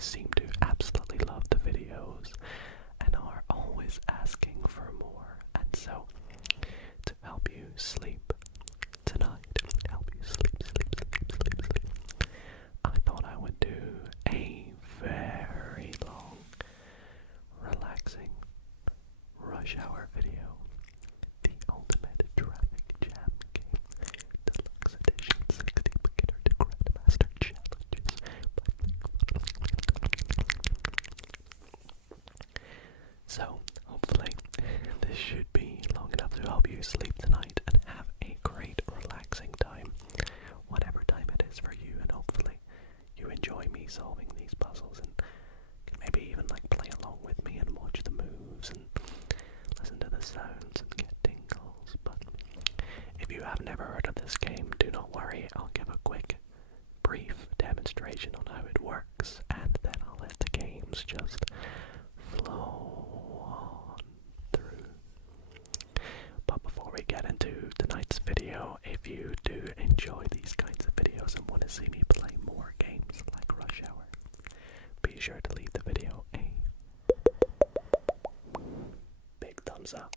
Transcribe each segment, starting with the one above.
guys seem to absolutely love the videos and are always asking for more. And so, to help you sleep tonight, I thought I would do a very long, relaxing rush hour video. The ultimate traffic jam game, deluxe edition, 60 beginner to grandmaster challenges. So, hopefully, this should be long enough to help you sleep tonight and have a great relaxing time, whatever time it is for you, and hopefully you enjoy me solving these puzzles and can maybe even like play along with me and watch the moves and listen to the sounds and get tingles. But if you have never heard of this game, do not worry, I'll give a quick brief demonstration on how it works, and then I'll let the games just flow on through. But before we get into tonight's video, if you do enjoy these kinds of videos and want to see me play more games like Rush Hour, be sure to leave the video a big thumbs up.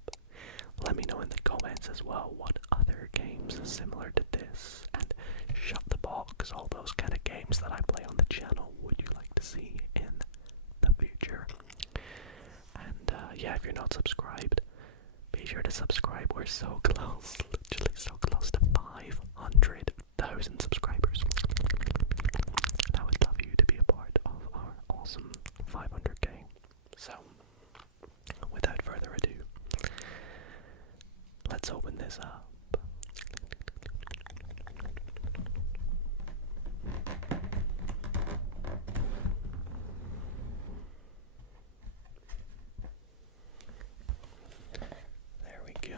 Let me know in the comments as well what other games similar to this and Shut the Box, all those kind of games that I play on the channel, would you like to see in the future. And yeah, if you're not subscribed, be sure to subscribe. We're so close, literally so close to 500,000 subscribers. And I would love you to be a part of our awesome 500k. So, without further ado, let's open this up. There we go.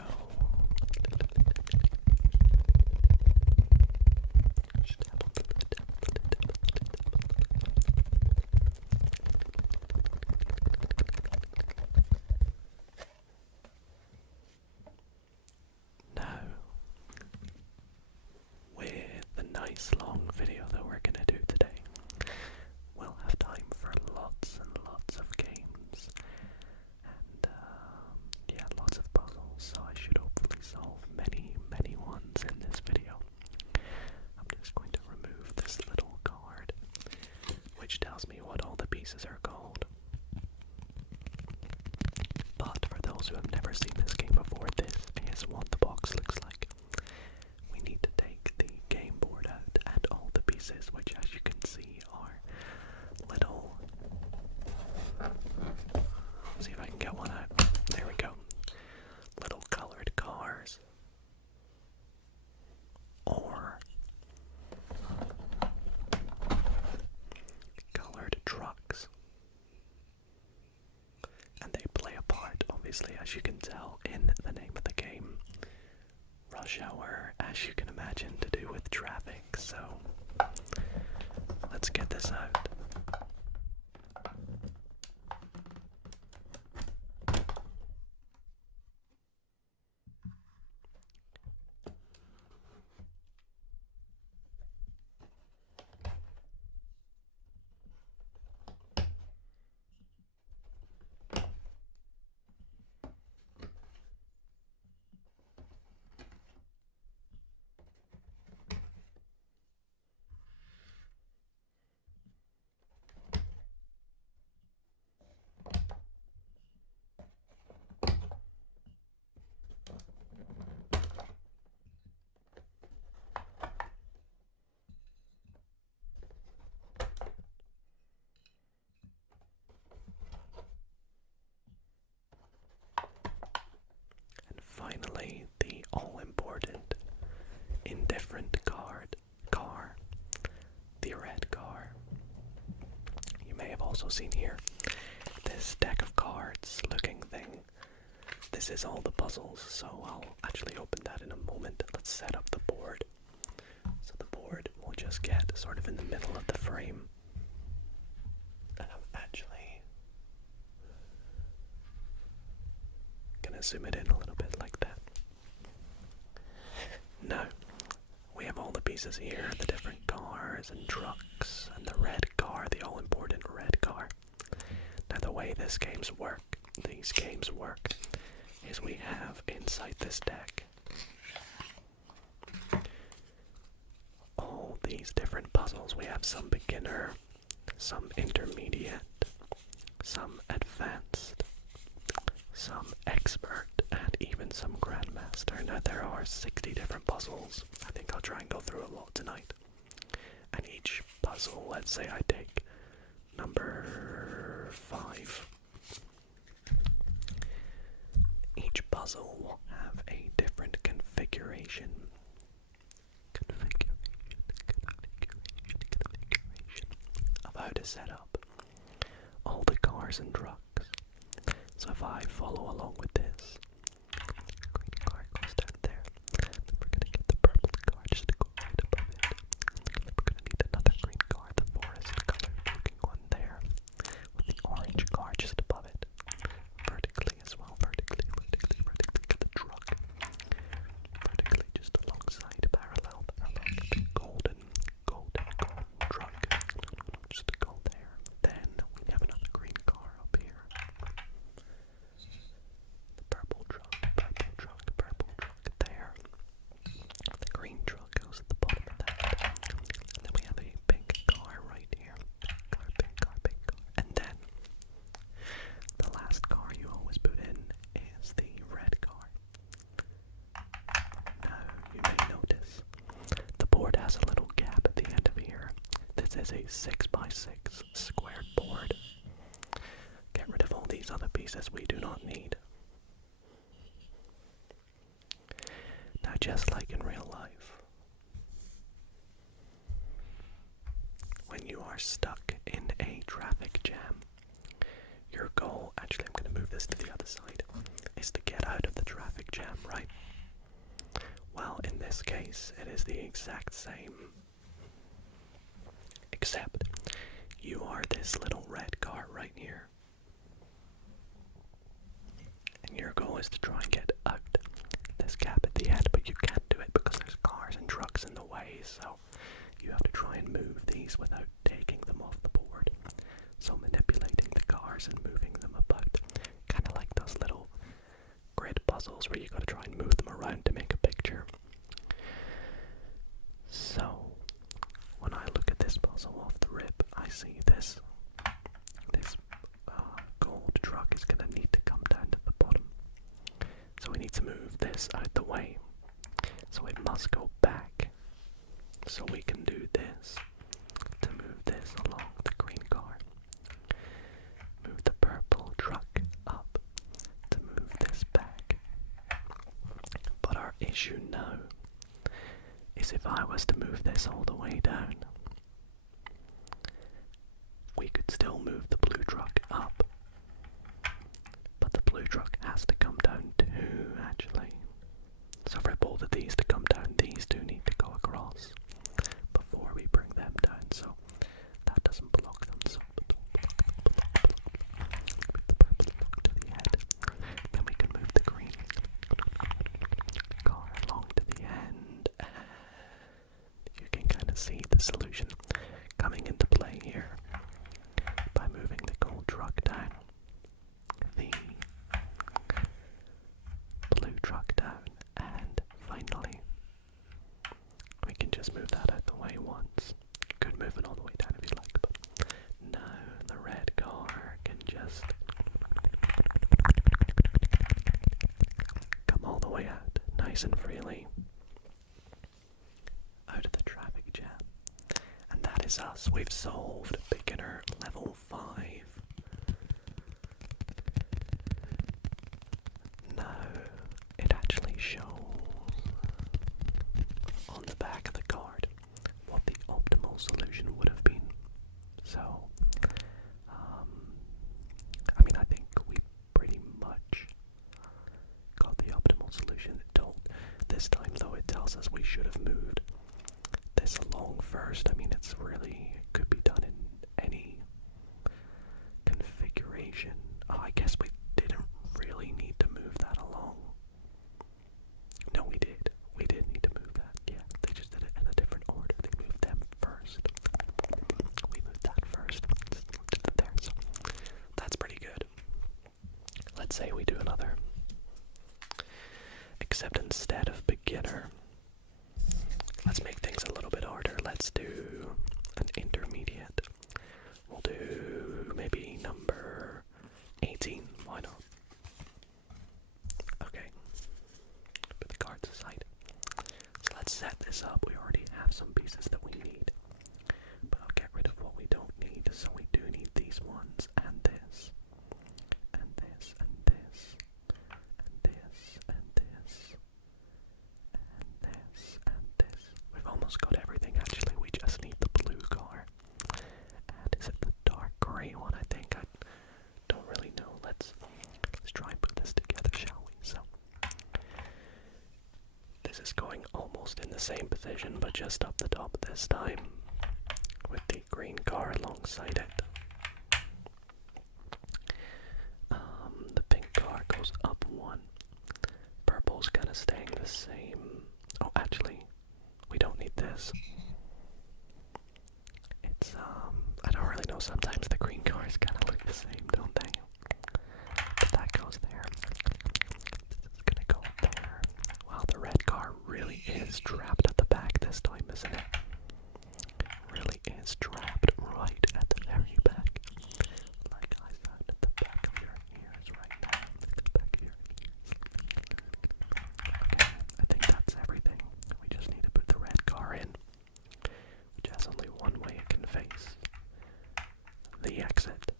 Now, with the nice long video that we're gonna do today, we'll have time for lots and lots of games and yeah, lots of puzzles, so I should hopefully solve many ones in this video. I'm just going to remove this little card which tells me what all the pieces are called. But for those who have never seen this game before, this is what the box looks like. We need to take the game board out and all the pieces, which as you can see are little, see if I can get one out. There we go. Little colored cars or colored trucks. And they play a part, obviously, as you can tell, in the name of the game. Rush Hour, as you can imagine, to do with traffic, so let's get this out. Finally, the all-important, indifferent car, the red car. You may have also seen here this deck of cards looking thing. This is all the puzzles, so I'll actually open that in a moment. Let's set up the board. So the board will just get sort of in the middle of the frame. And I'm actually gonna zoom it in a little bit like that. Now, we have all the pieces here, the different cars. cars and trucks and the red car, the all-important red car. Now the way these games work, is we have inside this deck all these different puzzles. We have some beginner, some intermediate, some advanced, some expert, and even some grandmaster. Now there are 60 different puzzles. I think I'll try and go through a lot tonight. And each puzzle, let's say I take number 5. Each puzzle will have a different configuration of how to set up all the cars and trucks. So if I follow along with this, the green car goes down there, then we're going to get the purple car just to go right above it. Then we're going to need another green car, the forest color looking one there, with the orange car just above it. Vertically as well, vertically, get the truck. Vertically just alongside, parallel, the golden truck. Just to go there. Then we have another green car up here. The purple truck there. The green truck goes at the bottom of that. And then we have a pink car right here. Pink car. And then the last car you always put in is the red car. Now you may notice the board has a little gap at the end of here. This is a 6x6 squared board. Get rid of all these other pieces we do not need. Now just like in real life, when you are stuck in a traffic jam, your goal, actually I'm going to move this to the other side, is to get out of the traffic jam, right? Well, in this case, it is the exact same, except you are this little red car right here. And your goal is to try and get out this gap at the end, but you can't do it because there's cars and trucks in the way, so you have to try and move these without taking them off the board. So manipulating the cars and moving them about, kind of like those little grid puzzles where you got to try and move them around to make a picture. So when I look at this puzzle off the rip, I see this gold truck is going to need to come down to the bottom. So we need to move this out the way. So it must go back. So we can do this to move this along the green car. Move the purple truck up to move this back. But our issue now is if I was to move this all the way down, we could still move the blue truck up. But the blue truck has to come down too, actually. So for both of these to come down, these two need to go across before we bring them down. So that doesn't block them. So move the purple along to the head. Then we can move the green car along to the end. And you can kind of see the solution coming into play here by moving the gold truck down, the blue truck down, and finally we can just move that out the way once. You could move it all the way down if you like, but no, the red car can just come all the way out, nice and freely, out of the traffic jam. And that is us. We've solved beginner level 5. Now, it actually shows on the back of the card what the optimal solution would have been. So, I mean, I think we pretty much got the optimal solution. This time though, it tells us we should have moved this along first. I mean, it could be done in any say we do another. Except instead of beginner, let's make things a little bit harder. Let's do an intermediate. We'll do maybe number 18. Why not? Okay. Put the cards aside. So let's set this up. We already have some pieces that we need. But I'll get rid of what we don't need. So we do need these ones and this. And this and this. And this and this. And this and this. We've almost got everything actually. We just need the blue car. And is it the dark grey one? I think. I don't really know. Let's try and put this together, shall we? So this is going almost in the same position, but just up the top this time, with the green car alongside it. The pink car goes up one. Purple's kind of staying the same. Oh, actually, we don't need this. It's, I don't really know. Sometimes the green cars kind of look the same, don't they? But that goes there. This is gonna go there. Wow, the red car really is trapped at the back this time, isn't it? Really is trapped right at the very back. Like I said, at the back of your ears right now. At the back of your ears. Okay, I think that's everything. We just need to put the red car in, which has only one way it can face. The exit.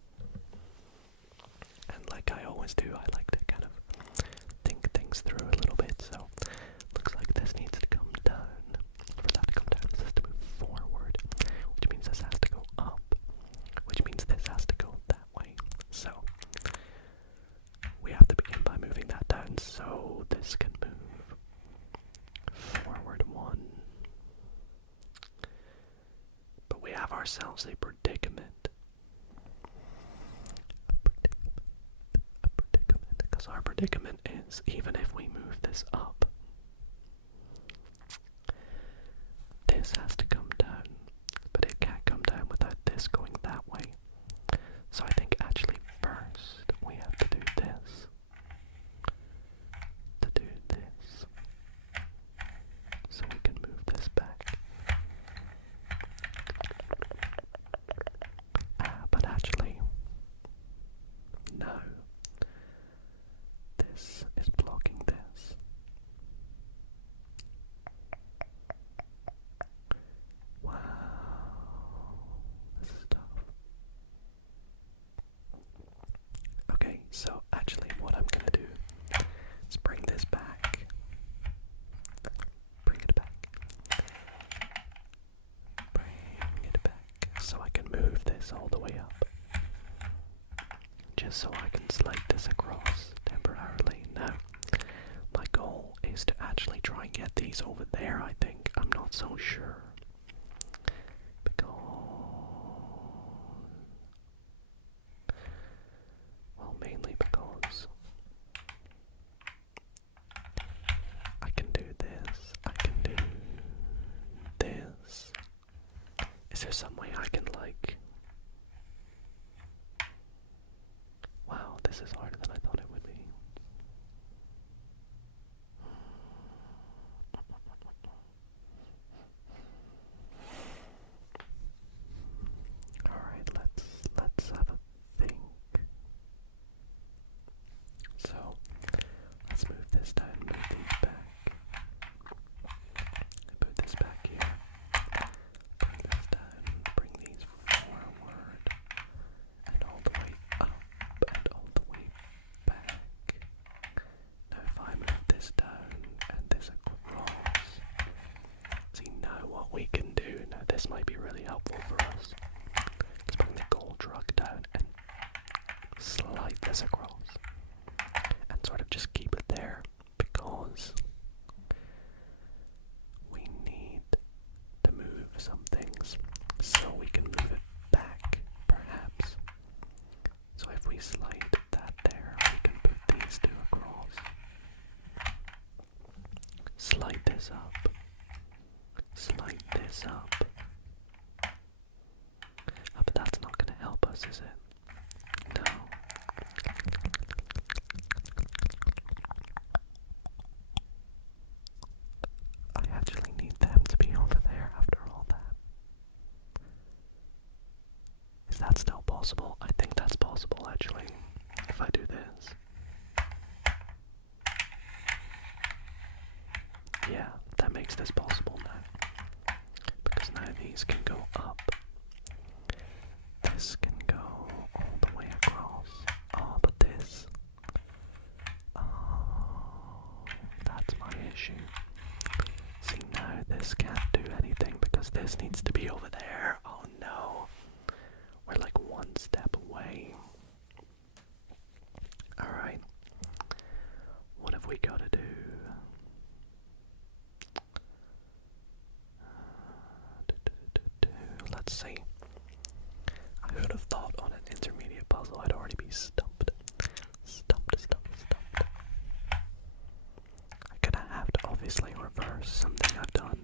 And like I always do, I like to kind of think things through a little bit, so looks like this needs to come down. For that to come down, this has to move forward, which means this has to go up, which means this has to go that way. So we have to begin by moving that down so this can move forward one. But we have ourselves a predicament. A predicament. Because our predicament is, even if we move this up, this has to come down. But it can't come down without this going that way. So I think actually first we have to do this. To do this. So we can move this back. But actually, no. This is blocking this. Wow. This is tough. Okay, so actually what I'm gonna do is bring this back. Bring it back. Bring it back so I can move this all the way up. Just so I can slide this across temporarily. Now, my goal is to actually try and get these over there, I think. I'm not so sure. Because, well, mainly because I can do this. I can do this. Is there some way I can, like... Wow, this is harder than I thought it would be. Alright, let's have a think. So, let's move this down, move these back. Put this back here. Bring this down, bring these forward. And all the way up, and all the way back. Now if I move this down, and this across. See, now what we can do, now this might be really helpful for us. Let's bring the gold truck down and slide this across. And sort of just keep it there, because we need to move some things so we can move it back, perhaps. So if we slide that there, we can put these two across. Slide this up. Slide this up. Oh, but that's not going to help us, is it? No. this needs to be over there. Oh no. We're like one step away. Alright. What have we got to do? Let's see. I would have thought on an intermediate puzzle I'd already be stumped. Stumped. I'm gonna have to obviously reverse something I've done.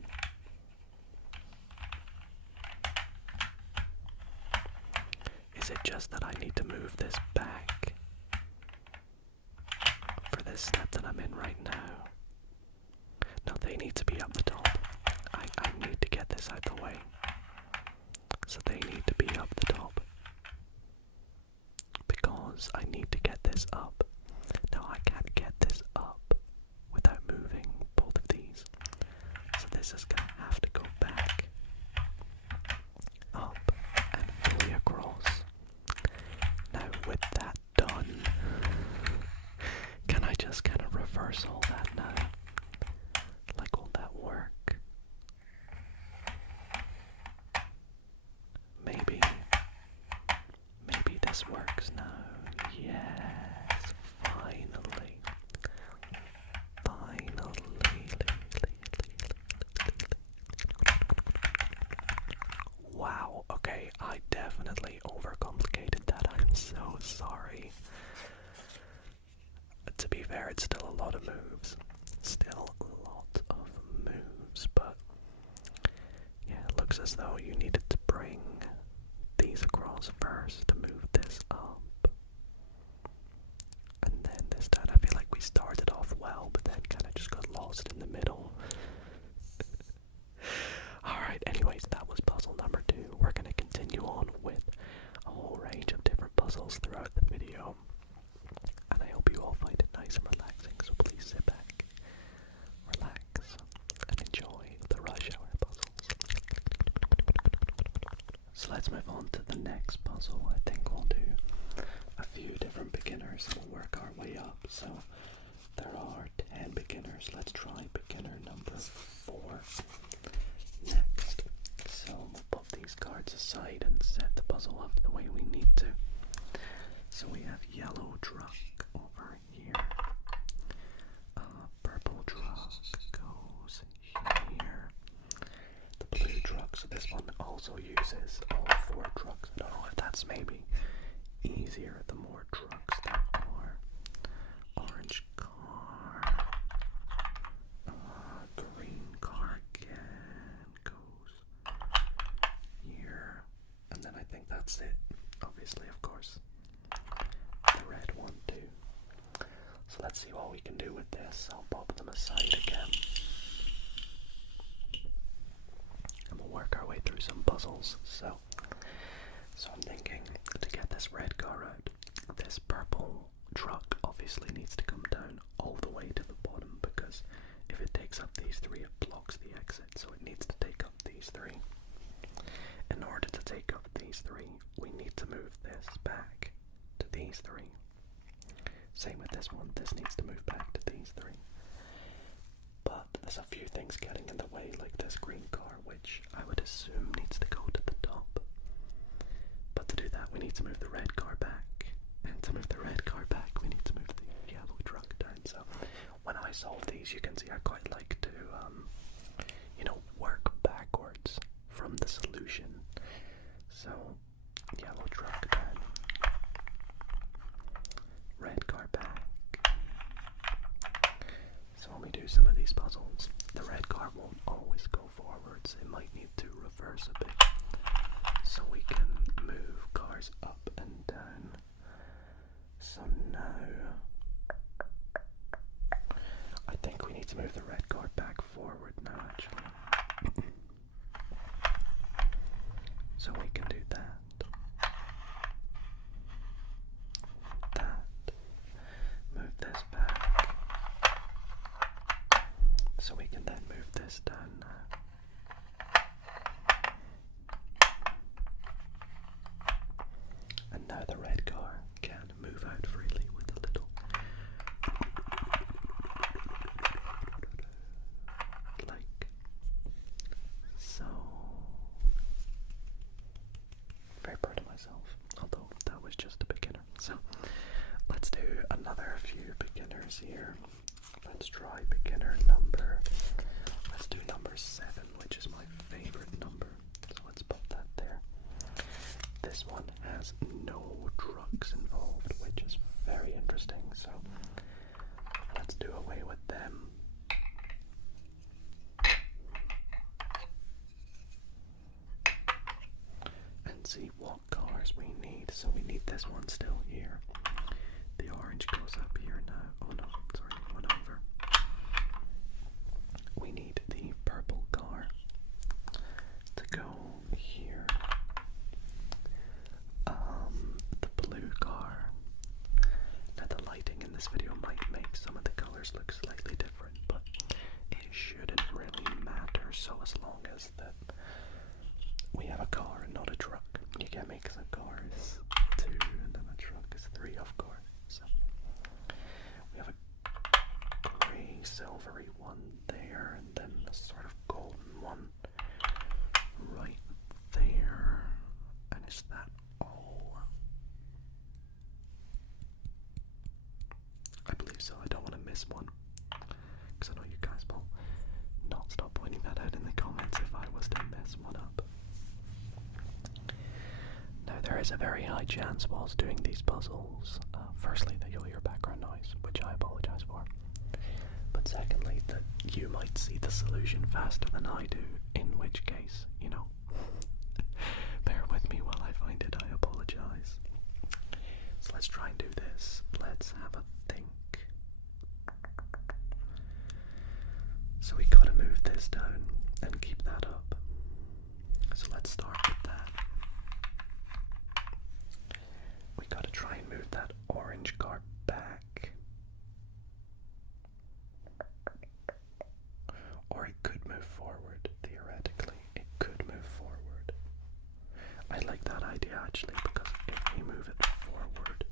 Is it just that I need to move this back for this step that I'm in right now? No, they need to be up the top. I need to get this out the way. So they need to be up the top. Because I need to get this up. Now I can't get this up without moving both of these. So this is going to have to go back, up, and fully across. Now with that done, can I just kind of reverse all that now? Like, will that work? Maybe this works now. Yes, finally. Wow, okay, I definitely overcomplicated that. I'm so sorry. To be fair, it's still a lot of moves. But yeah, it looks as though you needed to bring these across first to move this up. And then this time I feel like we started off well, but then kind of just got lost in the middle. Alright, anyways, that was puzzle number 2. We're going to continue on with a whole range of different puzzles throughout the video. And I hope you all find it nice and relaxing, so please sit back, relax, and enjoy the rush hour puzzles. So let's move on to the next puzzle. I think we'll do a few different beginners and we'll work our way up. So there are 10 beginners. Let's try beginner number 4 next. So we'll put these cards aside and set the puzzle up the way we need to. So we have yellow truck over here. Purple truck goes here. The blue truck, so this one also uses all 4 trucks. I don't know if that's maybe easier the more trucks there are. Orange car. Green car again goes here. And then I think that's it. Obviously, of course. The red one too. So let's see what we can do with this. I'll pop them aside again. And we'll work our way through some puzzles. So I'm thinking to get this red car out, this purple truck obviously needs to come down all the way to the bottom, because if it takes up these 3, it blocks the exit. So it needs to take up these 3. In order to take up these 3, we need to move this back to these 3. Same with this one. This needs to move back to these 3. But there's a few things getting in the way, like this green car, which I would assume needs to go to the top. But to do that, we need to move the red car back. And to move the red car back, we need to move the yellow truck down. So when I solve these, you can see I quite like to, work backwards from the solution. So yellow truck down, red car back. So when we do some of these puzzles, the red car won't always go forwards. It might need to reverse a bit, so we can move cars up and down. So now I think we need to move the red car back forward now, actually. So we can do that. Move this back. So we can then move this down now. And now the red car can move out freely with a little like another few beginners here. Let's try beginner number. Let's do number 7, which is my favorite number. So let's put that there. This one has no trucks involved, which is very interesting. So let's do away with them. And see what cars we need. So we need this one still here. The orange goes up here now. Oh no, sorry, one over. We need the purple car to go here. The blue car. Now the lighting in this video might make some of the colors look slightly different, but it shouldn't really matter. So as long as that we have a car and not a truck, you get me? Because a car is 2 and then a truck is 3, of course. So we have a grey, silvery one there, and then a sort of golden one right there. And is that all? I believe so. I don't want to miss one, because I know you guys will not stop pointing that out in the comments if I was to mess one up. Now there is a very high chance whilst doing these puzzles, firstly that you'll hear background noise, which I apologise for, but secondly that you might see the solution faster than I do, in which case, you know, bear with me while I find it. I apologise. So let's try and do this. Let's have a think. So we gotta move this down and keep that up. So let's start with that. We gotta try and move that orange car back. Or it could move forward, theoretically. It could move forward. I like that idea actually, because if we move it forward,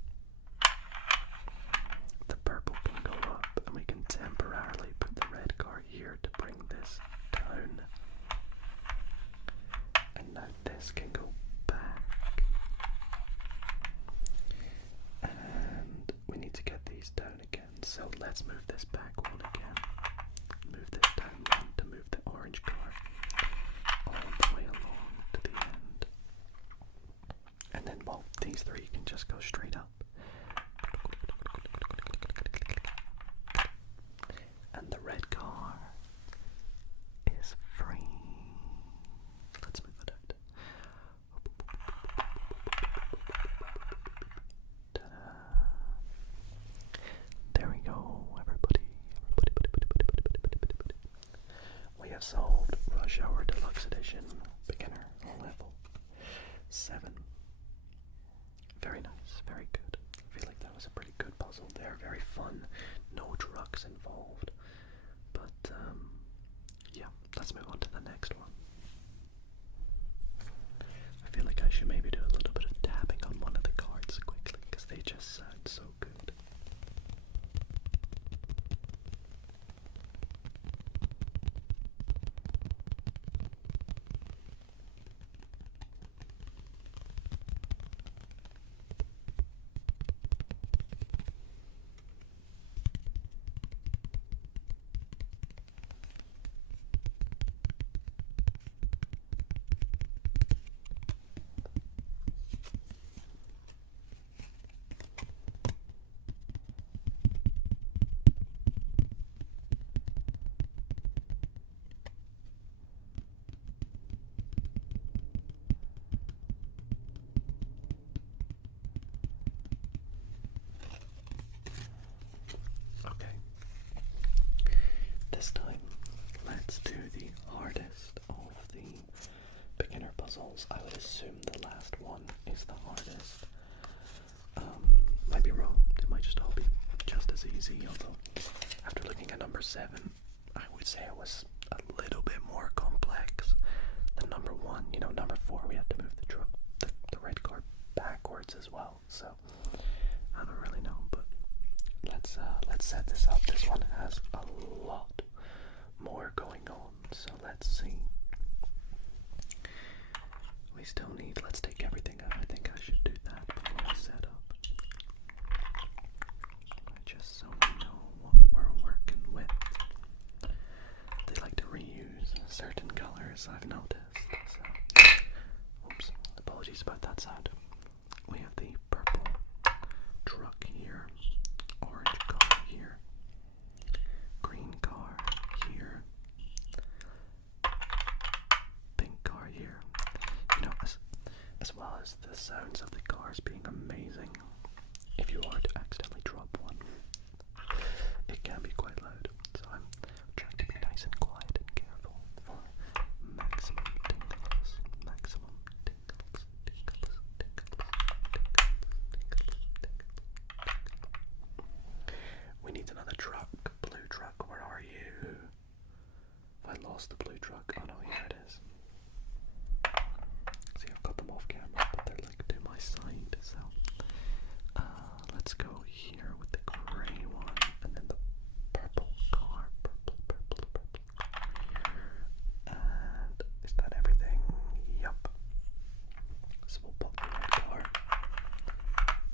the purple can go up and we can temporarily put the red car here to bring this down. And now this can go back. And we need to get these down again. So let's move this back one again. Move this down one to move the orange car all the way along to the end. And then, well, these 3 can just go straight up. And the red car is free. Let's move it out. Ta-da. There we go, everybody. We have solved Rush Hour Deluxe Edition Beginner Level 7. Very nice, very good. I feel like that was a pretty good puzzle there, very fun. No trucks involved. But, yeah, let's move on to the next one. I feel like I should maybe do a little bit of tapping on one of the cards quickly, because they just sound so good. This time, let's do the hardest of the beginner puzzles. I would assume the last one is the hardest. Might be wrong. They might just all be just as easy, although after looking at number 7, I would say it was a little bit more complex than number 1. You know, number 4 we had to move the red card backwards as well. So I don't really know, but let's set this up. This one has a lot more going on, so let's see. We still need, let's take everything out. I think I should do that before I set up. just so we know what we're working with. They like to reuse certain colors, I've noticed. So, oops, apologies about that sound. We have the purple truck here, orange car here, green car here, pink car here. You know, as well as the sounds of the cars being amazing. If you are to accidentally drop one, it can be quite loud. So I'm trying to be nice and quiet and careful for maximum tingles, maximum tingles, tingles, tingles, tingles, tingles. We need another truck, blue truck, where are you? I lost the blue truck. Oh no, here it is. See, I've got them off camera, but they're like to my side, so let's go here with the gray one, and then the purple car, purple. And is that everything? Yup. So we'll put the red car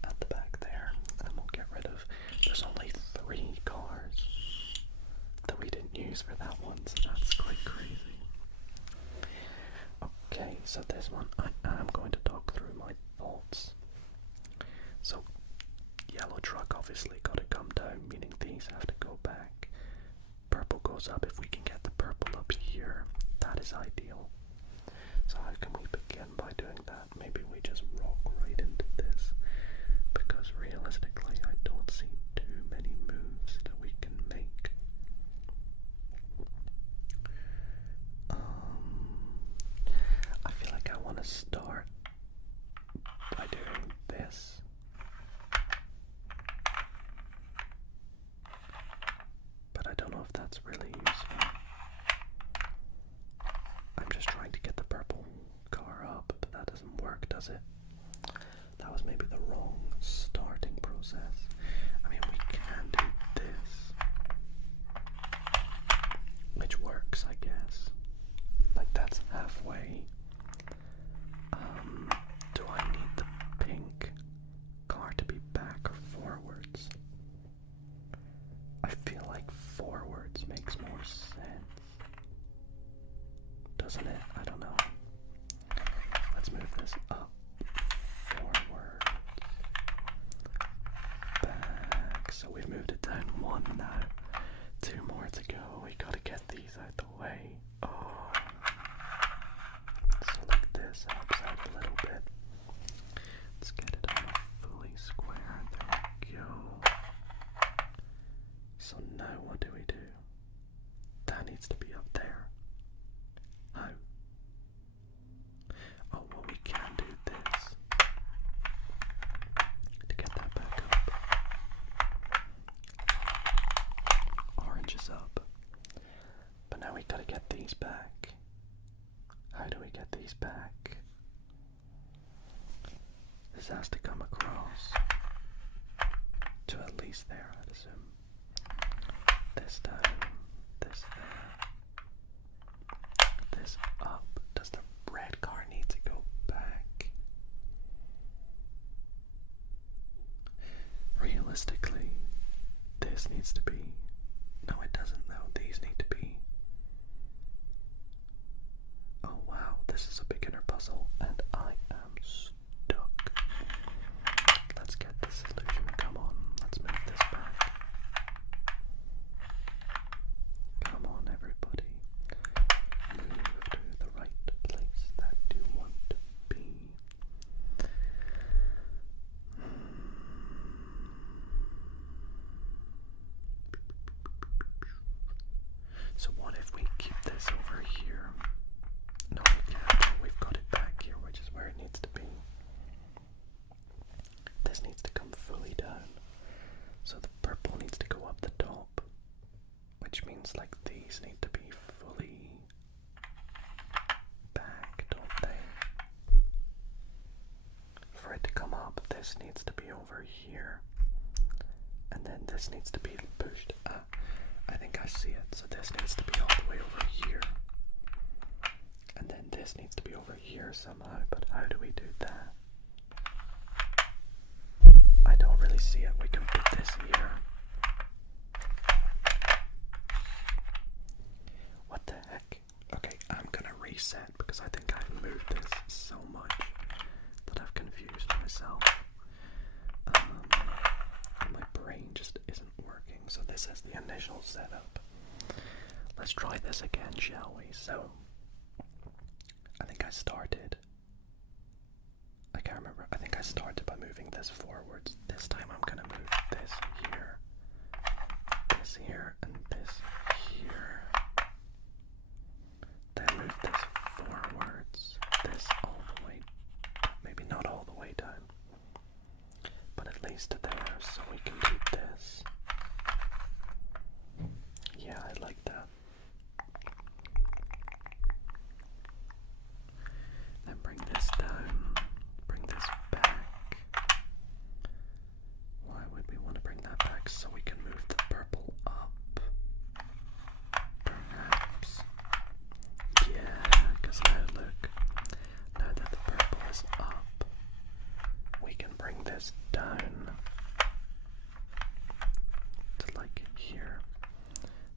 at the back there, and we'll get rid of, there's only 3 cars that we didn't use for that one, so that's quite crazy. Okay, so this one, I am going to talk through my thoughts. So, yellow truck obviously got to come down, meaning these have to go back. Purple goes up. If we can get the purple up here, that is ideal. So how can we begin by doing that? Maybe we just rock right into this, because realistically I don't see too many moves that we can make. I feel like I want to start by doing this. But I don't know if that's really useful. I'm just trying to get the purple car up, but that doesn't work, does it? That was maybe the wrong starting process. I mean, we can do this, which works, I guess. Like, that's halfway. Do I need the pink car to be back or forwards? I feel like forwards makes more sense. Doesn't it? I don't know. Let's move this up. Forwards. Back. So we've moved it down 1 now. 2 more to go. We gotta get these out the way. Oh. So like this helps out a little bit. Let's get it on a fully square. There we go. So now what do we do? That needs to be up there. How? Oh, well, we can do this to get that back up. Orange is up. But now we gotta get these back. How do we get these back? This has to come across to at least there, I'd assume. This down, this there, this up. Does the red car need to go back? Realistically, this needs to be, no it doesn't though, these need to be. Oh wow, this is a beginner puzzle and I am stuck. Let's get the solution, come on, let's move this back. Come on everybody, move to the right place that you want to be. So what if we keep this over here? No, we can't. We've got it back here, which is where it needs to be. This needs to come fully down. So the purple needs to go up the top, which means like these need to be fully back, don't they? For it to come up, this needs to be over here. And then this needs to be pushed up. I think I see it. So this needs to be all the way over here. And then this needs to be over here somehow. But how do we do that? I don't really see it. We can put this here. reset because I think I've moved this so much that I've confused myself. And my brain just isn't working. So this is the initial setup. Let's try this again, shall we? So I think I started. I can't remember. I think I started by moving this forwards. This time I'm gonna move this here, and this here. Then move this forwards, this all the way, maybe not all the way down, but at least to there, so we can do this. Yeah, I like that. Then bring this down, bring this back. Why would we want to bring that back? So we can move the purple up. Perhaps. Yeah, because now look, now that the purple is up, we can bring this down to like here,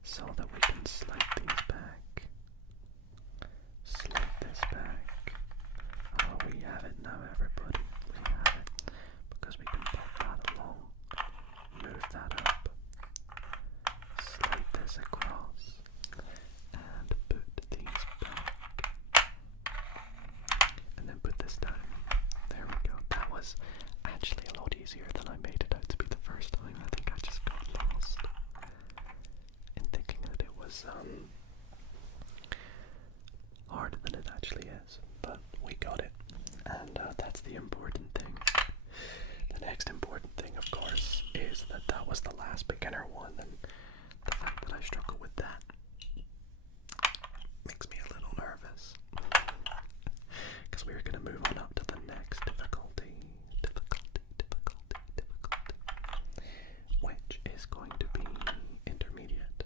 so that we can slide these back. Slide this back. Oh, we have it now, everybody. We have it. Because we can pop that along, move that up, slide this across, and put these back. And then put this down. There we go. That was actually a lot easier than I made it out to be the first time. I think I just got lost in thinking that it was harder than it actually is, but we got it, and that's the important thing. The next important thing, of course, is that that was the last beginner one, and the fact that I struggle with that makes me a little nervous, because we're going to move on up to the next difficulty, which is going to be intermediate.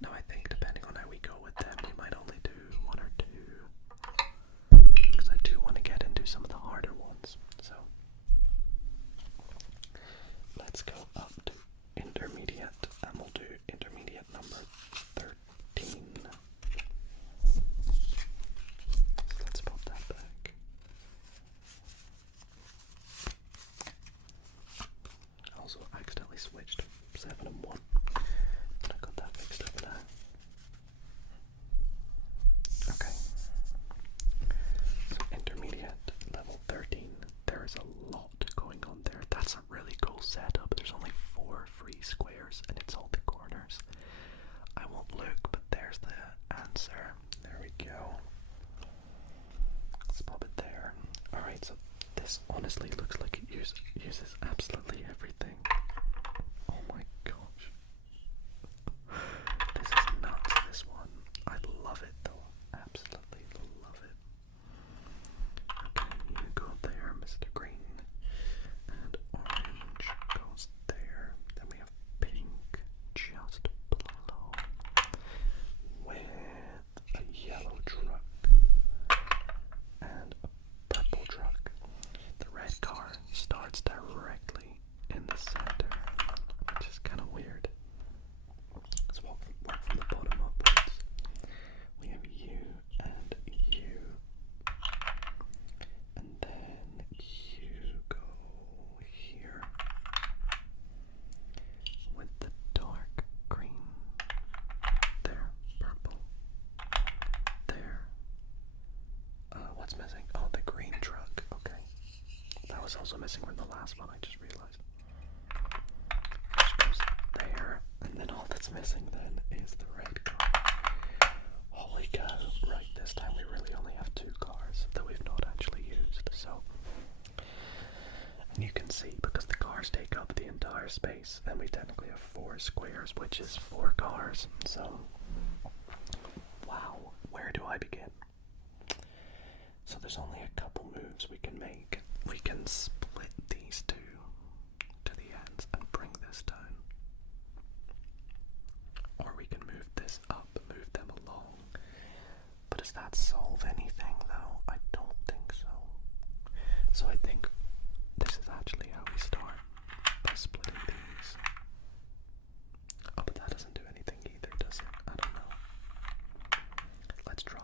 Now I think depending on how we go with them, we might only do one or two, because I do want to get into some of the harder ones. So let's go up to intermediate, and we'll do intermediate number 13. So let's pop that back. Also accidentally switched 7 and 1. But I got that fixed up now. Okay. So intermediate level 13. There is a lot going on there. That's a really cool setup. There's only 4 free squares and it's all the corners. I won't look, but there's the answer. There we go. Let's pop it there. Alright, so this honestly looks like it uses absolutely everything. Oh my gosh. This is nuts, this one. I love it though. Absolutely love it. Okay, you go there, Mr. Green. And orange goes there. Then we have pink just below. With a yellow truck. And a purple truck. The red car starts directly in the center, which is kind of weird. Let's work from the bottom upwards. We have you and you. And then you go here with the dark green. There, purple. There. What's missing? Oh, the green truck. Okay. That was also missing from the last one, I just realized. Which goes there, and then all that's missing then is the red car. Holy cow. Right, this time we really only have 2 cars that we've not actually used, so. And you can see, because the cars take up the entire space, then we technically have 4 squares, which is 4 cars, so. Wow, where do I begin? So there's only a couple moves we can make. We can split these 2 to the ends and bring this down. Or we can move this up, move them along. But does that solve anything though? I don't think so. So I think this is actually how we start, by splitting these. Oh, but that doesn't do anything either, does it? I don't know. Let's try.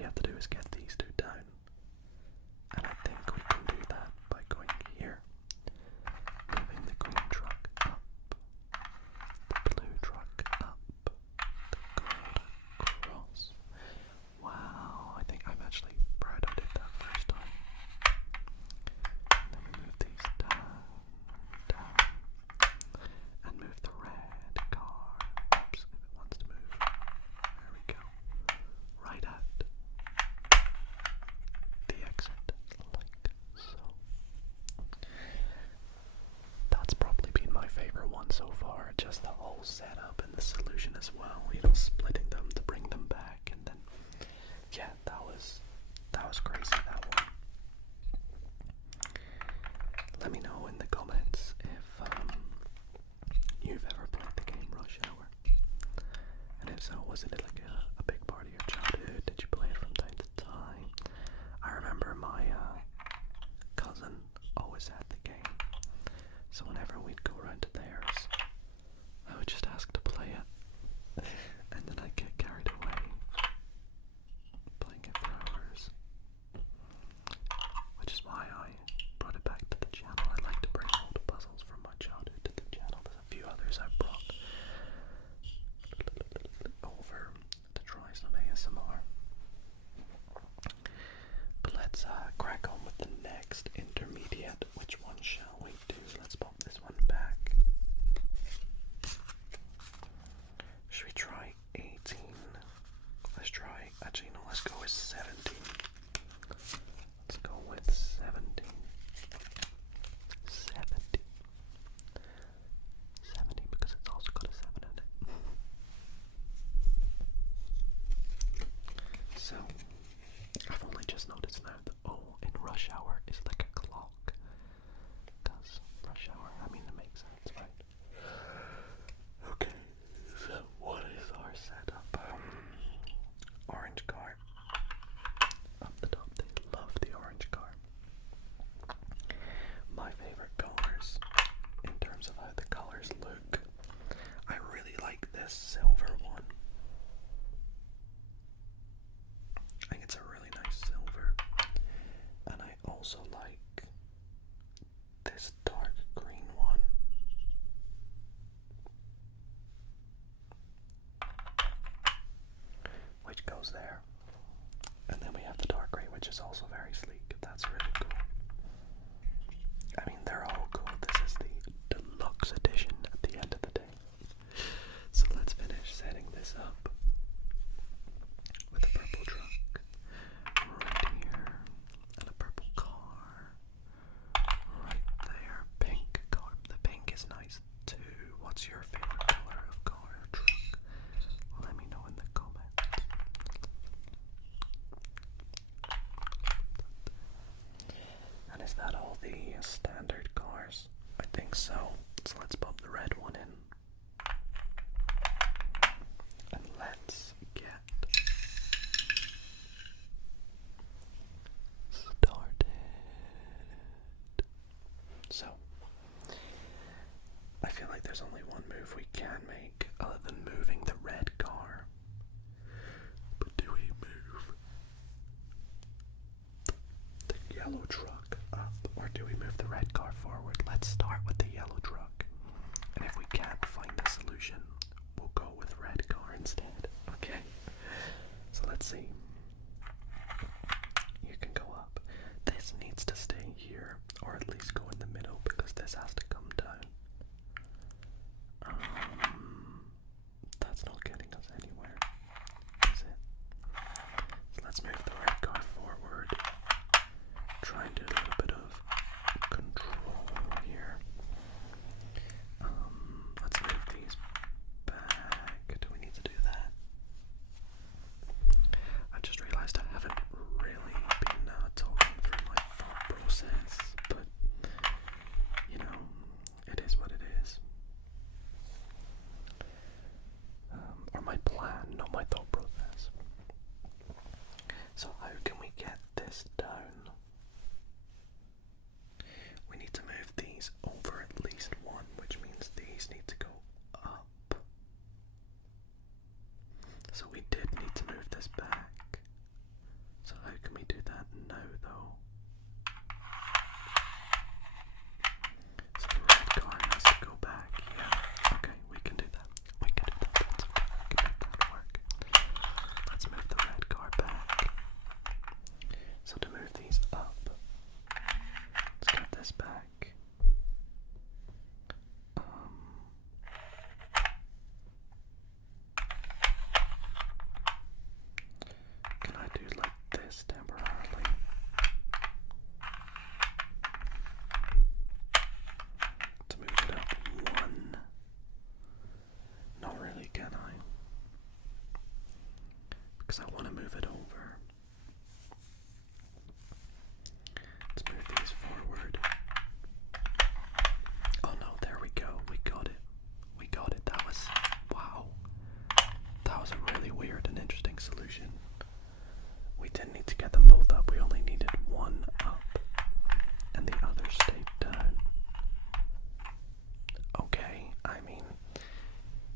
we have to do is get these two down. And I think we can do that by going here, moving the green truck up, the blue truck up, the gold across. Wow, I think I'm actually proud I did that first time. And then we move these down, and move the red car. Oops, if it wants to move. There we go. Right out the exit, like so. That's probably been my favorite one so far. Just the whole setup and the solution as well. You know, splitting them to bring them back, and then yeah, that was crazy, that one. Let me know in the comments if you've ever played the game Rush Hour, and if so, was it like a big part of your childhood? Did you play it from time to time? I remember my cousin always had the game, so whenever we'd go around to theirs, I would just ask to play it, and then I'd get carried away playing it for hours, which is why I brought it back to the channel. I like to bring old puzzles from my childhood to the channel. There's a few others I brought over to try some ASMR. But let's crack on with the next intermediate. Which one shall we do? Let's pop this one back. Should we try 18? Let's try, actually no, let's go with 17. Let's go with 17. 70. 70 because it's also got a 7 in it. So, I've only just noticed now that in Rush Hour is like a clock. Because Rush Hour, I mean, it makes sense, right? Okay, so what is our setup? Orange car. Up the top, they love the orange car. My favorite colors, in terms of how the colors look, I really like this silver one. I think it's a really nice silver. And I also like this dark green one. Which goes there. And then we have the dark grey, which is also very sleek. That's really cool. I mean, they're all cool. This is the deluxe edition at the end of the day. So let's finish setting this up with a purple truck right here, and a purple car right there. Pink car. The pink is nice too. What's your favorite color of car or truck? Let me know in the comments. And is that all the standard cars? I think so. So let's pop the red one in. And let's get started. So, I feel like there's only one move we can make other than moving the red car. But do we move the yellow truck up, or do we move the red car forward? Let's start with the yellow truck, and if we can't find a solution, we'll go with red car instead. Okay, so let's see. You can go up. This needs to stay here, or at least go in the middle, because this has to come down. That's not getting us anywhere, is it? So let's move the red car forward. Try and do a little bit of control here. Let's move these back. Do we need to do that? I just realized I haven't really been talking through my thought process, but you know, it is what it is. Or my plan, not my thought process. So how can we get this down? We need to move these over at least one, which means these need to go up. So we did need to move this back. because I want to move it over. Let's move these forward. Oh no, there we go. We got it. We got it. That was, wow. That was a really weird and interesting solution. We didn't need to get them both up. We only needed one up and the other stayed down. Okay, I mean,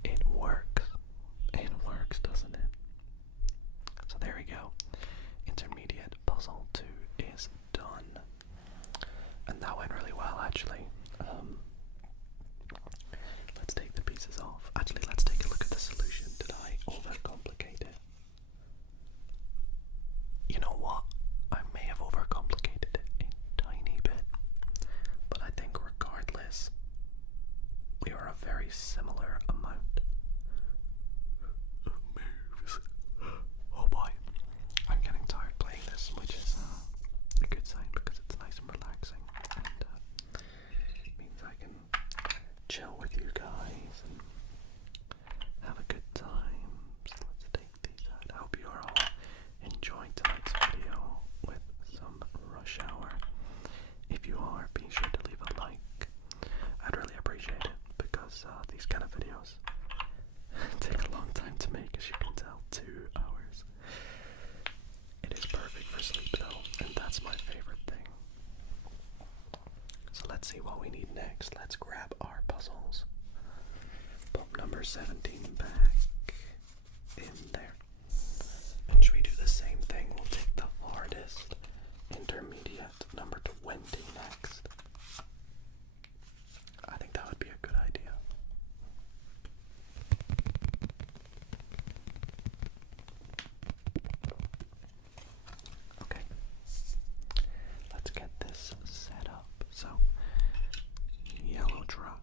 it works. It works, doesn't it? So there we go. Intermediate puzzle 2 is done. And that went really well, actually. Let's take the pieces off. Actually, let's take a look at the solution. Did I overcomplicate it? You know what? I may have overcomplicated it a tiny bit. But I think regardless, we are a very similar amount of moves. Oh boy. I'm getting tired playing this, which is a good sign because it's nice and relaxing. And it means I can chill with you guys and have a good time. So let's take these out. I hope you are all enjoying tonight's video with some Rush Hour. If you are, be sure to leave a like. I'd really appreciate it because these kind of videos take a long time to make, as you can tell. 2 hours. It is perfect for sleep though, and that's my favorite thing. So let's see what we need next. Let's grab our puzzles. Pop number 17 back in there. And should we do the same thing? We'll take the hardest intermediate number 20 next. I think that would be a good idea. Okay, let's get this set up. So, yellow truck.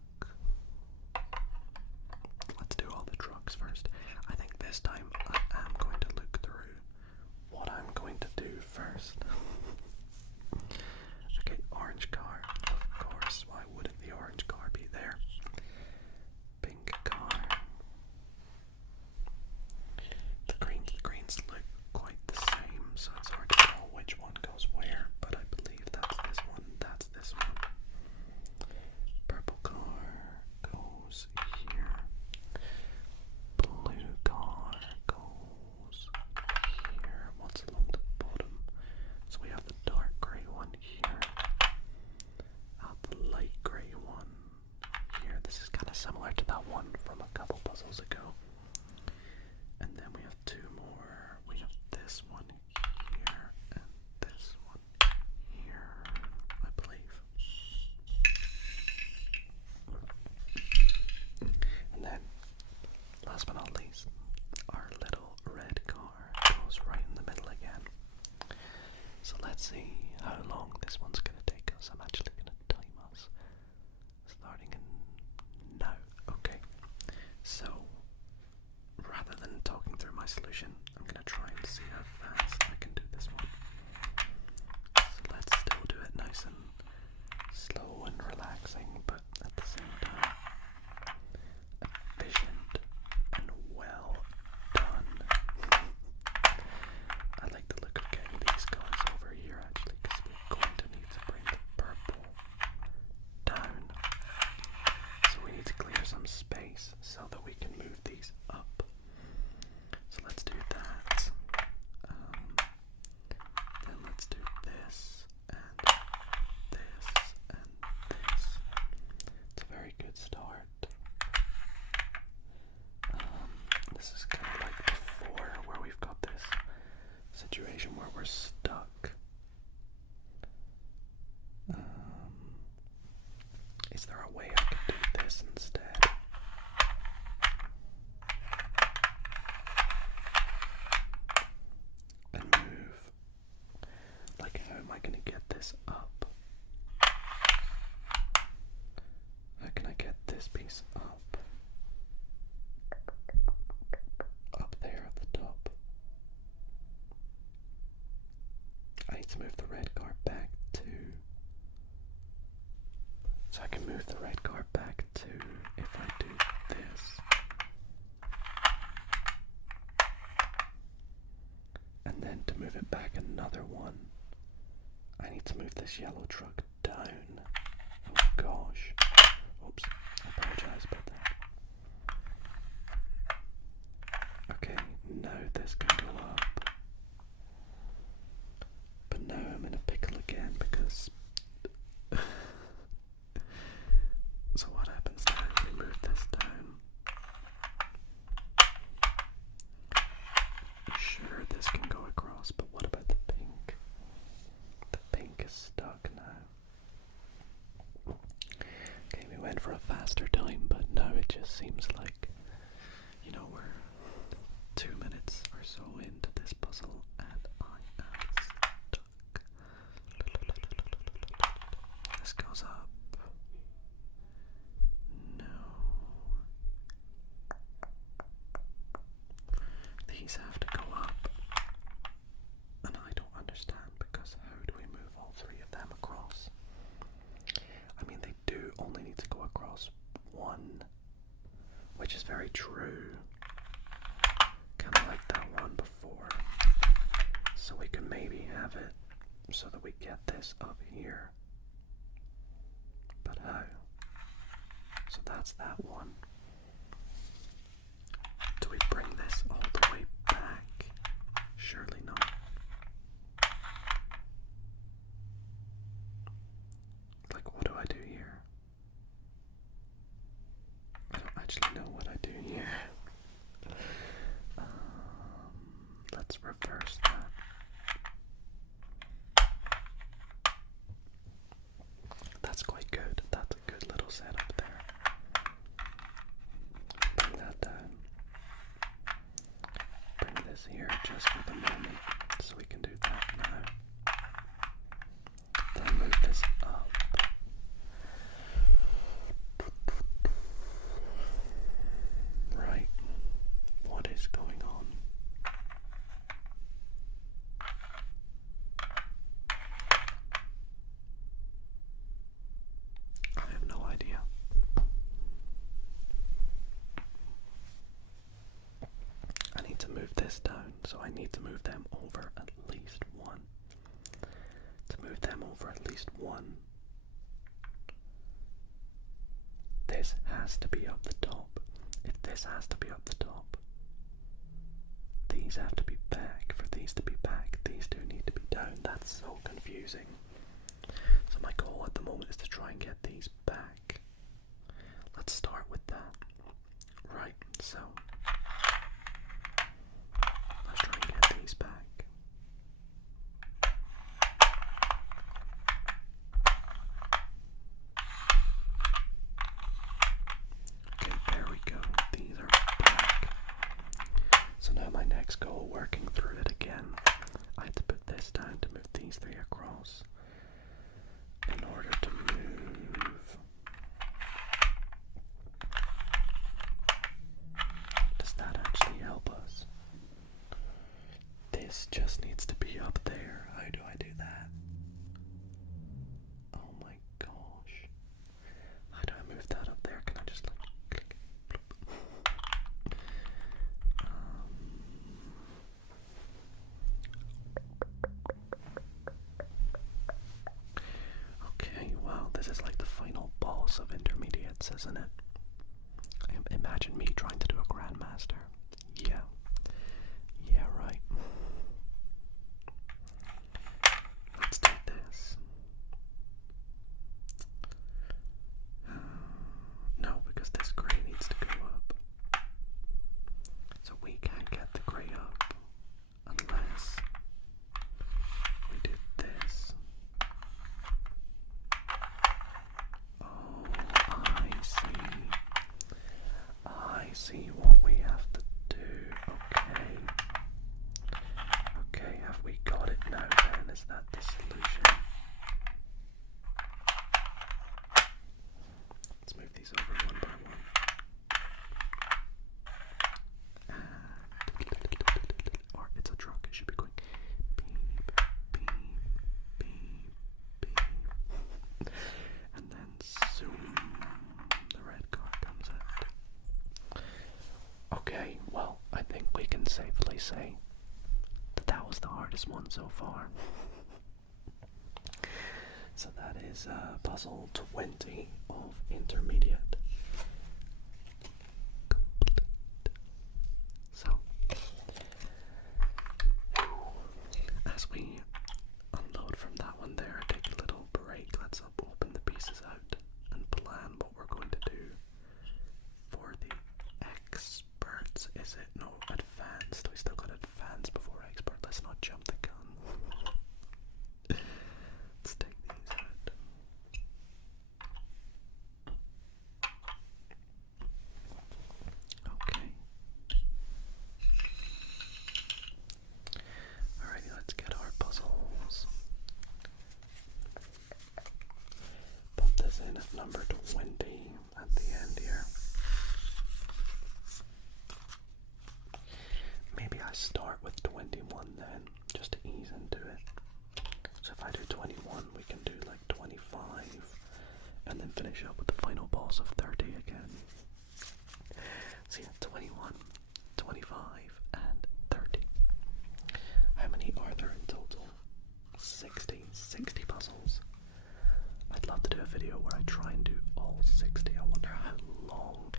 Let's do all the trucks first. I think this time I am going to look through what I'm going to do first. Okay, orange car, of course. Why wouldn't the orange car be there? Pink car. The greens look quite the same, so it's hard to know which one goes where, but I believe that's this one, that's this one. Purple car goes here. Blue car goes here. What's along the bottom? So we have the dark grey one here. The light grey one here. This is kind of similar to that one from a couple puzzles ago. And then we have 2 more. We have this one here and this one here, I believe. And then, last but not least, our little red car goes right in the middle again. So let's see how long this one's going to take us. I'm actually going to time us. Starting in now. Okay. So, rather than talking through my solution, I'm going to try and see how fast I can do this one. So let's still do it nice and slow and relaxing, but at the same time, efficient and well done. I like the look of getting these guys over here actually, because we're going to need to bring the purple down. So we need to clear some space so that we can move these up. So let's do that. Then let's do this and this and this. It's a very good start. This is kind of like before, where we've got this situation where we're stuck. Is there a way I could do this instead? And move. Like, how am I going to get this up? How can I get this piece up? Up there at the top. And then to move it back another one, I need to move this yellow truck down. Oh gosh. Oops, I apologize about that. Okay, now this can go up. But now I'm in a pickle again because... So what happens now? We move this down. Sure, this can go across, but what about the pink? The pink is stuck now. Okay, we went for a faster time, but now it just seems like, you know, we're 2 minutes or so into this puzzle and I am stuck. This goes up. No. These have to go up. And I don't understand because how do we move all three of them across? I mean, they do only need to go across one, which is very true. Kind of like that one before. So we can maybe have it so that we get this up here. But how? So that's that one. Do we bring this all the way back? Surely not. Like, what do I do here? I don't actually know what I do here. Let's reverse that. That's quite good. That's a good little setup there. Bring that down. Bring this here just for the moment, so we can do that now. Then move this up. Right. What is going on? I have no idea. I need to move this down, so I need to move them over at least one. To move them over at least one, this has to be up the top. If this has to be up the top, these have to be back. For these to be back, these two need to be down. That's so confusing. So my goal at the moment is to try and get these back. Let's start with that. Right, so let's try and get these back. Okay, there we go. These are back. So now my next goal, working through it again, I have to put this down to move these three across. In order to move, does that actually help us? This just needs to be up there. How do I do that? Oh my gosh. How do I move that up there? Can I just like click? Okay, wow, this is like the final boss of intermediates, isn't it? Imagine me trying to do a grandmaster. Yeah. Yeah, right. Let's take this. No, because this gray needs to go up. So we can't get the gray up unless we do this. Oh, I see what we have to do. Okay. Okay, have we got it now then? Is that the solution? Let's move these over one by one. Or it's a truck, it should be going beep, beep, beep, beep. And then zoom, the red car comes out. Okay, well, I think we can safely say that that was the hardest one so far. So that is puzzle 20 of intermediate. Complete. So, as we unload from that one there, take a little break, let's open the pieces out and plan what we're going to do for the experts. Is it? No, advanced. We still got advanced before expert. Let's not jump the gun. Let's take these out. Okay. Alrighty, let's get our puzzles. Put this in at number 20 at the end here. Maybe I start with 21 then, just to ease into it. So if I do 21, we can do like 25, and then finish up with the final boss of 30 again. So yeah, 21, 25, and 30. How many are there in total? 60 puzzles. I'd love to do a video where I try and do all 60. I wonder how long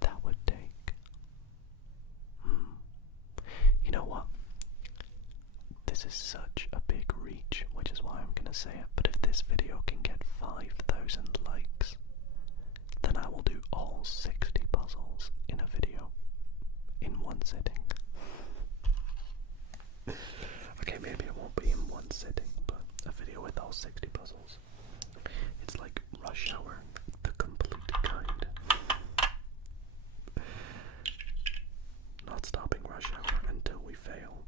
that would take. You know what? This is such a big reach, which is why I'm gonna say it, but if this video can get 5,000 likes, then I will do all 60 puzzles in a video in one sitting. Okay, maybe it won't be in one sitting, but a video with all 60 puzzles. It's like Rush Hour, the complete kind. Not stopping Rush Hour until we fail.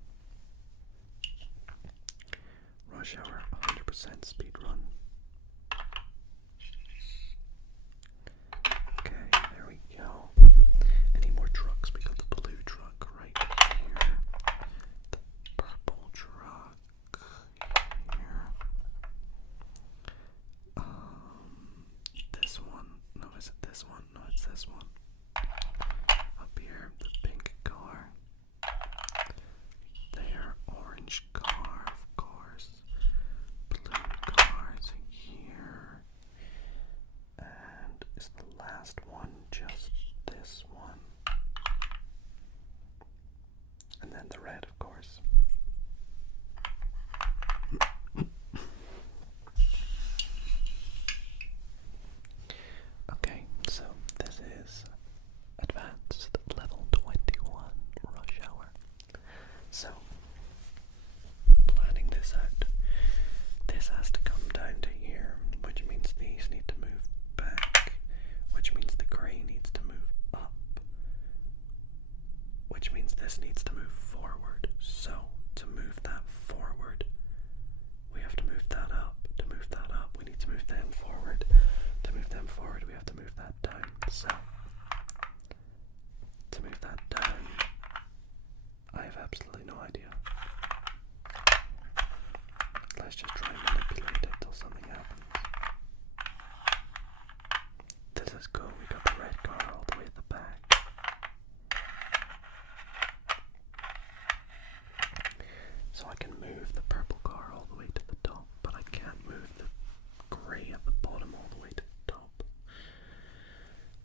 Rush Hour 100% speed run. Okay, there we go. Any more trucks? We got the blue truck right here. The purple truck here. This one. No, is it this one? No, it's this one. Up here, the pink car. There, orange car, of course. Blue cars here. And is the last one just this one? And then the red, of course. Okay, so this is advanced level 21 Rush Hour. So, planning this out, this has to come down to here, which means these need to move back, which means the grey needs to move up, which means this needs to move forward. So, to move that forward, we have to move that up. To move that up, we need to move them forward. To move them forward, we have to move that down. So, to move that down, I have absolutely no idea. Let's just try and manipulate it till something happens. This is cool. We got the red car all the way at the back. So I can move the purple car all the way to the top, but I can't move the grey at the bottom all the way to the top.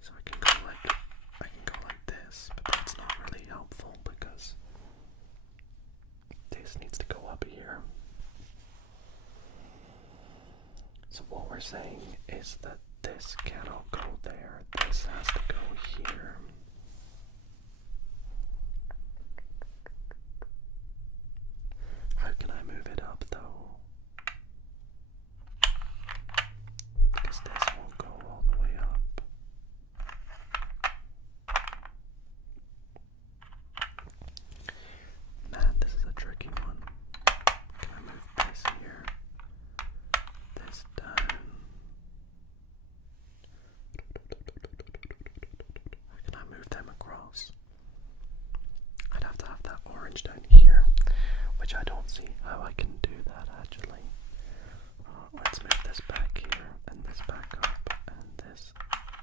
So I can go like this, but that's not really helpful because this needs to go up here. So what we're saying is that this cannot go there. This has to go here. How can I move it up though? Because this won't go all the way up. Man, this is a tricky one. Can I move this here? This down? How can I move them across? I'd have to have that orange down here, which I don't see how I can do that actually. Let's move this back here, and this back up, and this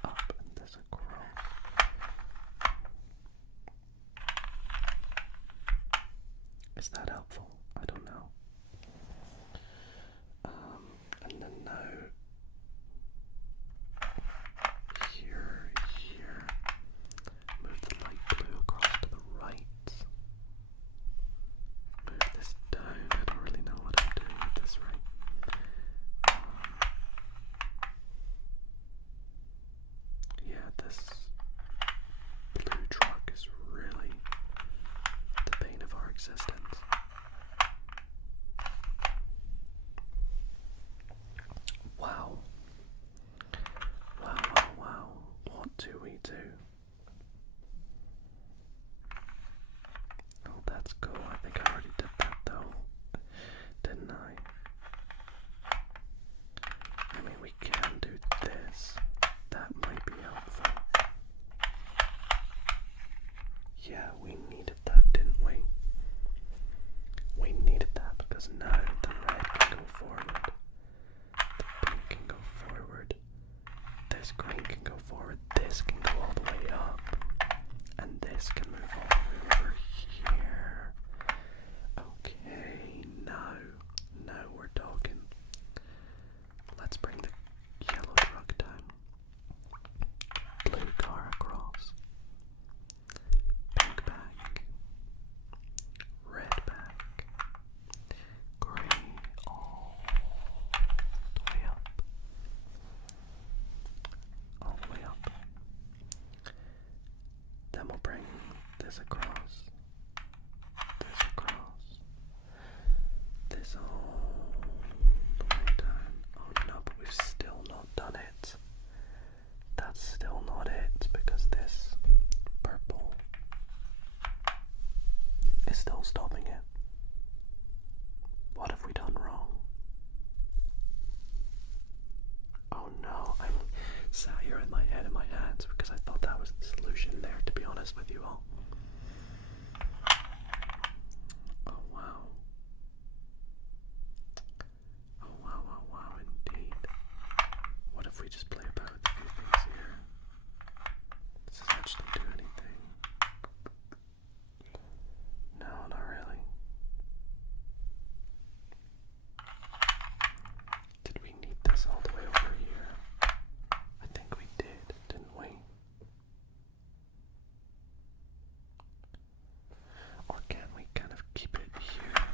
up, and this across. Is that helpful? I don't know. is still stopping it. What have we done wrong? Oh no, I'm sat here in my head in my hands because I thought that was the solution there, to be honest with you all. Oh wow. Oh wow, wow, wow, indeed. What if we just play about with a few things here? Does this actually do anything? No, not really. Did we need this all the way over here? I think we did, didn't we? Or can we kind of keep it here?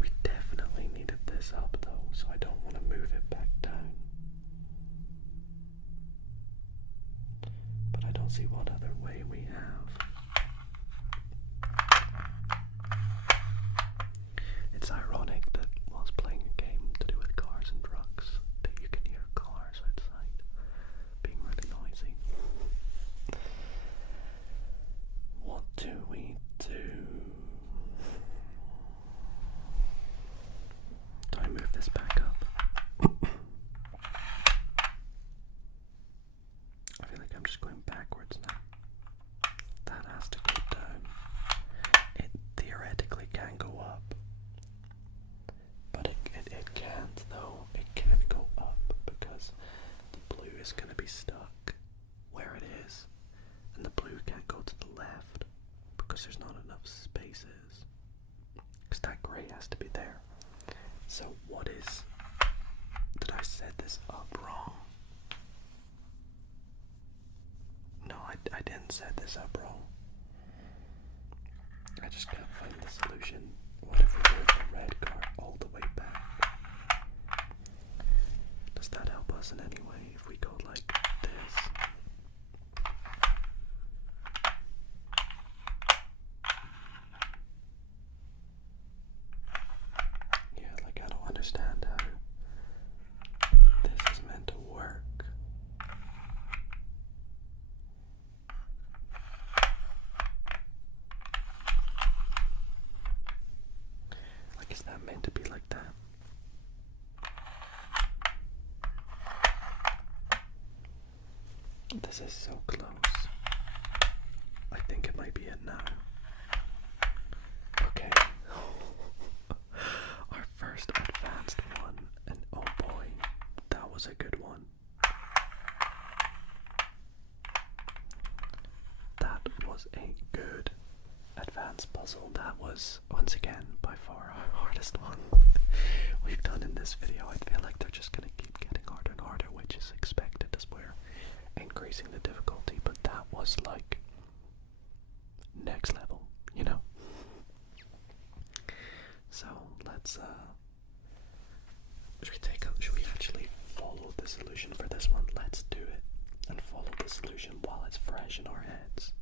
We definitely needed this up though, so I don't want to move it back down. But I don't see what other way we have. It's ironic that whilst playing a game to do with cars and trucks, that you can hear cars outside being really noisy. What do we do? Do I move this back up? I feel like I'm just going backwards now. That has to go down. It theoretically can go up. But it can't though. It can't go up because the blue is going to be stuck where it is. And the blue can't go to the left because there's not enough spaces. Because that grey has to be there. So what is... Did I set this up wrong? No, I didn't set this up wrong. I just can't find the solution. What if we move the red card all the way back? Does that help us in any way if we go like this? Yeah, like I don't understand how this is meant to work. Like, is that meant to be like that? This is so close. I think it might be it now. Okay. Our first advanced one, and oh boy, that was a good one. That was a good advanced puzzle. That was, once again, by far our hardest one we've done in this video. I feel like they're just gonna keep getting harder and harder, which is expected as we're increasing the difficulty, but that was like next level, you know? So let's should we actually follow the solution for this one? Let's do it and follow the solution while it's fresh in our heads.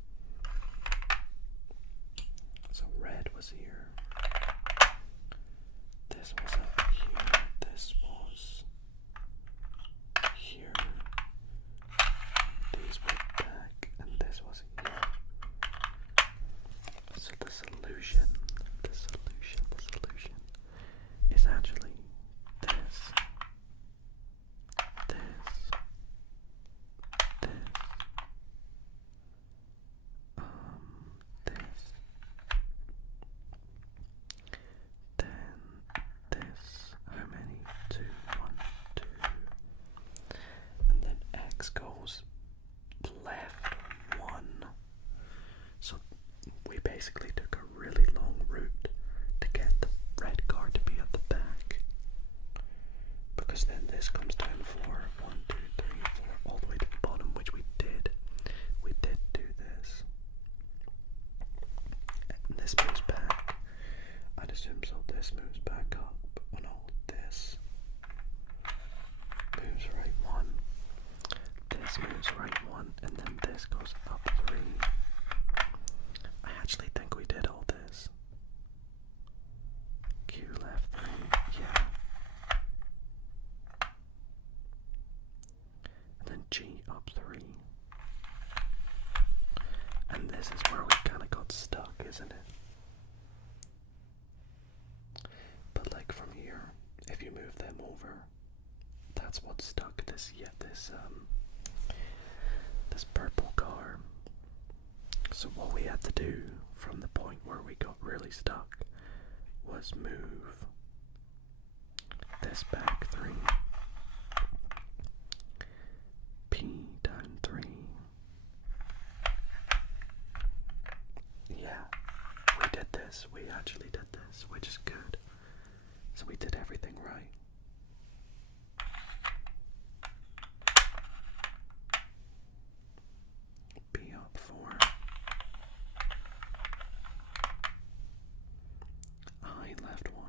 So red was here. This was up here. This was here. These were back, and this was here. So the solution is actually this, this, then this. How many? 2, 1, 2, and then X goes left 1. So we basically took a really long route to get the red card to be at the back, because then this comes down 4, 1, 2, 3, 4, all the way to the bottom, which we did. We did do this. And this moves back. I'd assume so. This moves back up. Oh no, this moves right 1. This moves right 1, and then this goes up 3. I actually think we did all this. Q left 3, yeah. And then G And this is where we kind of got stuck, isn't it? But like from here, if you move them over, that's what stuck this this purple car. So what we had to do from the point where we got really stuck was move this back 3, P down 3. Yeah, we did this. We actually did this, which is good. So we did everything right. B up 4. I left 1.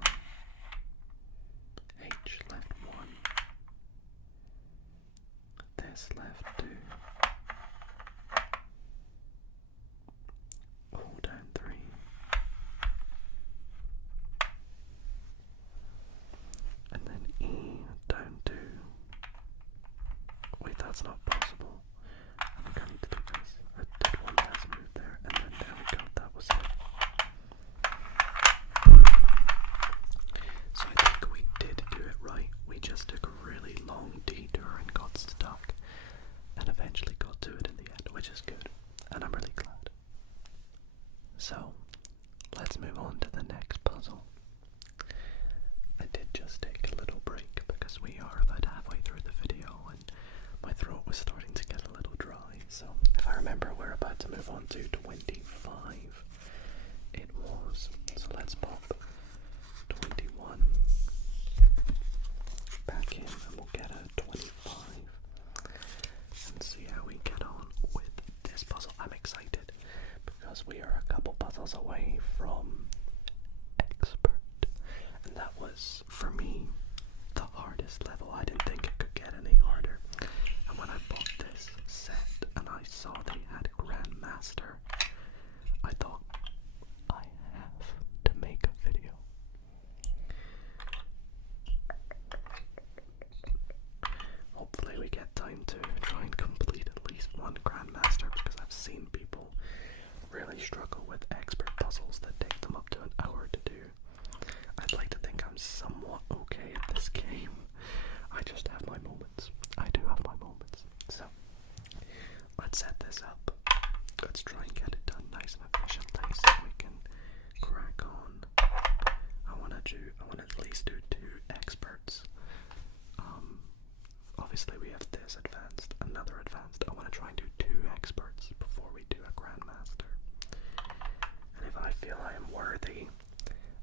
H left 1. This left 2. O down 3. And then E down 2. Wait, that's not possible. I think I need to do this. I did one last move there, and then there we go, that was it. So I think we did do it right. We just took a really long detour and got stuck, and eventually got to it in the end, which is good, and I'm really glad. So, let's move on to the next puzzle. I did just take a little break because we are about halfway through the video and my throat was starting to get a little dry. So if I remember, we're about to move on to 25. It was. So let's pop 21 back in and we'll get a 25 and see how we get on with this puzzle. I'm excited because we are a couple puzzles away from expert. And that was, for me, the hardest level. I didn't think it could get any harder. And when I bought this set and I saw they had Grandmaster, I thought, I have to make a video. Hopefully we get time to try and complete at least one Grandmaster, because I've seen people really struggle with expert puzzles that take them up to an hour to do. I'd like to think I'm somewhat okay at this game. I just have my moments. I do have my moments. So, let's set this up. Let's try and get it done nice and efficiently so we can crack on. I want to at least do 2 experts. Obviously we have this advanced, another advanced. I want to try and do 2 experts before we do a Grandmaster. And if I feel I am worthy,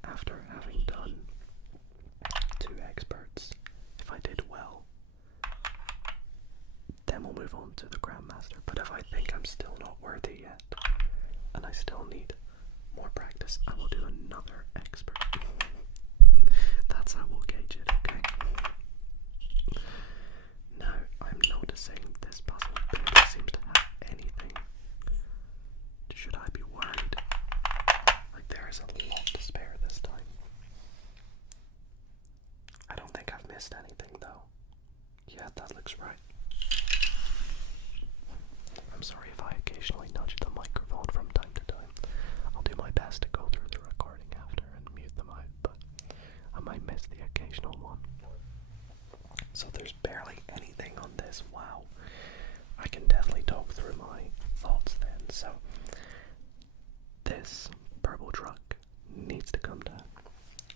after having done 2 experts, if I did well, then we'll move on to the Grandmaster. But if I think I'm still not worthy yet, and I still need more practice, I will do another expert. That's how we'll gauge it, okay? Now, I'm noticing this puzzle barely seems to have anything. Should I be worried? Like, there is a lot to spare this time. I don't think I've missed anything, though. Yeah, that looks right. I'm sorry if I occasionally nudge the microphone from time to time. I'll do my best to go through the recording after and mute them out, but I might miss the occasional one. So there's barely anything on this. Wow. I can definitely talk through my thoughts then. So, this purple truck needs to come down,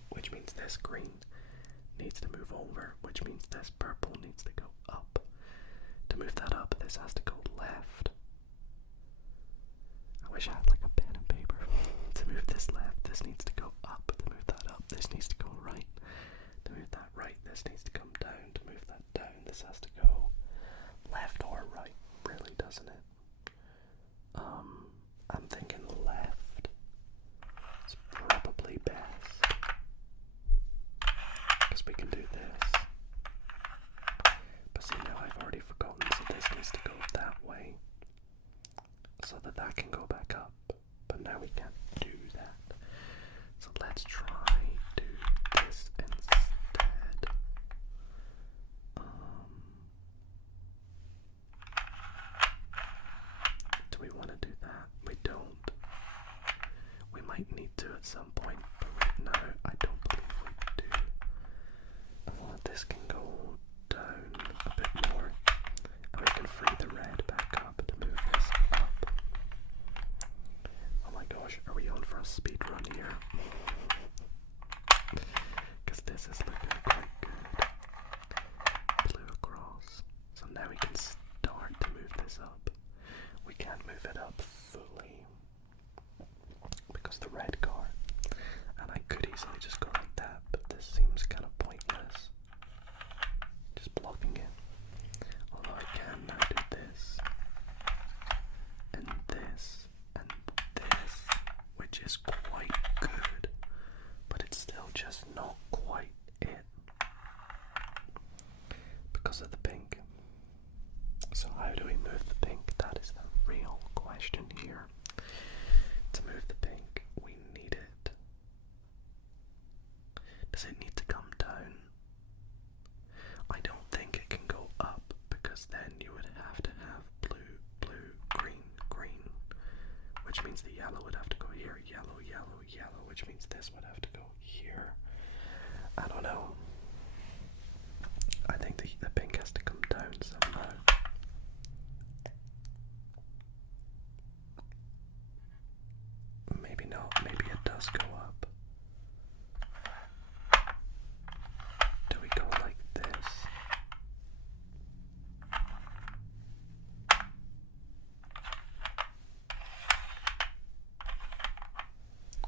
which means this green needs to move over, which means this purple needs to go up. To move that up, this has to go left. I wish I had like a pen and paper. To move this left, this needs to go up. To move that up, this needs to go right. To move that right, this needs to come down. To move that down, this has to go left or right, really, doesn't it? I'm thinking left is probably best, because we can do this. But see, now I've already forgotten, so this needs to go that way, so that can go back up. But now we can't do that. So let's try do this instead. Do we want to do that? We don't. might need to at some point, but right now I don't believe we do. Well, this can go down a bit more, and we can free the red back up to move this up. Oh my gosh, are we on for a speed run here? Because this is looking quite good. Blue across. So now we can start to move this up. We can't move it up fully because the red car, and I could easily just go like that, but this seems kind of pointless, just blocking it. Although I can now do this and this and this, which is quite good, but it's still just not quite it because of the pink. So how do we move the pink? That is the real question here. To move the pink, we need it. Does it need to come down? I don't think it can go up, because then you would have to have blue, blue, green, green, which means the yellow would have to go here, yellow, yellow, yellow, which means this would have to go here. I don't know. I think the pink has to come down somehow. Maybe not, maybe it does go up. Do we go like this?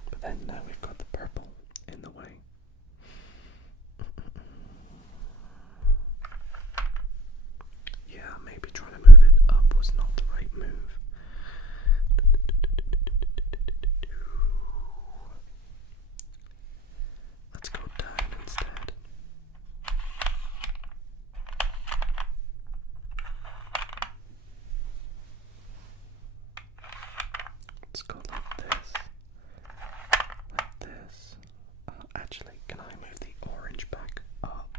But then now we've got the purple in the way. Yeah, maybe trying to move it up was not the right move. Let's go down instead. Let's go like this. Like this. Actually, can I move the orange back up?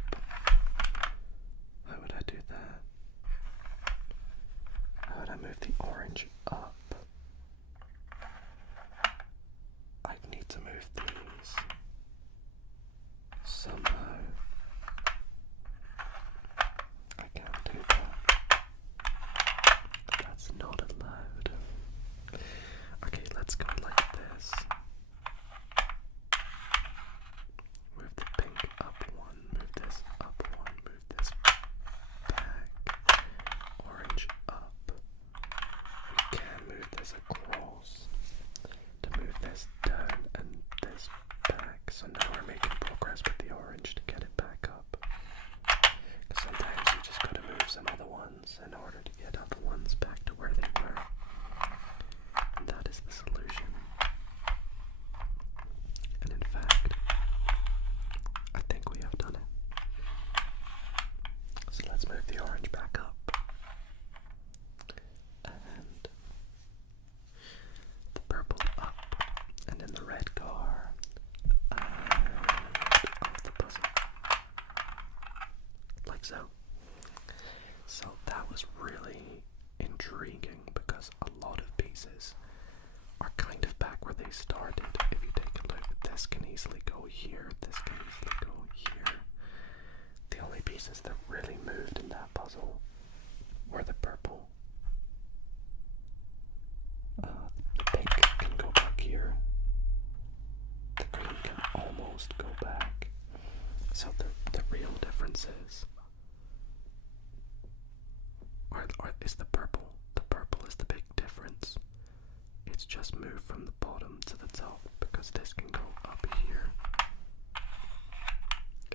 How would I do that? How would I move the orange up? I need to move these somehow. I can't do that. That's not allowed. Okay, let's go like this. Move the pink up one, move this up one, move this back. Orange up. We can move this across to move this down and this back. So now we're making progress with the orange to get it back up. Because sometimes you just gotta move some other ones in order to get other ones back to where they were. And that is the solution. And in fact, I think we have done it. So let's move the orange back up. And the purple up. And then the red car. Off the puzzle. Like so. So that was really intriguing because a lot of pieces are kind of back where they started. If you take a look, this can easily go here, this can easily go here. The only pieces that really moved in that puzzle were the purple. The pink can go back here. The green can almost go back. So the real difference is, or is the purple. The purple is the big difference. It's just moved from the bottom to the top because this can go up here.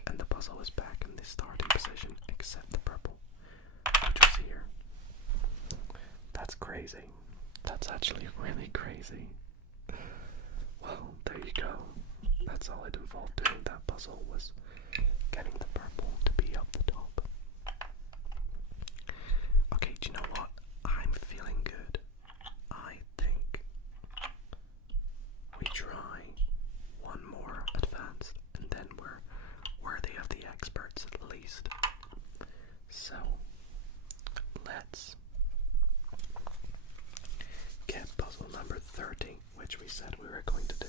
And the puzzle is back in the starting position except the purple, which was here. That's crazy. That's actually really crazy. Well, there you go. That's all it involved doing that puzzle, was getting the purple to be up the top. Okay, do you know what? I'm feeling good. I think we try one more advanced, and then we're worthy of the experts at least. So, let's get puzzle number 30, which we said we were going to do.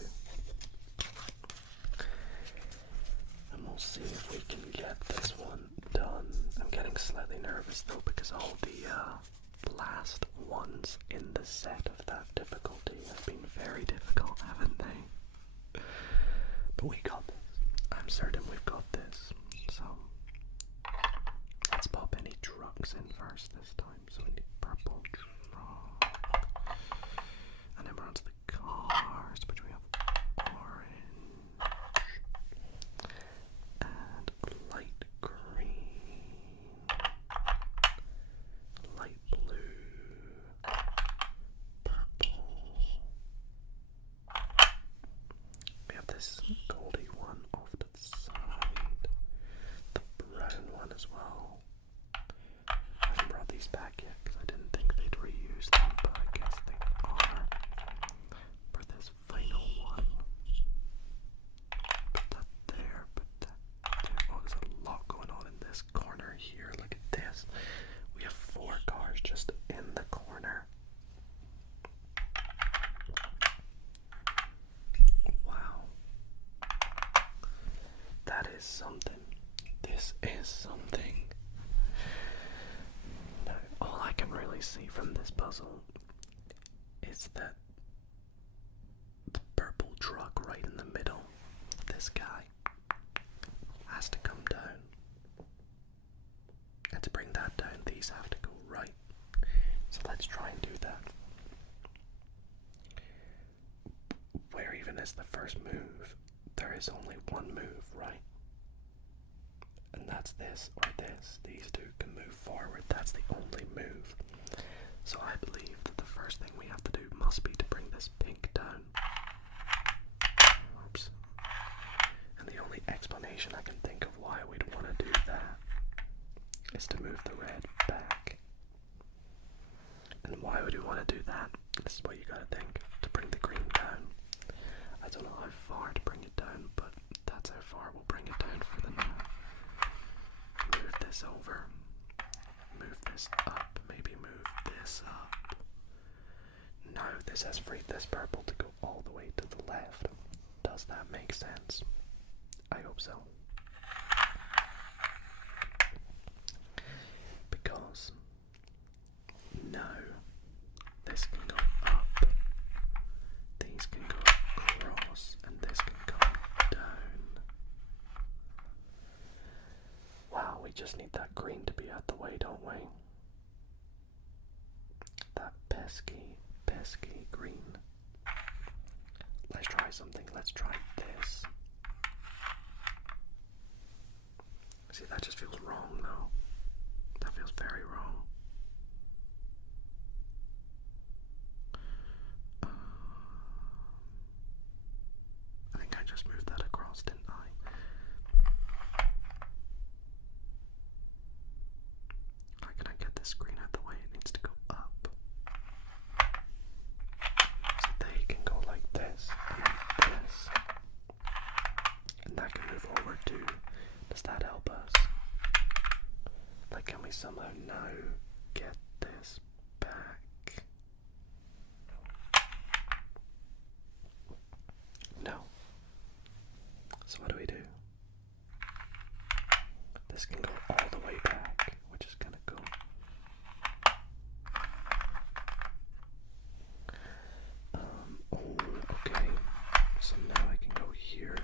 we'll see if we can get this one done. I'm getting slightly nervous though because all the last ones in the set of that difficulty have been very difficult, haven't they? But we got this. I'm certain we've got this. So let's pop any trucks in first this time. So we need purple truck. And then we're on to the cars, which we have orange and light green, light blue, purple. We have this goldy one off to the side, the brown one as well. I haven't brought these back yet because I didn't think they'd reuse them, but I guess they are for this final one. Put that there, put that there. Oh, there's a lot going on in this corner here. Look at this. We have 4 cars just in the corner. Wow. That is something. This is something. Now, all I can really see from this puzzle is that the purple truck right in the middle, this guy, has to come down. And to bring that down, these have to go right. So let's try and do that. Where even is the first move? There is only one move, right? And that's this or this. These two can move forward. That's the only move. So I believe that the first thing we have to do must be to bring this pink down. Oops. And the only explanation I can think of why we'd want to do that is to move the red back. And why would we want to do that? This is what you gotta think. To bring the green down. I don't know how far to bring it down, but that's how far we'll bring it down for the now. Move this over. Move this up. Maybe move this up. No, this has freed this purple to go all the way to the left. Does that make sense? I hope so. Because now this can go up, these can go across, and this can go down. Wow, we just need that green to be out the way, don't we? That pesky green. Let's try something. Let's try this. See, that just feels wrong though. That feels very wrong. I think I just moved that across, didn't I? How can I get this screen out the way? It needs to go up. So they can go like this and this. And that can move over too. Does that help us? Like, can we somehow now get this back? No. So what do we do? This can go all the way back, which is gonna go. Oh, okay. So now I can go here,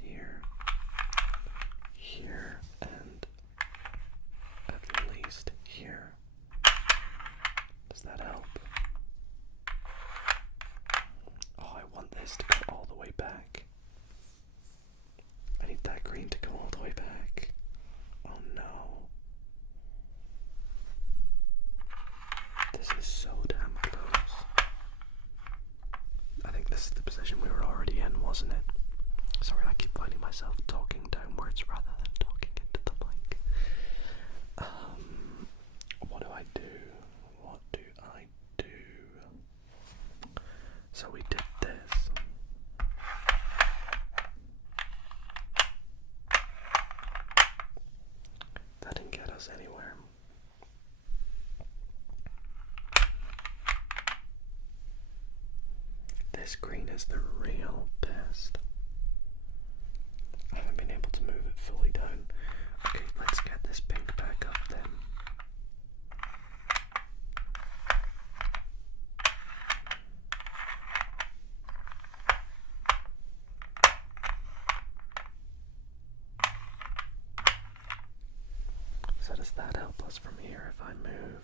here, here, and at least here. Does that help? Oh, I want this to go all the way back. I need that green to go all the way back. Oh no. This is so damn close. I think this is the position we were already in, wasn't it? Sorry, I keep finding myself talking downwards rather than talking into the mic. What do I do? What do I do? So we did this. That didn't get us anywhere. This green is the real best. I haven't been able to let's move it fully down. Okay, let's get this pink back up then. So does that help us from here if I move?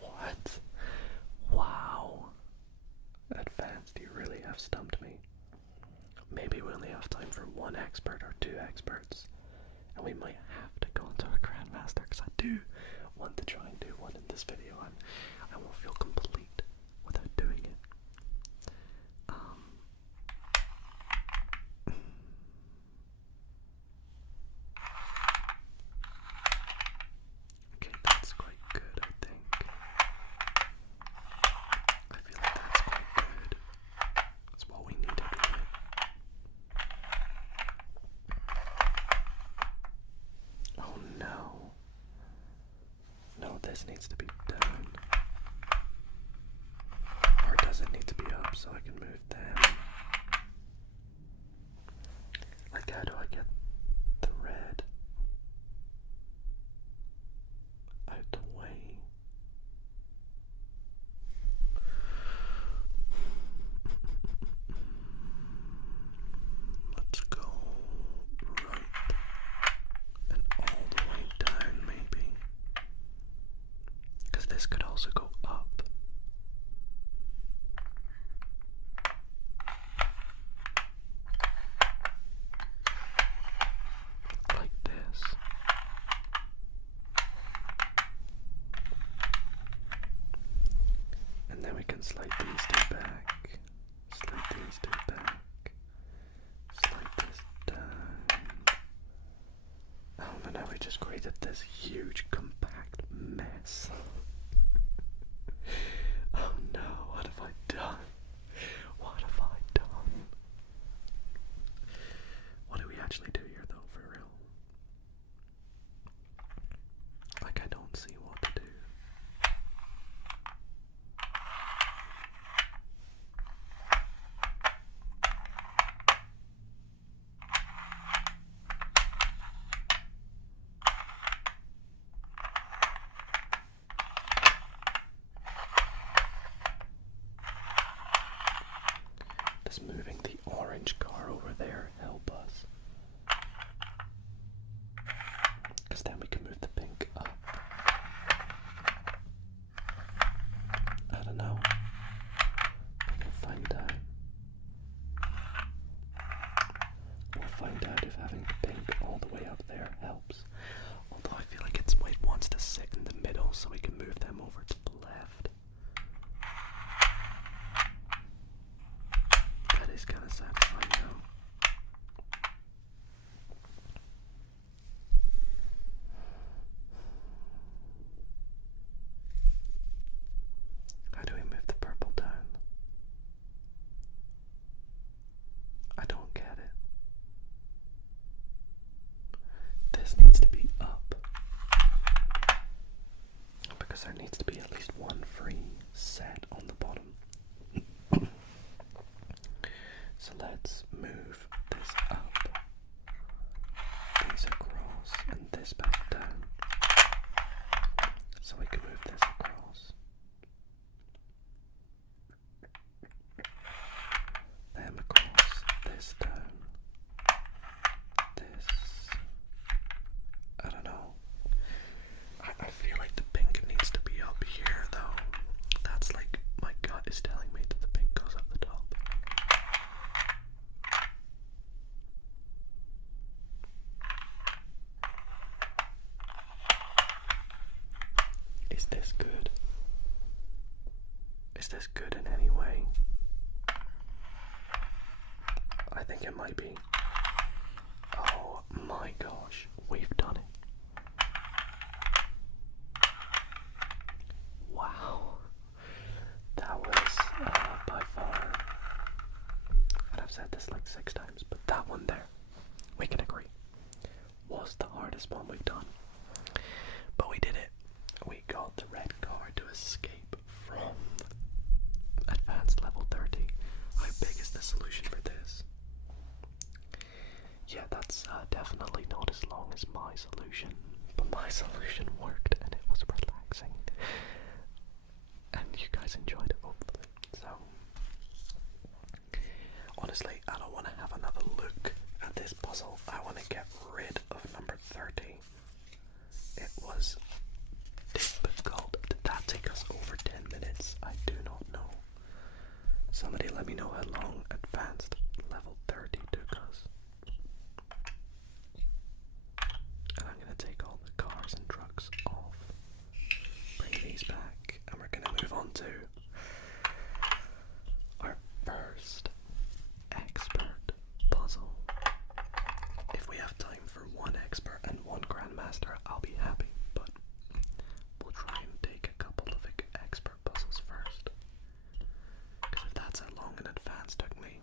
What? Wow. Advanced, you really have stumped me. Maybe we only have time for one expert or two experts, and we might have to go into a grandmaster, because I do want to try and do one in this video, and I won't feel complete without doing it. Okay, that's quite good, I think. I feel like that's quite good. That's what we needed, really. Oh no. No, this needs to be down. Or does it need to be up so I can move them? Like, how do I get the red out the way? Let's go right and all the way down, maybe. Because this could also go up. Like this. And then we can slide these two back. Slide these two back. Slide this down. Oh, and now we just created this huge compact mess. Oh no, what have I done? What have I done? What do we actually do here though, for real? Like, I don't see what to do. Does moving the orange car over there help us? Because then we can move the pink up. I don't know. We'll find out. We'll find out if having the pink all the way up there helps. Although I feel like it wants to sit in the middle so we can move them over to the left. That is kind of satisfying though. How do we move the purple down? I don't get it. This needs to be up. Because there needs to be at least one free set on the bottom. So let's move this up, these across, and this back down. So we can move this across. Them across, this down, this. I don't know. I feel like the pink needs to be up here though. That's like, my gut is telling me that the pink goes up the top. Is this good? Is this good in any way? I think it might be. Oh my gosh, we've done it. Wow. That was by far, and I've said this like 6 times, but that one there, we can agree, was the hardest one we've done. But we did it. We got the red car to escape from advanced level 30. How big is the solution for this? my solution worked and it was relaxing. And you guys enjoyed it, hopefully. So, honestly, I don't want to have another look at this puzzle. I want to get rid of number 30. It was difficult. Did that take us over 10 minutes? I do not know. Somebody let me know how long advanced level 30 took us. And I'm going to take all the cars and trucks off. Bring these back. And we're going to move on to our first expert puzzle. If we have time for one expert and one grandmaster, I'll be happy, but we'll try and take a couple of expert puzzles first. Because if that's how long an advance took me,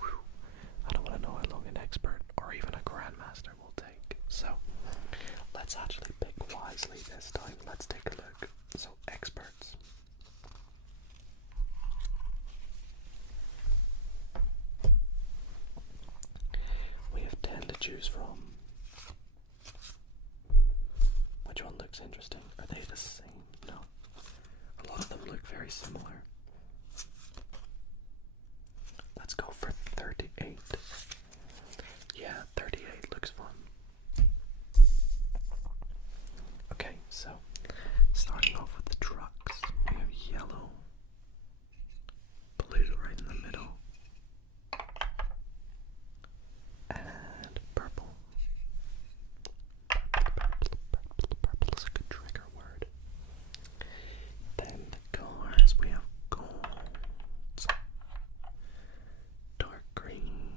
whew, I don't want to know how long an expert or even a grandmaster will take. So let's actually pick wisely this time. Let's take a look. So experts. We have 10 to choose from. Which one looks interesting? Are they the same? No. A lot of them look very similar. Let's go for 38. Yeah, 38 looks fun. Okay, so starting off with the trucks, we have yellow, blue right in the middle, and purple. Purple is a good trigger word. Then the cars, we have gold, dark green,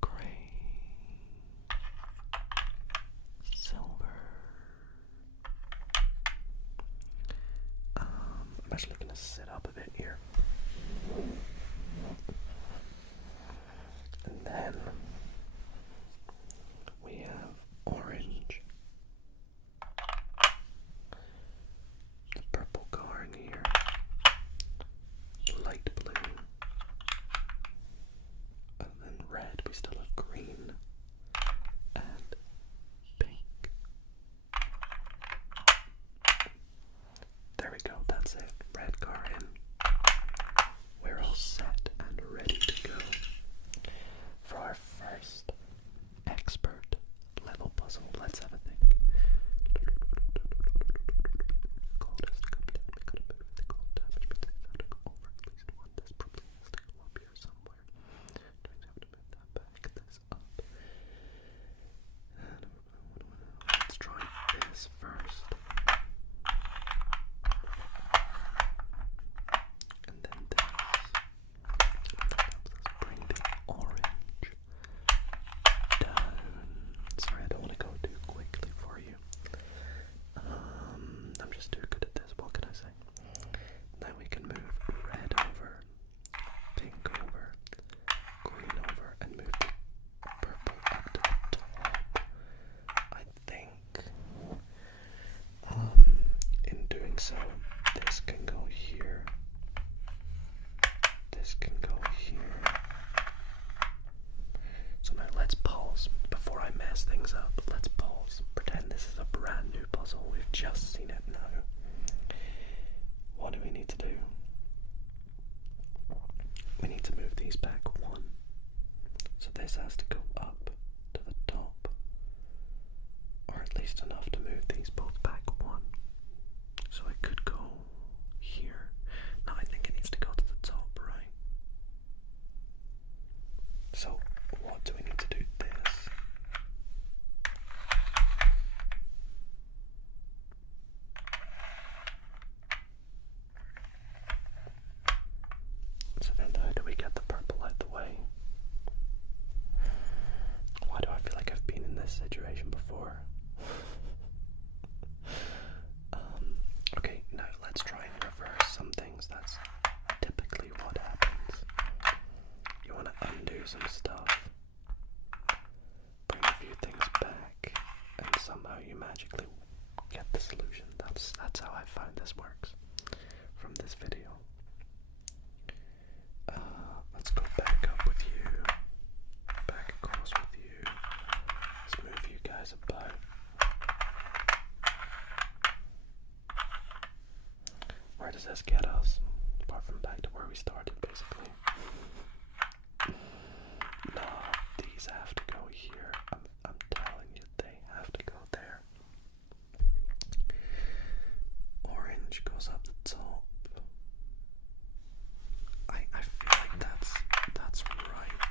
gray, silver. I'm actually going to sit up a bit here. And then we have orange, the purple car in here, light blue, and then red. We still have green and pink. There we go, that's it. Red car in. We're all set and ready to go for our first expert level puzzle. Let's have a think. Gold has to come down. We gotta move the gold damage means it's got to go over at least one. This probably has to go up here somewhere. Means have to move that back, this up. And let's try this first. And then this. Let's bring the orange down. Sorry, I don't want to go too quickly for you. I'm just too good at this. What can I say? Now we can move red over, pink over, green over, and move the purple up to the top. I think in doing so, this can go here. This can go here. So now let's pause before I mess things up. Let's pause. Pretend this is a brand new puzzle. We've just seen it now. What do we need to do? We need to move these back one. So this has to go up to the top. Or at least enough to move these both back one. So I could go here. No, I think it needs to go to the top, right? So what do we need to do this? So then how do we get the purple out the way? Why do I feel like I've been in this situation before? Okay, now let's try and reverse some things. That's typically what happens. You want to undo some stuff, bring a few things back, and somehow you magically get the solution. That's how I find this works from this video. Let's go back up with you, back across with you. Let's move just get us, apart from back to where we started, basically. No, these have to go here. I'm telling you, they have to go there. Orange goes up the top. I feel like that's right.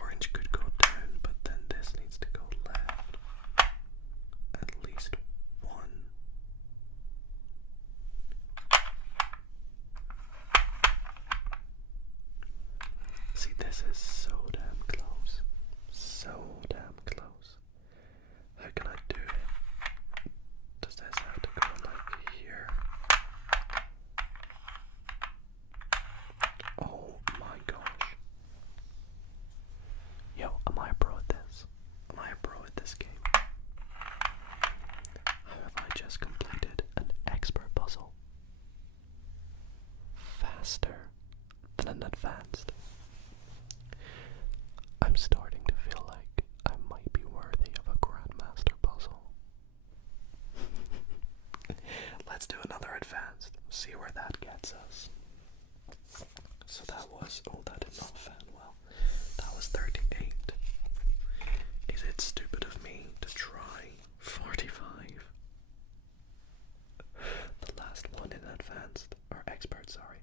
Orange could go down, but then this needs to go left. At least one. See, this is so damn close. So damn close. How can I do it? Does this have to go like here? Oh my gosh. Yo, am I a pro at this? Am I a pro at this game? How have I just completed an expert puzzle? Faster than an advanced. I'm starting to feel like I might be worthy of a grandmaster puzzle. Let's do another advanced, see where that gets us. So that was, oh, that did not fan well. That was 38. Is it stupid of me to try 45? The last one in advanced, or expert, sorry.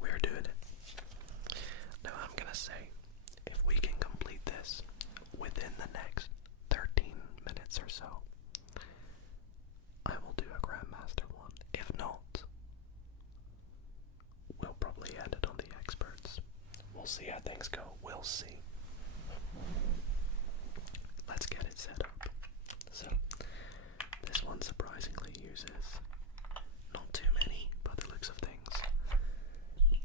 We're doing it. Now I'm gonna say, if we can complete this within the next 13 minutes or so, I will do a grandmaster one. If not, we'll probably end it on the experts. We'll see how things go. We'll see. Let's get it set up. So, this one surprisingly uses not too many by the looks of things.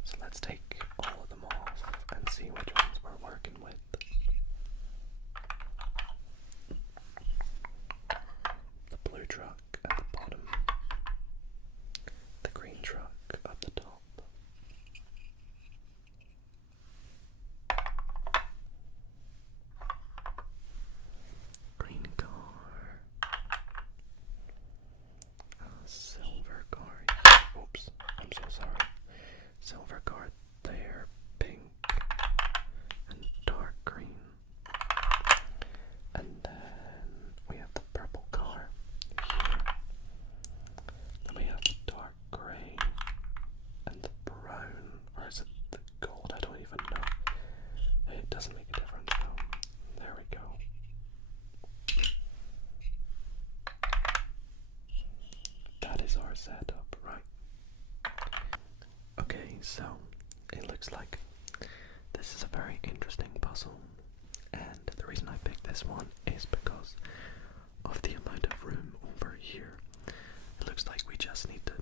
So let's take all of them off and see which ones we're working with. The blue truck at the bottom. The green truck at the top. Green car. Silver car. Oops, I'm so sorry. Silver car there, pink and dark green. And then we have the purple car here. Then we have the dark grey and the brown, or is it the gold? I don't even know. It doesn't make a difference though. There we go. That is our setup, right? Okay, so it looks like this is a very interesting puzzle, and the reason I picked this one is because of the amount of room over here. It looks like we just need to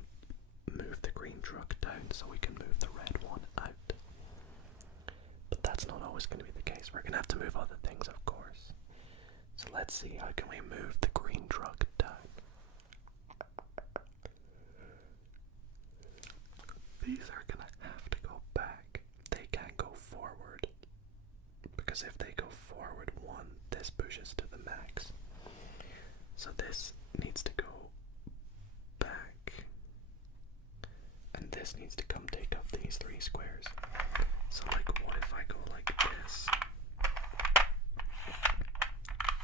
move the green truck down so we can move the red one out. But that's not always going to be the case. We're going to have to move other things, of course. So let's see, how can we move the green truck down? These are going to have to go back. They can't go forward. Because if they go forward one, this pushes to the max. So this needs to go back. And this needs to come take up these three squares. So like, what if I go like this?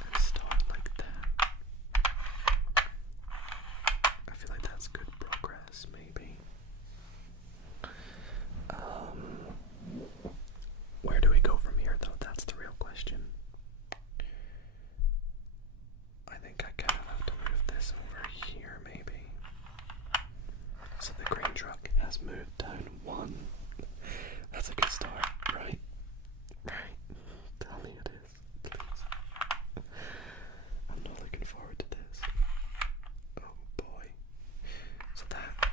And start like that? I feel like that's good progress, maybe. Where do we go from here, though? That's the real question. I think I kind of have to move this over here, maybe. So the green truck has moved down one. That's a good start, right? Right? Tell me it is, please. I'm not looking forward to this. Oh boy. So that...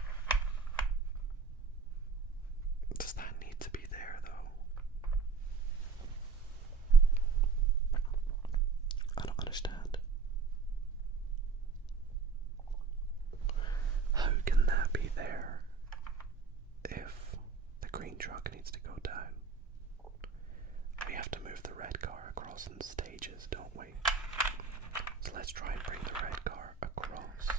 Does that need to be there, though? I don't understand. How can that be there if the green truck needs to go down? We have to move the red car across in stages, don't we? So let's try and bring the red car across.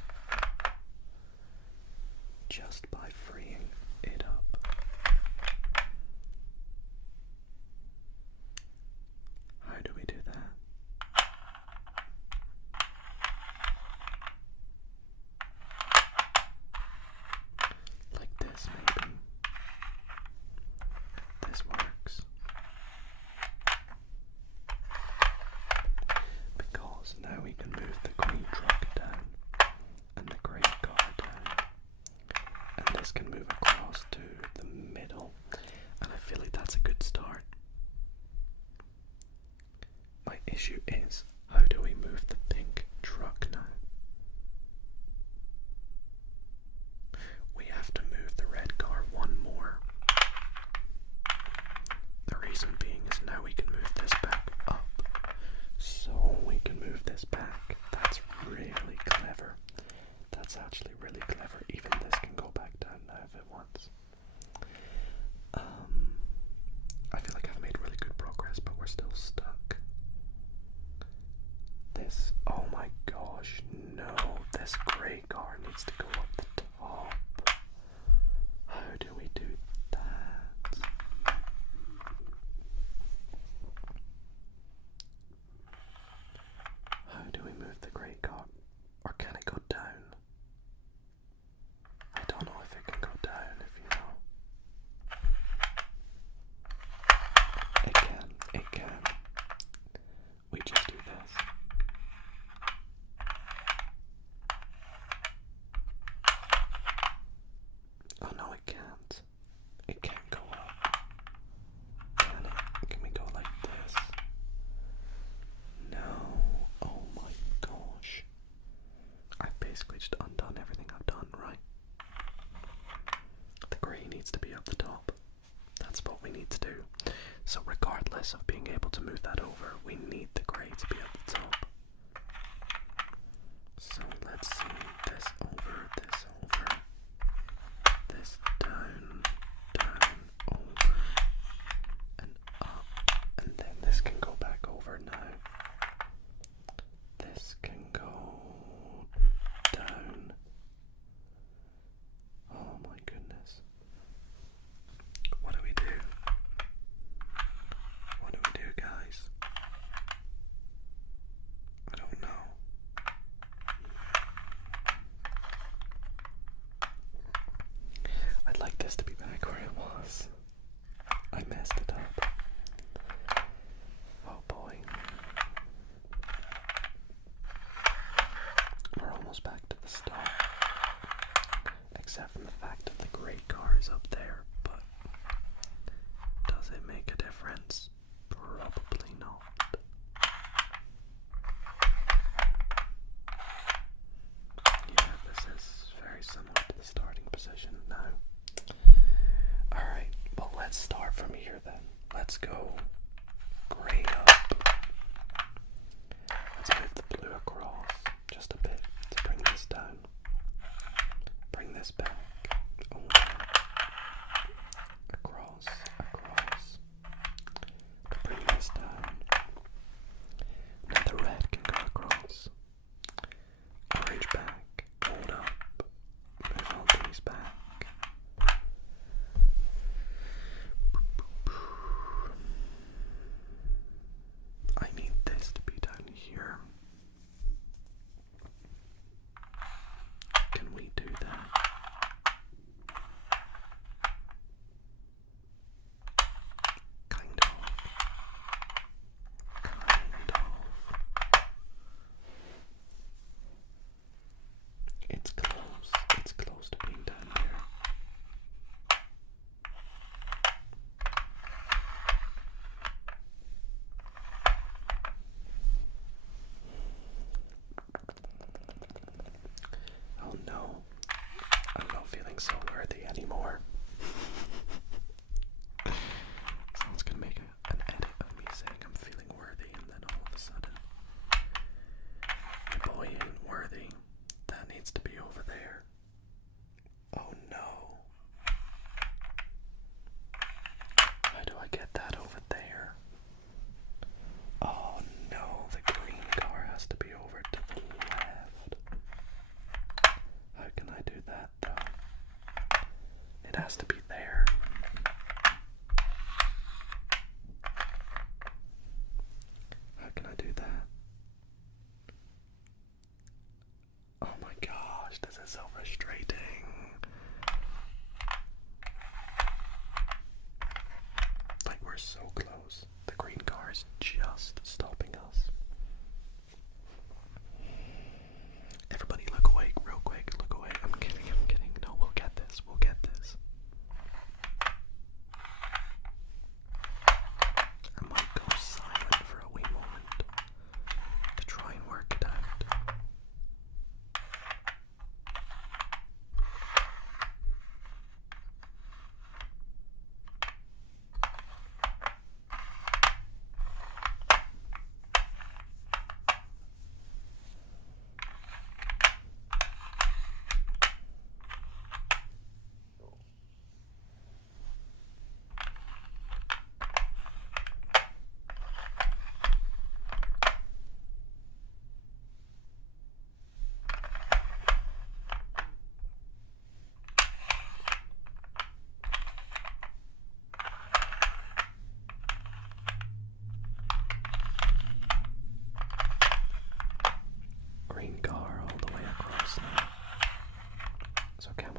issue is, how do we move the pink truck now? We have to move the red car one more. The reason being is now we can move this back up. So we can move this back. That's really clever. That's actually really clever. Even this can go back down now if it wants. I feel like I've made really good progress, but we're still stuck. This, oh my gosh, no. This grey car needs to go up the top. How do we do that? How do we move the grey car? Or can it go down? I don't know if it can go down, if you know. It can, it can. We just do this. Oh no, it can't. It can't go up. Can it? Can we go like this? No. Oh my gosh. I've basically just undone everything I've done, right? The grey needs to be up the top. That's what we need to do. So regardless of being able to move that over, we need the grey to be at the top. So let's see, this over, this down, over, and up, and then this can go back over now. This can go down. Oh my goodness. What do we do? What do we do, guys? I don't know. I'd like this to be back where it was. I messed it up. Oh boy. We're almost back to the start. Except from the fact that the grey car is up there, but does it make a difference? Probably not. Yeah, this is very similar to the starting position now. Alright, well let's start from here then.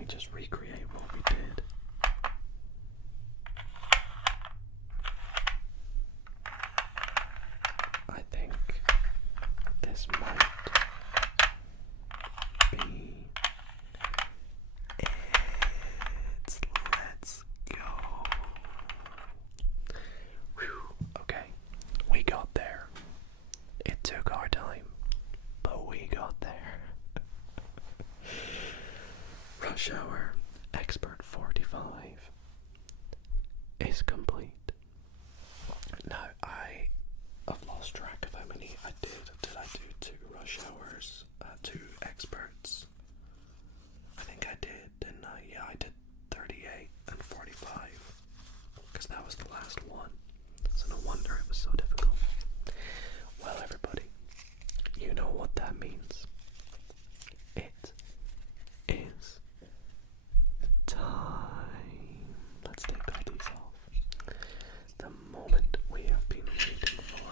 just recreate what we did. I think this might be it. Let's go. Whew. Okay, we got there. It took our time, but we got there. Rush Hour Expert 45 is complete. Now, I've lost track of how many I did. Did I do 2 Rush Hours, 2 Experts? I think I did, didn't I? Yeah, I did 38 and 45, because that was the last one. So no wonder it was so difficult. Well, everybody, you know what that means. It is time. Let's take the hoodies off. The moment we have been waiting for.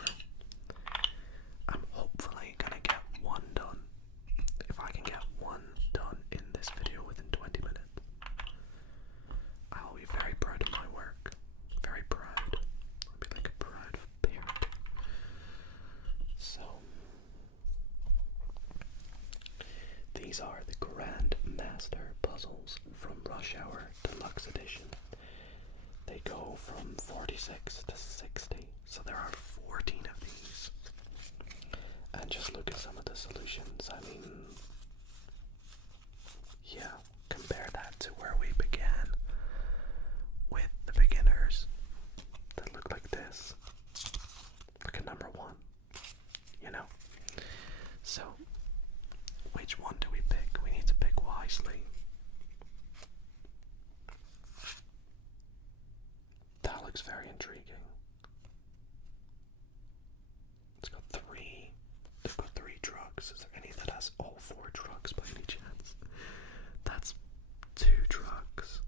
I'm hopefully gonna get one done. If I can get one done in this video within 20 minutes, I'll be very proud of my work. Very proud. I'll be like a proud parent. So, these are the Grand Master puzzles from Rush Hour Deluxe Edition. They go from 46 to 60, so there are 14 of these. And just look at some of the solutions. I mean, yeah, compare that to where we began with the beginners that look like this. Look at number 1, you know? So, which one do we pick? We need to pick wisely. That looks very intriguing. It's got 3. They've got 3 drugs. Is there any that has all 4 drugs by any chance? That's 2 drugs.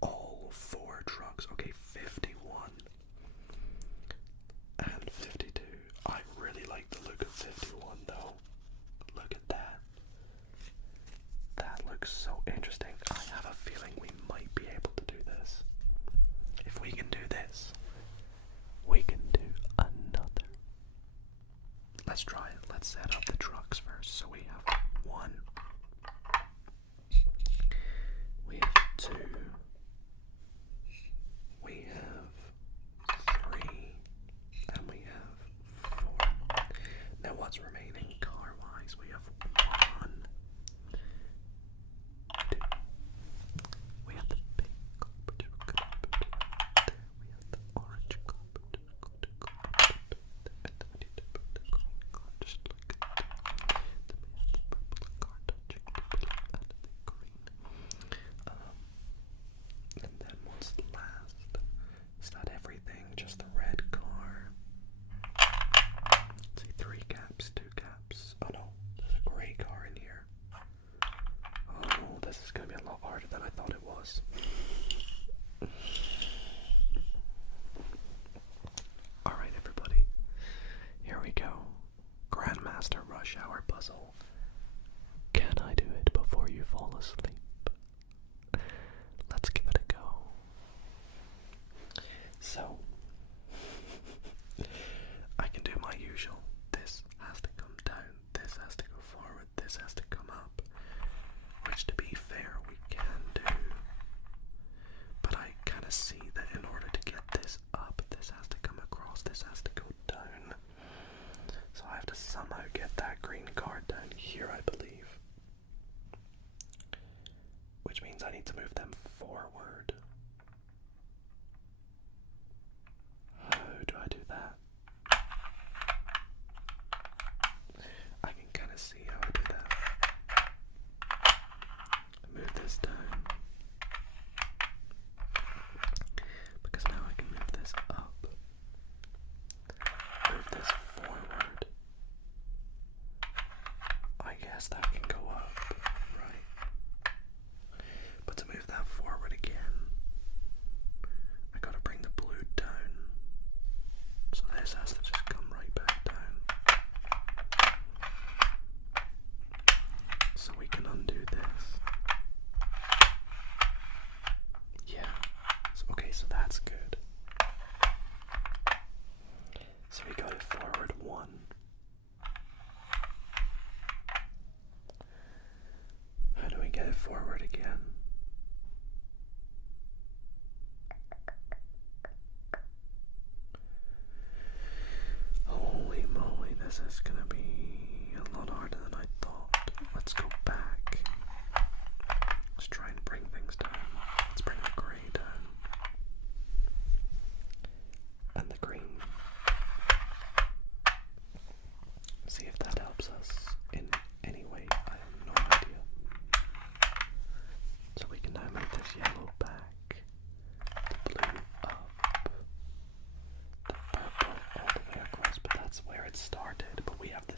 All 4 drugs. Okay, 51 and 52. I really like the look of 51 though. Look at that. That looks so interesting. I have a feeling we might be able to do this. If we can do this, we can do another. Let's try it. Let's set up the drugs first. So we have 1. We have 2. We have 3. And we have 4. Now what's remaining car-wise? We have 1, 2. We have the pink carpet. We have the orange carpet. And then we need to put the green card just like that. Then we have the purple card touching the blue and the green. And then what's last? Is that everything? Just the red car? See, 3 caps, 2 caps. Oh no, there's a grey car in here. Oh, this is gonna be a lot harder than I thought it was. Alright, everybody. Here we go. Grandmaster Rush Hour puzzle. Can I do it before you fall asleep? Let's give it a go. So, I can do my usual. This has to come down, this has to go forward, this has to come up. Which, to be fair, we can do. But I kind of see that in order to get this up, this has to come across, this has to go down. So I have to somehow get that green card down here, I believe. Which means I need to move them forward. How do I do that? I can kind of see how I do that. Move this down. Because now I can move this up. Move this forward. I guess that can go up, right? But to move that forward again,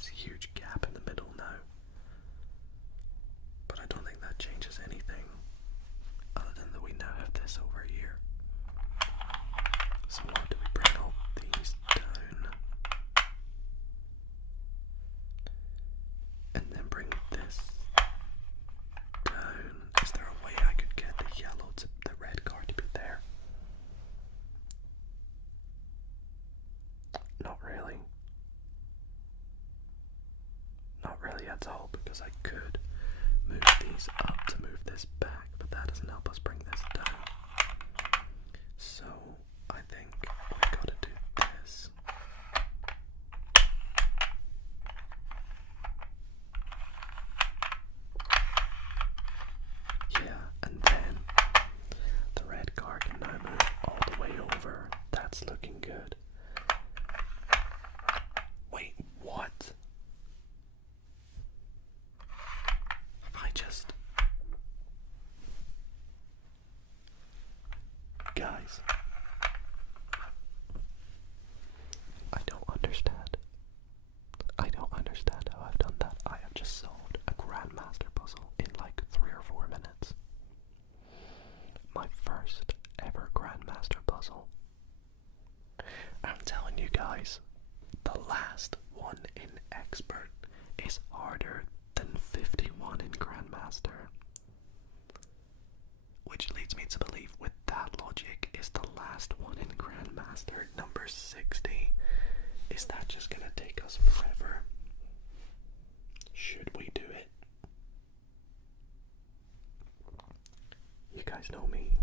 this huge gap in the middle now. But I don't think that changes anything, other than that we now have this over here. So why do we bring all these down? And then bring this down. Is there a way I could get the yellow to the red card to be there? Not really. Not really at all, because I could move these up to move this back, but that doesn't help us bring this down. So I think we gotta do this. Yeah, and then the red car can now move all the way over. That's looking good. Wait, what? Have I just... Guys, I don't understand. I don't understand how I've done that. I have just solved a Grandmaster puzzle in like 3 or 4 minutes. My first ever Grandmaster puzzle. I'm telling you guys, the last one in Expert is harder than 51 in Grandmaster. Which leads me to believe, with that logic, is the last one in Grandmaster, number 60. Is that just gonna take us forever? Should we do it? You guys know me.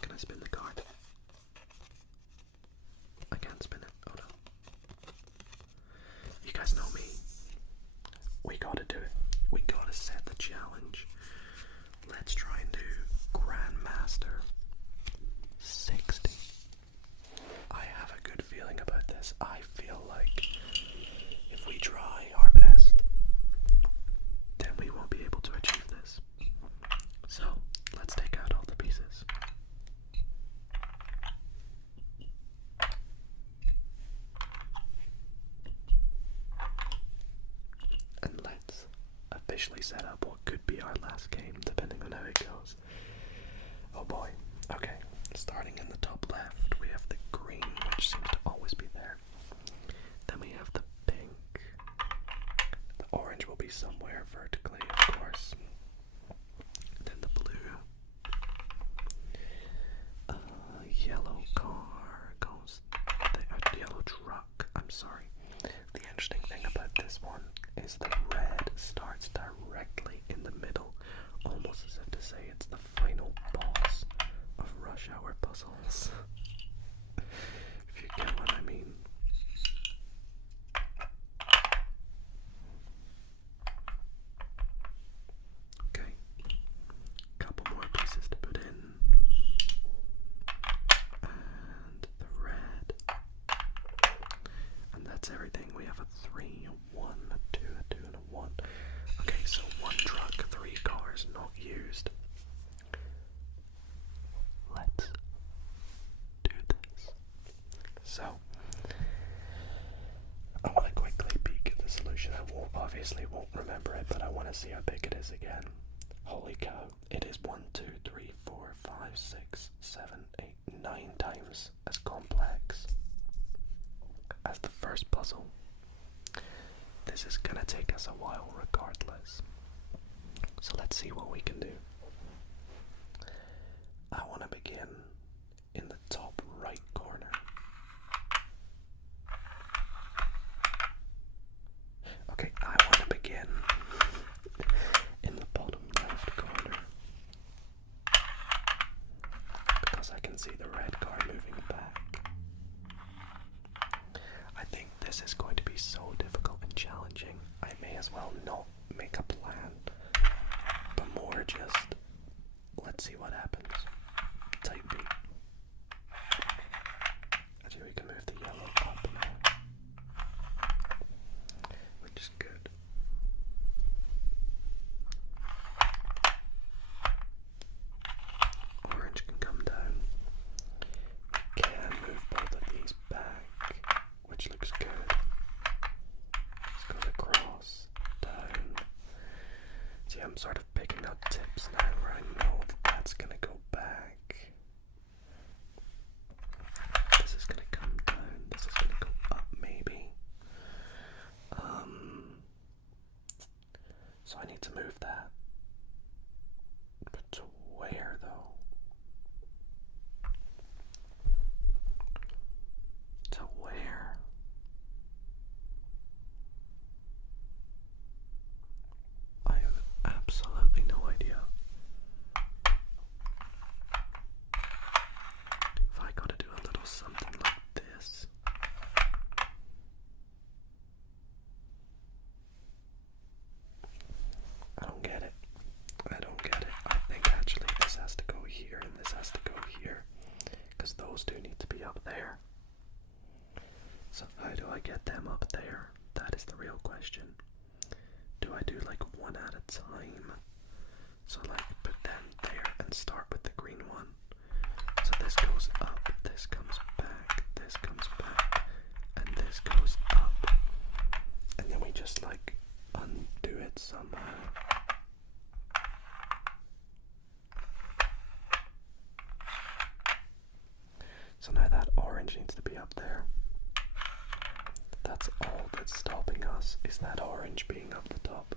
Can I spin the card? I can't spin it. Oh no. You guys know me. We gotta do it. We gotta set the challenge. Let's try and do Grandmaster 60. I have a good feeling about this. I feel like if we try our best, then we won't be able to achieve this. So, let's take out all the pieces. And let's officially set up what could be our last game, depending on how it goes. Oh boy. Okay, starting in the top left, we have the green, which seems to always be there. Then we have the pink. The orange will be somewhere vertically, of course. Then the blue. Yellow car goes there. Yellow truck. I'm sorry. The interesting thing about this one is the red starts directly in the middle, almost as if to say it's the final boss of Rush Hour puzzles. If you get what I mean. Okay. Couple more pieces to put in. And the red. And that's everything. We have a 3, a 1, a 2, a 2, and a 1. Okay, so 1 truck, 3 cars not used. Let's do this. So, I want to quickly peek at the solution. I obviously won't remember it, but I want to see how big it is again. Holy cow, it is 1, 2, 3, 4, 5, 6, 7, 8, 9 times as complex as the first puzzle. This is gonna take us a while regardless. So let's see what we can do. I want to begin in the top right corner. Okay, I want to begin in the bottom left corner, because I can see the red car moving back. I think this is going to be so difficult and challenging. I may as well not make a plan, but more just, let's see what happens. Type B. Actually, we can move the yellow up now, which is good. Orange can come down. We can move both of these back, which looks good. I'm sort of picking up tips now where I know that that's gonna go back. This is gonna come down. This is gonna go up, maybe. So I need to move that. But to where, though? To where? I have absolutely no idea. If I gotta do a little something like this. I don't get it. I don't get it. I think actually this has to go here and this has to go here. Because those two need to be up there. So how do I get them up there? That is the real question. Do I do like one at a time? So like put them there and start with the green one. So this goes up, this comes back, and this goes up. And then we just like undo it somehow. So now that orange needs to be up there. That's all that's stopping us, is that orange being up the top.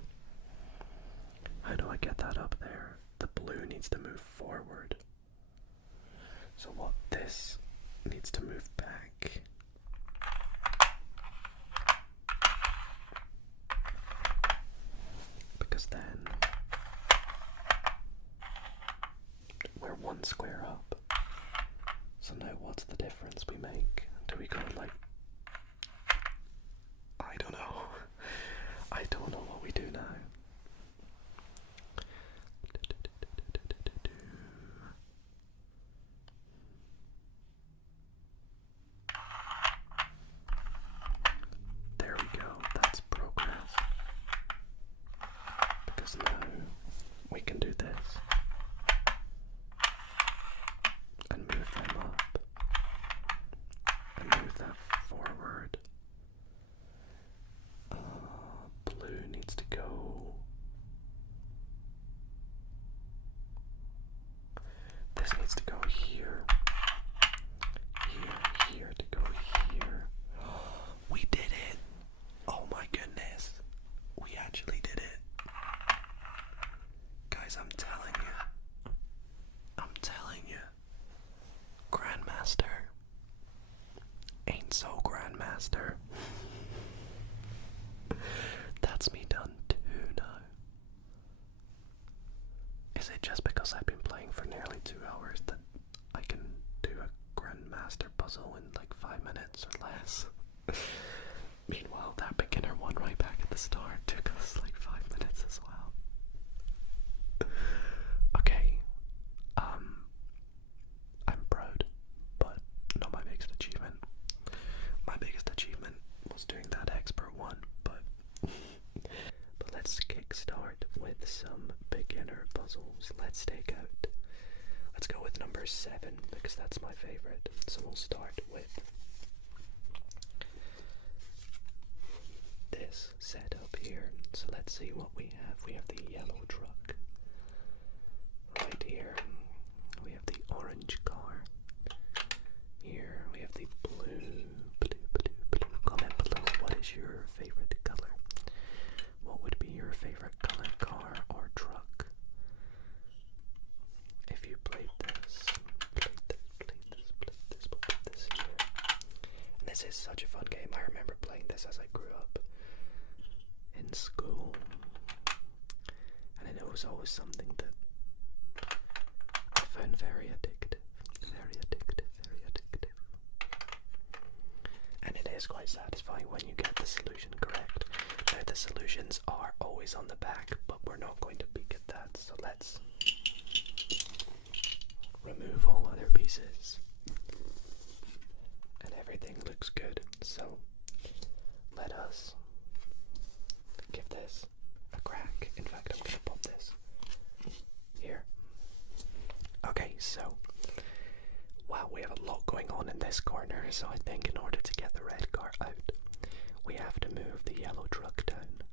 How do I get that up there? The blue needs to move forward. So what, this needs to move back. Because then we're one square up. So now what's the difference we make? Do we go like... I don't know. I don't know what we do now. There we go. That's progress. Because now we can do this. And move them up. And move that forward. Blue needs to go. This needs to go here. Here to go here. We did it! Oh my goodness. We actually did it. Guys, I'm telling you. I'm telling you. Grandmaster ain't so Grandmaster. That's me done too now. Is it just because I've been playing for nearly 2 hours that I can do a Grandmaster puzzle in like 5 minutes or less? Meanwhile, that beginner one right back at the start took us like 5 minutes as well. Okay. I'm proud, but not my biggest achievement. My biggest achievement was doing that expert one, but let's kickstart with some beginner puzzles. Let's go with number 7 because that's my favorite. So we'll start with this setup here. So let's see what we have. We have the yellow truck right here. We have the orange car. Here we have the blue. Comment below, what is your favorite color? What would be your favorite color, car or truck? If you played this, we'll put this here. And this is such a fun game. I remember playing this as I grew up in school. And it was always something that I found very addictive. And it is quite satisfying when you get the solution correct. Now the solutions are always on the back, but we're not going to peek at that, so let's remove all other pieces. And everything looks good, so let us give this a crack. In fact, I'm going to pop this here. Okay, so wow, we have a lot going on in this corner, so I think in order to get the red car out, we have to move the yellow truck down.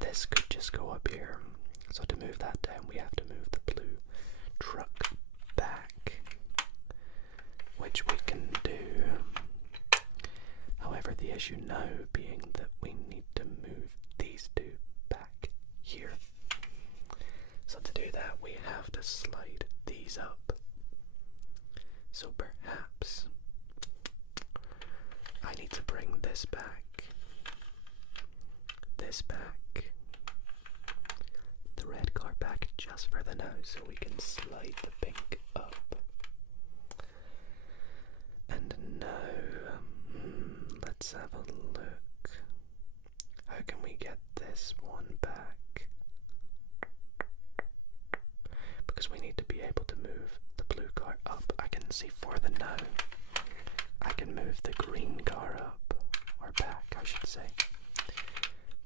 This could just go up here, So to move that down, we have to move the blue truck back, which we can do. However, the issue now being that we need to move these two back here. So to do that, we have to slide these up. So perhaps I need to bring this back, the red car back just for the now, so we can slide the pink up. And now, let's have a look. How can we get this one back? Because we need to be able to move the blue car up. I can see for the now, I can move the green car up, or back I should say,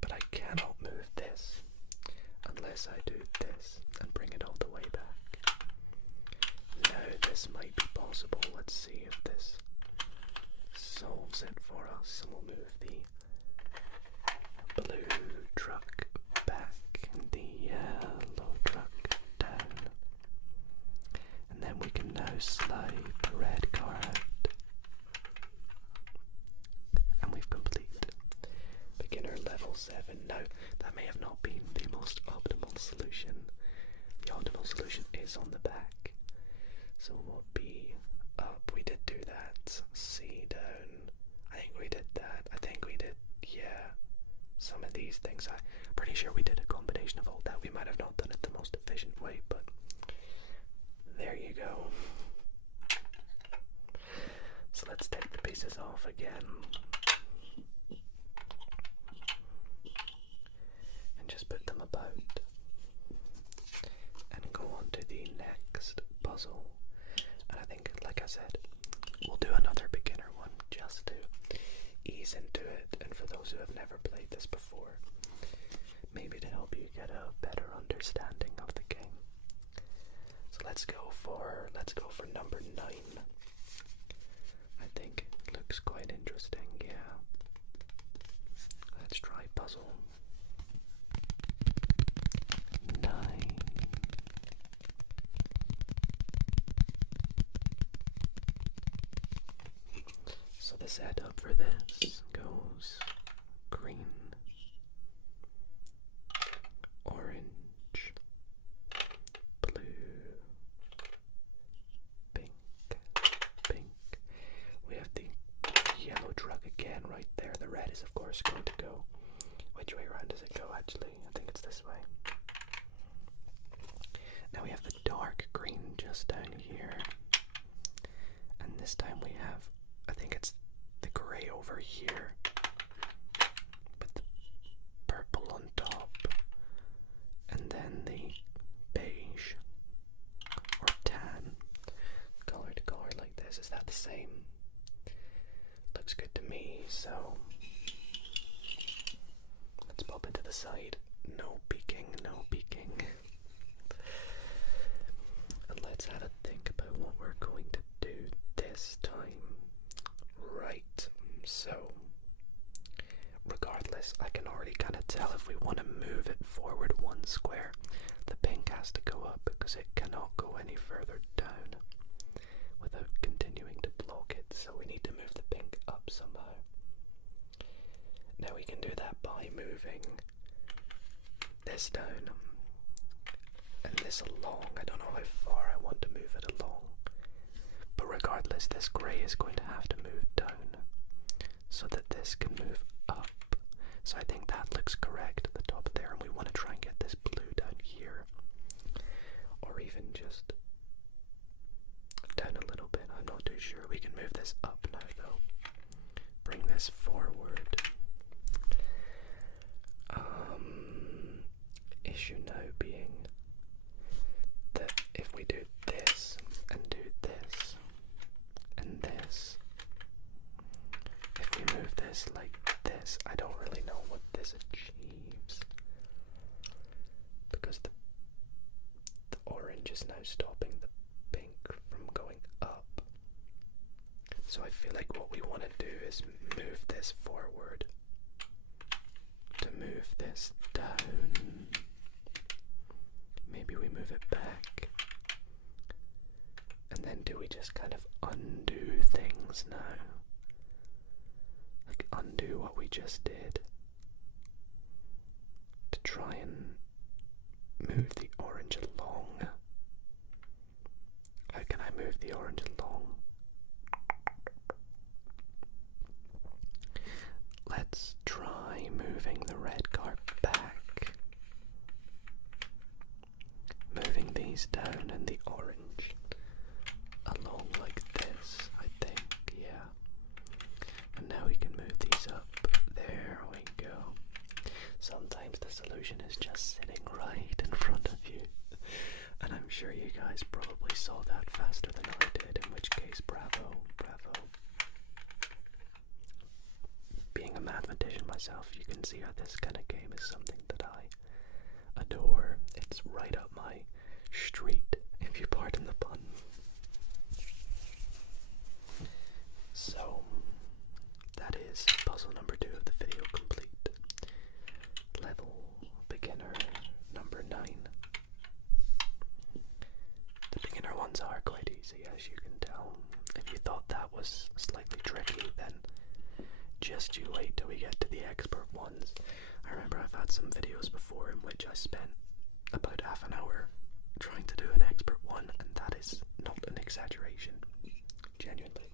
but I cannot move this unless I do this and bring it all the way back. Now this might be possible. Let's see if this solves it for us. And we'll move the blue truck back and the yellow truck down, and then we can now slide the red car out, and we've completed beginner level 7. Now that may have not been the most optimal solution. The optimal solution is on the back, so we'll be up. We did do that. C down. I think we did that. I think we did, yeah, some of these things. I'm pretty sure we did a combination of all that. We might have not done it the most efficient way, but there you go. So let's take the pieces off again and just put them about and go on to the next puzzle. And I think, like I said, we'll do another beginner one just to ease into it, and for those who have never played this before, maybe to help you get a better understanding of the game. So let's go for number 9. I think it looks quite interesting, yeah. Let's try puzzle 9. So the setup for this goes green, orange, blue, pink. We have the yellow truck again right there. The red is of course going to go. Which way around does it go actually? I think it's this way. Now we have the dark green just down here. And this time we have, I think it's the grey over here, with the purple on top, and then the beige or tan color to color like this. Is that the same? Looks good to me, so let's pop it to the side. No peeking, no peeking. And let's have a think about what we're going to do this time. Right, so regardless, I can already kind of tell if we want to move it forward 1 square, the pink has to go up because it cannot go any further down without continuing to block it. So we need to move the pink up somehow. Now we can do that by moving this down and this along. I don't know how far I want to move it along, but regardless, this grey is going to have to move down so that this can move up. So I think that looks correct at the top there, and we want to try and get this blue down here, or even just down a little bit. I'm not too sure. We can move this up now though. Bring this forward. Issue now being that if we do this and do this and this, if we move this like this, I don't really know what this achieves, because the orange is now stopping the pink from going up. So I feel like what we want to do is move this forward to move this down. maybe we move it back. And then do we just kind of undo things now? Like undo what we just did to try and move the orange along. How can I move the orange along? Let's try moving the red car back. Moving these down and the orange along like this, I think, yeah. And now we can move these up. There we go. Sometimes the solution is just sitting right in front of you. And I'm sure you guys probably saw that faster than I did, in which case, bravo, bravo. Being a mathematician myself, you can see how this kind of game is something that I adore. It's right up my street, if you pardon the pun. So, that is puzzle number 2 of the video complete. Level beginner number 9. The beginner ones are quite easy, as you can tell. If you thought that was slightly tricky, then just you wait till we get to the expert ones. I remember I've had some videos before in which I spent about half an hour trying to do an expert one, and that is not an exaggeration. Genuinely.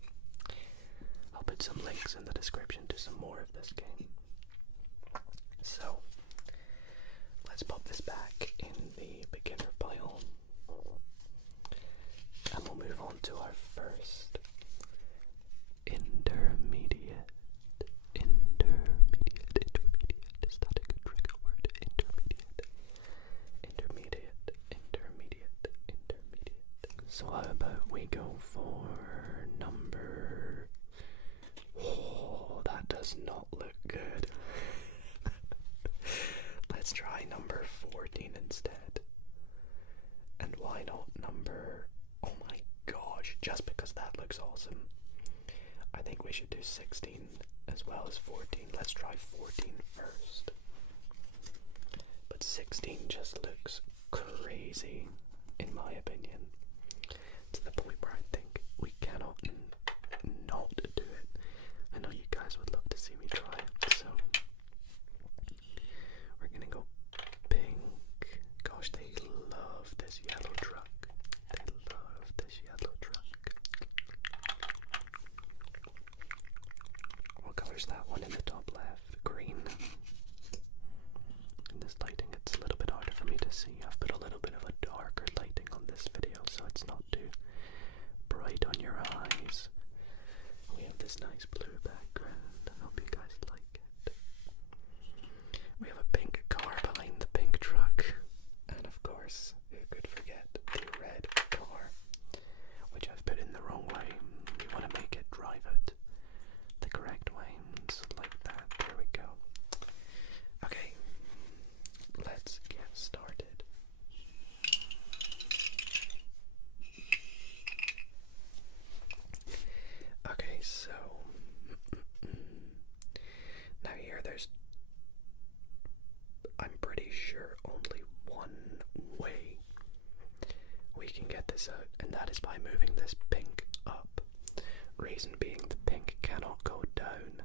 I'll put some links in the description to some more of this game. So, let's pop this back in the beginner pile. And we'll move on to our first intermediate. Is that a good trigger word? Intermediate. So how about we go for number... Oh, that does not look good. Let's try number 14 instead. And why not number... Oh my gosh, just because that looks awesome. I think we should do 16 as well as 14. Let's try 14 first. But 16 just looks crazy, in my opinion. To the point where I think we cannot not do it. I know you guys would love to see me try it, so we're gonna go pink. Gosh, they love this yellow truck. They love this yellow truck. What color's that one in the top left? Green. In this lighting, it's a little bit harder for me to see. I've put a little bit of a darker lighting on this video, so it's not too bright on your eyes. We have this nice blue background. I hope you guys like it. We have a pink car behind the pink truck. And of course, who could forget the red car, which I've put in the wrong way. We want to make it drive it the correct way. So like that. There we go. Okay, let's get started. Okay, so now here I'm pretty sure only one way we can get this out, and that is by moving this pink up. Reason being, the pink cannot go down,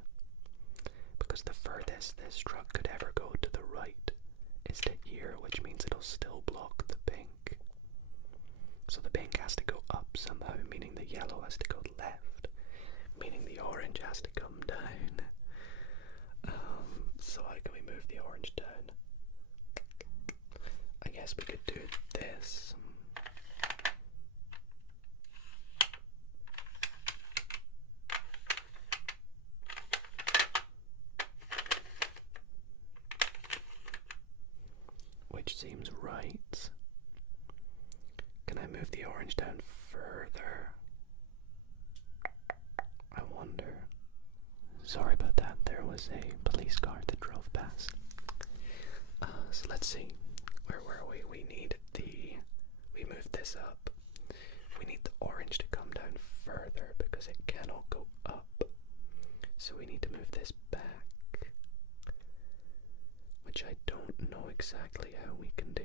because the furthest this truck could ever go to the right is to here, which means it'll still block the pink. So the pink has to go up somehow, meaning the yellow has to go left, meaning the orange has to come down. So how can we move the orange down? I guess we could do this. Which seems right. Can I move the orange down further? I wonder. Sorry about that, there was a police car that drove past. So let's see. Where were we? We moved this up. We need the orange to come down further because it cannot go up. So we need to move this back, which I don't know exactly how we can do.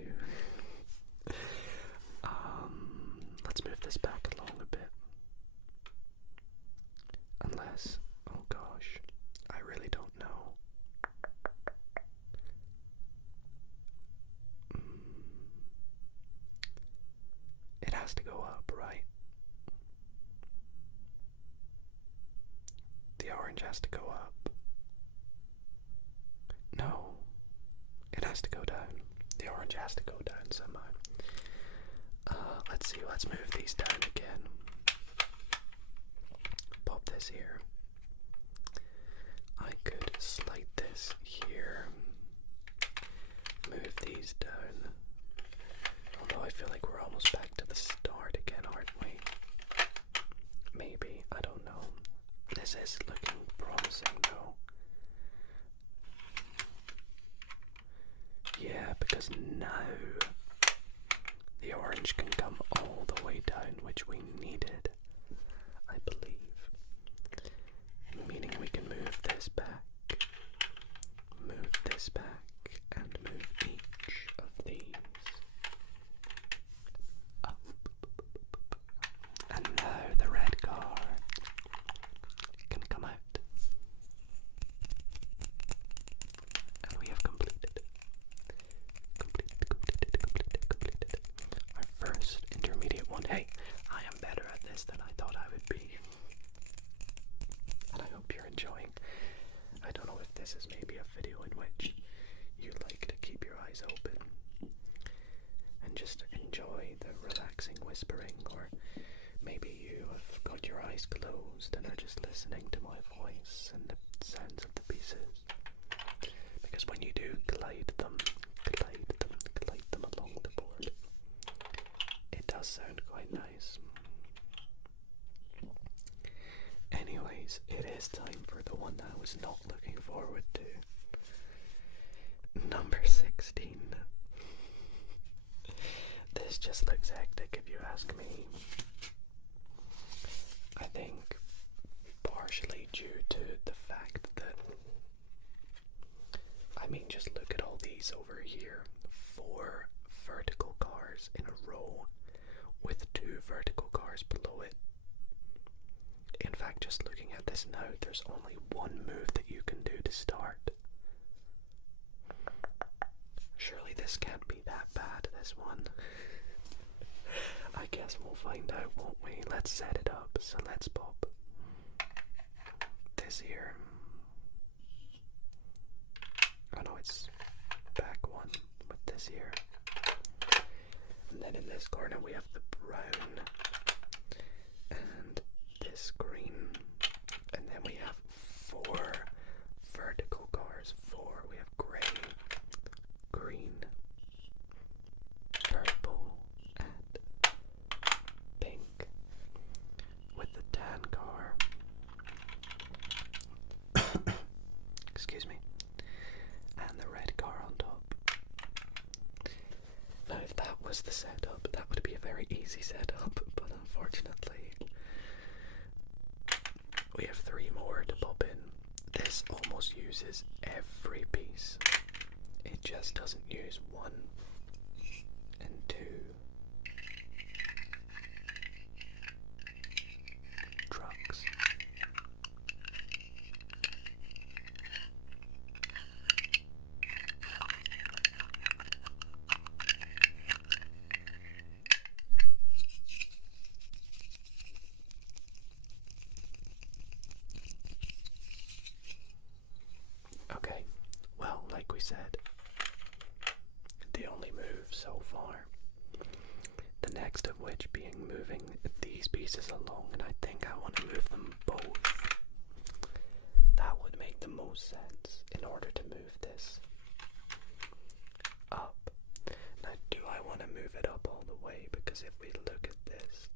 Let's move this back along a bit. Unless, oh gosh, I really don't know. It has to go up, right? The orange has to go up. No, it has to go down. The orange has to go down somehow. Let's see, let's move these down again. Pop this here. I could slide this here. Move these down. Although I feel like we're almost back to the start again, aren't we? Maybe, I don't know. This is looking promising though. Yeah, because now the orange can come all the way down, which we needed, I believe. Meaning we can move this back, and move each of these up. And now the red car can come out. And we have completed our first intermediate one. Hey, I am better at this than I thought I would be. And I hope you're enjoying. I don't know if this is maybe a video in which you like to keep your eyes open and just enjoy the relaxing whispering, or maybe you have got your eyes closed and are just listening to my voice and the sounds of the pieces. Because when you do glide them along the board, it does sound quite nice. Anyways, it is time for the one I was not looking forward to. Number 16. This just looks hectic if you ask me. I think partially due to the fact that, I mean, just look at all these over here. 4 vertical cars in a row with 2 vertical cars below it. In fact, just looking at this now, there's only one move that you can do to start. Surely this can't be that bad, this one. I guess we'll find out, won't we? Let's set it up. So let's pop this here. Oh no, it's back one with this here. And then in this corner we have the brown and this green. And then we have 4 vertical cars. 4. We have grey, green, purple, and pink. With the tan car. Excuse me. And the red car on top. Now if that was the setup, that would be a very easy setup, but unfortunately we have 3 more to pop in. This almost uses every piece. It just doesn't use 1 and 2 trucks. Okay, well, like we said, the only move so far. The next of which being moving these pieces along, and I think I want to move them both. That would make the most sense in order to move this up. Now, do I want to move it up all the way? Because if we look at this,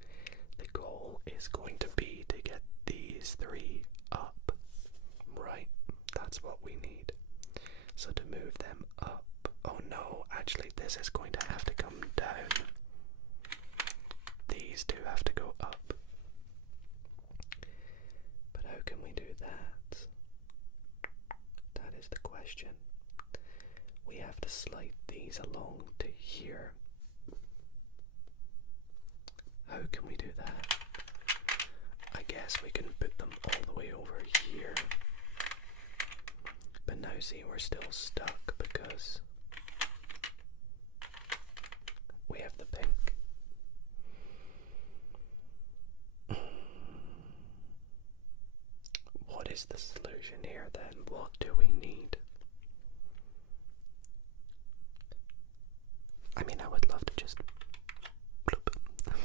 the goal is going to be to get these 3 up, right? That's what we need. So to move them up, oh no, actually this is going to have to come down. These 2 have to go up. But how can we do that? That is the question. We have to slide these along to here. guess we can put them all the way over here. But now see, we're still stuck because we have the pink. What is the solution here then? What do we need? I mean, I would love to just bloop,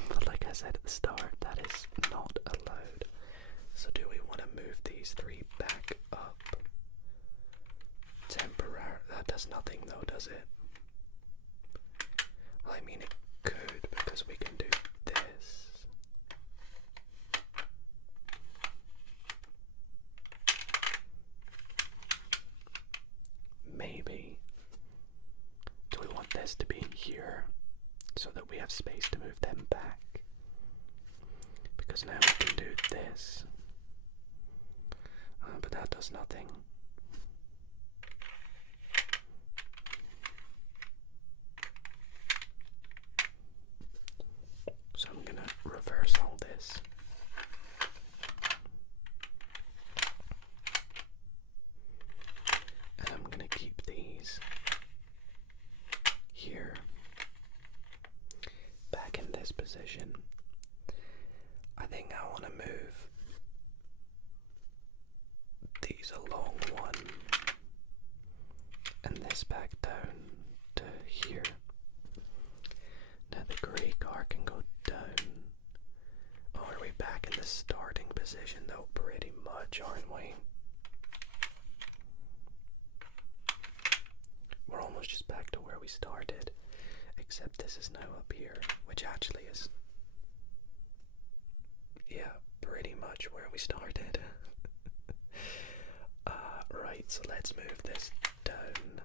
but like I said at the start, that is not allowed. So do we want to move these three back up? Temporary. That does nothing though, does it? Well, I mean, it could, because we can do this. Maybe. Do we want this to be here so that we have space to move them back? Because now we can do this. But that does nothing. So I'm gonna reverse all this. And I'm gonna keep these here, back in this position. I think I want to move these along one and this back down to here. Now the grey car can go down. Oh, are we back in the starting position though? Pretty much, aren't we? We're almost just back to where we started, except this is now up here, which actually is, yeah, pretty much where we started. Right, so let's move this down.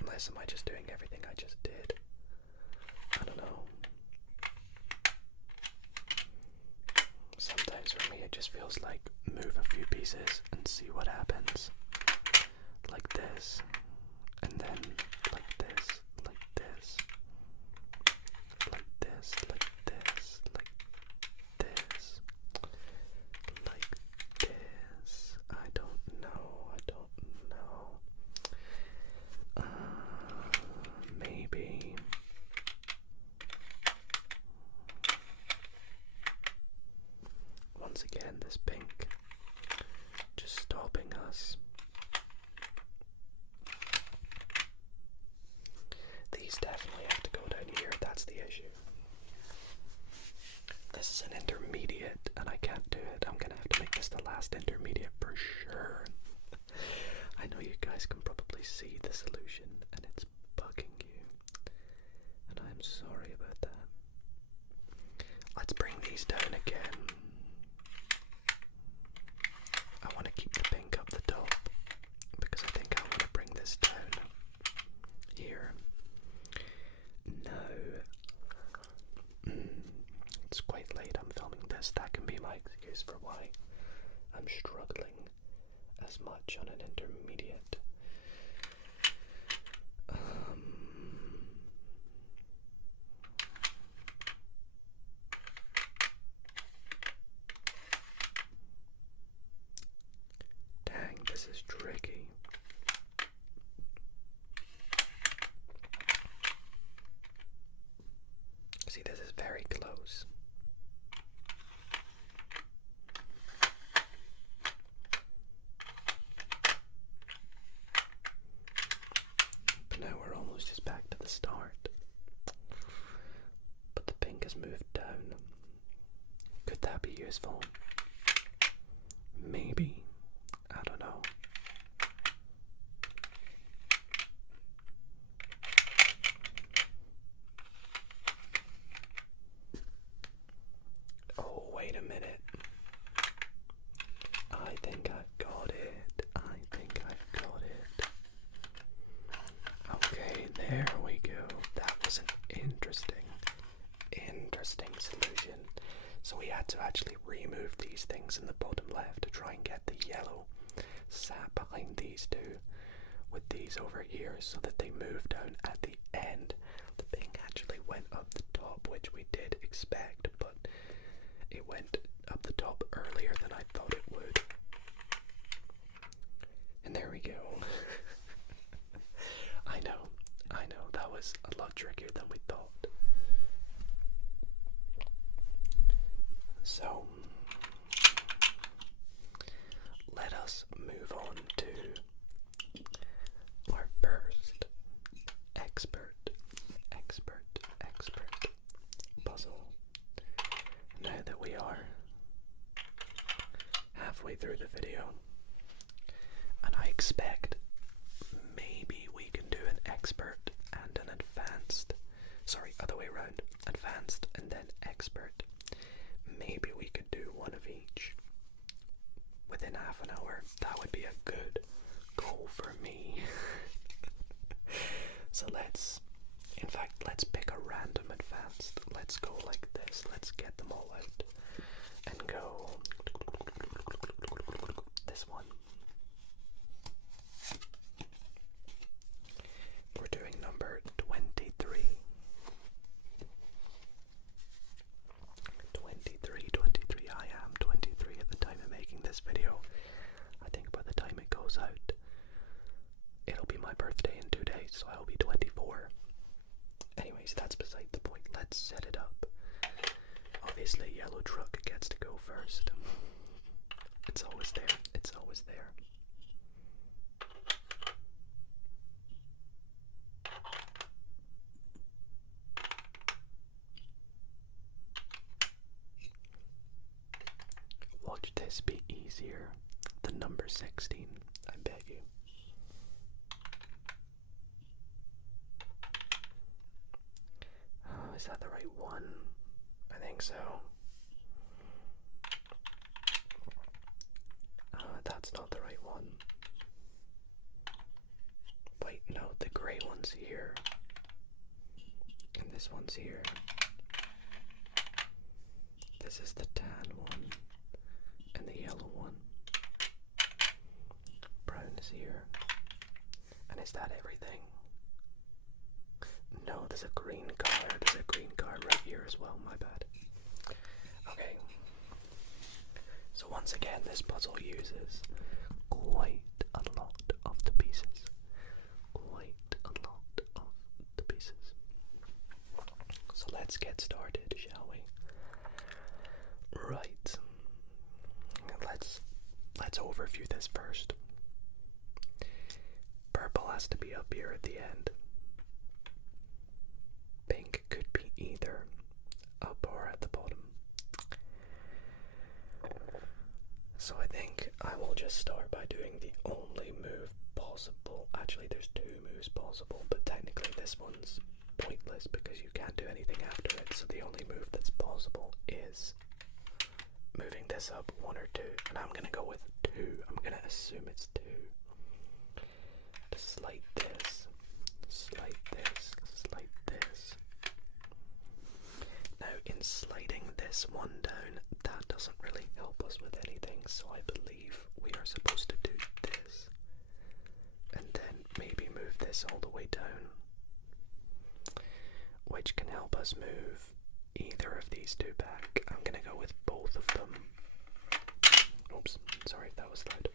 Unless, am I just doing everything I just did? I don't know. Sometimes for me it just feels like move a few pieces and see what happens. Like this. And then like this, like this, like this, like this, like this, like this. I don't know. Maybe. Once again, this pink just stopping us. These definitely have to go down here, that's the issue. This is an intermediate, and I can't do it. I'm gonna have to make this the last intermediate for sure. I know you guys can probably see the solution, and it's bugging you. And I'm sorry about that. Let's bring these down again. I want to keep the pink up the top, because I think I want to bring this down here. No. It's quite late, I'm filming this. That can be my excuse for why I'm struggling as much on an intermediate. Dang, this is tricky. See, this is very close. But now we're almost just back to the start. But the pink has moved down. Could that be useful? Maybe. I don't know. Oh, wait a minute. I think I've got it. Okay, there we go. That was an interesting solution. So we had to actually remove these things in the bottom left to try and get the yellow sat behind these two with these over here so that they move down at the end. The pink actually went up the top, which we did expect, but it went up the top earlier than I thought it would. And there we go. I know, that was a lot trickier than we thought. So, let us move on to our first expert puzzle. Now that we are halfway through the video, and I expect maybe we can do an expert and an advanced, sorry, other way around, advanced and then expert. Maybe we could do one of each within half an hour. That would be a good goal for me. So let's pick a random advanced. Let's go like this. Let's get them all out and go. This one. We're doing number 23. 23. I am 23 at the time of making this video. I think by the time it goes out, it'll be my birthday in 2 days, so I'll be 24. Anyways, that's beside the point. Let's set it up. Obviously, yellow truck gets to go first. It's always there. It's always there. Watch this be easier than number 16, I beg you. Oh, is that the right one? I think so. That's not the right one. Wait, no, the grey one's here. And this one's here. This is the tan one. And the yellow one. Brown is here. And is that everything? No, there's a green car. There's a green car right here as well. My bad. Okay. So once again, this puzzle uses quite a lot of the pieces. Quite a lot of the pieces. So let's get started, shall we? Right. Let's overview this first. Purple has to be up here at the end. Pink could be either up or at the bottom. So I think I will just start by doing the only move possible. Actually, there's 2 moves possible, but technically this one's pointless because you can't do anything after it. So the only move that's possible is moving this up 1 or 2, and I'm gonna go with 2. I'm gonna assume it's 2. Just slide this, slide this, slide this. Now in sliding this one down, that doesn't really help us with anything, so I believe we are supposed to do this. And then maybe move this all the way down, which can help us move either of these 2 back. I'm gonna go with both of them. Oops, sorry if that was loud.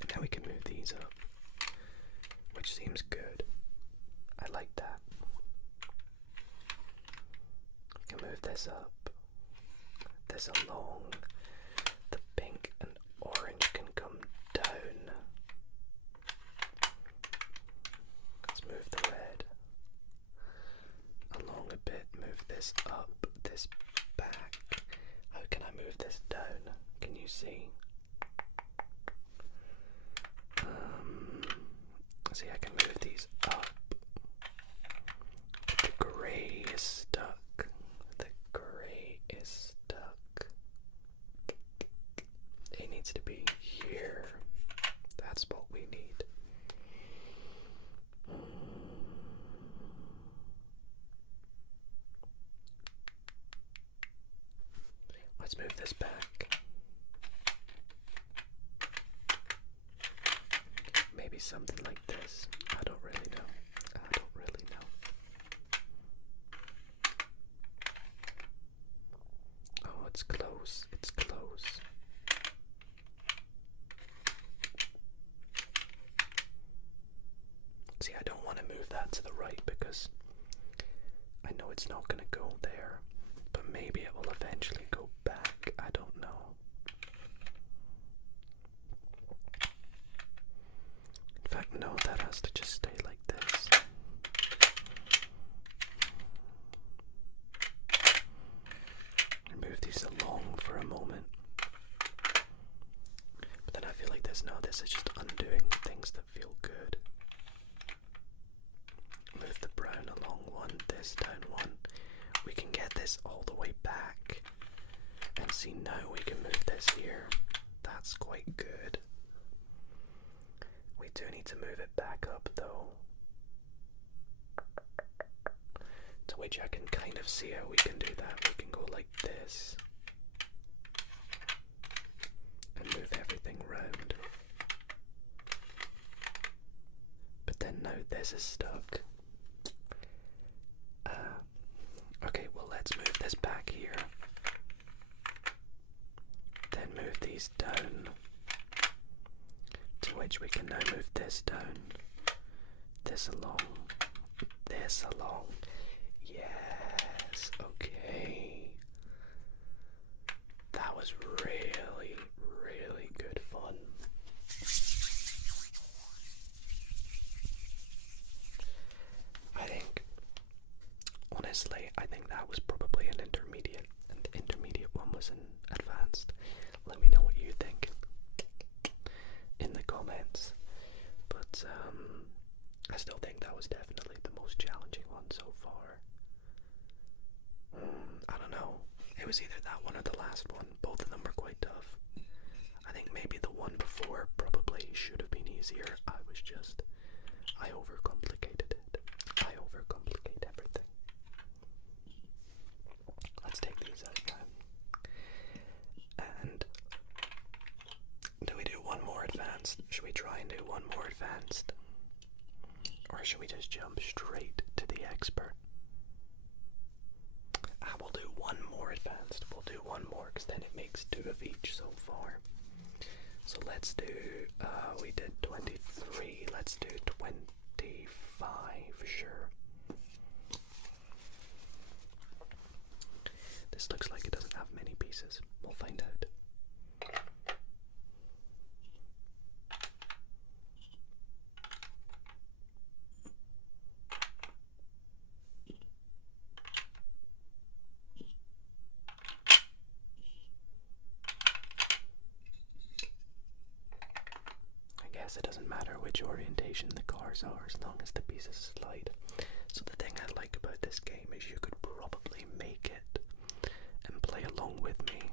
And now we can move these up, which seems good. I like that. We can move this up, this along. The pink and orange can come down. Let's move the red along a bit, move this up, this back. How can I move this down? Can you see? See, I can move these up. But the grey is stuck. The grey is stuck. It needs to be here. That's what we need. Let's move this back. Maybe something like this. I don't really know. See, I don't want to move that to the right because I know it's not going to go there, but maybe it will eventually go back. I don't know. In fact, no, that has to just stay like this. And move these along for a moment. But then I feel like this is just undoing things that feel good. Move the brown along one, this down one. We can get this all the way back. And see, now we can move this here. That's quite good. We do need to move it back up though. To which I can kind of see how we can do that. We can go like this. And move everything round. But then now this is stuck. Okay, well let's move this back here. Then move these down. To which we can now move this down. This along. This along. Yes, okay. That was really, really good fun. Honestly, I think that was probably an intermediate, and the intermediate one was an advanced. Let me know what you think in the comments. But I still think that was definitely the most challenging one so far. I don't know. It was either that one or the last one. Both of them were quite tough. I think maybe the one before probably should have been easier. I overcomplicated it. I overcomplicate everything. Let's take these out now. And do we do one more advanced? Should we try and do one more advanced? Or should we just jump straight to the expert? We'll do one more advanced. We'll do one more because then it makes 2 of each so far. So let's do, we did 23, let's do 25, sure. This looks like it doesn't have many pieces. We'll find out. It doesn't matter which orientation the cars are as long as the pieces slide. So the thing I like about this game is you could probably make it and play along with me.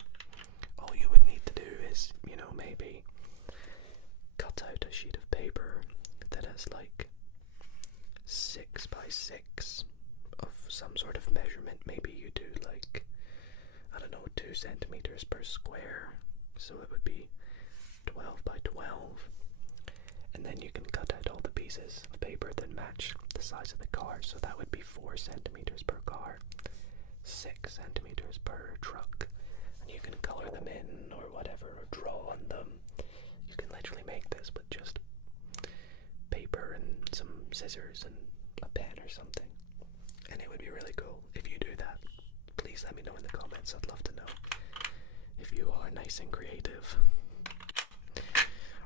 All you would need to do is, maybe cut out a sheet of paper that has like 6 by 6 of some sort of measurement. Maybe you do like, I don't know, 2 centimeters per square. So it would be 12 by 12. And then you can cut out all the pieces of paper that match the size of the car. So that would be 4 centimeters per car, 6 centimeters per truck. And you can color them in or whatever, or draw on them. You can literally make this with just paper and some scissors and a pen or something. And it would be really cool if you do that. Please let me know in the comments. I'd love to know if you are nice and creative.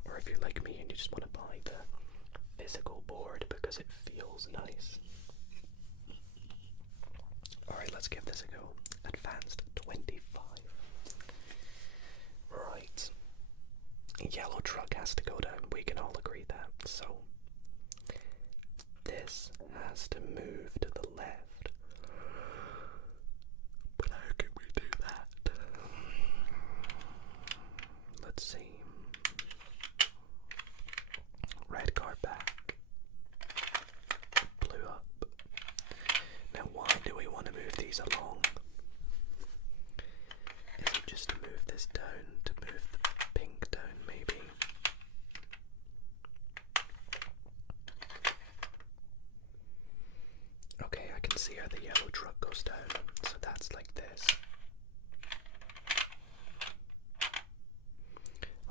Or if you're like me and you just want to buy the physical board because it feels nice. Alright, let's give this a go. Advanced 25. Right. Yellow truck has to go down. We can all agree that. So, this has to move to the left. But how can we do that? Let's see. Red car back. Blue up. Now why do we want to move these along? Is it just to move this down, to move the pink down maybe? Okay, I can see how the yellow truck goes down, so that's like this.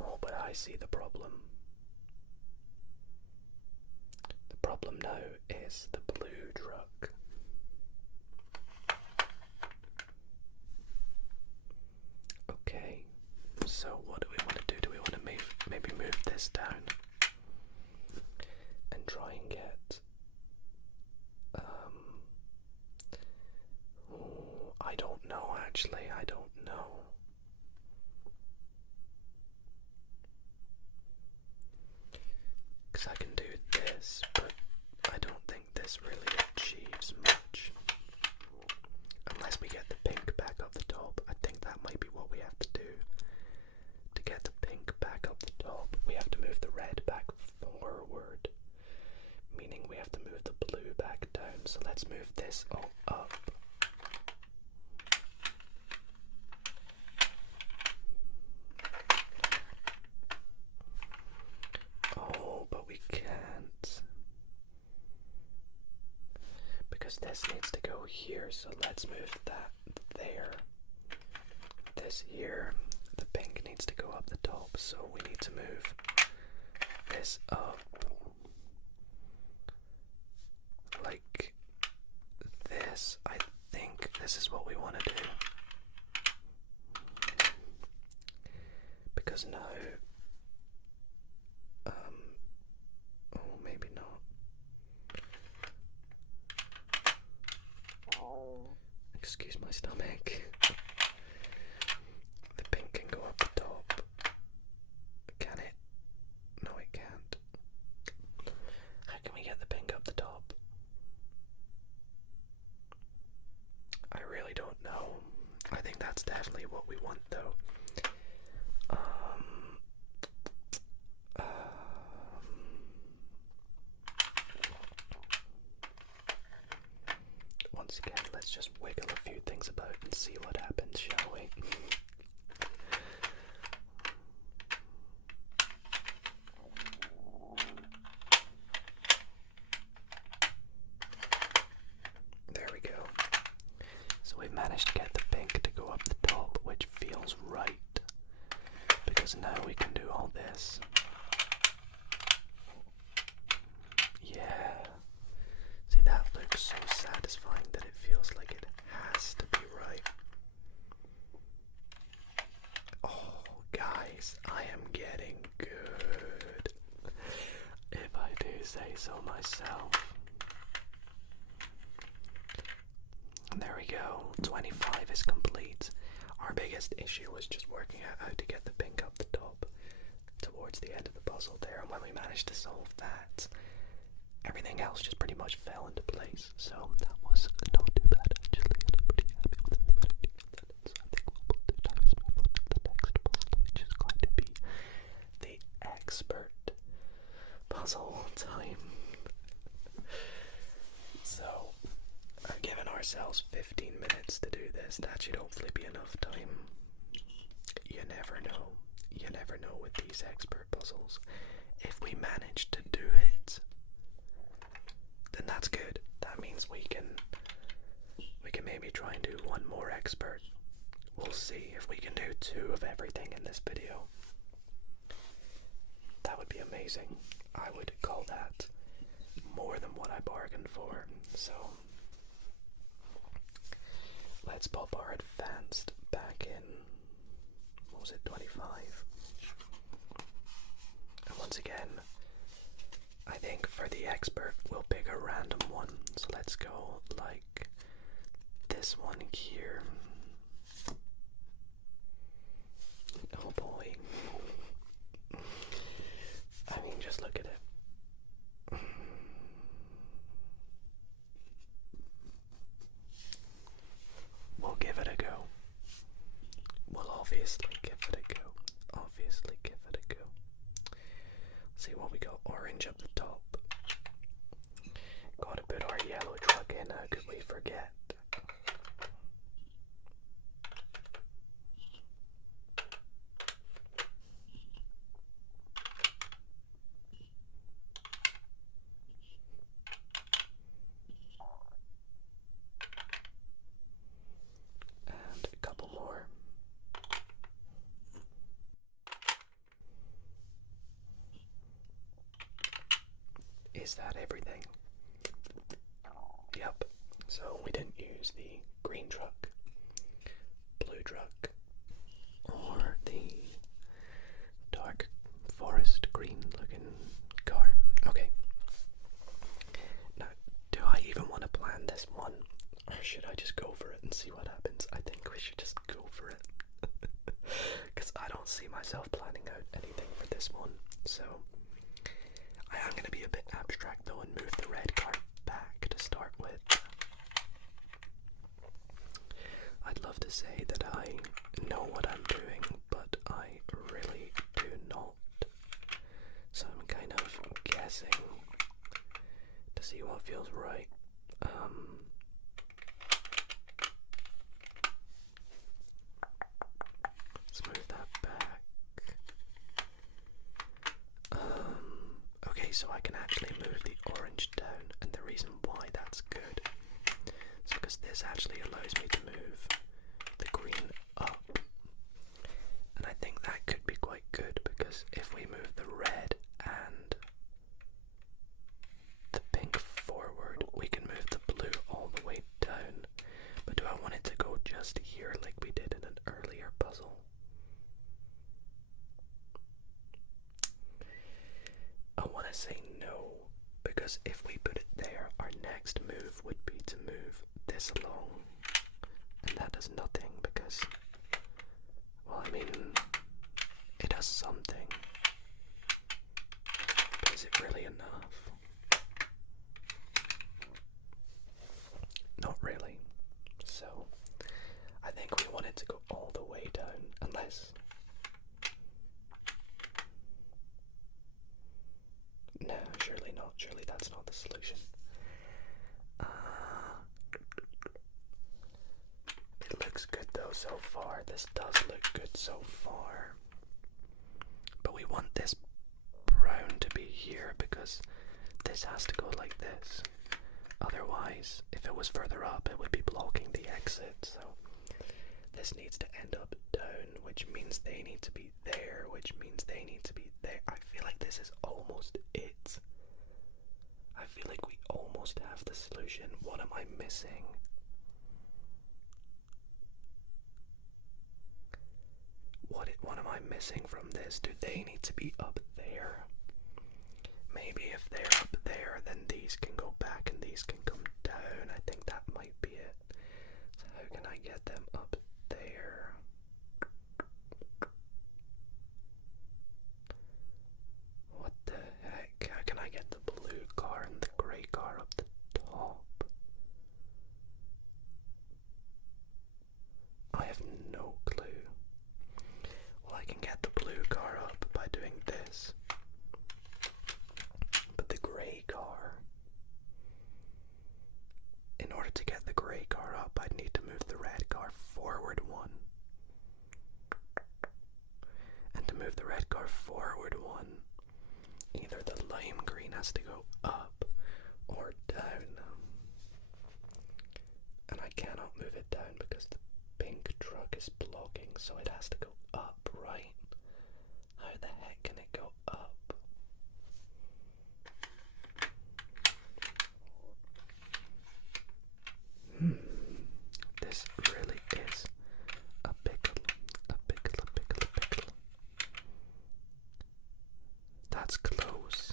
Oh, but I see the problem. The problem now is the blue truck. Okay, so what do we want to do? Do we want to maybe move this down and try and get I don't know, actually, I don't know. Because I can do this, but I don't think this really achieves much. Unless we get the pink back up the top. I think that might be what we have to do. To get the pink back up the top, we have to move the red back forward. Meaning we have to move the blue back down. So let's move this all up. Oh, but we can't. Because this needs to go here, so let's move that there. This here. The pink needs to go up the top, so we need to move this up. Like this. I think this is what we want to do. Because now oh, maybe not. Excuse my stomach. The pink can go up the top. Can it? No, it can't. How can we get the pink up the top? I really don't know. I think that's definitely what we want, though. Once again, let's just wiggle a few things about and see what happens, shall we? There we go. So we've managed to get the pink to go up the top, which feels right. Because now we can do all this. Yeah. See, that looks so satisfying that it feels like it has to be right. Oh, guys, I am getting good. If I do say so myself. There we go. 25 is complete. Our biggest issue was just working out how to get the pink up the top towards the end of the puzzle there, and when we managed to solve that, everything else just pretty much fell into place. So that was not too bad, actually, and I'm pretty happy with how we managed to get that in. So I think what we'll do now is move on to the next puzzle, which is going to be the expert puzzle time. So I've given ourselves 15 minutes to do this. That should hopefully be enough time. You never know. You never know with these expert puzzles. If we manage to do it, then that's good. That means we can maybe try and do one more expert. We'll see if we can do 2 of everything in this video. That would be amazing. I would call that more than what I bargained for. So let's pop our advanced back in. What was it, 25? And once again, I think for the expert we'll pick a random one. So let's go like this one here. Oh boy. I mean, just look at it. We'll give it a go. We'll obviously give it a go. Obviously give it a go. See what we got. Orange up the top. Gotta put our yellow truck in. How could we forget? And a couple more. Is Is that everything? Yep. So we didn't use the green truck, blue truck, or the dark forest green looking car. Okay. Now, do I even want to plan this one? Or should I just go for it and see what happens? I think we should just go for it. Because I don't see myself planning out anything for this one. So I am going to be a bit abstract though and move the red car back to start with. I'd love to say that I know what I'm doing, but I really do not. So I'm kind of guessing to see what feels right. Let's move that back. Okay, so I can actually move the orange down, and the reason why that's good is because this actually allows me to move the green up. And I think that could be quite good, because if we move the red and the pink forward, we can move the blue all the way down. But do I want it to go just here like we did in an earlier puzzle? I want to say no, because if we put it there, our next move would be to move this along, and that does nothing because, well, I mean, it does something, but is it really enough? Not really. So I think we want it to go all the way down, unless... No, surely not. Surely that's not the solution. It looks good though so far. This does look good so far. But we want this brown to be here because this has to go like this. Otherwise, if it was further up, it would be blocking the exit. So this needs to end up down, which means they need to be there, which means they need to be there. I feel like this is almost it. I feel like we almost have the solution. What am I missing? What am I missing from this? Do they need to be up there? Maybe if they're up there, then these can go back and these can come down. I think that might be it. So how can I get them up there? What the heck? How can I get the blue car and the grey car up the top? I have no clue. Well, I can get the blue car up by doing this. But the grey car... In order to get the grey car up, I'd need to move the red car forward one. And to move the red car forward one, either the lime green has to go up or down. And I cannot move it down because the pink truck is blocking, so it has to go up, right? How the heck can it go up? This really is a pickle, a pickle, a pickle, a pickle. That's close.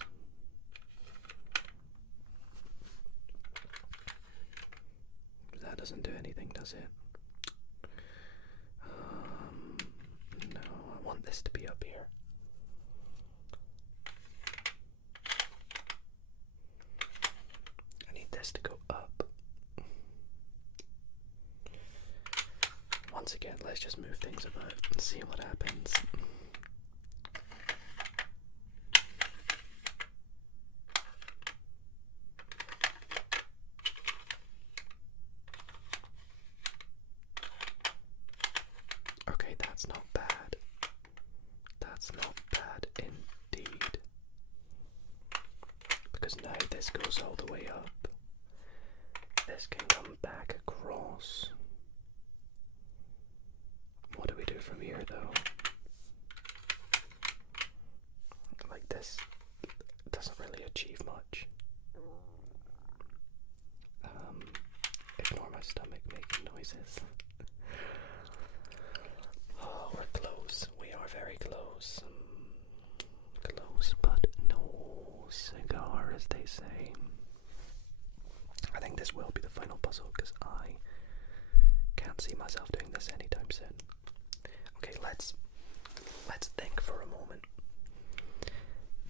That doesn't do anything, does it? No, I want this to be up here. I need this to go up. Once again, let's just move things about and see what happens. Okay, that's not bad. That's not bad indeed. Because now this goes all the way up. This can come back across. What do we do from here though? Like this doesn't really achieve much. Ignore my stomach making noises. Oh, we're close. We are very close. Close, but no cigar, as they say. I think this will be the final puzzle because I can't see myself doing this anytime soon. Okay, let's think for a moment.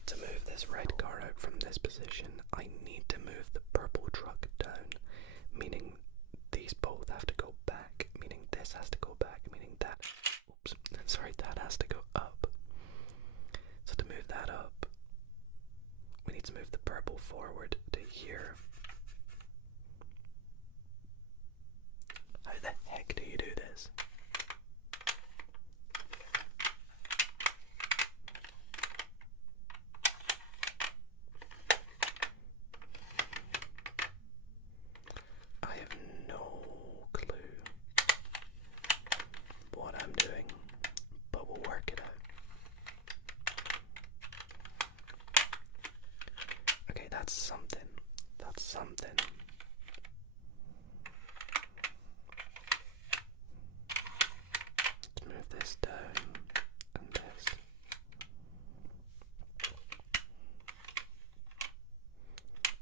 To move this red car out from this position, I need to move the purple truck down, meaning these both have to go back, meaning this has to go back, meaning that, that has to go up. So to move that up, we need to move the purple forward to here. How the heck do you do this? I have no clue what I'm doing, but we'll work it out. Okay, that's something. That's something. Let's move this down and this.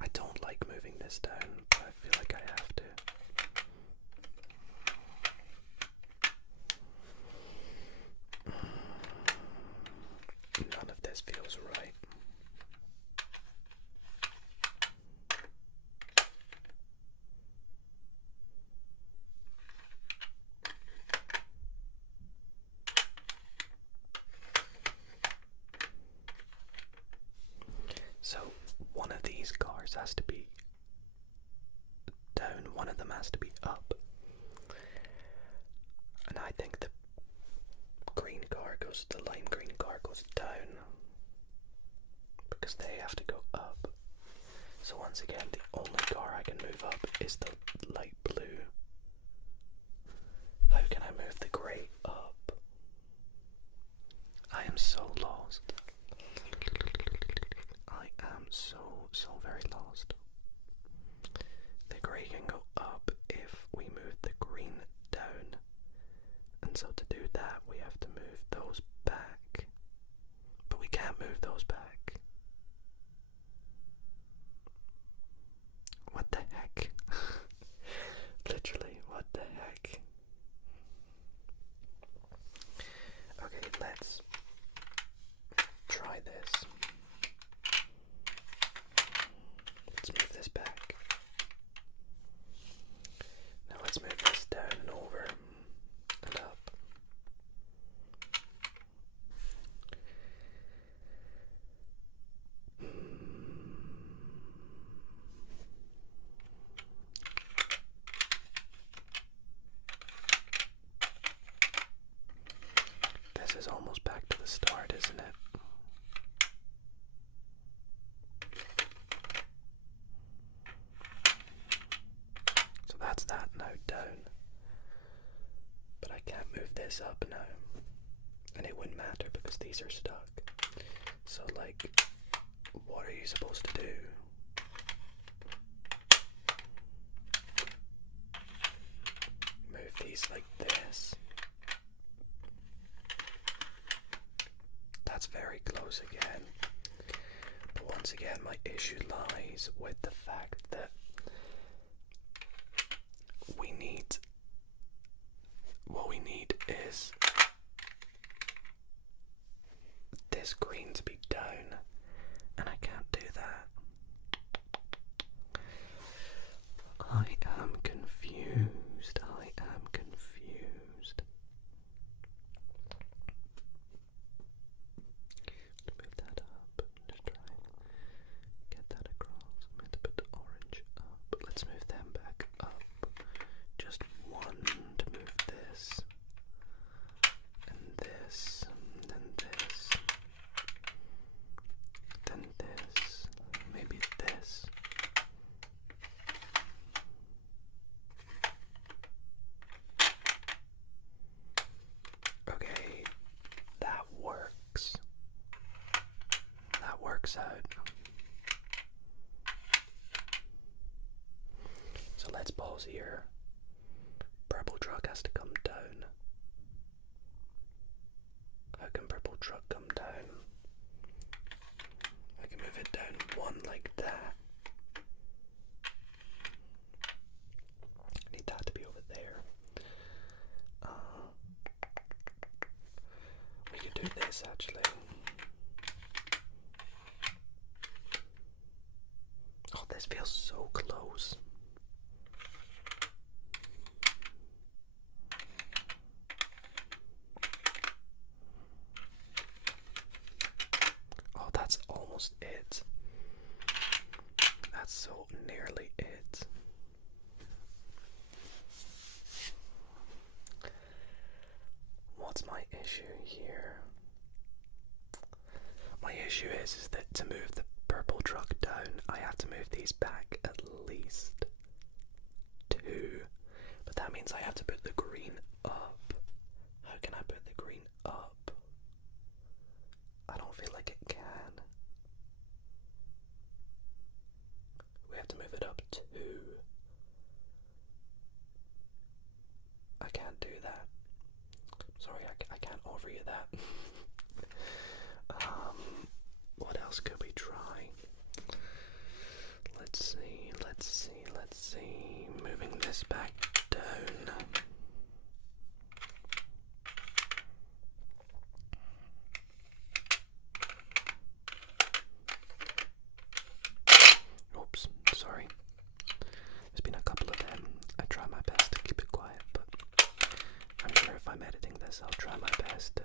I don't like moving this down, but I feel like I have to. None of this feels right. So one of these cars has to be down, one of them has to be up. And I think the lime green car goes down because they have to go up. So once again, the only car I can move up is the light blue. How can I move the grey up? I am so lost. I am so very lost. The grey can go up if we move the green down. And so to do that, we have to move those back. But we can't move those back. What the heck? Literally, what the heck? Okay, let's try this. Let's move this back. Now let's move this down and over and up. This is almost back to the start, isn't it? So that's that now down. But I can't move this up now. And it wouldn't matter because these are stuck. So like, what are you supposed to do? Move these like this. That's very close again. But once again, my issue lies with the fact that what we need is this green to be down, and I can't do that. I am confused. I am confused. Move that up. Just try and get that across. I'm going to put the orange up. Let's move them back up. Just one to move this. And this. And then this. Then this. Maybe this. Okay, that works. That works out. pause here. Purple truck has to come down. How can purple truck come down? I can move it down one like that. I need that to be over there. We could do this actually. Oh, this feels so close. Oh, that's almost it. That's so nearly it. What's my issue here? My issue is that to move the purple truck down, I have to move these back at least 2. But that means I have to put the green up. How can I put the green up? I don't feel like it can. We have to move it up 2. I can't do that. Sorry, I can't offer you that. What else could we try? Let's see. Moving this back down. Oops, sorry. There's been a couple of them. I try my best to keep it quiet, but I'm sure if I'm editing this, I'll try my best to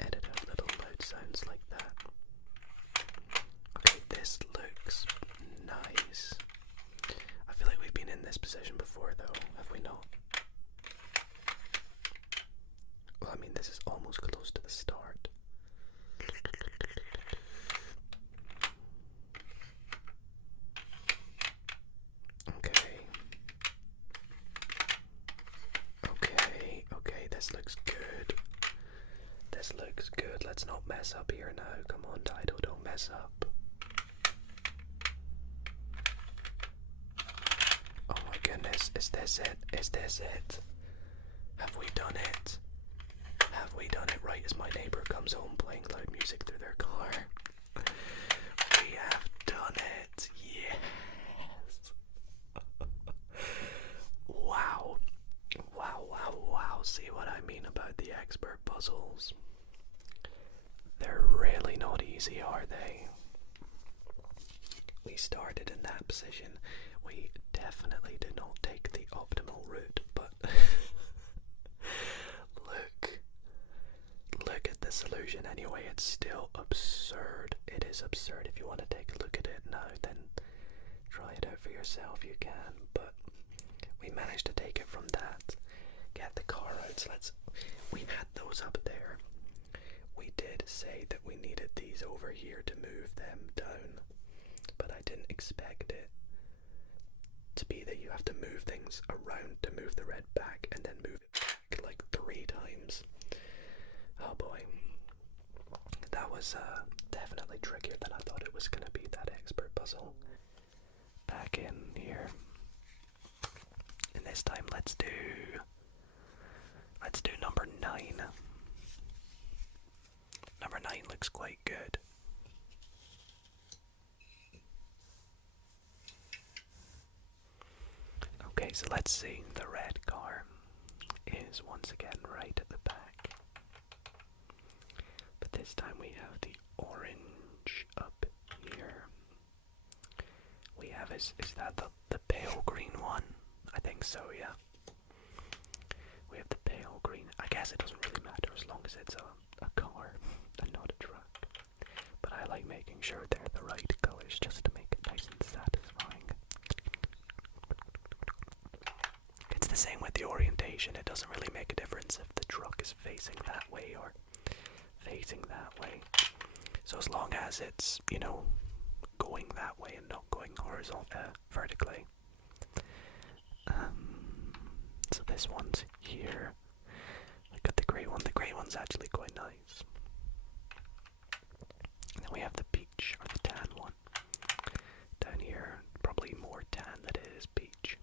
edit out little loud sounds like that. Okay, this looks nice. I feel like we've been in this position before though, have we not? Well, I mean, this is almost close to the start. Okay, this looks good. Let's not mess up here now. Come on, Dido, don't mess up. Oh my goodness, is this it? Have we done it? Right as my neighbor comes home playing loud music through their car. We have done it. Yes. Wow. See what I mean about the expert puzzles? They're really not easy, are they? We started in that position. We definitely did not take the optimal route, but look at the solution anyway. It's still absurd. It is absurd. If you want to take a look at it now, then try it out for yourself. You can, but we managed to take it from that. Get the car out. So we had those up there. We did say that we needed these over here to move them down, but I didn't expect it to be that you have to move things around to move the red back and then move it back like 3 times. Oh boy. That was definitely trickier than I thought it was going to be, that expert puzzle. Back in here. And this time let's do number 9. Number 9 looks quite good. Okay, so let's see. The red car is once again right at the back. But this time we have the orange up here. We have, is that the pale green one? I think so, yeah. We have the pale green. I guess it doesn't really matter as long as it's a car and not a truck. But I like making sure they're the right colors just to make it nice and satisfying. It's the same with the orientation. It doesn't really make a difference if the truck is facing that way or facing that way. So as long as it's, going that way and not going vertically. So this one's here. Look at the grey one. The grey one's actually quite nice. And then we have the peach, or the tan one. Down here, probably more tan than it is peach.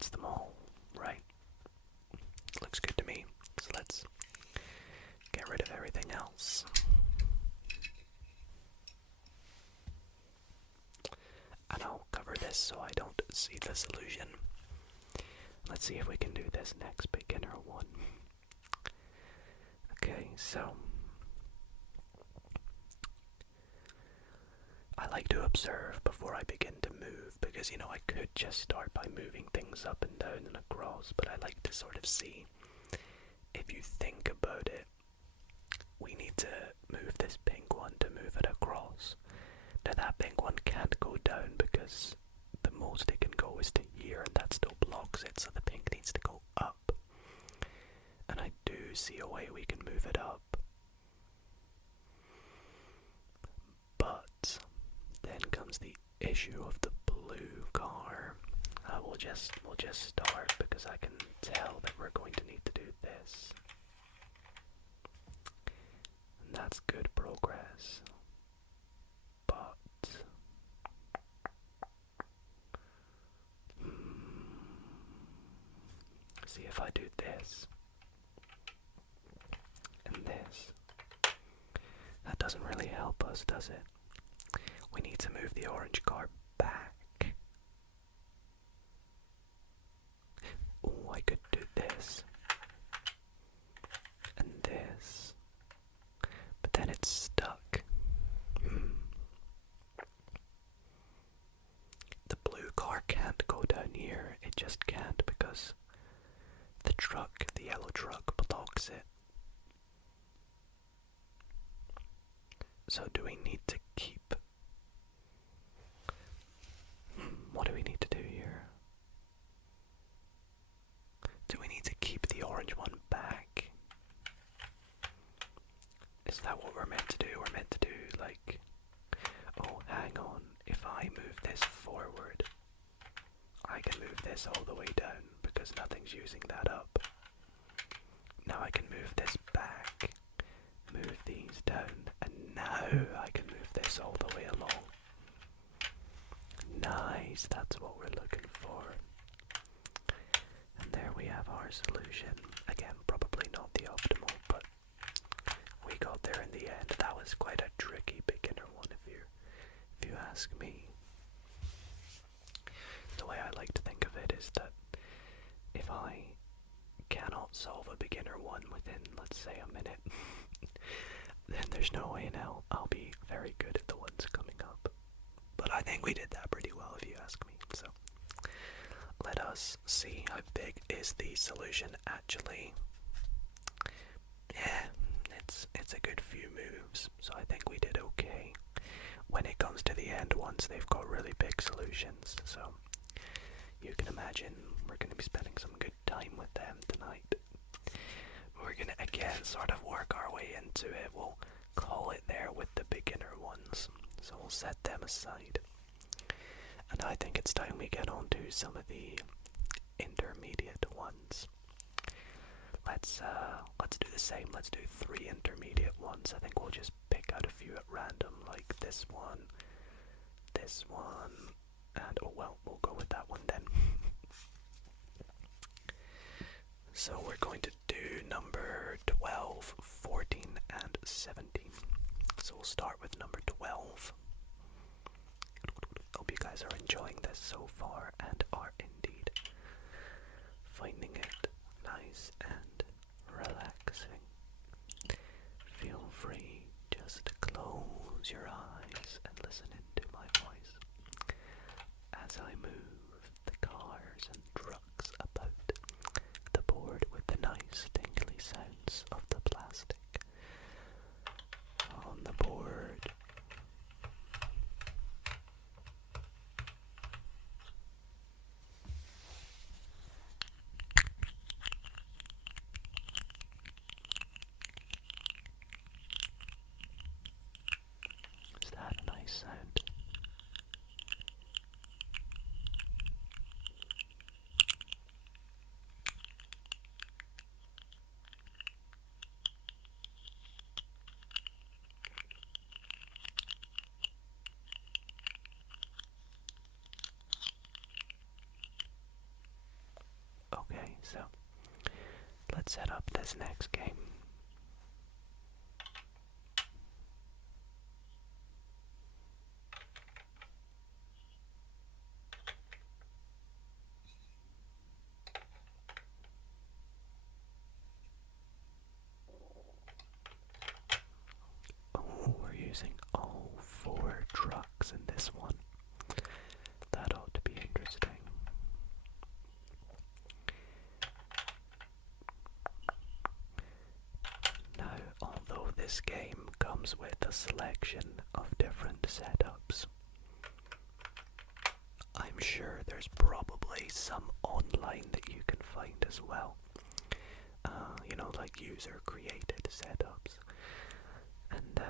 that's them all, right? Looks good to me. So let's get rid of everything else. And I'll cover this so I don't see the solution. Let's see if we can do this next beginner one. Okay, so I like to observe before I begin to move, because, you know, I could just start by moving things up and down and across, but I like to sort of see, if you think about it, we need to move this pink one to move it across. Now that pink one can't go down because the most it can go is to here, and that still blocks it, so the pink needs to go up. And I do see a way we can move it up. But then comes the issue of the blue car. We'll just start, because I can tell that we're going to need to do this. And that's good progress. But see if I do this and this. That doesn't really help us, does it? We need to move the orange car back. Oh, I could do this and this, but then it's stuck. The blue car can't go down here. It just can't, because the truck, the yellow truck, blocks it. So do we need to keep... What do we need to do here? Do we need to keep the orange one back? Is that what we're meant to do? We're meant to do, like... Oh, hang on. If I move this forward, I can move this all the way down, because nothing's using that up. Now I can move this back, move these down, and now I can move this all the way along. Nice, that's what we're looking for. And there we have our solution. Again, probably not the optimal, but we got there in the end. That was quite a tricky beginner one, if you ask me. The way I like to think of it is that if I cannot solve a beginner one within, let's say, a minute, then there's no way in hell I'll be very good at the ones coming up. But I think we did that pretty well, if you ask me. So let us see how big is the solution actually. Yeah, it's a good few moves, so I think we did okay. When it comes to the end ones, they've got really big solutions, so you can imagine we're going to be spending some good time with them tonight. We're going to again sort of work our way into it. We'll call it there with the beginner ones, so we'll set them aside. And I think it's time we get on to some of the intermediate ones. Let's do the same. Let's do 3 intermediate ones. I think we'll just pick out a few at random, like this one, and oh well, we'll go with that one then. So we're going to do number 12, 14, and 17. So we'll start with number 12. Hope you guys are enjoying this so far and are indeed finding it nice and relaxing. Feel free just to close your eyes and listen into my voice as I move the cars and trucks about the board with the nice tingly sounds of the plastic on the board. up this next game. Oh, we're using all 4 trucks in this one. That ought to be interesting. Now, although this game comes with a selection of different setups, I'm sure there's probably some online that you can find as well. You know, like user-created setups. And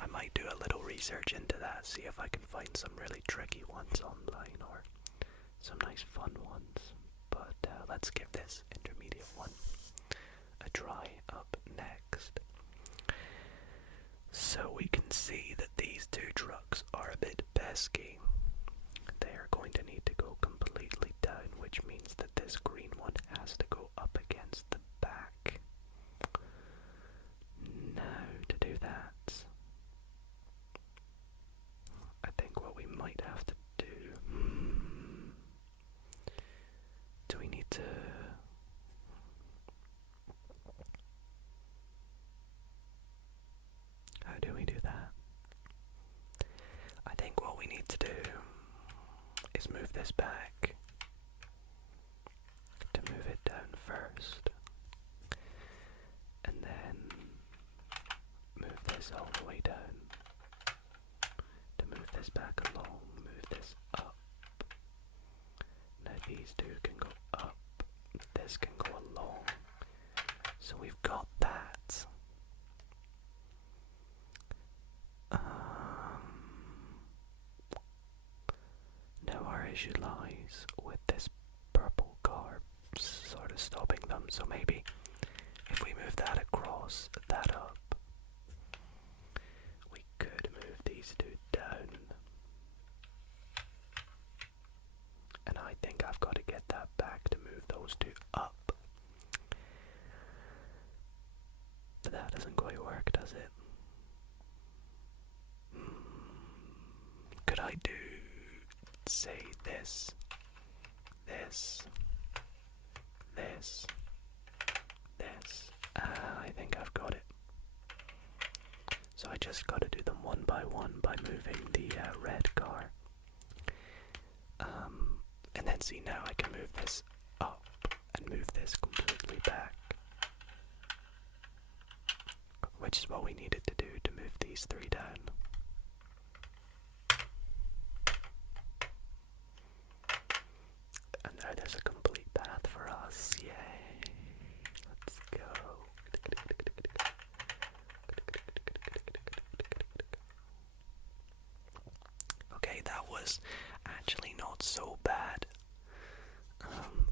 I might do a little research into that, see if I can find some really tricky ones online or some nice fun ones. But let's give this intermediate one a try up next. So we can see that these 2 trucks are a bit pesky. They are going to need to go completely down, which means that this green one has to go up against the back. Now, to do that, I think what we might have to do... do we need to... how do we do that? I think what we need to do is move this back, to move it down first, and then move this all the way down, to move this back along, move this up. Now these 2 can go up, this can go along, so we've got that. Now our issue lies with this purple car sort of stopping them, so maybe if we move that across, that up, we could move these 2 down. And I think I've got to get that back to move those 2 up. But that doesn't quite work, does it? Could I do, say, this, this, this, this? I think I've got it. So I just got to do them one by one by moving the red car. And then see, now I can move this up and move this completely back, which is what we needed to do to move these 3 down. And now there's a complete path for us. Yay! Let's go. Okay, that was actually not so bad.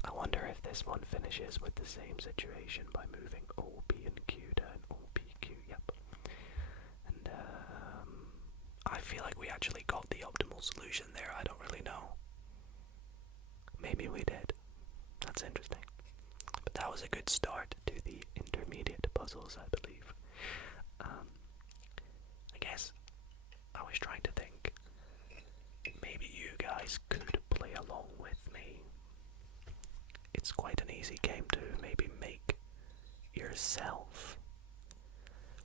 I wonder if this one finishes with the same situation by moving O, P, and Q down. O, P, Q, yep. And I feel like we actually got the optimal solution there. I don't really know. Maybe we did. That's interesting. But that was a good start to the intermediate puzzles, I believe. I guess I was trying to think. Maybe you guys could play along with me. It's quite an easy game to maybe make yourself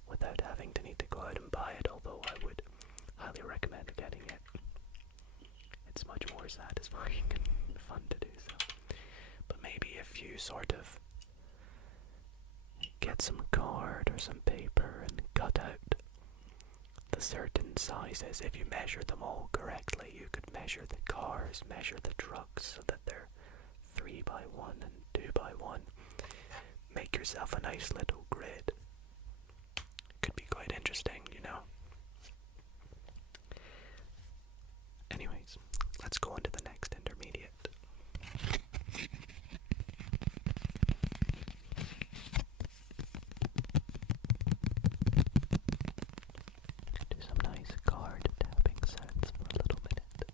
without having to need to go out and buy it, although I would highly recommend getting it. It's much more satisfying and fun to do so. But maybe if you sort of get some card or some paper and cut out the certain sizes, if you measure them all correctly, you could measure the cars, measure the trucks so that they're 3 by 1 and 2 by 1. Make yourself a nice little grid. Could be quite interesting, you know. Anyways, let's go on to the next intermediate. Do some nice card tapping sounds for a little minute.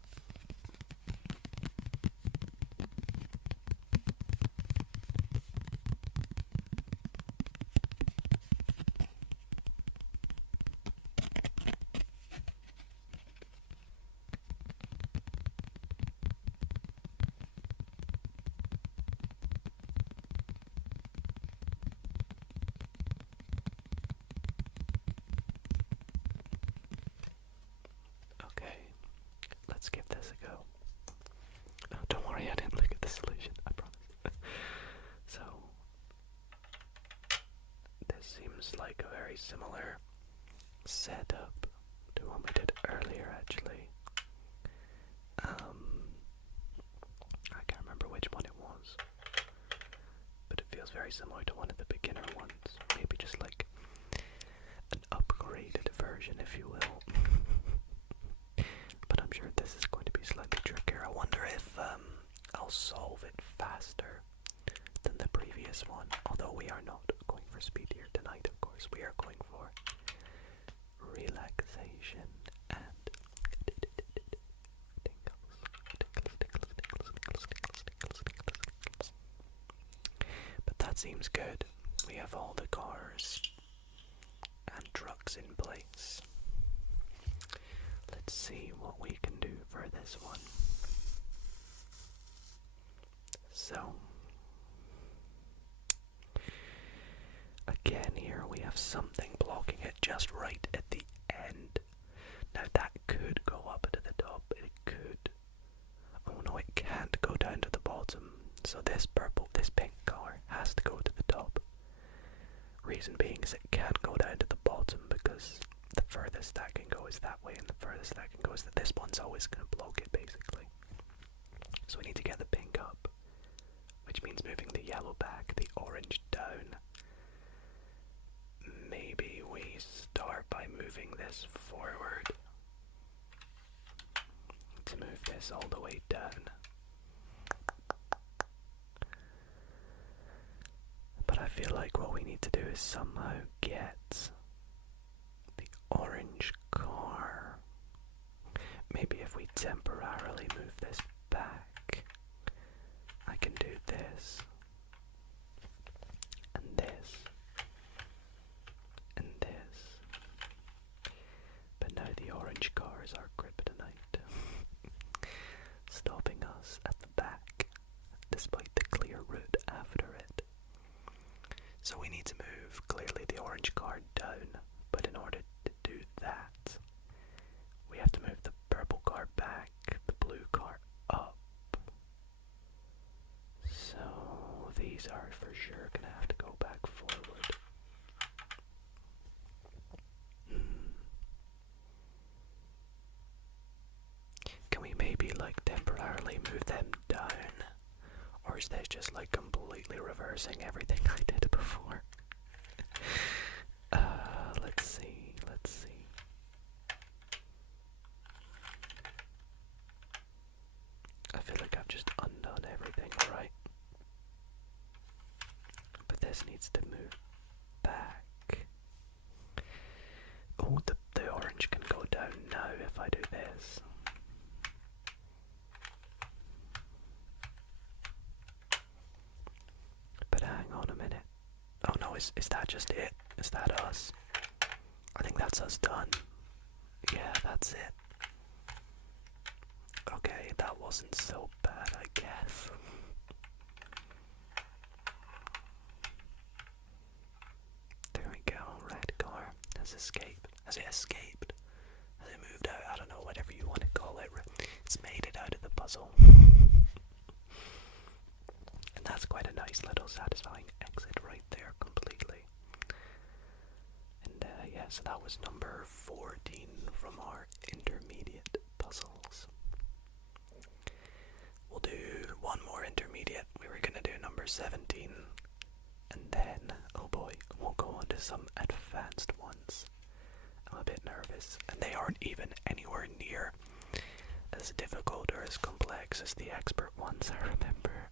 let's give this a go. Oh, don't worry, I didn't look at the solution, I promise. So, this seems like a very similar setup to one we did earlier, actually. I can't remember which one it was, but it feels very similar to one of the beginner ones. Maybe just like an upgraded version, if you will. But I'm sure this is going to be slightly trickier. I wonder if I'll solve it faster than the previous one. Although we are not going for speed here tonight, of course. We are going for relaxation and tingles. But that seems good. We have all the cars and trucks in place. Let's see what we can do for this one. So, again here we have something blocking it just right at the end. Now that could go up to the top, it could. Oh no, it can't go down to the bottom. So this pink car has to go to the top. Reason being is it can't go down to the bottom because the furthest that can go is that way, and the furthest that can go is that this one's always going to block it, basically. So we need to get the pink up, which means moving the yellow back, the orange down. Maybe we start by moving this forward to move this all the way down. But I feel like what we need to do is somehow get the orange car. Maybe if we temporarily move this back, I can do this, and this, and this. But now the orange car is our kryptonite, stopping us at the back, despite the clear route after it. So we need to move, clearly, the orange car down, but in order to do that, we have to move the purple car back, the blue car up. So these are for sure going to have to go back forward. Can we maybe like temporarily move them down? Or is this just like completely reversing everything I did before? Let's see. I feel like I've just undone everything, right? But this needs to move back. Oh, the orange can go down now if I do this. But hang on a minute. Oh no, is that just it? Is that us? I think that's us done. Yeah, that's it. Okay, that wasn't so bad, I guess. There we go, red car has escaped. Has it escaped? Has it moved out? I don't know, whatever you want to call it. It's made it out of the puzzle. And that's quite a nice little satisfying exit right there, completely. And yeah, so that was number 14 from our intermediate puzzles. We'll do one more intermediate. We were going to do number 17. And then, oh boy, we'll go on to some advanced ones. I'm a bit nervous. And they aren't even anywhere near as difficult or as complex as the expert ones, I remember.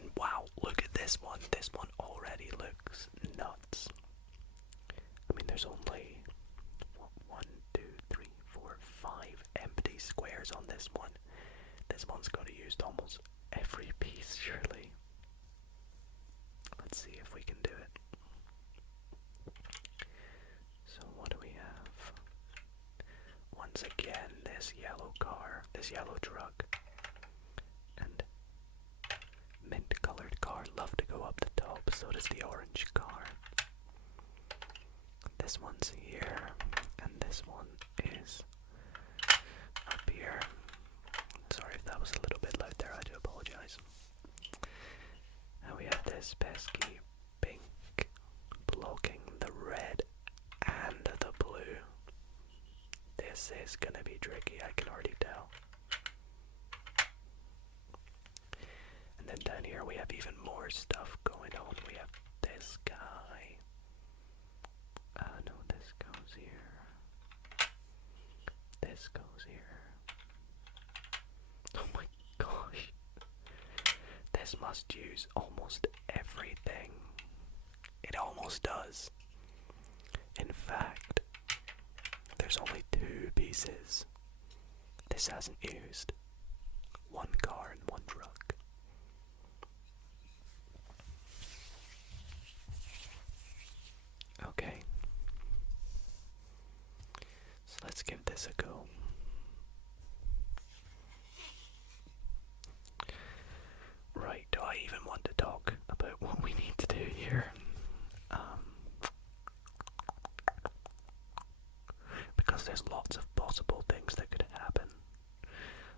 And wow, look at this one. This one already looks nuts. I mean, there's only 1, 2, 3, 4, 5 empty squares on this one. This one's got to use almost every piece, surely. Let's see if we can do it. So what do we have? Once again, this yellow car, this yellow truck, and mint-colored car love to go up the top, so does the orange car. This one's here, and this one is here. Sorry if that was a little bit loud there, I do apologise. And we have this pesky pink blocking the red and the blue. This is gonna be tricky, I can already tell. And then down here we have even more stuff going on. We have this guy. No, this goes here. This goes here. Oh my gosh. This must use almost everything. It almost does. In fact, there's only 2 pieces this hasn't used. 1 car and 1 truck. Okay. So let's give this a go. Right, do I even want to talk about what we need to do here? Because there's lots of possible things that could happen.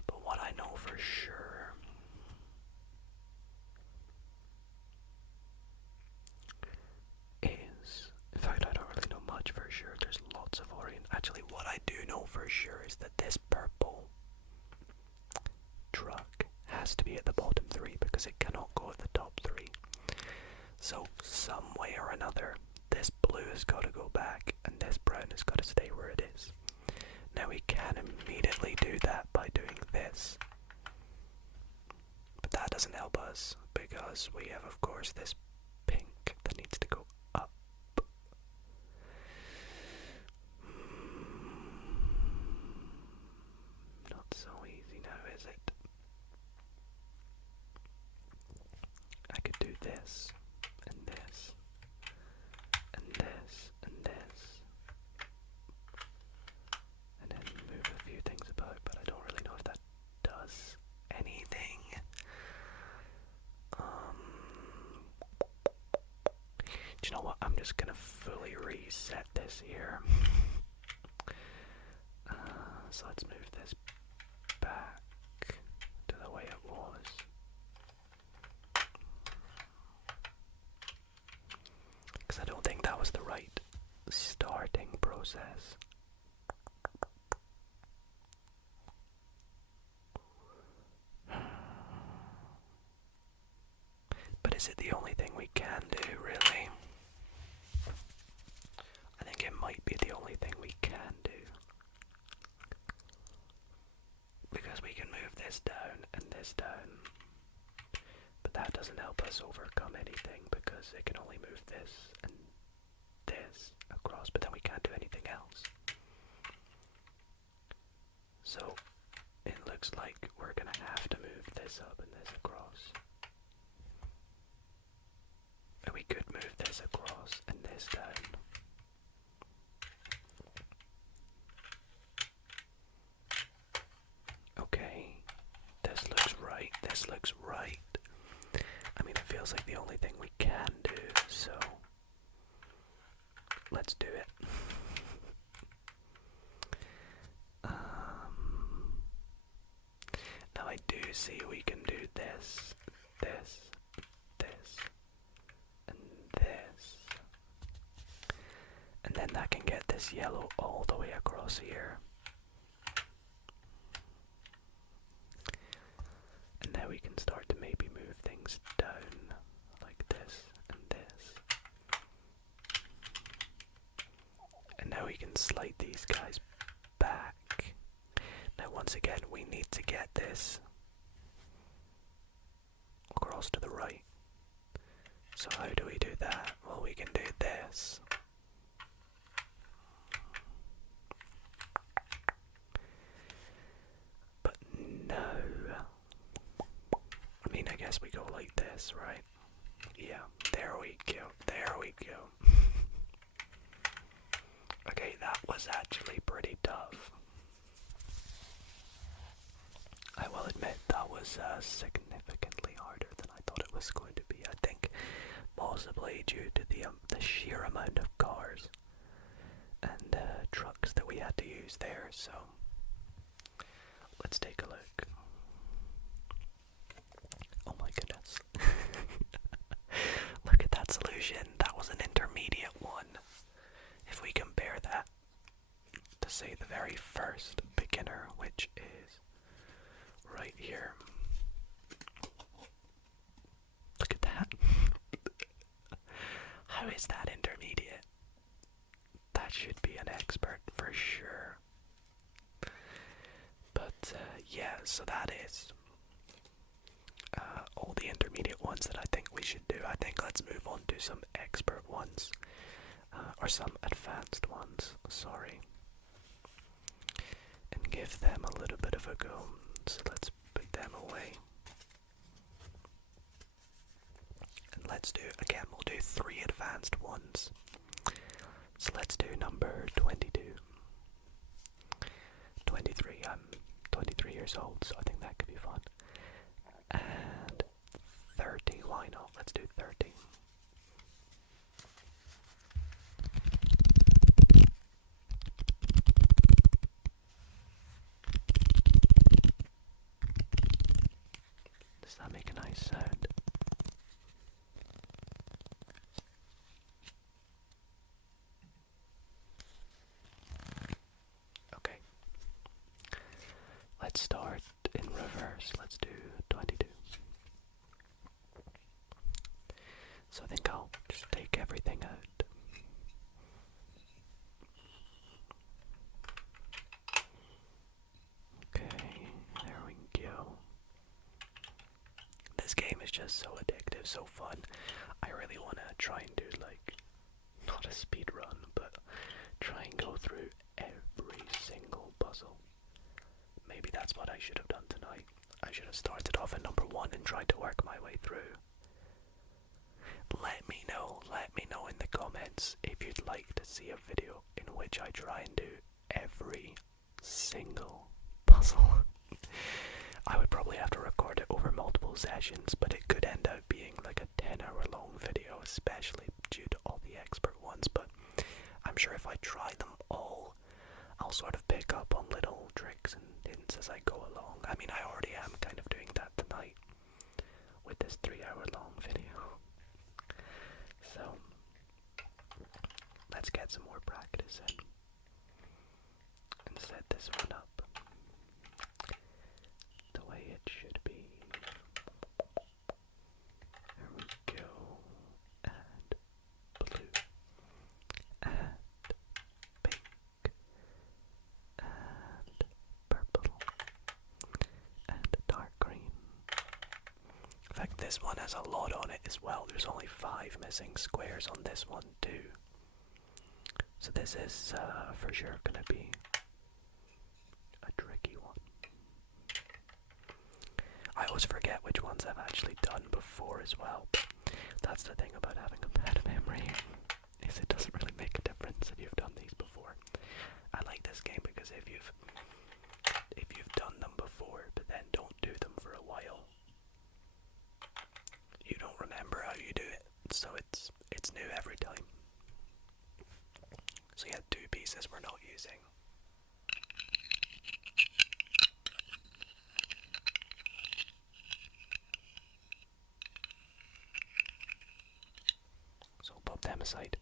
But what I know for sure is, in fact I don't really know much for sure, there's lots of actually what I do know for sure is that this purple truck has to be at the bottom 3 because it cannot go at the top 3. So some way or another, this blue has got to go back and this brown has got to stay where it is. Now we can immediately do that by doing this. But that doesn't help us because we have, of course, this pink that needs to go up. Not so easy now, is it? I could do this, and this, and this, and this, and then move a few things about, but I don't really know if that does anything. Do you know what? I'm just gonna fully reset this here. So let's move this back to the way it was. Because I don't think that was the right starting process. But is it the only thing we can do, really? I think it might be the only thing we can do. Because we can move this down and this down. But that doesn't help us overcome anything because it can only move this and this across, but then we can't do anything else. So it looks like we're gonna have to move this up and this across. And we could move this across and this down. Okay, this looks right, this looks right. I mean, it feels like the only thing we can do, so let's do it. Now I do see we can do this, this, this, and this. And then that can get this yellow all the way across here. And now we can start to maybe move things down like this and this. And now we can slide these guys back. Now once again we need to get this across to the right. So how do we do that? Well, we can do this. But no. I mean, I guess we go like this, right? Yeah, there we go, there we go. Okay, that was actually pretty tough. I will admit that was significantly harder than I thought it was going to be. I think possibly due to the sheer amount of cars and trucks that we had to use there. So let's take a look. Oh my goodness. Look at that solution. That was an intermediate one. If we compare that to, say, the very first beginner, which is right here. Look at that. How is that intermediate? That should be an expert for sure. But yeah, so that is all the intermediate ones that I think we should do. I think let's move on to some expert ones, or some advanced ones, sorry, and give them a little bit of a go. So let's put them away. And let's do, again, we'll do 3 advanced ones. So let's do number 22. 23, I'm 23 years old, so I think that could be fun. And 30, why not? Let's do 30. Does that make a nice sound? Okay. Let's start in reverse. Let's do 22. So I think I'll just take everything out. Okay, there we go. This game is just so addictive, so fun. I really want to try and do, like, not a speed run, but try and go through every single puzzle. Maybe that's what I should have done tonight. I should have started off at number 1 and tried to work my way through. Let me know in the comments if you'd like to see a video in which I try and do every single puzzle. I would probably have to record it over multiple sessions, but it could end up being like a 10-hour long video, especially due to all the expert ones. But I'm sure if I try them all, I'll sort of pick up on little tricks and hints as I go along. I mean, I already am kind of doing that tonight with this 3-hour long video. So let's get some more practice in and set this one up the way it should be. There we go. And blue. And pink. And purple. And dark green. In fact, this one has a lot on it as well. There's only 5 missing squares on this one too. So this is for sure gonna be a tricky one. I always forget which ones I've actually done before as well. But that's the thing about having a bad memory, is it doesn't really make a difference if you've done these before. I like this game because if you've done them before but then don't do them for a while, you don't remember how you do it. So it's new every time. So yeah, 2 pieces we're not using. So pop them aside.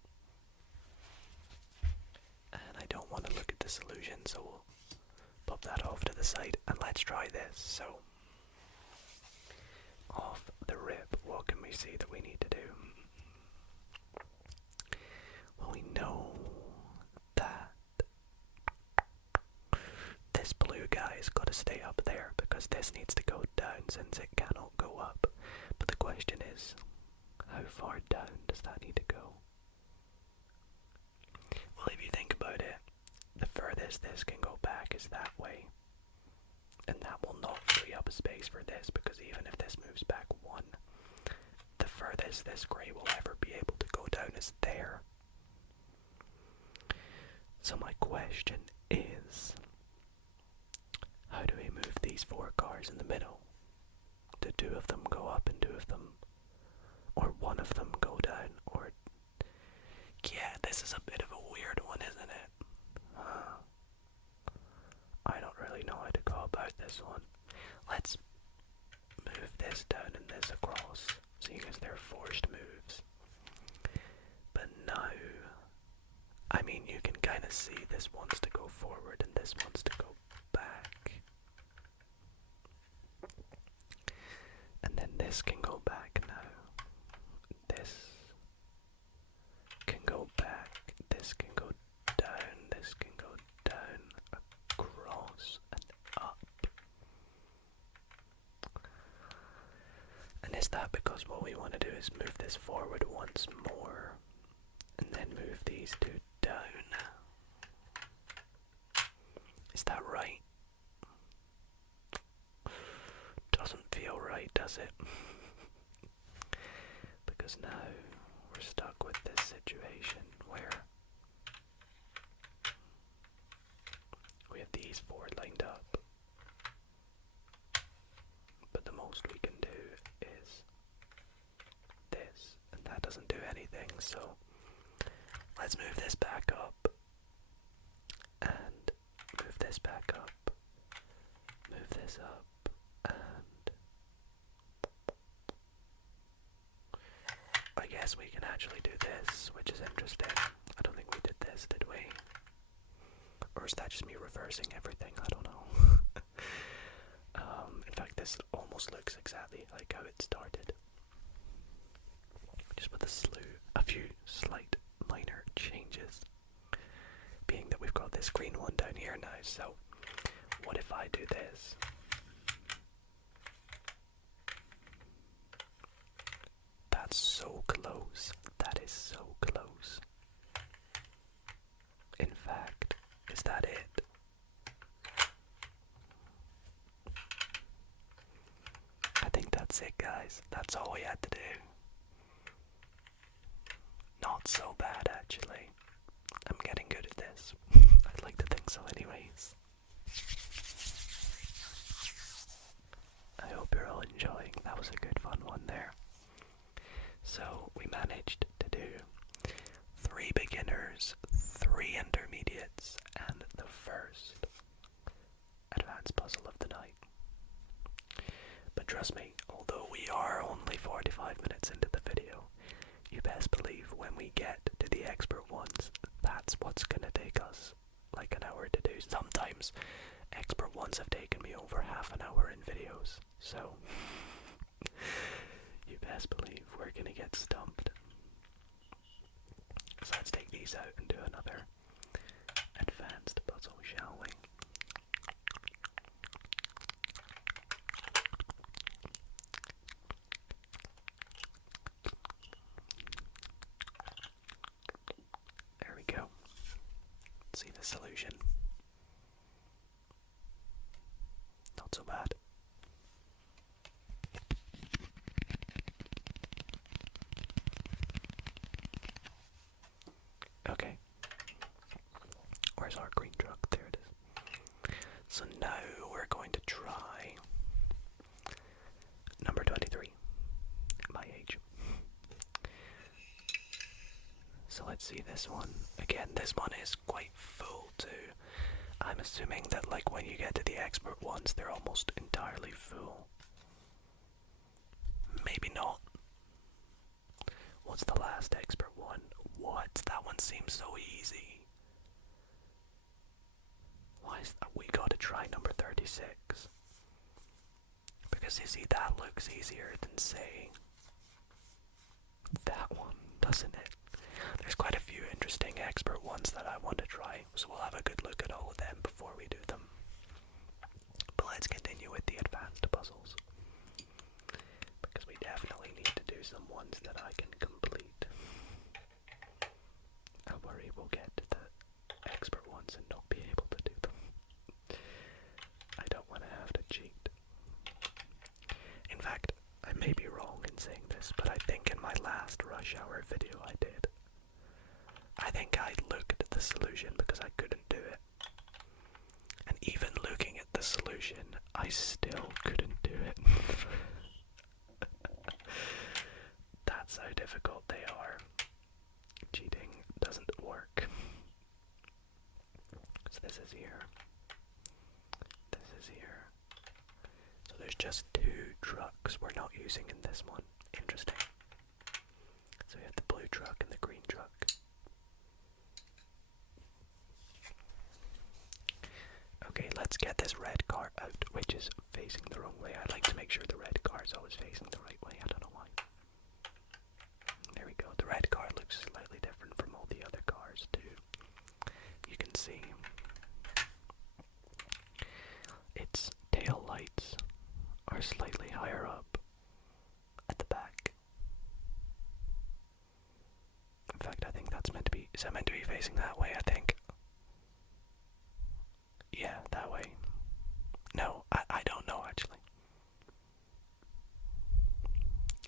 And I don't want to look at the solution, so we'll pop that off to the side and let's try this. So off the rip, what can we see that we need to do? Well, we know that this blue guy's got to stay up there because this needs to go down since it cannot go up. But the question is, how far down does that need to go? Well, if you think about it, the furthest this can go back is that way. And that will not free up a space for this, because even if this moves back 1, the furthest this grey will ever be able to go down is there. So my question is, how do we move these 4 cars in the middle? Do 2 of them go up and 2 of them, or 1 of them go down, or... Yeah, this is a bit of a weird one, isn't it? I don't really know how to go about this. this one. Let's move this down and this across, seeing as they're forced moves. But now, I mean, you can kind of see this wants to go forward and this wants to go back. And then this can go back now. This can go back. This can go down. This can go down, across, and up. And is that because what we want to do is move this forward once more and then move these two down? Is that right? Doesn't feel right, does it? Because now we're stuck with this situation where we have these four lined up, but the most we can do is this, and that doesn't do anything. So let's move this back up and move this back up, move this up, and I guess we can actually do this, which is interesting. I don't think we did this, did we? Or is that just me reversing everything? I don't know. In fact, this almost looks exactly like how it started. Just with a few slight minor changes. Being that we've got this green one down here now, so what if I do this? That's so close. That is so close. In fact, is that it? I think that's it, guys. That's all we had to do. Not so bad, actually. I'm getting good at this. I'd like to think so anyways. I hope you're all enjoying. That was a good fun one there. So we managed to do 3 beginners, 3 intermediates, and the first advanced puzzle of the night. But trust me, although we are only 45 minutes into the video, you best believe when we get to the expert ones, that's what's gonna take us like an hour to do. Sometimes expert ones have taken me over half an hour in videos, so you best believe we're gonna get stumped. So let's take these out and do another advanced puzzle, shall we? There we go. See the solution. Not so bad. Okay. Where's our green truck? There it is. So now we're going to try number 23. My age. So let's see this one. Again, this one is quite full too. I'm assuming that like when you get to the expert ones, they're almost entirely full. Maybe not. What's the last expert one? What? That one seems so easy. Why is that? We gotta try number 36. Because you see, that looks easier than say that one, doesn't it? There's quite a few interesting expert ones that I want to try, so we'll have a good look at all of them before we do them. But let's continue with the advanced puzzles, because we definitely need to do some ones that I can complete. I worry we'll get to the expert ones and not be able to do them. I don't want to have to cheat. In fact, I may be wrong in saying this, but I think in my last rush hour video I did. I think I looked at the solution because I couldn't do it. And even looking at the solution, I still couldn't do it. That's how difficult they are. Cheating doesn't work. So this is here. This is here. just 2 trucks we're not using in this one. Interesting. So we have the blue truck and the green truck. Okay, let's get this red car out, which is facing the wrong way. I like to make sure the red car is always facing the right way. I don't know why. There we go. The red car looks slightly different from all the other cars too. You can see its tail lights are slightly higher up at the back. In fact, I think that's meant to be, is that meant to be facing that way, I think? Yeah, that way. No, I don't know actually.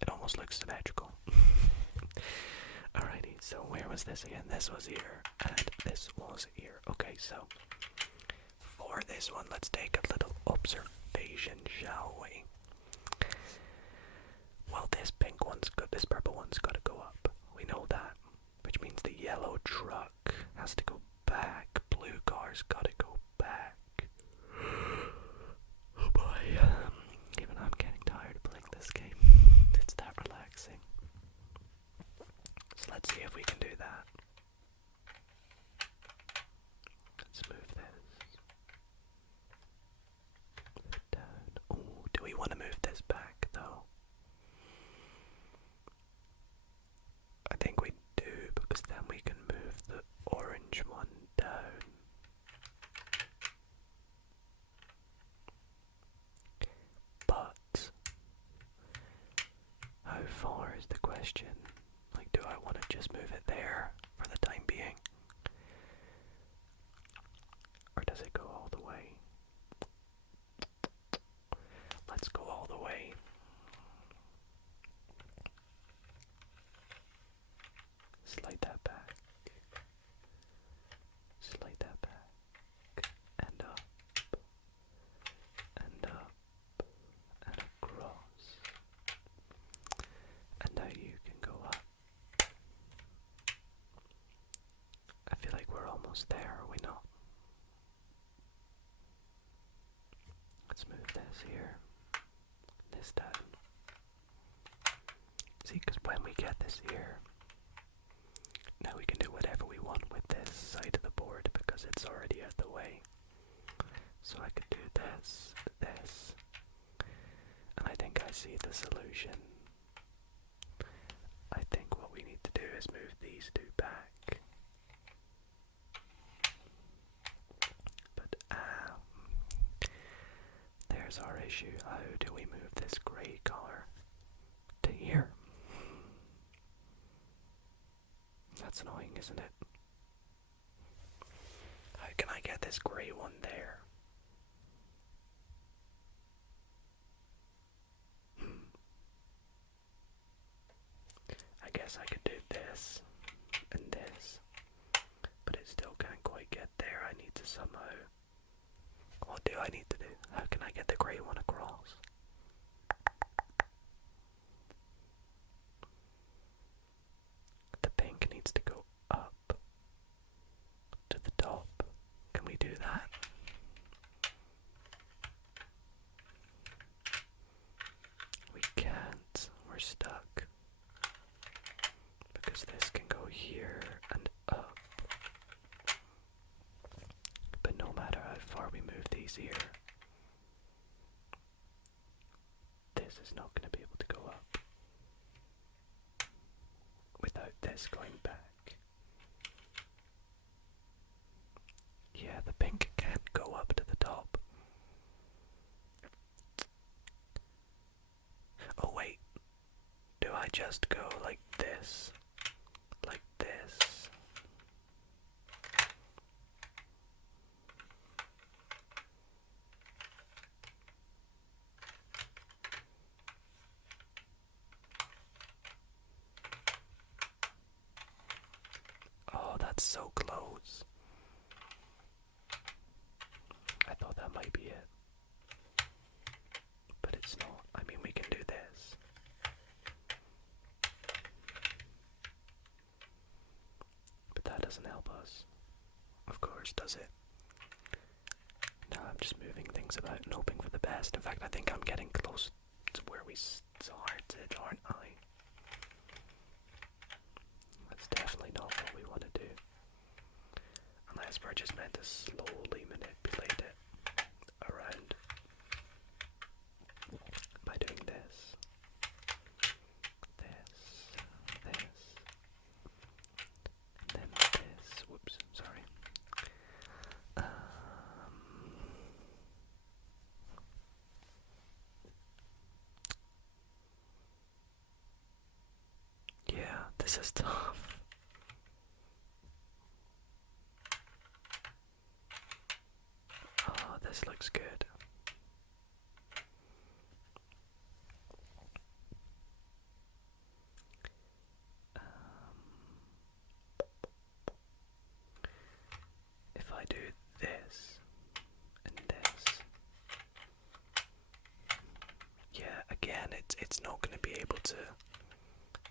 It almost looks symmetrical. Alrighty, so where was this again? This was here, and this was here. Okay, so for this one, let's take a little observation, shall we? Well, this pink one's good, this purple one's gotta go up. We know that, which means the yellow truck has to go back. Blue car's gotta go back. Oh boy, even I'm getting tired of playing this game. It's that relaxing. So let's see if we can do that. Let's move this. Move it down. Oh, do we want to move this back though? I think we do, because then we can move the orange one down. But how far is the question? Like, do I want to just move it there for the time being? Or does it go all the way? Let's go all the way. Slide that back. Slide that back. And up. And up. And across. And now you can go up. I feel like we're almost there, are we not? Let's move this here. This down. See, because when we get this here, now we can do whatever we want with this side of the board because it's already out the way. So I could do this, this, and I think I see the solution. I think what we need to do is move these 2 back. But there's our issue. How do we move this grey car to here? That's annoying, isn't it? How can I get this grey one there? I guess I could do this and this, but it still can't quite get there. I need to somehow... What do I need to do? How can I get the grey one across? The pink needs to go up to the top. Can we do that? We can't. We're stuck. Because this can go here and up. But no matter how far we move these here, this is not going to be able to go up without this going back. Yeah, the pink can't go up to the top. Oh wait, do I just go like this? Like this? Oh, that's so close. I thought that might be it. But it's not. I mean, we can do this. But that doesn't help us. Of course, does it? I'm just moving things about and hoping for the best. In fact, I think I'm getting close to where we started, aren't I? That's definitely not what we want to do. Unless we're just meant to slowly manipulate it around by doing this, and then this. Whoops, sorry. Yeah, this is tough. Oh, this looks good. If I do this and this, yeah, again, it's not going to be able to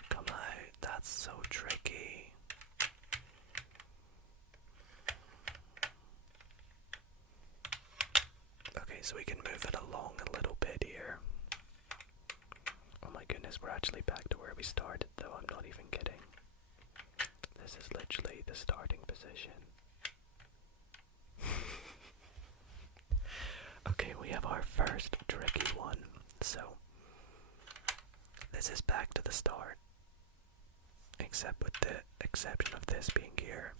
come out. That's so tricky. Okay, so we can move it along a little bit here. Oh my goodness, we're actually back to where we started, though. I'm not even kidding. This is literally the starting position. Okay, we have our first tricky one. So, this is back to the start. Except with the exception of this being here.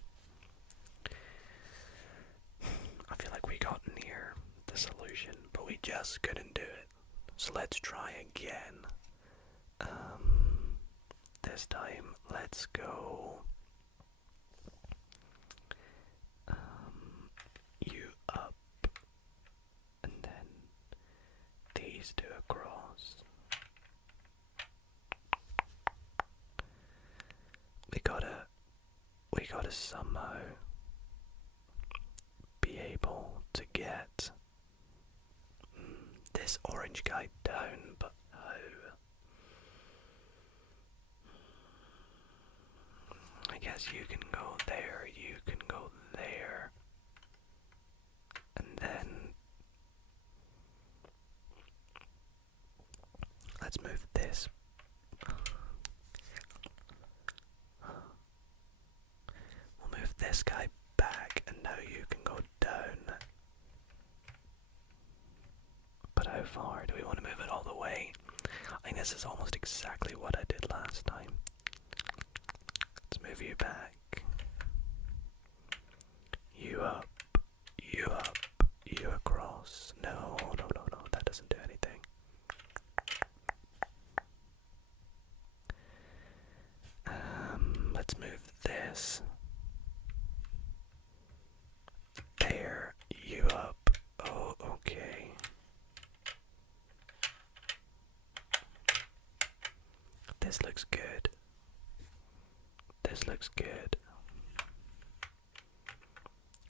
I feel like we got near the solution, but we just couldn't do it. So let's try again. This time, let's go you up, and then these two across. We gotta somehow be able to get this orange guy down, but how? I guess you can go there, you can go there, and then let's move this. We'll move this guy back, and now you can go down. But how far? Do we want to move it all the way? I think this is almost exactly what I did last time. Let's move you back. You up, you up, you across. No, that doesn't do anything. Let's move this. There, you up. Oh, okay. This looks good. This looks good.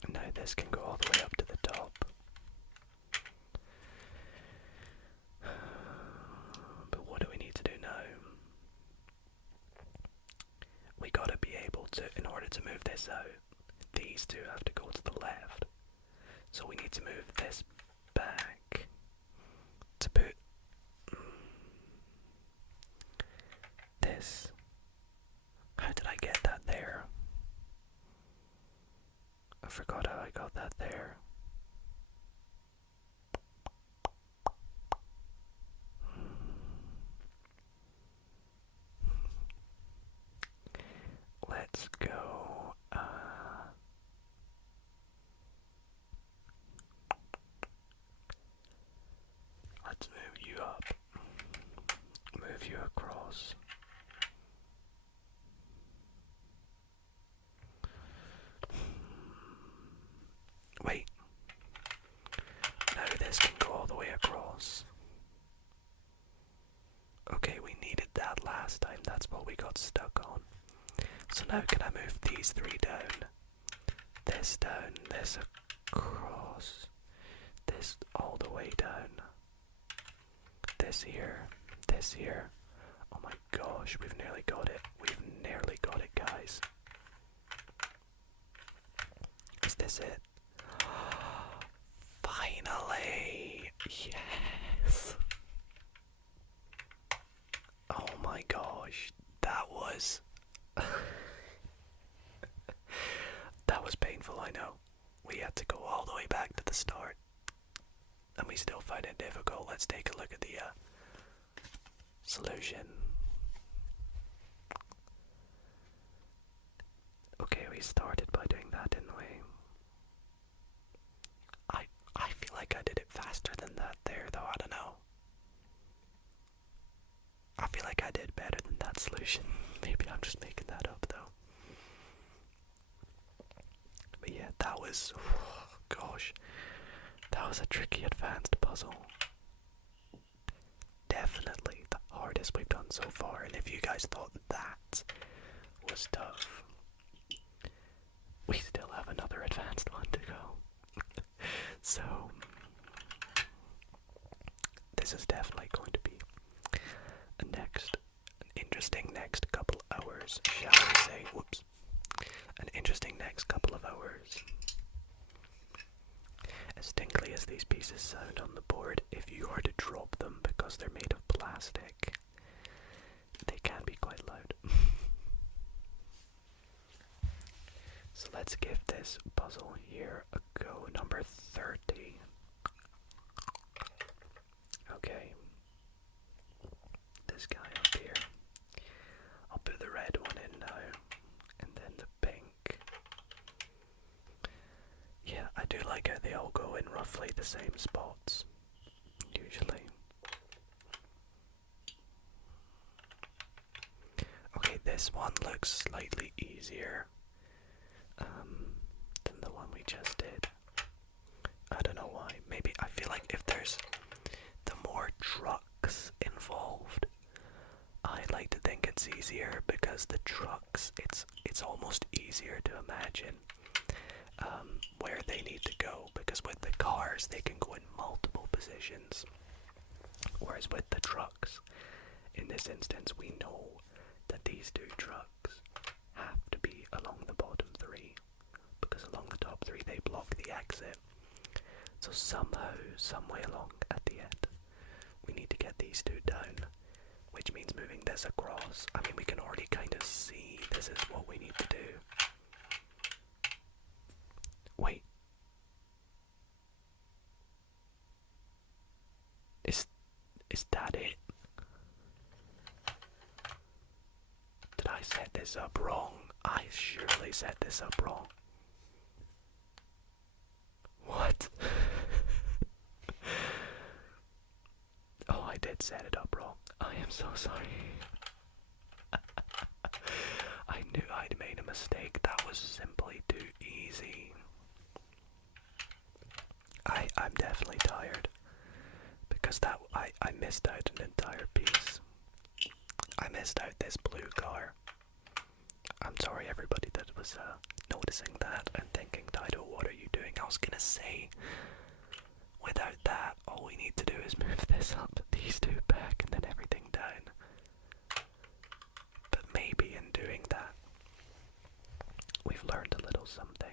And now this can go all the way up to the top. But what do we need to do now? We gotta be able to, in order to move this out, these two have to go to the left. So we need to move this back to put this. How did I get that there? I forgot how I got that there. Let's go. Let's move you up. Move you across. Wait. Now this can go all the way across. Okay, we needed that last time. That's what we got stuck on. So now can I move these three down? This down, this across, this all the way down. This here, this here. Oh my gosh, we've nearly got it. We've nearly got it, guys. Is this it? Finally. I know. We had to go all the way back to the start. And we still find it difficult. Let's take a look at the solution. Okay, we started by doing that, didn't we? I feel like I did it faster than that there, though. I don't know. I feel like I did better than that solution. Maybe I'm just making that up, though. But yeah, that was... gosh. That was a tricky advanced puzzle. Definitely the hardest we've done so far. And if you guys thought that was tough, we still have another advanced one to go. So, this is definitely going to be an interesting next couple hours, shall we say. Whoops. An interesting next couple of hours. As tingly as these pieces sound on the board, if you are to drop them because they're made of plastic, they can be quite loud. So let's give this puzzle here a go. Number 30. Okay. This guy up here. I'll put the red one in now. And then the pink. Yeah, I do like how they all go in roughly the same spots. Usually. Okay, this one looks slightly easier than the one we just did. I don't know why. Maybe I feel like if there's the more trucks involved, I like to think it's easier because the trucks, it's almost easier to imagine where they need to go, because with the cars they can go in multiple positions, whereas with the trucks, in this instance, we know that these two trucks have to be along the bottom three, because along the top three they block the exit. So somehow, some way along at the end, we need to get these two down, which means moving this across. I mean, we can already kind of see this is what we need to do. Wait. Is that it? Did I set this up wrong? I surely set this up wrong. What? Oh, I did set it up wrong. I am so sorry. I knew I'd made a mistake. That was simply too easy. I'm definitely tired. Because I missed out an entire piece. I missed out this blue car. I'm sorry everybody that was noticing that and thinking, Dido, what are you doing? I was gonna say, without that, all we need to do is move this up, these two back, and then everything down. But maybe in doing that, we've learned a little something.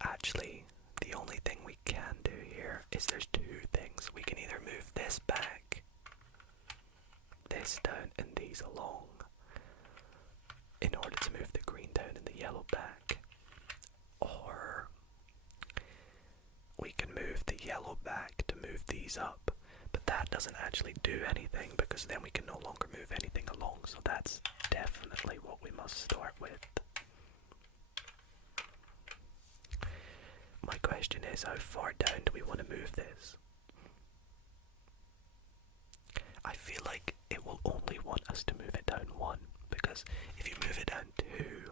Actually, the only thing we can do here is there's two things. We can either move this back, this down, and these along in order to move the green down and the yellow back, or we can move the yellow back to move these up, but that doesn't actually do anything because then we can no longer move anything along, so that's definitely what we must start with. My question is, how far down do we want to move this? I feel like it will only want us to move it down one, because if you move it down two,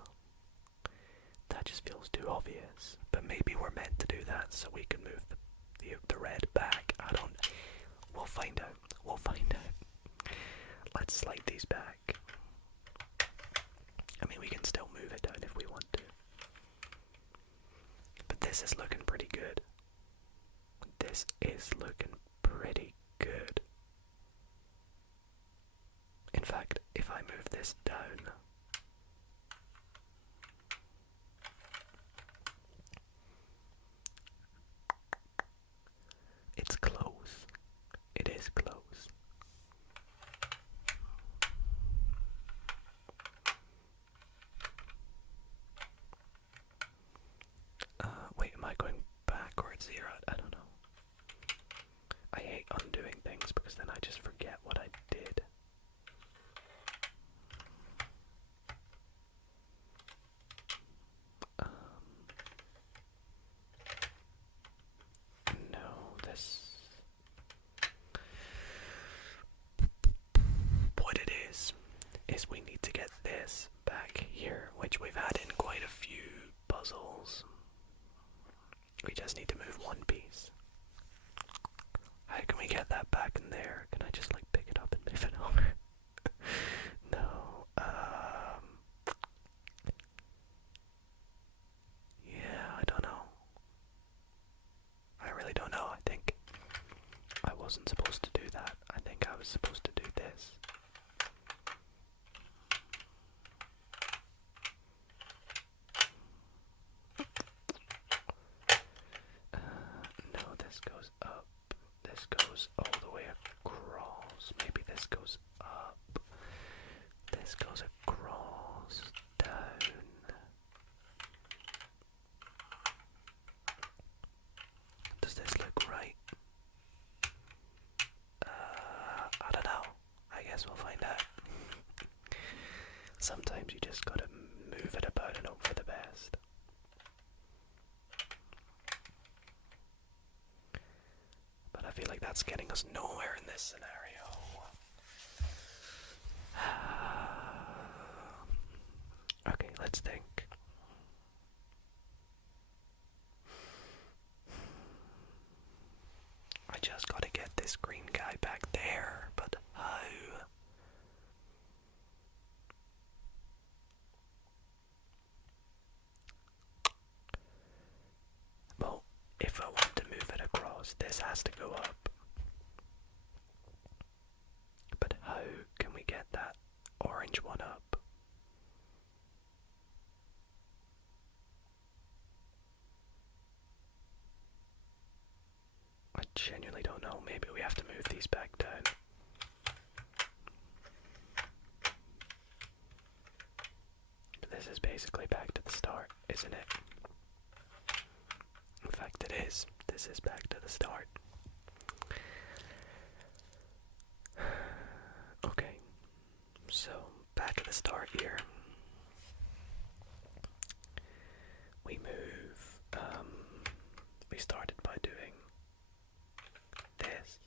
that just feels too obvious. But maybe we're meant to do that so we can move the red back. We'll find out. We'll find out. Let's slide these back. I mean, we can still move it down if we want to. But this is looking pretty good. This is looking pretty good. In fact, if I move this down, it's close. It is close. it's zeroed. I don't know. I hate undoing things because then I just forget what I did. No, this... What it is we need to get this back here, which we've had in quite a few puzzles. We just need to move one piece. How can we get that back in there? Can I just like pick it up and move it over? No. Yeah, I don't know. I really don't know. I think I wasn't supposed to do that. I think I was supposed to do this. No, this goes up. This goes all the way across. Maybe this goes up. This goes across, down. Does this look right? I don't know. I guess we'll find out. Sometimes you just gotta move it about and hope for the best. But I feel like that's getting us nowhere in this scenario. Okay, let's think. I just gotta get this green guy back there, but how? Well, if I want to move it across, this has to go up. But how can we get that orange one up? I genuinely don't know. Maybe we have to move these back down. This is basically back to the start, isn't it? In fact, it is. This is back to the start. Okay, so back at the start here. We move, we started by doing this,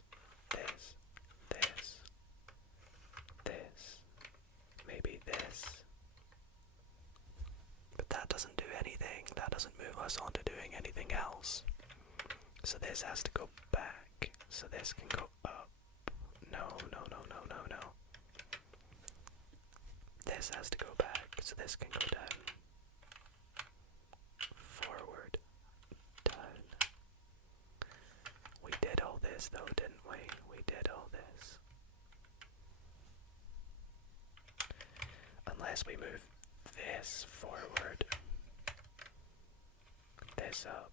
maybe this. But that doesn't do anything. That doesn't move us on to doing anything else. So this has to go back. So this can go up. No. This has to go back. So this can go down. Forward. Down. We did all this though, didn't we? We did all this. Unless we move this forward. This up.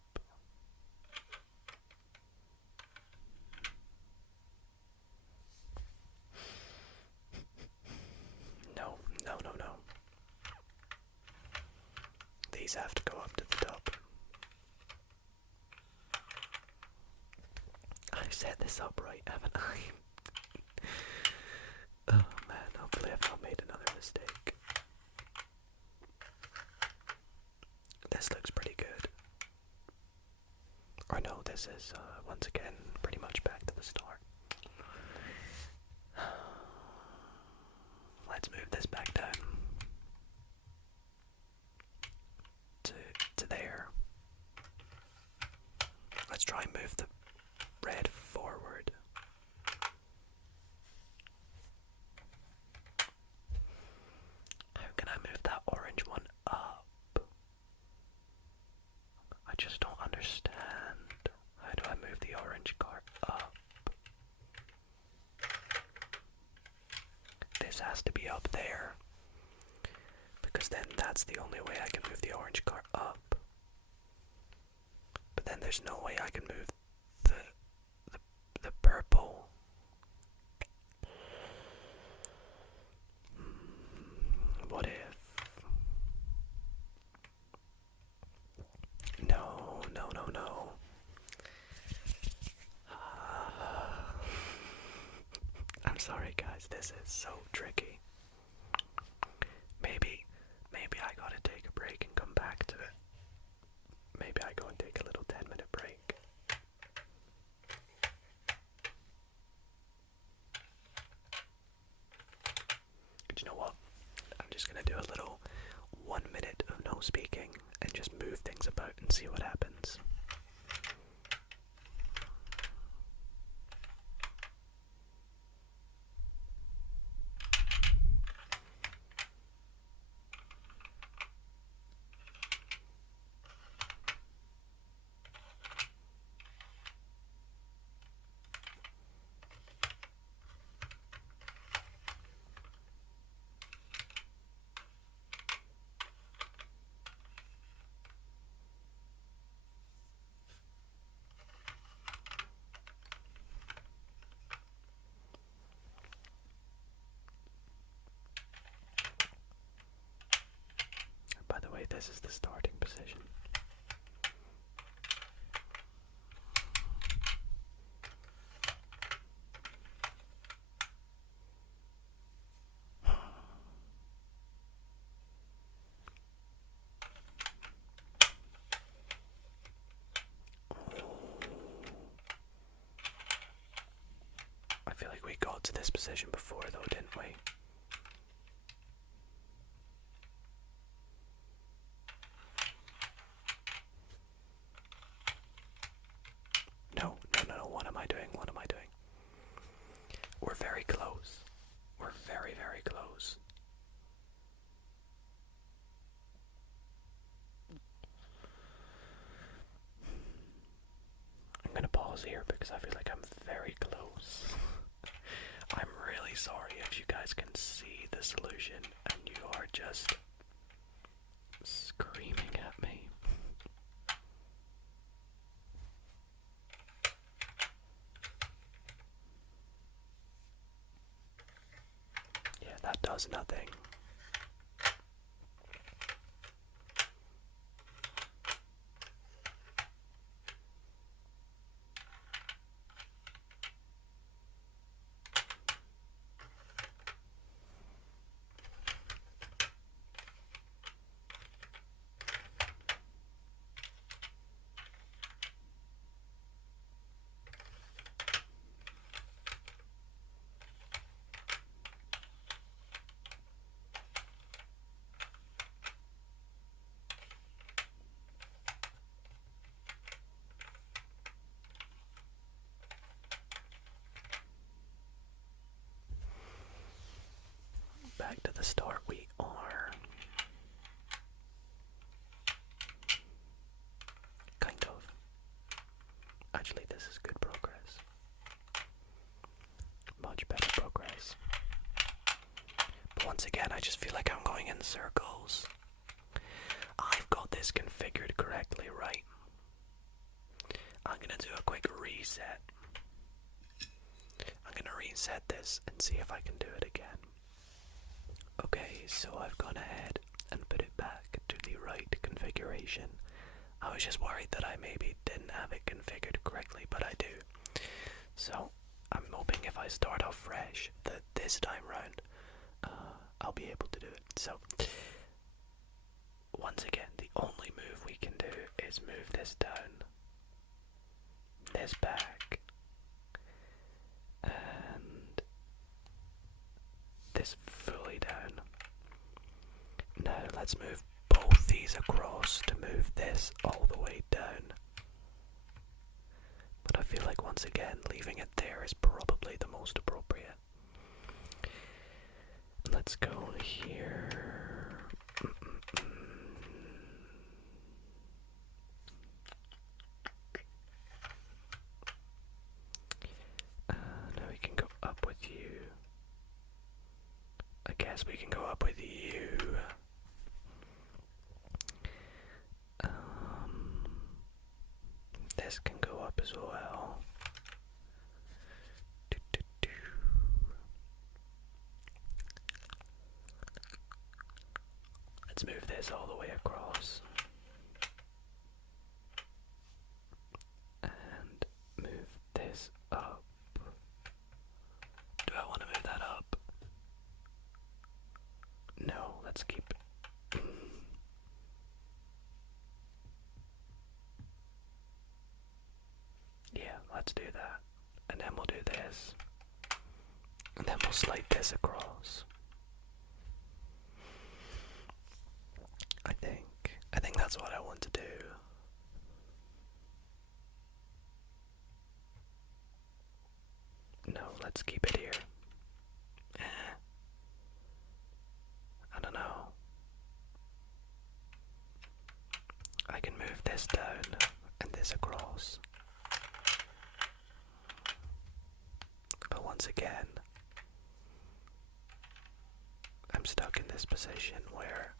No. These have to go up to the top. I've set this up right, haven't I? Oh man, hopefully I've not made another mistake. This looks pretty good. Or no, this is once again pretty much back to the start. Let's move this back down to there. Let's try and move the red forward. How can I move that orange one up? I just don't understand. How do I move the orange car up? This has to be up there, because then that's the only way I can move the orange car up. But then there's no way I can move the purple. What if? No. This is so tricky. Maybe I gotta take a break and come back to it. Maybe I go and take a little 10-minute break. Do you know what? I'm just gonna do a little 1 minute of no speaking and just move things about and see what happens. By the way, this is the starting position. I feel like we got to this position before though, didn't we? No, what am I doing? What am I doing? We're very close. We're very, very close. I'm gonna pause here because I feel like I'm very close. I'm really sorry if you guys can see the solution and you are just screaming at me. Yeah, that does nothing. Back to the start we are. Kind of. Actually, this is good progress. Much better progress. But once again, I just feel like I'm going in circles. I've got this configured correctly, right? I'm gonna do a quick reset. I'm gonna reset this and see if I can do it again. Okay, so I've gone ahead and put it back to the right configuration. I was just worried that I maybe didn't have it configured correctly, but I do. So I'm hoping if I start off fresh that this time round I'll be able to do it. So once again, the only move we can do is move this down, this back, and this fully down. Now let's move both these across to move this all the way down. But I feel like once again leaving it there is probably the most appropriate. Let's go here. Now we can go up with you. I guess we can go up with you. This can go up as well. Let's move this all the way across. And move this up. Do I want to move that up? let's keep. Yeah, let's do that. And then we'll do this. And then we'll slide this across. I think that's what I want to do. No, let's keep it here. I don't know. I can move this down and this across. But once again, I'm stuck in this position where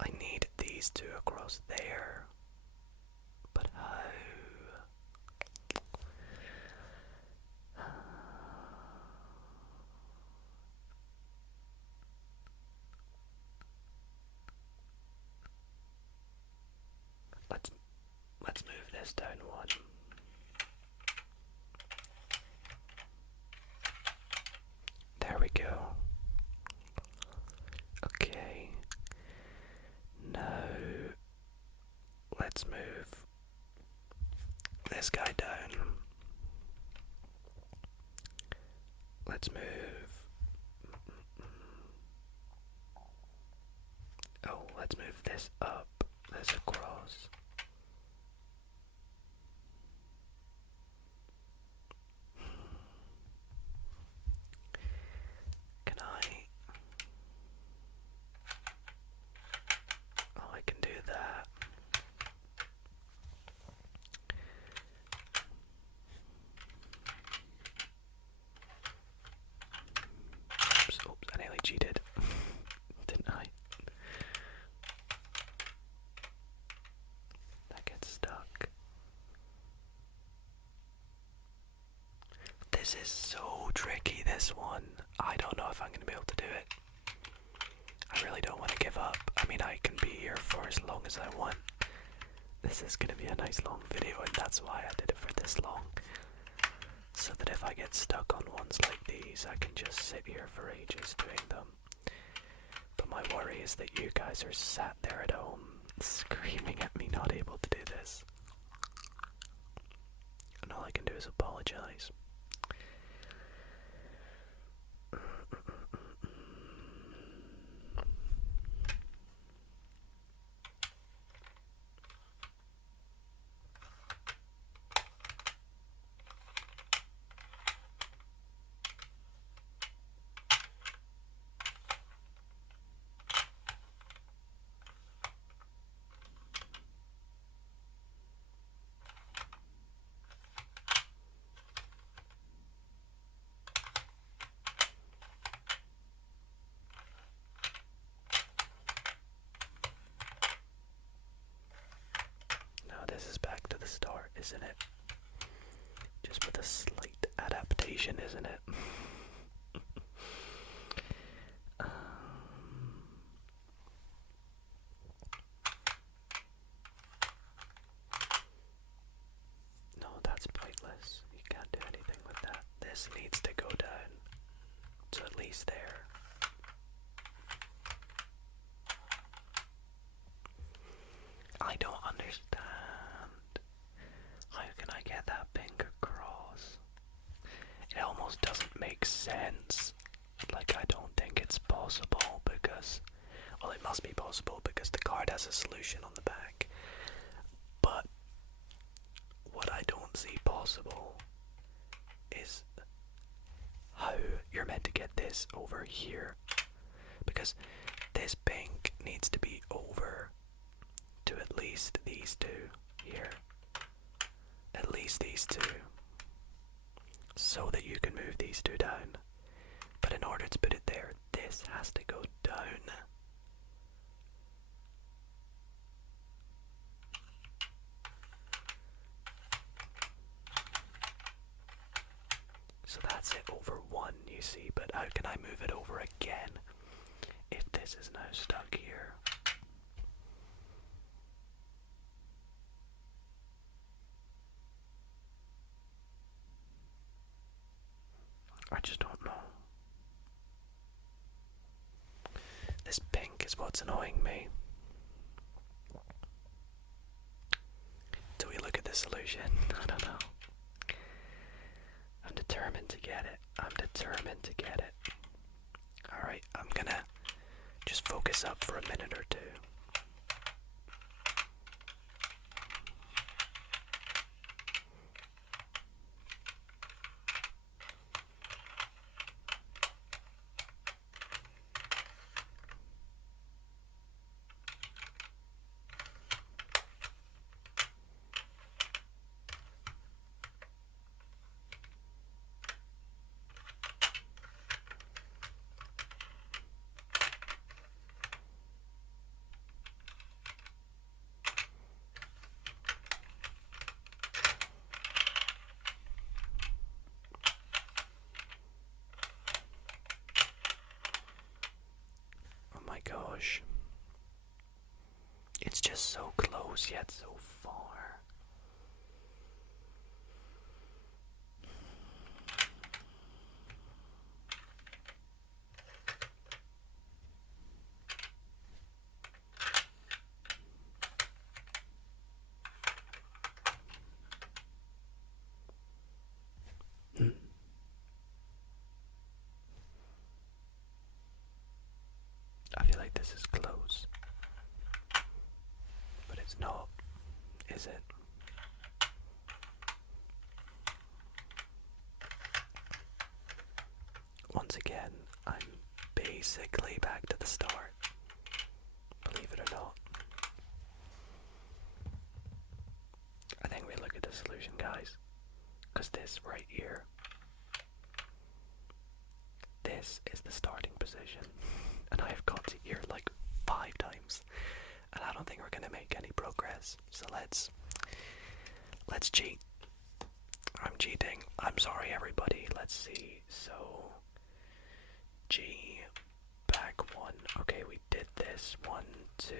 I need these two across there. But how? Let's move this down one. There we go. Okay. Now let's move this guy down. Let's move. Oh, let's move this up, this across. Can I? Oh, I can do that. Oops, I nearly cheated. Didn't I? That gets stuck. This is so tricky, this one. I don't know if I'm going to be able to do it. I really don't want to give up. I mean, I can be here for as long as I want. This is going to be a nice long video, and that's why I did it for this long. So that if I get stuck on ones like these, I can just sit here for ages doing them. But my worry is that you guys are sat there at home screaming at me not able to do this. And all I can do is apologize. This is back to the start, isn't it? Just with a slight adaptation, isn't it? No, that's pointless. You can't do anything with that. This needs to go down to at least there. I don't understand. How can I get that pink across? It almost doesn't make sense. Like, I don't think it's possible because, well, it must be possible because the card has a solution on the back. But what I don't see possible is how you're meant to get this over here. Because this pink needs to be over to at least these two here. At least these two. So that you can move these two down. But in order to put it there, this has to go down. So that's it over one, you see, but how can I move it over again if this is now stuck here? I just don't know. This pink is what's annoying me. Do we look at the solution? I don't know. I'm determined to get it. Alright, I'm gonna just focus up for a minute or two. Gosh, it's just so close yet so far. I feel like this is close, but it's not, is it? Once again, I'm basically back to the start, believe it or not. I think we look at the solution, guys, because this right here, this is the starting position. And I've got to here like 5 times, and I don't think we're gonna make any progress. So let's cheat. I'm cheating. I'm sorry, everybody. Let's see. So G back 1. Okay, we did this 1, 2.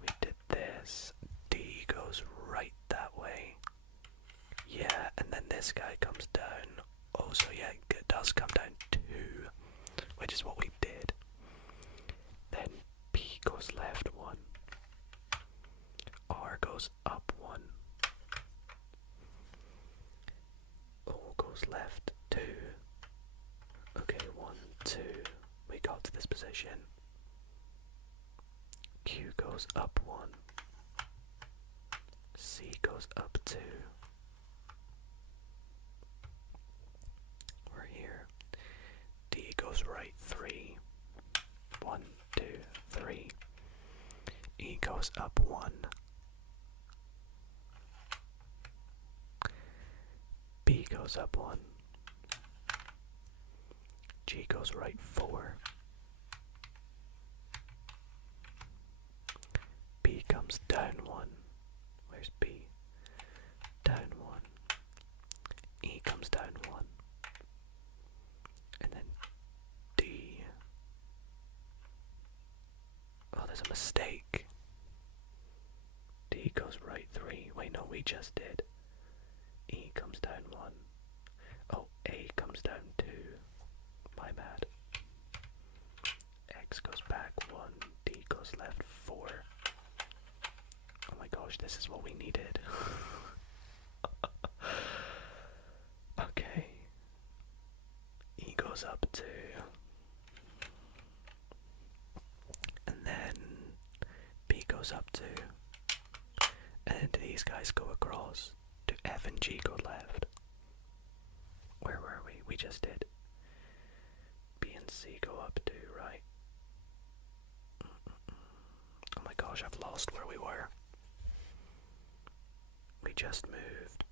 We did this. D goes right that way. Yeah, and then this guy comes down. Oh, so yeah, it does come down 2. Which is what we did. Then P goes left 1. R goes up 1. O goes left 2. Okay, 1, 2. We got to this position. Q goes up 1. C goes up 2. We're here. D goes right 3. 1, 2, 3. E goes up 1. B goes up 1. G goes right 4. B comes down 1. Where's B? Down 1. E comes down 1. And then D. Oh, there's a mistake. D goes right 3. Wait, no, we just did. E comes down 1. Oh, A comes down 2. My bad. X goes back 1. D goes left 4. Oh my gosh, this is what we needed. Okay. E goes up 2. And then B goes up 2. And these guys go across. Do F and G go left? Where were we? We just did. B and C go up 2, right? Oh my gosh, I've lost where we were. We just moved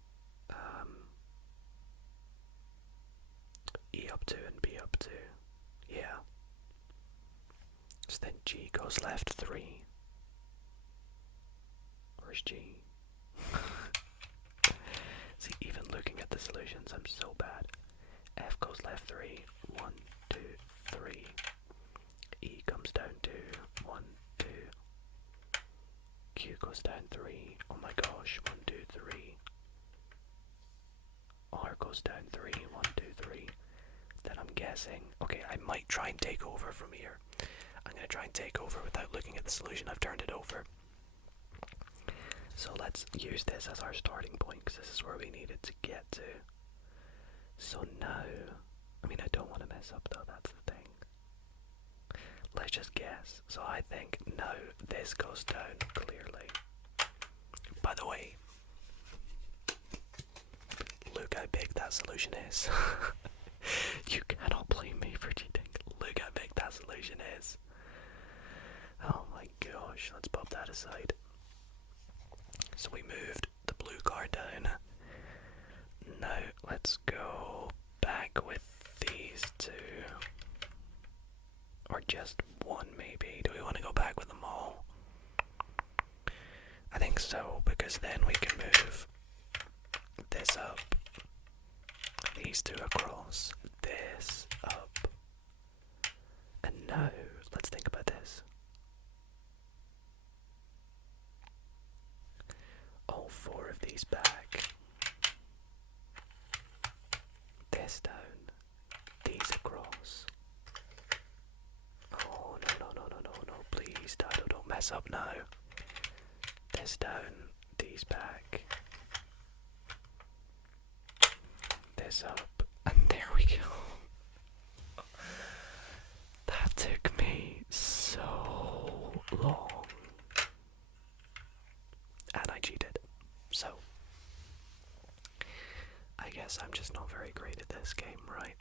E up 2 and B up 2. Yeah. So then G goes left 3. Where's G? See, even looking at the solutions, I'm so bad. F goes left 3. 1, 2, 3. E comes down 2. 1, 2. Q goes down 3. Oh my gosh. 1, 2, 3. R goes down 3. 1, 2, that I'm guessing. Okay, I might try and take over from here. I'm going to try and take over without looking at the solution. I've turned it over. So let's use this as our starting point, because this is where we needed to get to. So now, I mean, I don't want to mess up though, that's the thing. Let's just guess. So I think now this goes down clearly. By the way, look how big that solution is. You cannot blame me for cheating. Look how big that solution is. Oh my gosh, let's pop that aside. So we moved the blue card down. Now let's go back with these two. Or just one maybe. Do we want to go back with them all? I think so, because then we can move this up. These two across. This up. And now, let's think about this. All four of these back. This down. These across. Oh, no, please, Dido, don't mess up now. This down, these back. This up, and there we go. That took me so long. And I cheated. So, I guess I'm just not very great at this game, right?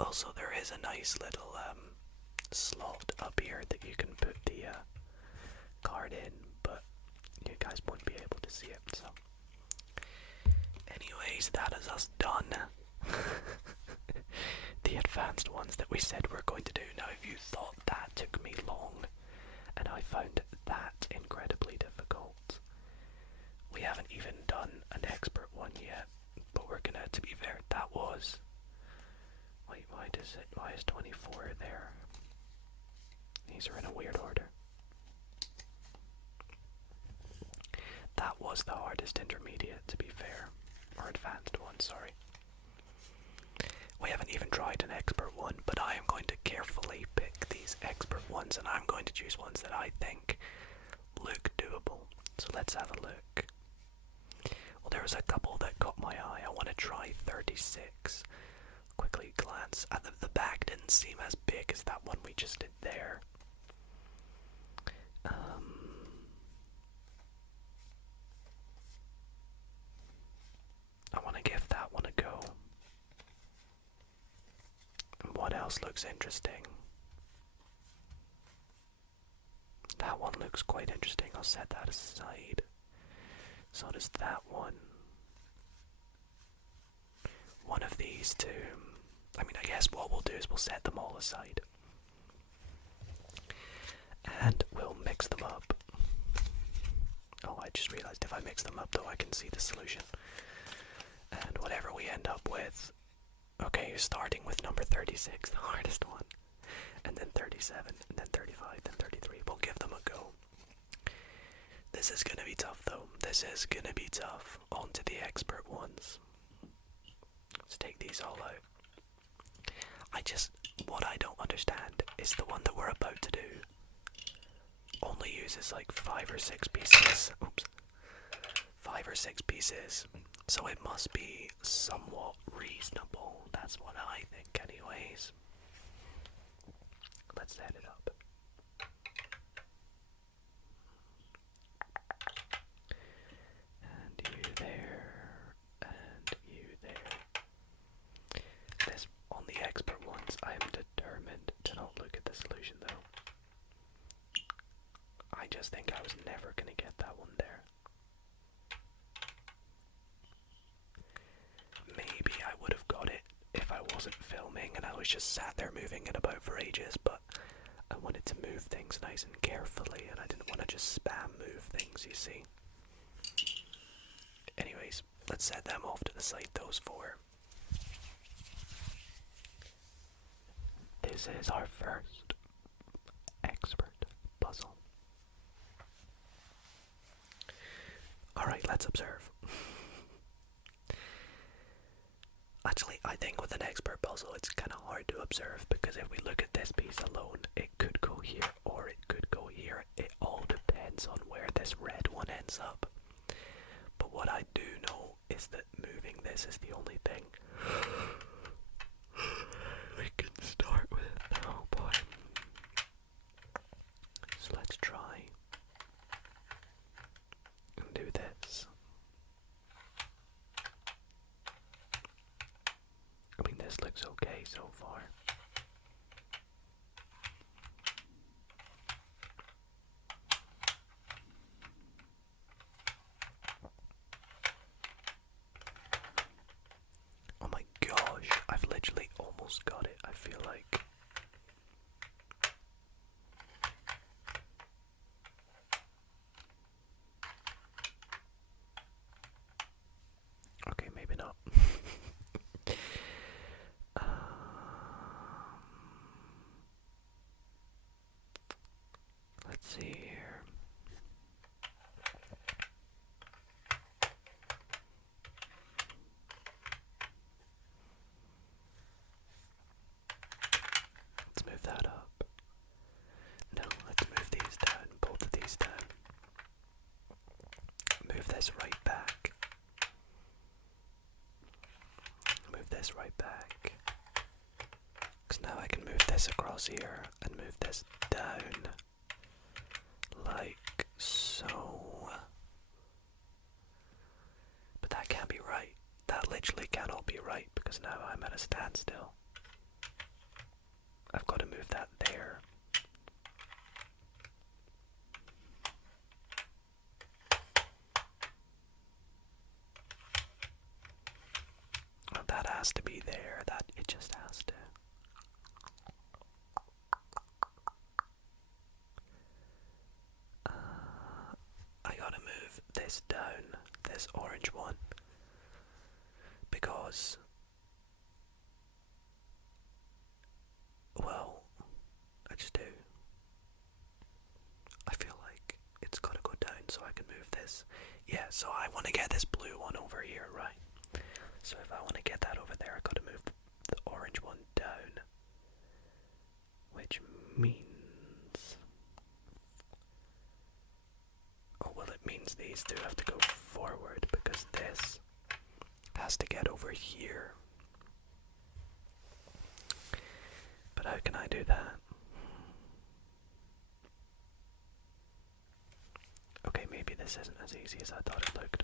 Also, there is a nice little slot up here that you can put the card in, but you guys won't be able to see it, so. Anyways, that is us done. The advanced ones that we said we're going to do. Now, if you thought that took me long, and I found that incredibly difficult, we haven't even done an expert one yet, but we're gonna, to be fair, that was, wait, why is 24 there? These are in a weird order. That was the hardest intermediate, to be fair. Or advanced one, sorry. We haven't even tried an expert one, but I am going to carefully pick these expert ones, and I'm going to choose ones that I think look doable. So let's have a look. Well, there was a couple that caught my eye. I want to try 36. Quickly glance at the back. Didn't seem as big as that one we just did there. I want to give that one a go. And what else looks interesting? That one looks quite interesting. I'll set that aside. So does that one. One of these two. I mean, I guess what we'll do is we'll set them all aside. And we'll mix them up. Oh, I just realized if I mix them up though, I can see the solution. And whatever we end up with. Okay, starting with number 36, the hardest one. And then 37, and then 35, then 33. We'll give them a go. This is gonna be tough though. This is gonna be tough. On to the expert ones. Let's take these all out. What I don't understand is the one that we're about to do only uses like 5 or 6 pieces. Oops. 5 or 6 pieces. So it must be somewhat reasonable. That's what I think anyways. Let's set it up. And you there. And you there. This, on the expert ones, I am determined to not look at the solution though. I just think I was never going to get that one there. Maybe I would have got it if I wasn't filming and I was just sat there moving it about for ages, but I wanted to move things nice and carefully and I didn't want to just spam move things, you see. Anyways, let's set them off to the side, those 4. This is our first expert puzzle. Alright, let's observe. I Actually, I think with an expert puzzle, it's kind of hard to observe because if we look at this piece alone, it could go here or it could go here. It all depends on where this red one ends up. But what I do know is that moving this is the only thing we can start with. Oh boy. So let's try and do this. I mean, this looks okay so far. Oh my gosh, I've literally almost got it, I feel like. Okay, maybe not. Let's see here. Let's move that up. No, let's move these down, both of these down. Move this right back. Move this right back. Because now I can move this across here and move this down. Like so. But that can't be right. That literally cannot be right because now I'm at a standstill. I've got to move that there. Oh, that has to be there. That it just has to. I gotta move this down, this orange one, because, well, I just do. I feel like it's gotta go down so I can move this. Yeah, so I want to get this blue one over here, right? So if I want to get that over there, I gotta move the orange one down, which means, oh well, it means these two have to go forward because this has to get over here. But how can I do that? Okay, maybe this isn't as easy as I thought it looked.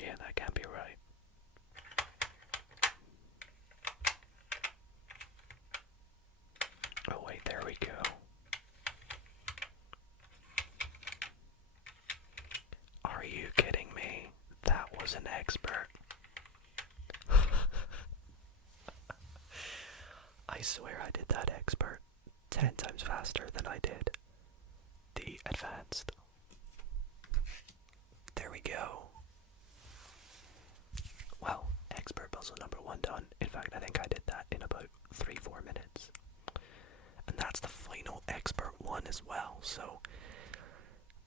Yeah, that can't be right. Oh wait, there we go. Are you kidding me? That was an expert. I swear I did that expert 10 times faster than I did the advanced. There we go. Well, expert puzzle number 1 done. In fact, I think I did that in about 3-4 minutes. And that's the final expert one as well, so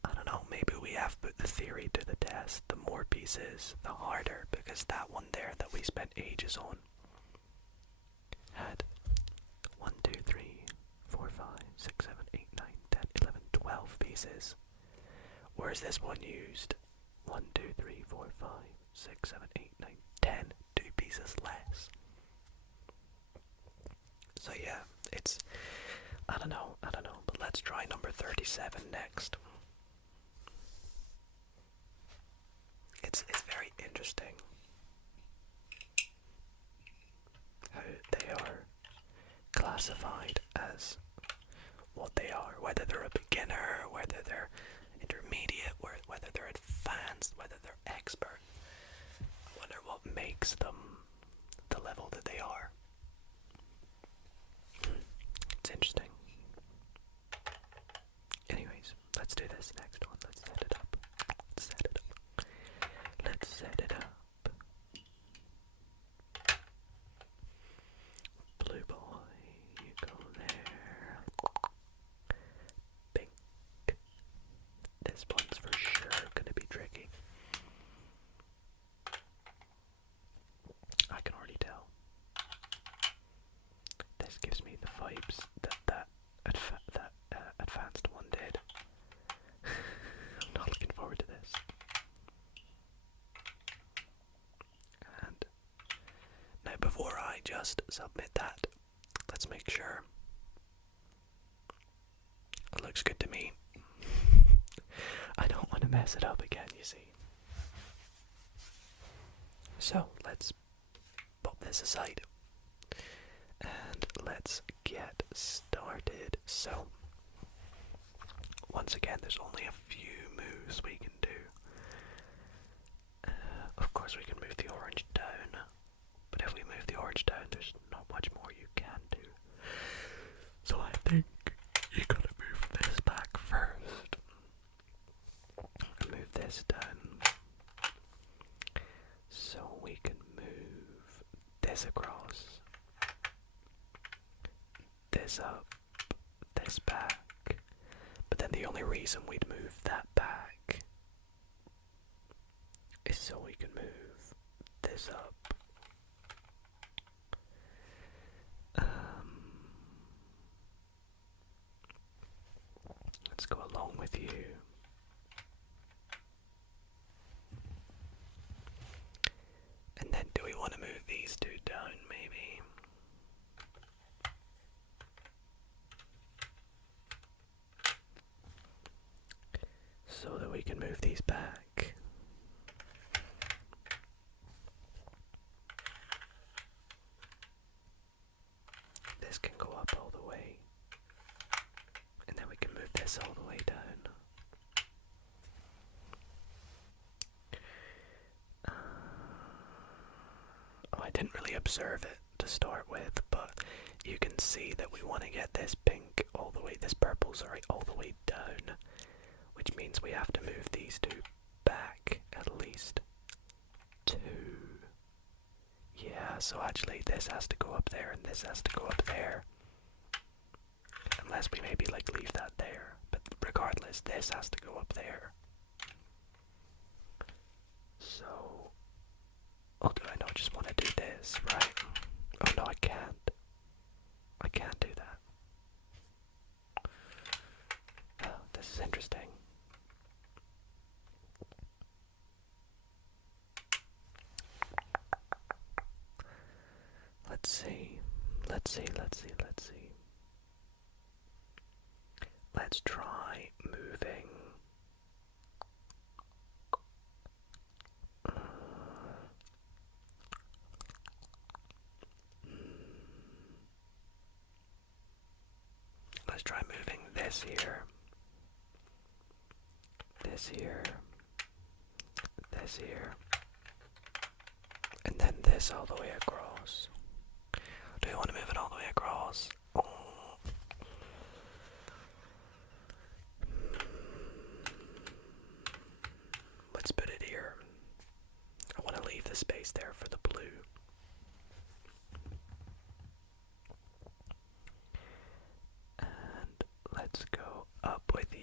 I don't know, maybe we have put the theory to the test. The more pieces, the harder, because that one there that we spent ages on had 1, 2, 3, 4, 5, 6, 7, 8, 9, 10, 11, 12 pieces. Whereas this one used 1, 2, 3, 4, 5, 6, 7, 8, 9, 10, 2 pieces less. So yeah, it's, I don't know, but let's try number 37 next. It's very interesting how they are classified as what they are, whether they're a beginner, whether they're intermediate, whether they're advanced, whether they're expert. I wonder what makes them the level that they are. It's interesting. Anyways, let's do this next one. Let's set it up. Let's set it up. Let's set it up. Blue boy, you go there. submit that. Let's make sure. It looks good to me. I don't want to mess it up again, you see. So let's pop this aside and let's get started. So once again, there's only a few moves we can do. Of course, we can move the orange down, but if we move the orange down, there's not much more you can do. So I think you gotta move this back first. Move this down so we can move this across, this up, this back. But then the only reason we'd move that back is so we can move this up. Let's go along with you. And then do we want to move these two down, maybe? So that we can move these back. This can go up all the way. And then we can move this all the way down. I didn't really observe it to start with, but you can see that we want to get this pink all the way, this purple, sorry, all the way down, which means we have to move these two back at least 2. Yeah, so actually this has to go up there and this has to go up there. Unless we maybe like leave that there, but regardless, this has to go up there. So, oh, do I not just want to do this, right? Oh no, I can't. I can't do that. Oh, this is interesting. Let's see. Let's try moving. Let's try moving this here. This here. This here. And then this all the way across. Do you want to move it all the way across? Oh. Let's put it here. I want to leave the space there for the blue. And let's go up with you.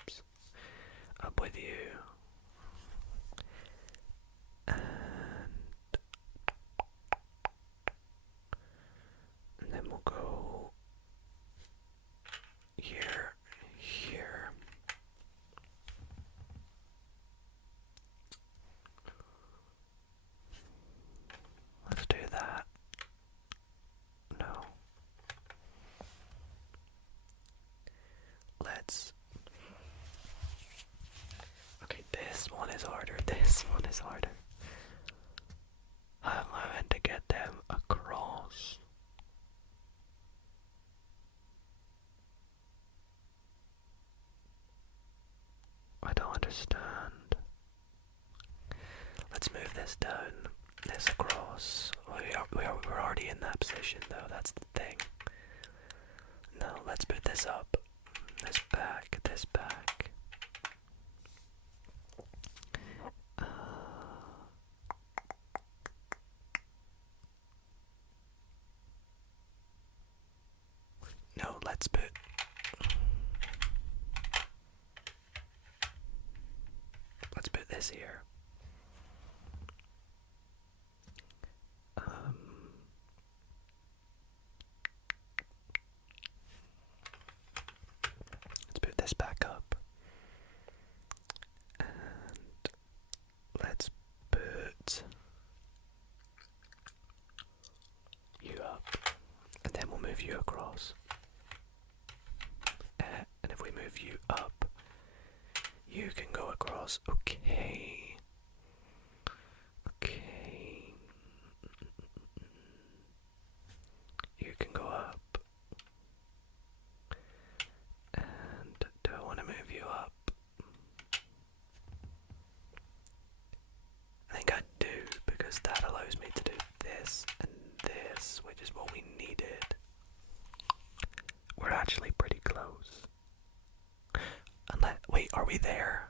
Oops. Up with you. And then we'll go here, here. Let's do that. No. Let's. Okay, this one is harder. This one is harder. I'm having to get them across. I don't understand. Let's move this down, this across. We're already in that position though, that's the thing. No, let's put this up, this back, this back. No, let's put this here. Let's put this back up. And let's put move you up. You can go across. Okay. Okay. You can go up. And do I want to move you up? I think I do, because that allows me to do this and this, which is what we needed. We're actually pretty close. Wait, are we there?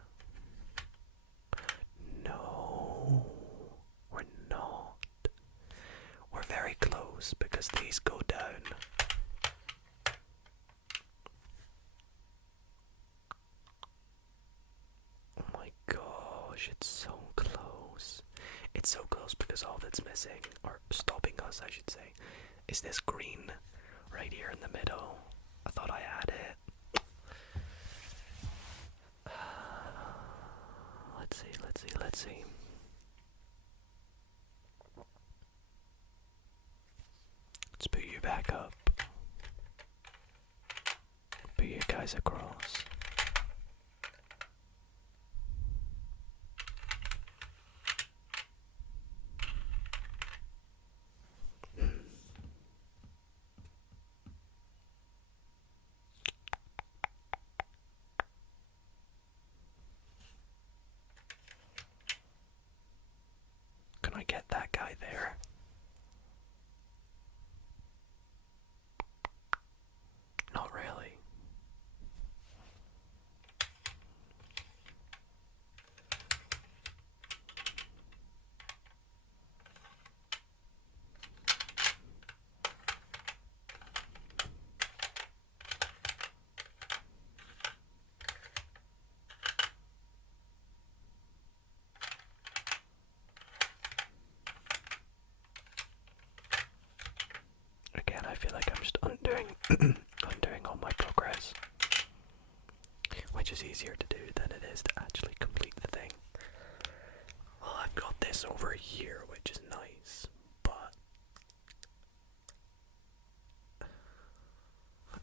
No, we're not. We're very close because these go down. Oh my gosh, it's so close. It's so close because all that's missing, or stopping us I should say, is this green right here in the middle. I thought I had it. Let's see. Let's put you back up. Put you guys across. Can I get that guy there? Not really. Again, I feel like I'm just undoing all my progress, which is easier to do than it is to actually complete the thing. Well, I've got this over here, which is nice, but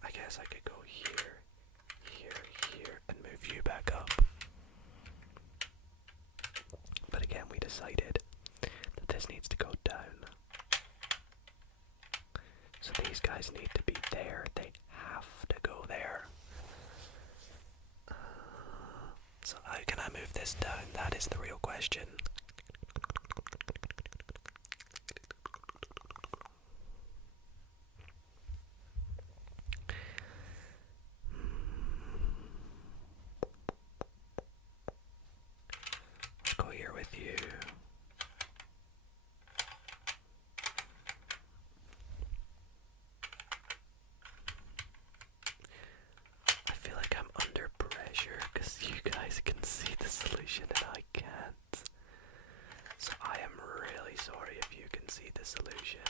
I guess I could go here, and move you back up. But again, we decided that this needs to go down. So these guys need to be there. They have to go there. So how can I move this down? That is the real question. Let's go here with you. I feel like I'm under pressure because you guys can see the solution and I can't. So I am really sorry if you can see the solution.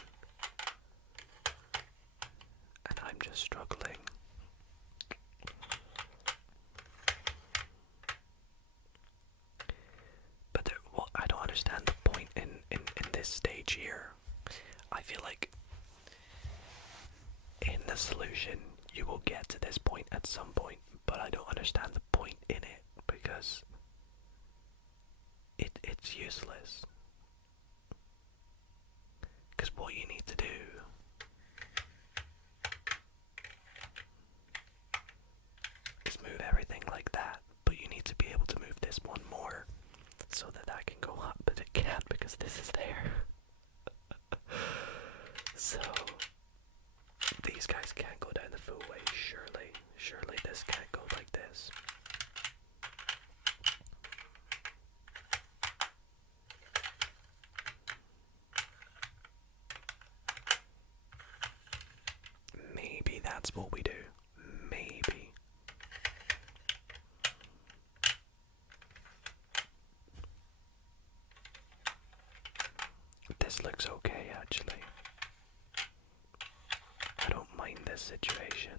And I'm just struggling. But I don't understand the point in this stage here. I feel like in the solution you will get to this point at some point, but I don't understand the point in it because it's useless. Because what you need to do is move everything like that, but you need to be able to move this one more so that can go up, but it can't because this is there. So these guys can't go down the full way, surely. Surely this can't go like this. Maybe that's what we do. Maybe. This looks okay, actually. I don't mind this situation.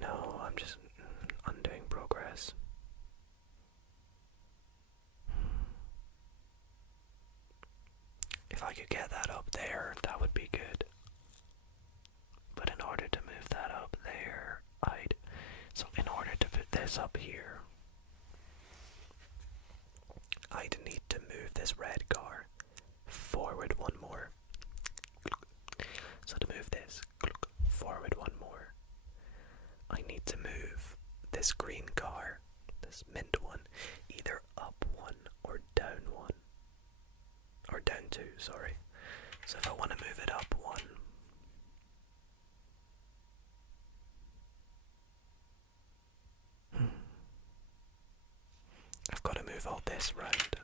No, I'm just undoing progress. I could get that up there, that would be good. But in order to move that up there, so in order to put this up here, I'd need to move this red car forward one more. So to move this forward one more, I need to move this green car, this mint one, either up one or down one. Or down two, sorry. So if I want to move it up one, I've got to move all this round.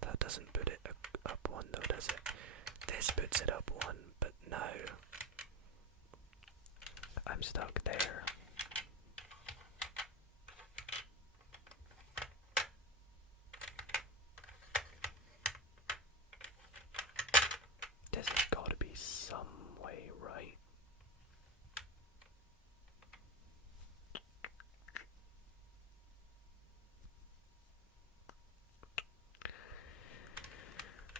That doesn't put it up one though, does it? This puts it up one, but now I'm stuck there. This has got to be some way right.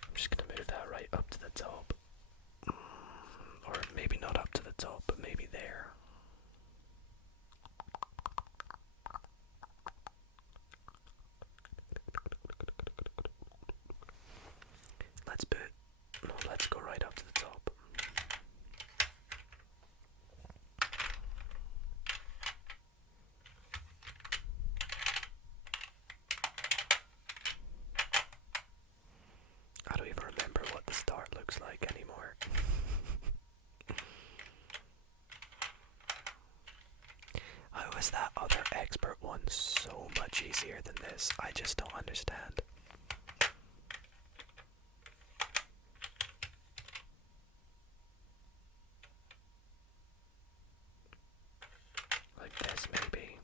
I'm just gonna move that right up to the top. Or maybe not up to the top, but maybe there. Let's go right up to the top. I don't even remember what the start looks like anymore. How is that other expert one so much easier than this? I just don't understand. Like this, maybe.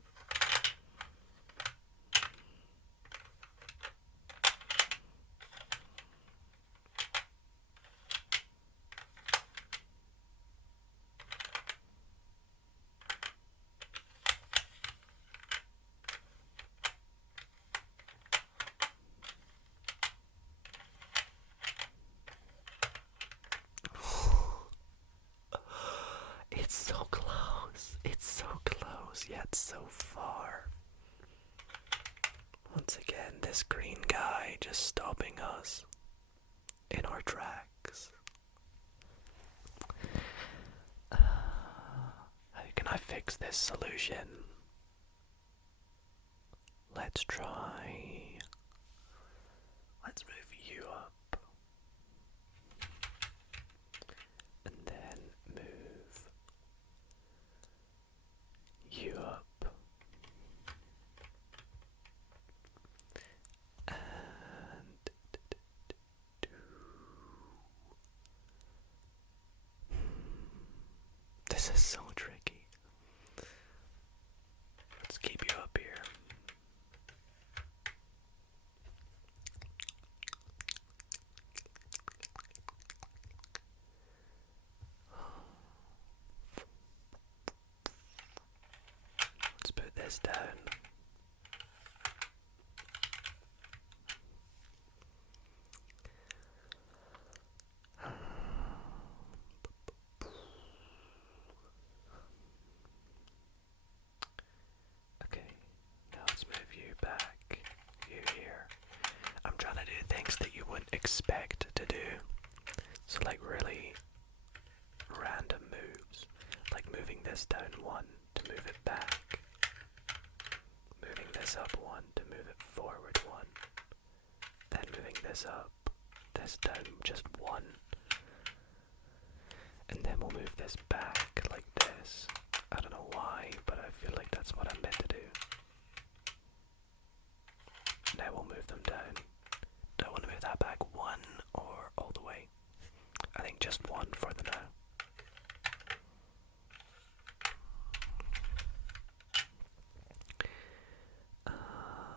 It's so close. It's so close, yet so far. Once again, this green guy just stopping us in our tracks. How can I fix this solution? Let's try. Let's move you up. And then move you up. And this is so tricky. Let's keep you up here. Let's put this down. Okay, now let's move you back. You here. I'm trying to do things that you wouldn't expect to do. So like really random moves. Like moving this down one to move it back. Moving this up one to move it forward one. Then moving this up, this down just one. And then we'll move this back like this. I don't know why, but I feel like that's what I'm meant to do. Now we'll move them down. Do I want to move that back one or all the way? I think just one for the now.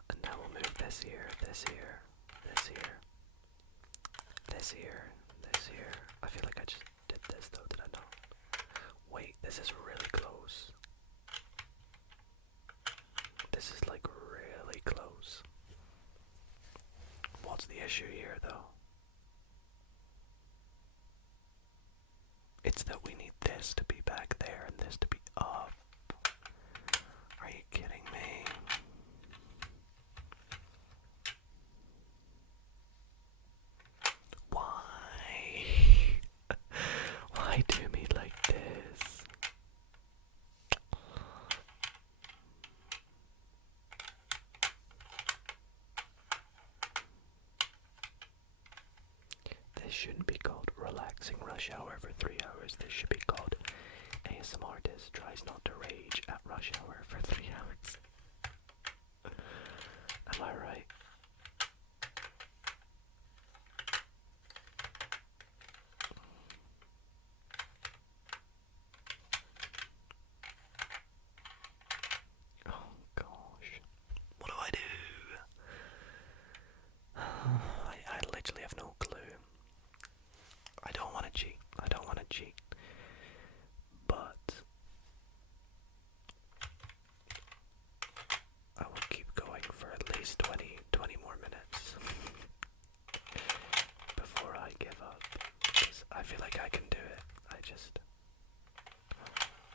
And now we'll move this here, this here, this here, this here, this here. I feel like I just did this though, did I not? Wait, this is really close. this to be back there and this to be up. Are you kidding me? Why? Why do me like this? This shouldn't be called relaxing rush hour for 3 hours. This should be called ASMR artist tries not to rage at rush hour for 3 hours. Am I right? Oh gosh. What do I do? I literally have no clue. I don't want to cheat. I don't want to cheat. But I will keep going for at least 20 more minutes before I give up. 'Cause I feel like I can do it. I just...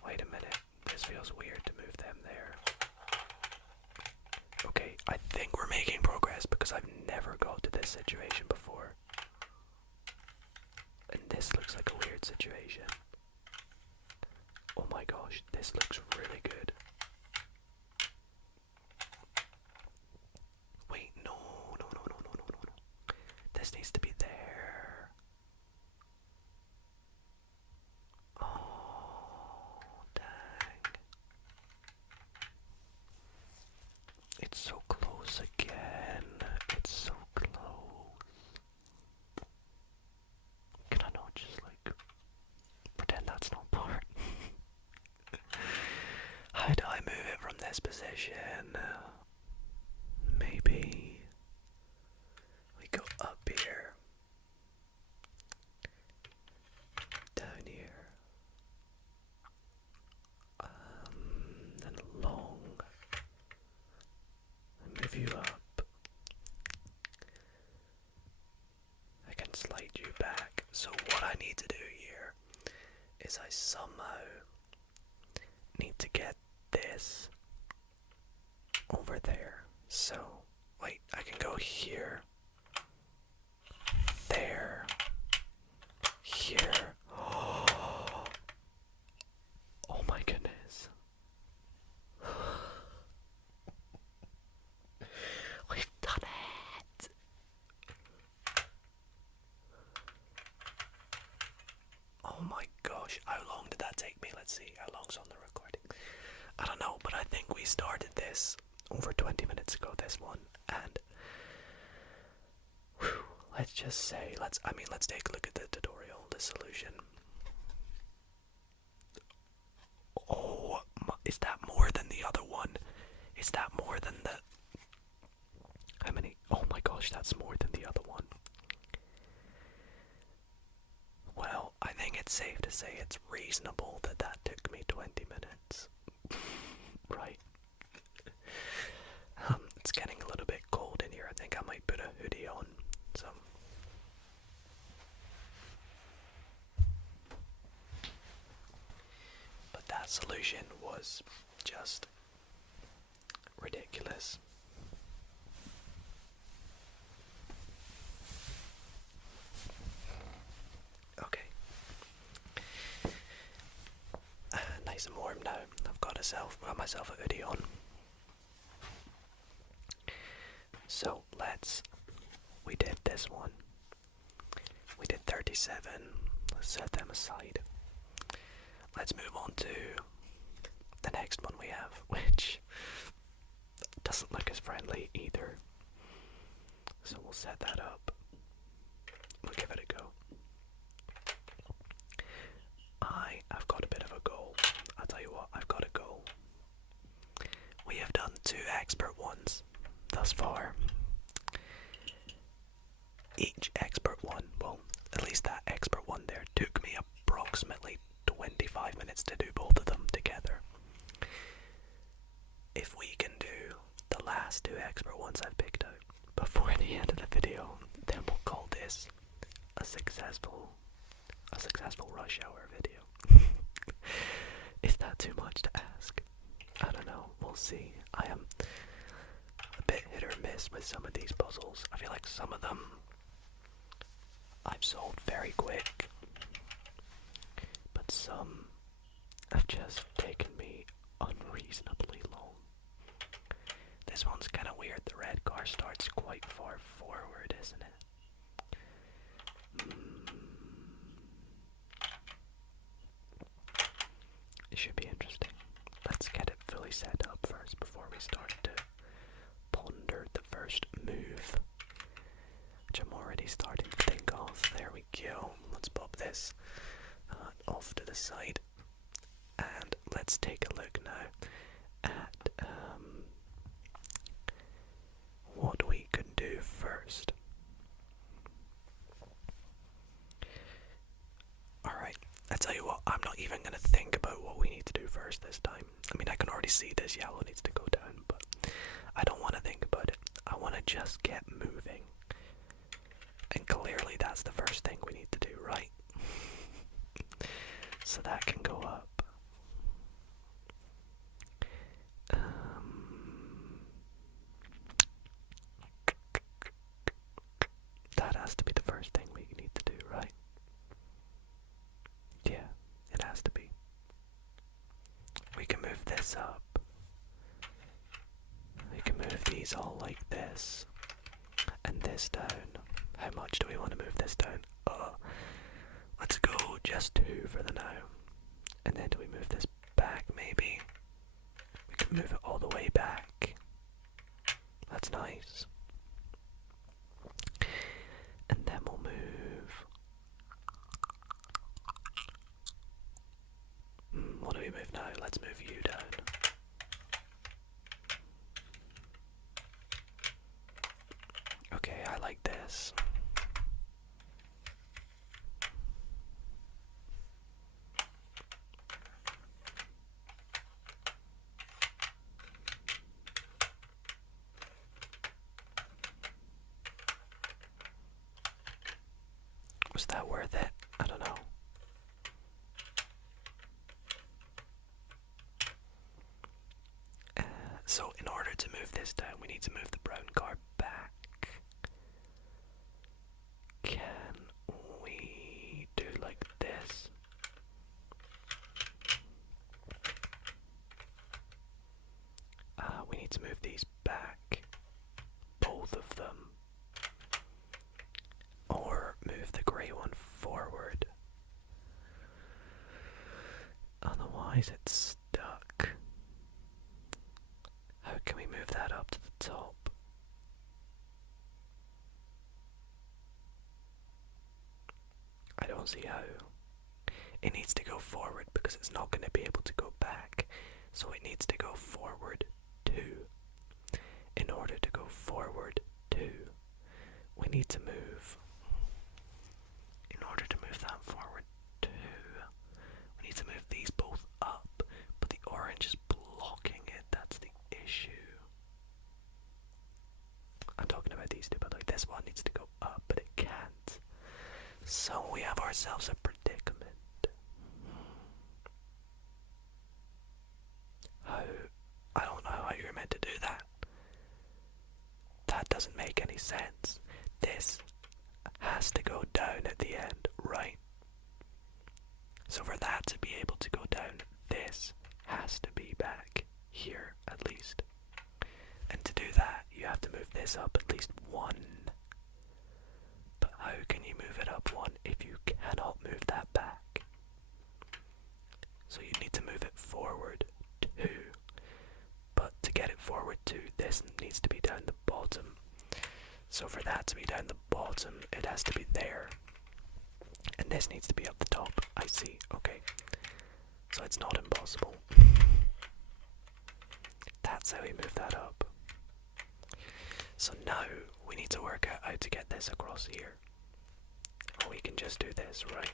Wait a minute. This feels weird to move them there. Okay, I think we're making progress because I've never got to this situation before. And this looks like a weird situation. Oh my gosh, this looks really good. Wait, no. This needs to be there. Oh, dang. It's so close again. It's so close. Can I not just like pretend that's not part? How do I move it from this position? Maybe we go up here, down here, then along, and move you up. I can slide you back. So what I need to do here is I somehow need to get this over there. So, wait, I can go here, there, here. Oh my goodness. We've done it. Oh my gosh, how long did that take me? Let's see, how long's on the recording? I don't know, but I think we started this over 20 minutes ago, this one, and whew, let's just say, let's take a look at the tutorial, the solution. Oh, is that more than the other one? Is that more than the... How many? Oh my gosh, that's more than the other one. Well, I think it's safe to say it's reasonable that that took me 20 minutes. Right. It's getting a little bit cold in here. I think I might put a hoodie on. So. But that solution was just ridiculous. Okay. Nice and warm now. I've got myself a hoodie on. So we did this one. We did 37. Let's set them aside. Let's move on to the next one we have, which doesn't look as friendly either. So we'll set that up. We'll give it a go. I've got a bit of a goal. I'll tell you what, I've got a goal. We have done 2 expert ones thus far. Each expert one, well, at least that expert one there, took me approximately 25 minutes to do both of them together. If we can do the last 2 expert ones I've picked out before the end of the video, then we'll call this a successful rush hour video. see. I am a bit hit or miss with some of these puzzles. I feel like some of them I've solved very quick, but some have just taken me unreasonably long. This one's kind of weird. The red car starts quite far forward, isn't it? It should be interesting. Let's get it fully set up first before we start to ponder the first move, which I'm already starting to think of. There we go. Let's pop this off to the side, and let's take a look now at what we can do first. Alright, I tell you what, I'm not even going to think about what we need to do first this time. I mean, I can already see this yellow needs to go down, but I don't want to think about it. I want to just get moving. And clearly that's the first thing we need to do, right? So that can go up. That has to be the first thing we need to do, right? Yeah, it has to be. We can move this up. We can move these all like this. And this down. How much do we want to move this down? Let's go just 2 for the now. And then do we move this back maybe? We can move it all the way back. That's nice. And then we'll move. What do we move now? Let's move you down. Okay, I like this. Was that worth it? I don't know. So in order to move this down, we need to move the brown car back. Can we do like this? We need to move these back. Both of them. Or move the grey one forward. Otherwise it's stuck. How can we move that up to the top? I don't see how. It needs to go forward because it's not going to be able to go back. So it needs to go forward too. In order to go forward too, we need to move. In order to move that forward too, we need to move these both up. But the orange is blocking it. That's the issue. I'm talking about these two, but like this one needs to go up, but it can't. So we have ourselves a predicament. How? I don't know how you're meant to do that. That doesn't make any sense. This has to go down at the end, right? So for that to be able to go down, this has to be back here at least. And to do that, you have to move this up at least 1. But how can you move it up 1 if you cannot move that back? So you need to move it forward 2. But to get it forward 2, this needs to be down the bottom. So for that to be down the bottom, it has to be there. And this needs to be up the top. I see, okay. So it's not impossible. That's how we move that up. So now we need to work out how to get this across here. Or we can just do this, right?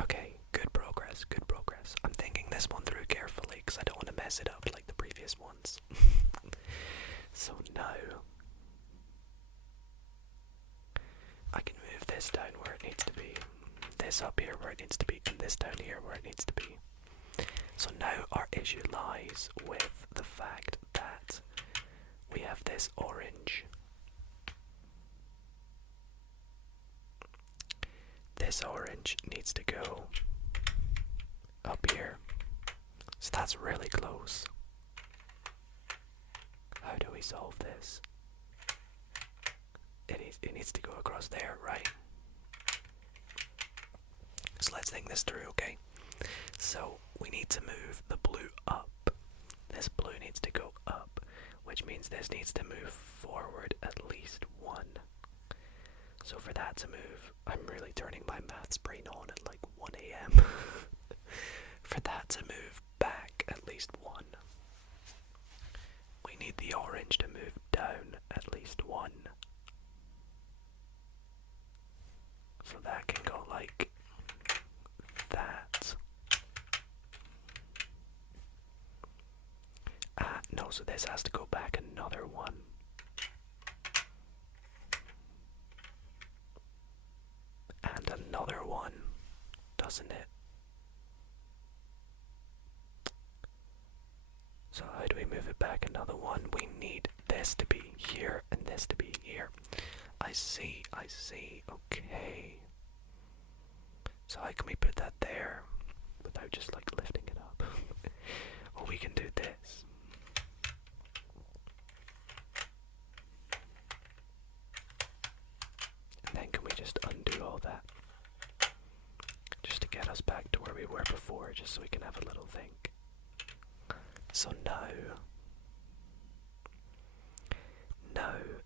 Okay, good progress, good progress. I'm thinking this one through carefully because I don't want to mess it up like the previous ones. So now I can move this down where it needs to be, this up here where it needs to be, and this down here where it needs to be. So now our issue lies with the fact that we have this orange. This orange needs to go up here. So that's really close. How do we solve this? It needs to go across there, right? So let's think this through, okay? So we need to move the blue up. This blue needs to go up, which means this needs to move forward at least one. So for that to move, I'm really turning my maths brain on at like 1 a.m. For that to move back at least one, we need the orange to move down at least one. So that can go like that. No, so this has to go back another one. And another one, doesn't it? So how do we move it back another one? We need this to be here and this to be here. I see, okay. So how can we put that there without just like lifting it up? Well, we can do this. And then can we just undo all that? Just to get us back to where we were before, just so we can have a little think. So now,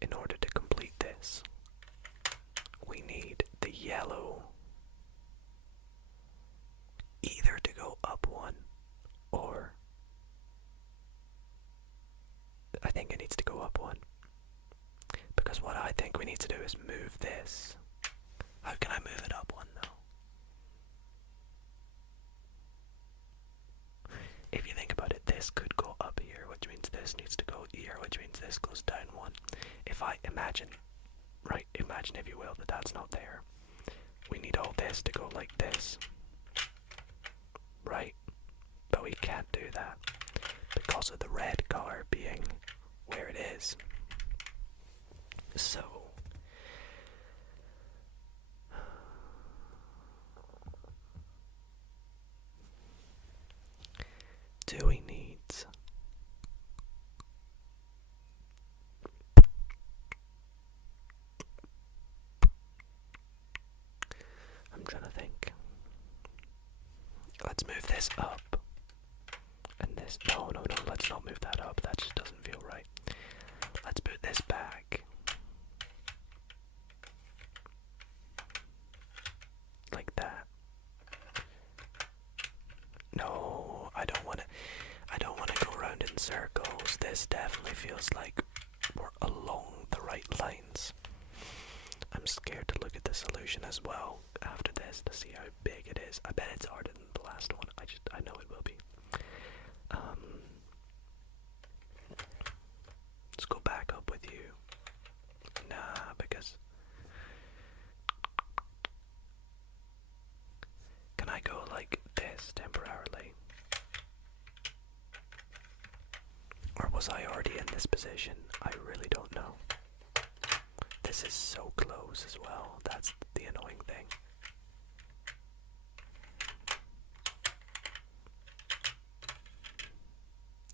in order to complete this, we need the yellow either to go up one, or I think it needs to go up one. Because what I think we need to do is move this. How can I move it up one though? If you think about it, this could go up here, which means this needs to go here, which means this goes down one. If I imagine if you will, that that's not there. We need all this to go like this. Right? But we can't do that because of the red car being where it is. So do we need I'm trying to think. Let's move this up. And this no, let's not move that up. That just doesn't feel right. Let's put this back. Like that. No, I don't want to go around in circles. This definitely feels like we're along the right lines. I'm scared to look at the solution as well after this to see how big it is. I bet it's harder than the last one. I know it will be. Let's go back up with you. Nah, because can I go like this temporarily? Or was I already in this position? I really don't know. This is so close as well. That's the annoying thing.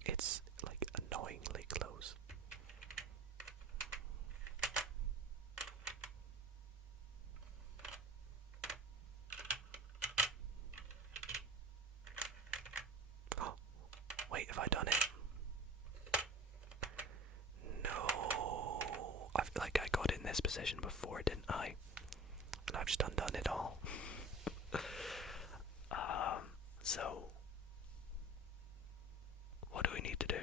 It's like annoyingly close. Oh, wait, have I done it? No, I feel like I got in this position before, didn't I? And I've just undone it all. So what do we need to do?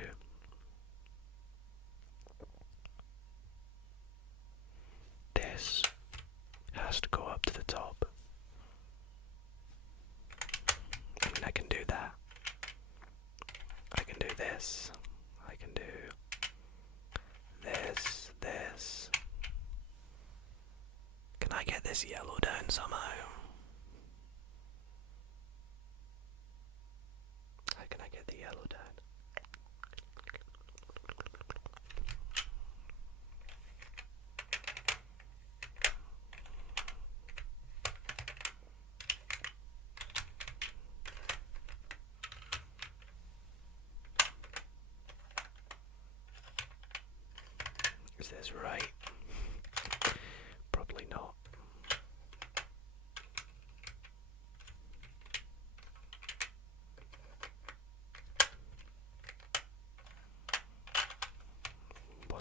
This has to go up to the top. I mean, I can do that. I can do this. I can do this. Can I get this yellow down somehow? I can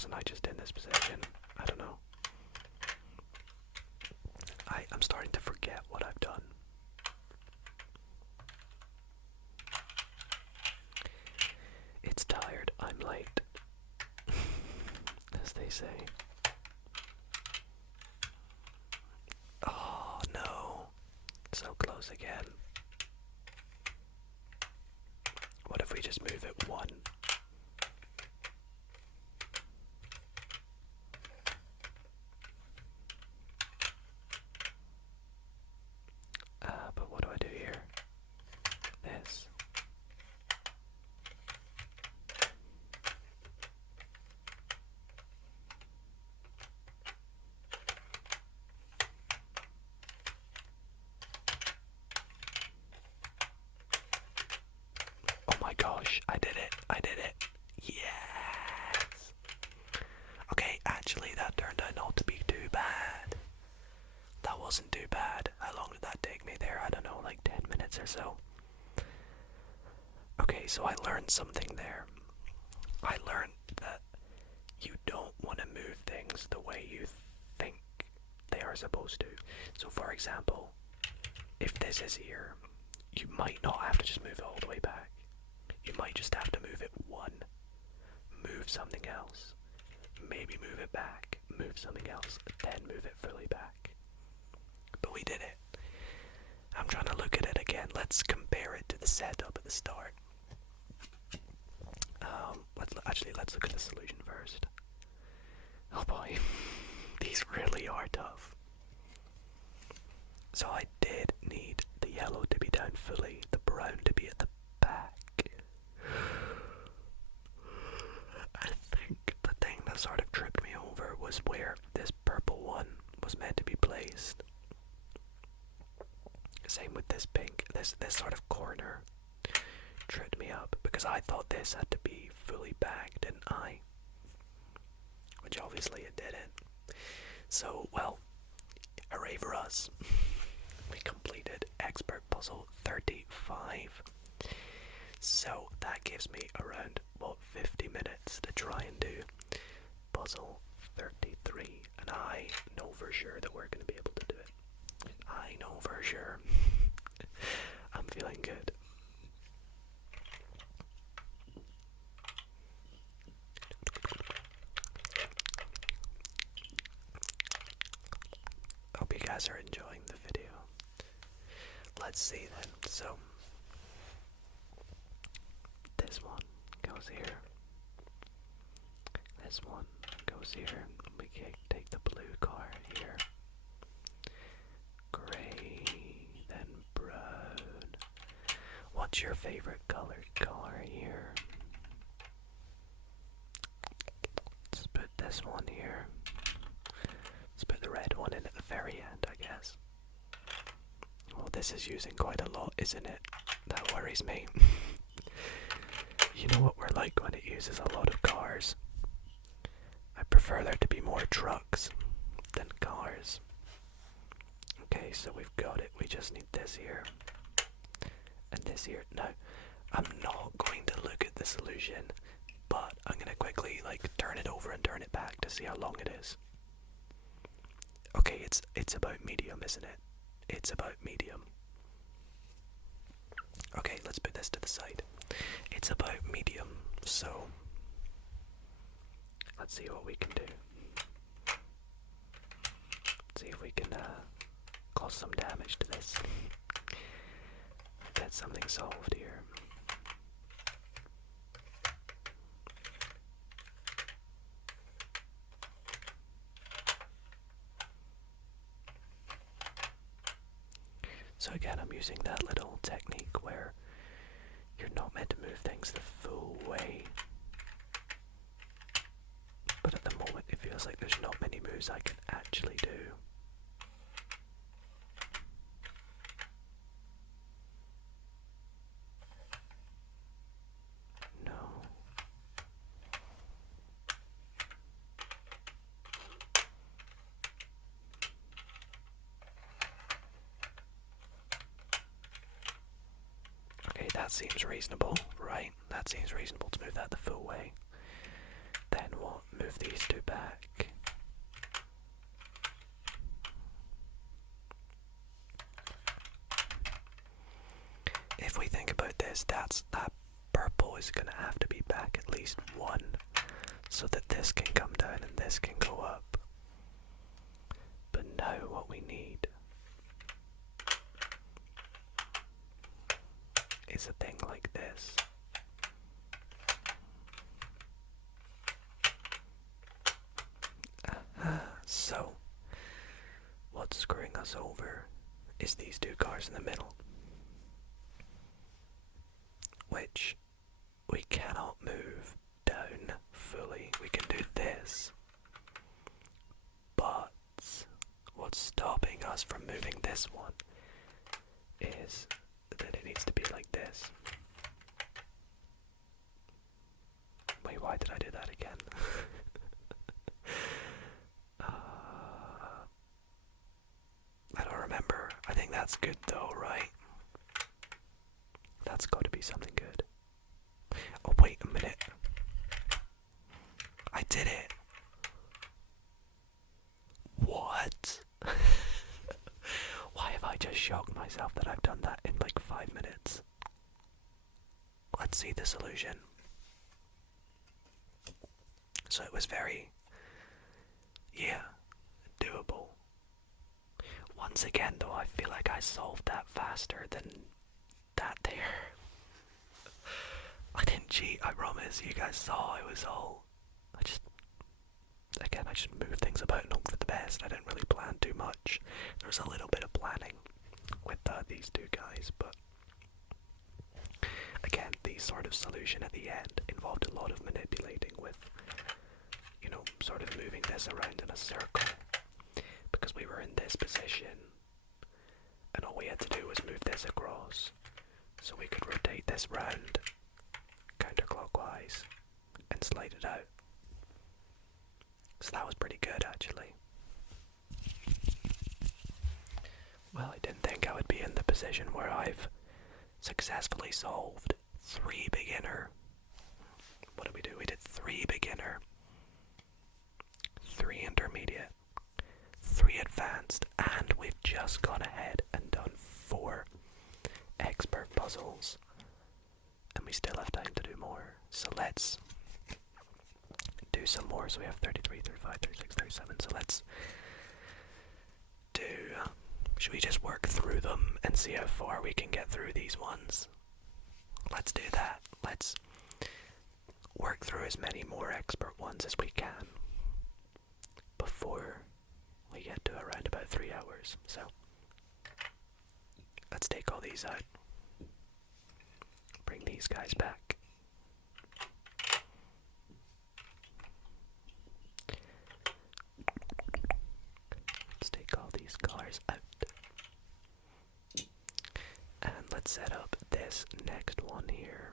wasn't I just in this position? I don't know. I'm starting to forget what I've done. It's tired, I'm late. As they say. Oh no. So close again. What if we just move it one? But what do I do here? This. Oh my gosh, I did it. I did it. Yes. Okay, actually that turned out not to be too bad. That wasn't too bad. How long did that take me there? I don't know, like 10 minutes or so. Okay, so I learned something there. I learned that you don't want to move things the way you think they are supposed to. So for example, if this is here, you might not have to just move it all the way back. You might just have to move it one, move something else, maybe move it back, move something else, then move it fully back. But we did it. I'm trying to look at it again. Let's compare it to the setup at the start. Let's look at the solution first. Oh boy, these really are tough. So I did need the yellow to be down fully, the brown to be at the back. I think the thing that sort of tripped me over was where this purple one was meant to be placed. Same with this pink, this sort of corner tripped me up because I thought this had to be fully back, didn't I? Which obviously it didn't. So, well, hooray for us. We completed expert puzzle 35. So that gives me around, 50 minutes to try and do puzzle 33. And I know for sure that we're going to be able to do it. I know for sure. I'm feeling good. Hope you guys are enjoying the video. Let's see then. So, this one goes here. This one goes here. We can take the blue car here. Gray, then brown. What's your favorite colored car here? Let's put this one here. Let's put the red one in at the very end, I guess. Well, this is using quite a lot, isn't it? That worries me. You know what we're like when it uses a lot of cars. I prefer there to be more trucks than cars. Okay, so we've got it. We just need this here. And this here. Now, I'm not going to look at the solution, but I'm going to quickly, turn it over and turn it back to see how long it is. Okay, it's about medium, isn't it? It's about medium. Okay, let's put this to the side. It's about medium, so let's see what we can do. Let's see if we can cause some damage to this. Get something solved here. So again, I'm using that little technique where you're not meant to move things the full way. But at the moment it feels like there's not many moves I can actually do. No. Okay, that seems reasonable, right? That seems reasonable to move that the full way. Then what? move these two back. If we think about this, that purple is going to have to be back at least one, so that this can come down and this can go up. But now what we need is a thing like this. So, what's screwing us over is these two cars in the middle, which we cannot move down fully. We can do this, but what's stopping us from moving this one is that it needs to be like this. Wait, why did I do that again? I don't remember. I think that's good though, right? That's got to be something good. Oh, wait a minute. I did it. What? Why have I just shocked myself that I've done that in like 5 minutes? Let's see the solution. So it was very, doable. Once again though, I feel like I solved that faster than that there. I didn't cheat, I promise. You guys saw it was all, I just moved things about and hope for the best. I didn't really plan too much. There was a little bit of planning with these two guys, but again, the sort of solution at the end involved a lot of manipulating with, sort of moving this around in a circle, because we were in this position and all we had to do was move this across, so we could rotate this round counterclockwise and slide it out. So that was pretty good, actually. Well, I didn't think I would be in the position where I've successfully solved 3 beginner. What did we do? We did 3 beginner, 3 intermediate, 3 advanced, and we've just gone ahead and done 4 expert puzzles. And we still have time to do more. So let's do some more. So we have 33, 35, 36, 37. So let's do... Should we just work through them and see how far we can get through these ones? Let's do that. Let's work through as many more expert ones as we can before we get to around about 3 hours. So let's take all these out. Bring these guys back. Let's take all these cars out. And let's set up this next one here.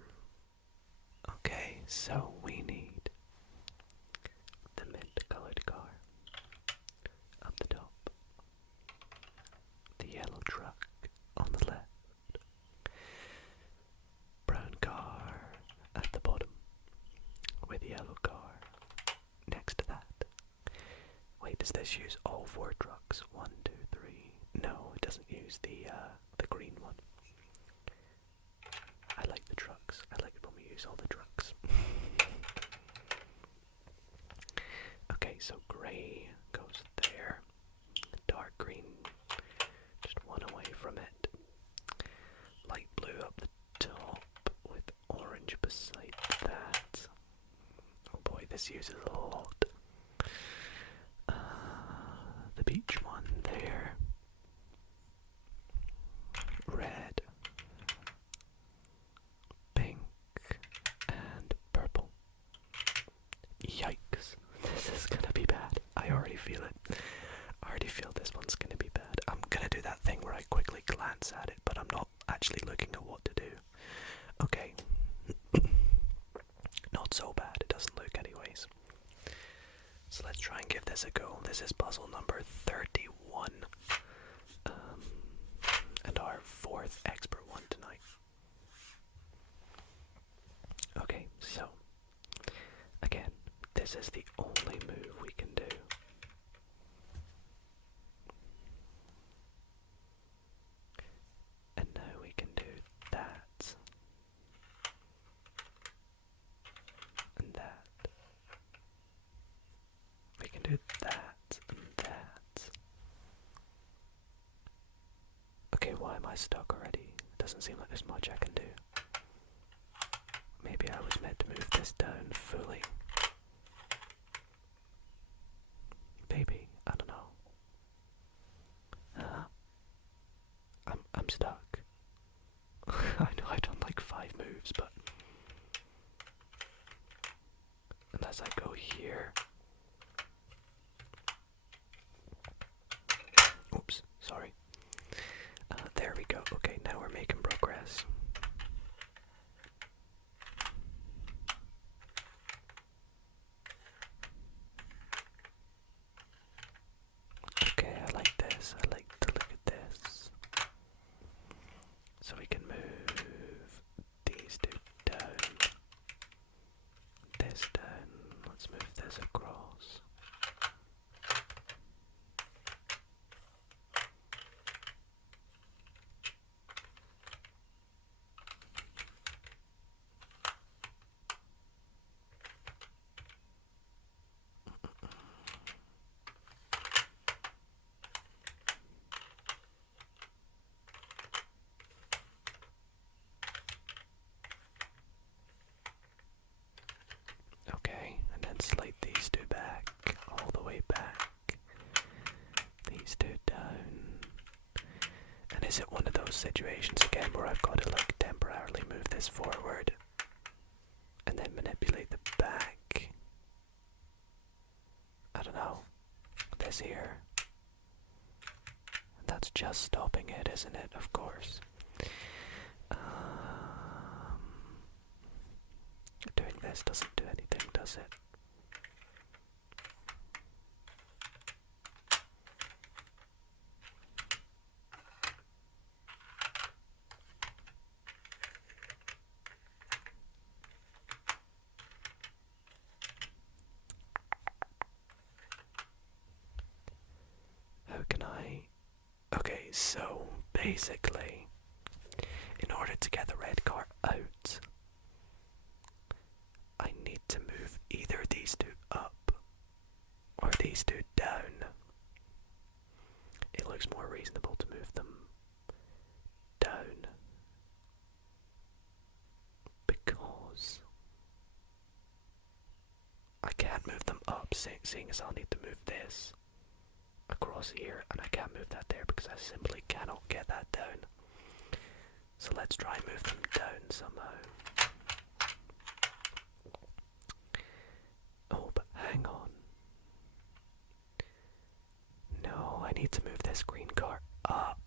Okay, so we need the mint-colored car up the top, the yellow truck on the left, brown car at the bottom, with yellow car next to that. Wait, does this use all 4 trucks? 1, 2, 3. No, it doesn't use the green one. I like the trucks. I like it when we use all the trucks. Okay, so grey goes there. Dark green, just one away from it. Light blue up the top with orange beside that. Oh boy, this uses a lot. The beach one there. Red, pink, and purple. Yikes, this is gonna be bad. I already feel it. I already feel this one's gonna be bad. I'm gonna do that thing where I quickly glance at it, but I'm not actually looking at what to do. Okay. Not so bad, it doesn't look anyways. So let's try and give this a go. This is puzzle number 31. And our 4th expert one tonight. Okay, so again, this is the only move we can do. And now we can do that. And that. We can do that and that. Okay, why am I stuck already? Doesn't seem like there's much I can do. Maybe I was meant to move this down fully. Maybe, I don't know. I'm stuck. I know I've done like 5 moves, but unless I go here. Oops, sorry. There we go. Okay, now we're making progress. Okay, I like this. I like to look at this. So we can move these two down. This down. Let's move this across. Okay, and then slide these two back, all the way back. These two down. And is it one of those situations again where I've got to like temporarily move this forward and then manipulate the back? I don't know. This here. And that's just stopping it, isn't it? Of course. Doing this doesn't do anything, does it? How can I... Okay, so basically, in order to get the red car out, I need to move either these two up or these two down. It looks more reasonable to move them down because I can't move them up, seeing as I'll need to move this across here, and I can't move that there because I simply cannot get that down. So let's try and move them down somehow. Oh, but hang on. No, I need to move this green car up.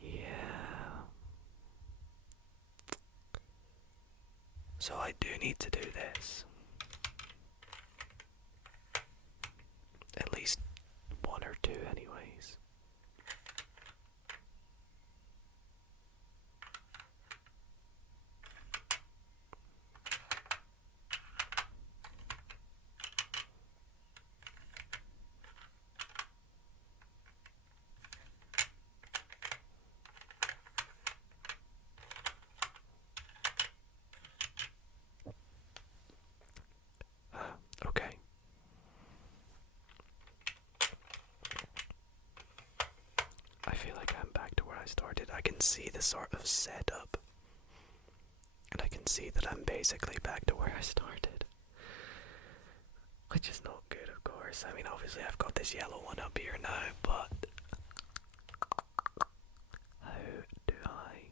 Yeah. So I do need to do this. At least 1 or 2 anyways. Okay. I feel like I'm back to where I started. I can see the sort of setup. And I can see that I'm basically back to where I started. Which is not good, of course. I mean, obviously I've got this yellow one up here now, but... How do I...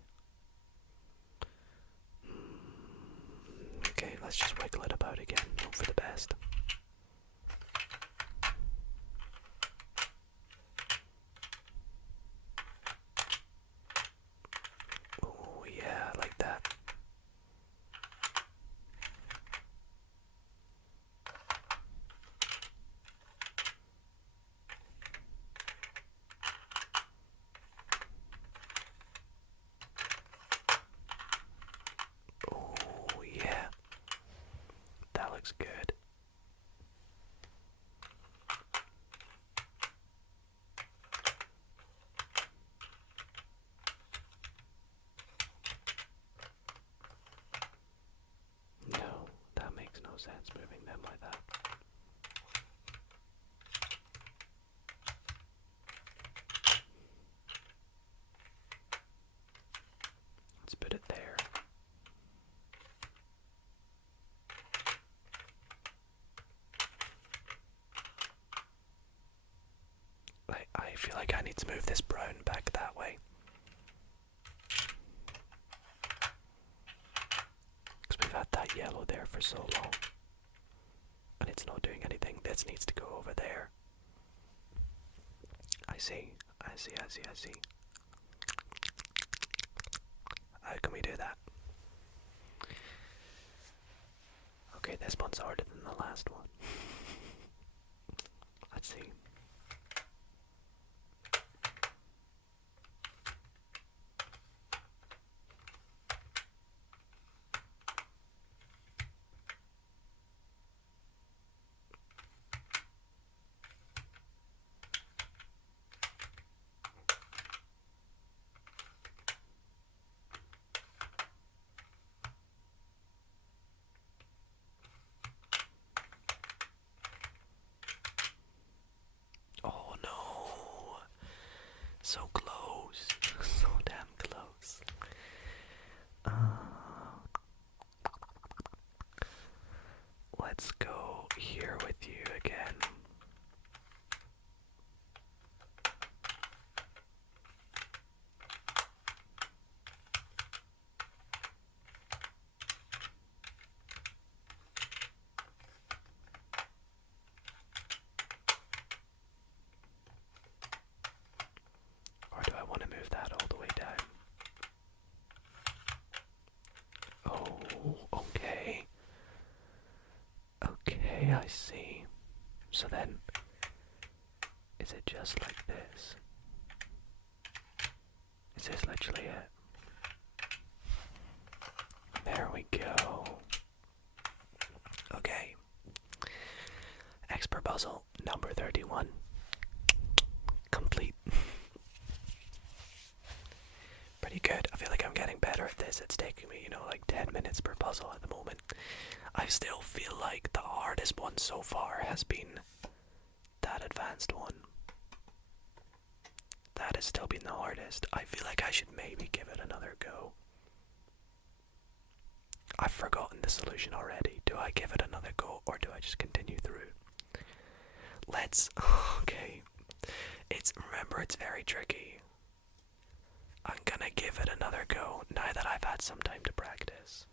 Okay, let's just wiggle it about again. Hope for the best. Oh yeah, I like that. Oh yeah. looks good. No, that makes no sense moving them like that. Let's put it there. I feel like I need to move this brown back that way. Because we've had that yellow there for so long. And it's not doing anything. This needs to go over there. I see. How can we do that? Okay, this one's harder than the last one. Let's see. Oh no! So close. So damn close. Let's go here with you again. Or do I want to move that all the way down? Oh, okay. Okay, I see. So then, is it just like this? Is this literally it? There we go. Okay. Expert puzzle number 31. Complete. Pretty good. I feel like I'm getting better at this. It's taking me, like 10 minutes per puzzle at the moment. I still feel like the hardest one so far has been that advanced one. That has still been the hardest. I feel like I should maybe give it another go. I've forgotten the solution already. Do I give it another go or do I just continue through? Okay. Remember, it's very tricky. I'm gonna give it another go now that I've had some time to practice.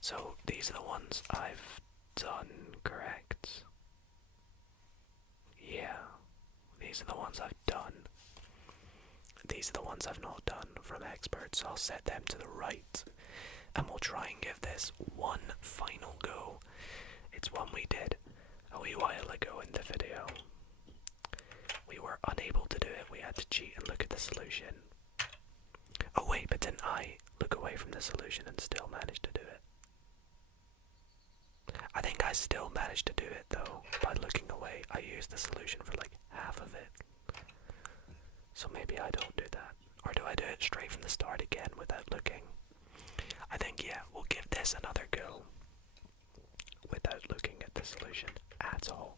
So these are the ones I've done, correct? Yeah. These are the ones I've done. These are the ones I've not done from experts, so I'll set them to the right. And we'll try and give this one final go. It's one we did a wee while ago in the video. We were unable to do it. We had to cheat and look at the solution. Oh wait, but didn't I look away from the solution and still manage to do it? I think I still managed to do it though, by looking away. I used the solution for like half of it. So maybe I don't do that. Or do I do it straight from the start again without looking? I think, yeah, we'll give this another go without looking at the solution at all.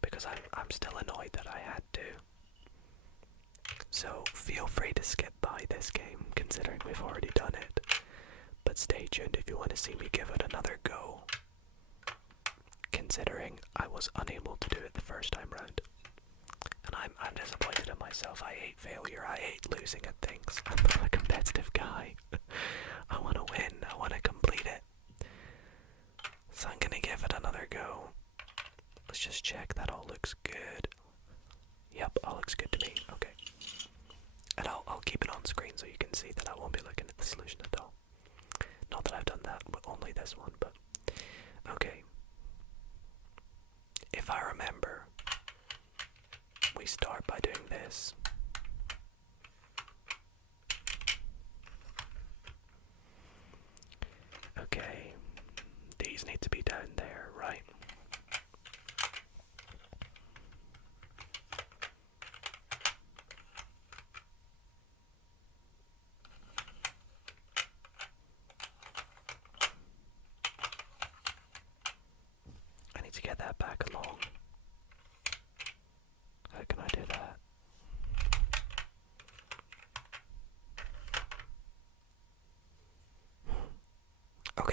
Because I'm still annoyed that I had to. So feel free to skip by this game, considering we've already done it. But stay tuned if you want to see me give it another go. Considering I was unable to do it the first time round. And I'm disappointed in myself. I hate failure. I hate losing at things. I'm not a competitive guy. I want to win. I want to complete it. So I'm gonna give it another go. Let's just check that all looks good. Yep, all looks good to me. Okay. And I'll keep it on screen so you can see that I won't be looking at the solution at all. Not that I've done that with only this one, but okay. If I remember, we start by doing this. Okay. These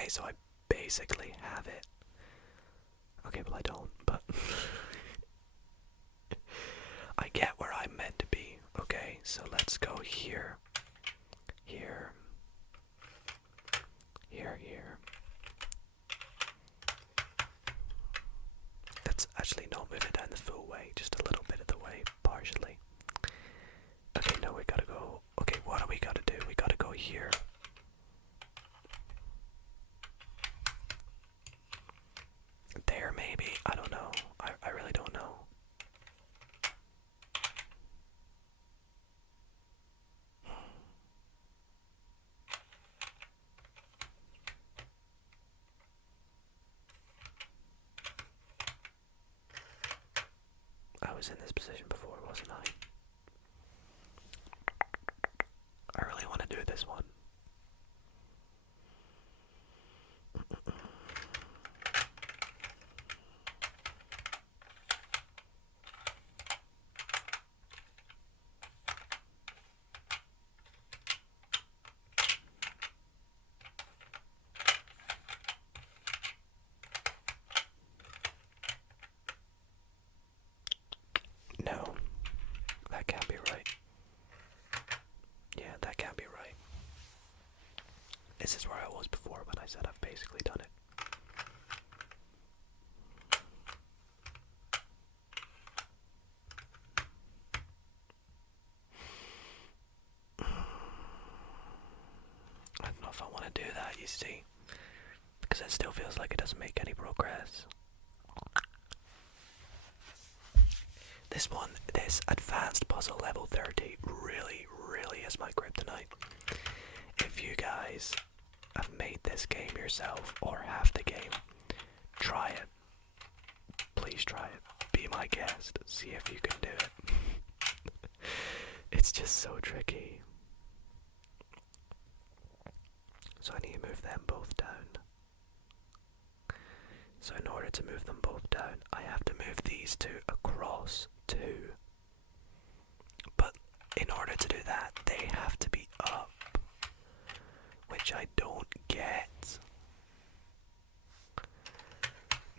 so I basically have it. Okay, well I don't, but I get where I'm meant to be. Okay, so let's go here, here, here, here. Let's actually not move it down the full way, just a little bit of the way, partially. Okay, no, we gotta go. Okay, what do we gotta do? We gotta go here. There, maybe. I don't know. I really don't know. I was in this position before, wasn't I? I really want to do this one. No, that can't be right. Yeah, that can't be right. This is where I was before when I said I've basically done it. I don't know if I want to do that, you see, because it still feels like it doesn't make any progress. This advanced puzzle level 30 really is my kryptonite. If you guys have made this game yourself or have the game, try it. Please try it. Be my guest. See if you can do it. It's just so tricky. So I need to move them both down. So in order to move them both down, I have to move these two across too. But in order to do that, they have to be up, which I don't get.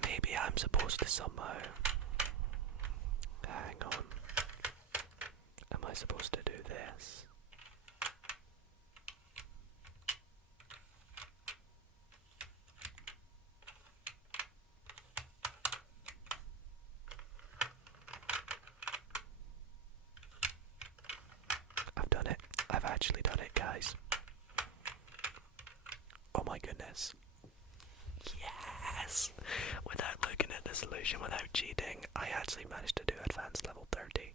Maybe I'm supposed to somehow... Hang on. Am I supposed to do this? I've done it. I've actually done it, guys. Oh my goodness. Yes! Without looking at the solution, without cheating, I actually managed to do advanced level 30.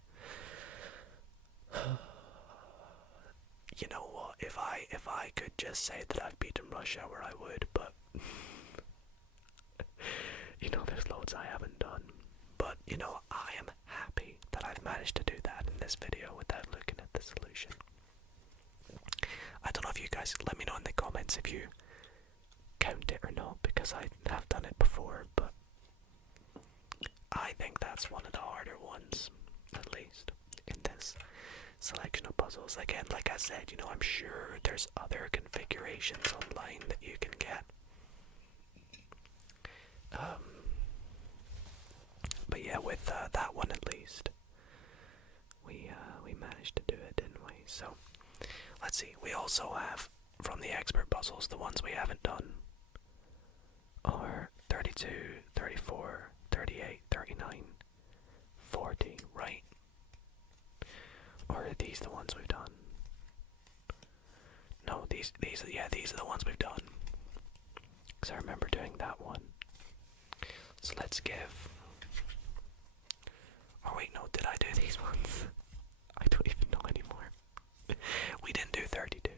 You know what, if I could just say that I've beaten Rush Hour, I would, but you know, there's loads I haven't done. But, you know, I am happy that I've managed to do that in this video without looking at the solution. I don't know if you guys, let me know in the comments if you count it or not, because I have done it before, but I think that's one of the harder ones, at least, in this selection of puzzles. Again, like I said, you know, I'm sure there's other configurations online that you can get. But yeah, with that one at least, we managed to do it, didn't we? So, let's see, we also have, from the expert puzzles, the ones we haven't done are 32, 34, 38, 39, 40, right? Or are these the ones we've done? No, these are the ones we've done. Because I remember doing that one. So let's give... Oh wait, no, did I do these ones? I don't even know anymore. We didn't do 32.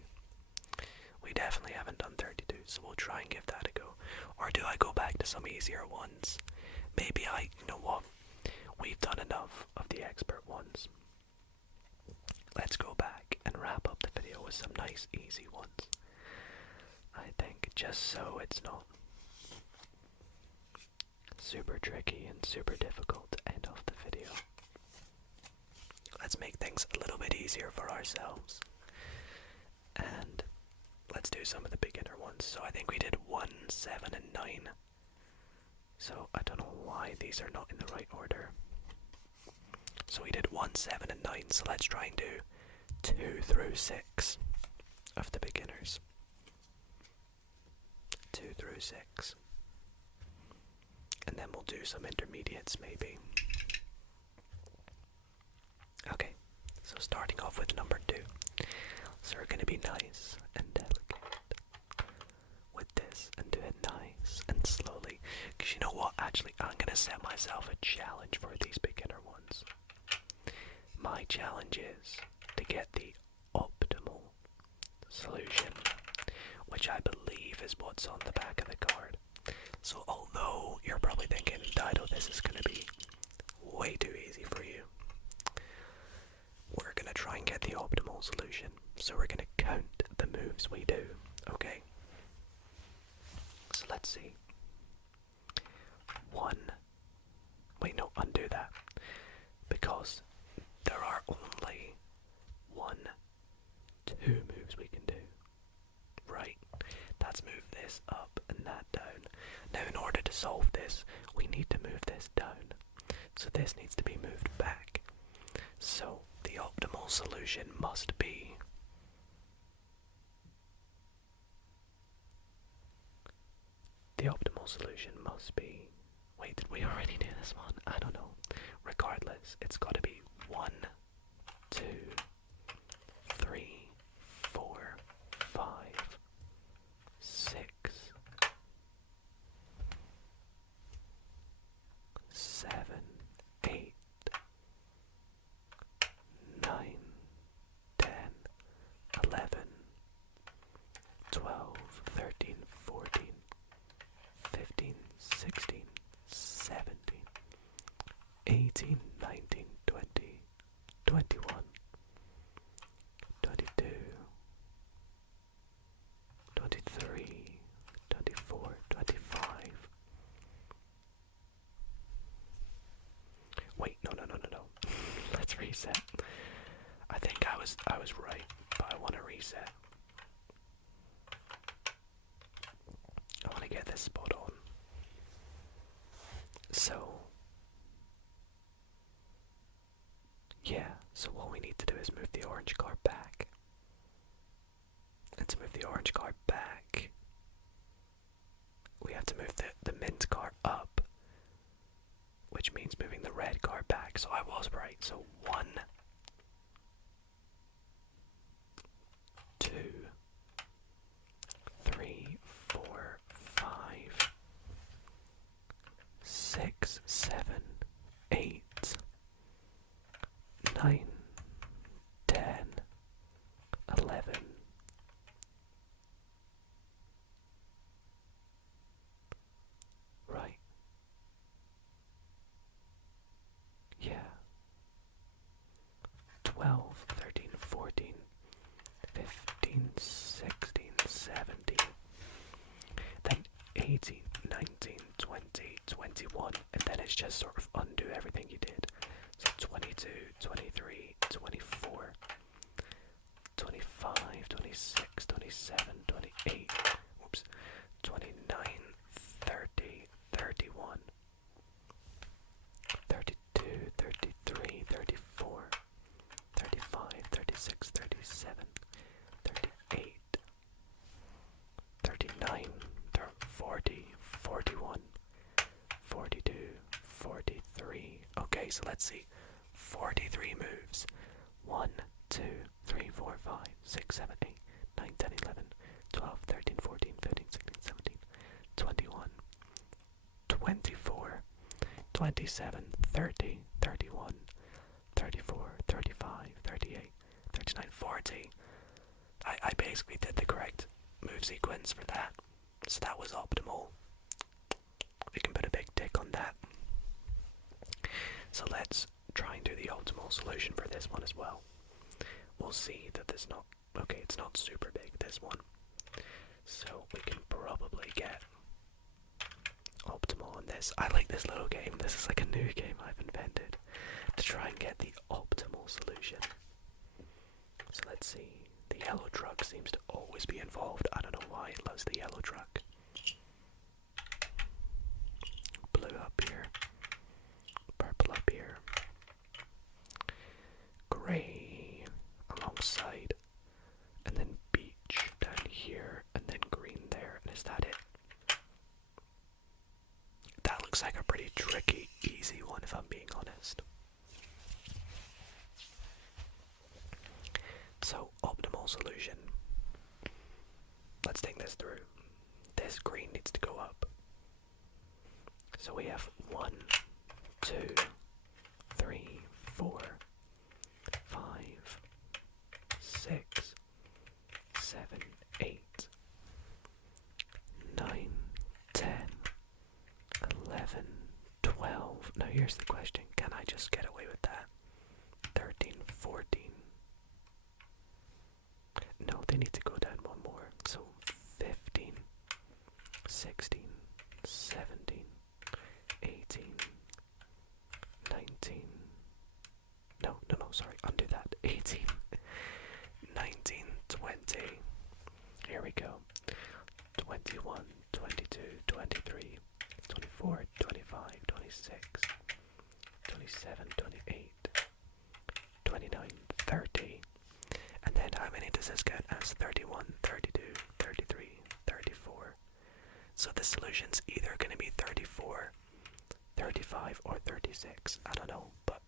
We definitely haven't done 32, so we'll try and give that a go. Or do I go back to some easier ones? Maybe you know what? We've done enough of the expert ones. Let's go back and wrap up the video with some nice easy ones. I think, just so it's not super tricky and super difficult to end off the video. Let's make things a little bit easier for ourselves. And let's do some of the beginner ones. So I think we did 1, 7, and 9. So I don't know why these are not in the right order. So we did 1, 7, and 9. So let's try and do 2 through 6 of the beginners. 2 through 6. And then we'll do some intermediates maybe. Okay, so starting off with number 2. So we're going to be nice and delicate with this and do it nice and slowly. Because you know what, actually I'm going to set myself a challenge for these beginner ones. My challenge is to get the optimal solution, which I believe is what's on the back of the card. So although you're probably thinking, Dido, this is going to be way too easy for you, we're going to try and get the optimal solution. So we're going to count the moves we do, okay? So let's see. 1. Wait, no, undo that. Because there are only 1, 2 moves we can do. Right? That's move this up and that down. Now in order to solve this, we need to move this down. So this needs to be moved back. So the optimal solution must be wait, did we already do this one? I don't know. Regardless, it's got to be 1, 2, 3, 4, 5, 6, 7, 8, 9, 10, 11, 12, 13, 14, 15, 16, 17, 18, 19, 20, 21, 22, 23, 24, 25. Wait, no. Let's reset. I think I was right, but I want to reset. I want to get this spot on. So, yeah, so what we need to do is move the orange card back. And to move the orange card back, we have to move the mint card up, which means moving the red card back. So I was right. So 1, 2, 3, 4, 5, 6, 7, 8, 9, 10, 11, 12, 13, 14, 15, 16, 17, then 18, 19, 20, 21, and then it's just sort of undo everything you did. So 22, 23, 24, 25, 26, 27, 28, 29, 30, 31, 32, 33, 34, 35, 36, 37, 38, 39, 40, 41, 42, 43. Okay, so let's see. 43 moves. 1, 2, 3, 4, 5, 6, 7, 8, 9, 10, 11, 12, 13, 14, 15, 16, 17, 21, 24, 27, 30, 31, 34, 35, 38, 39, 40. I basically did the correct move sequence for that. So that was optimal. We can put a big tick on that. So let's try and do the optimal solution for this one as well. We'll see that there's not, okay, it's not super big, this one. So we can probably get optimal on this. I like this little game. This is like a new game I've invented to try and get the optimal solution. So let's see. The yellow truck seems to always be involved. I don't know why it loves the yellow truck. Blue up here. Purple up here. Grey alongside. And then beach down here. And then green there. And is that it? That looks like a pretty tricky, easy one if I'm being honest. So, optimal solution. Let's think this through. This green needs to go up. So we have 1, 2, 3, 4, 5, 6, 7, 8, 9, 10, 11, 12. Now here's the question. Can I just get away with that? 13, 14. No, they need to go down one more. So 15, 16, 17, 18, 19. No, sorry, undo that. 18, 19, 20. Here we go. 21, 22, 23, 24, 25, 26, 27, 28, 29, 30. And then how many does this get as 31, 32, 33, 34? So the solution's either going to be 34, 35, or 36. I don't know, but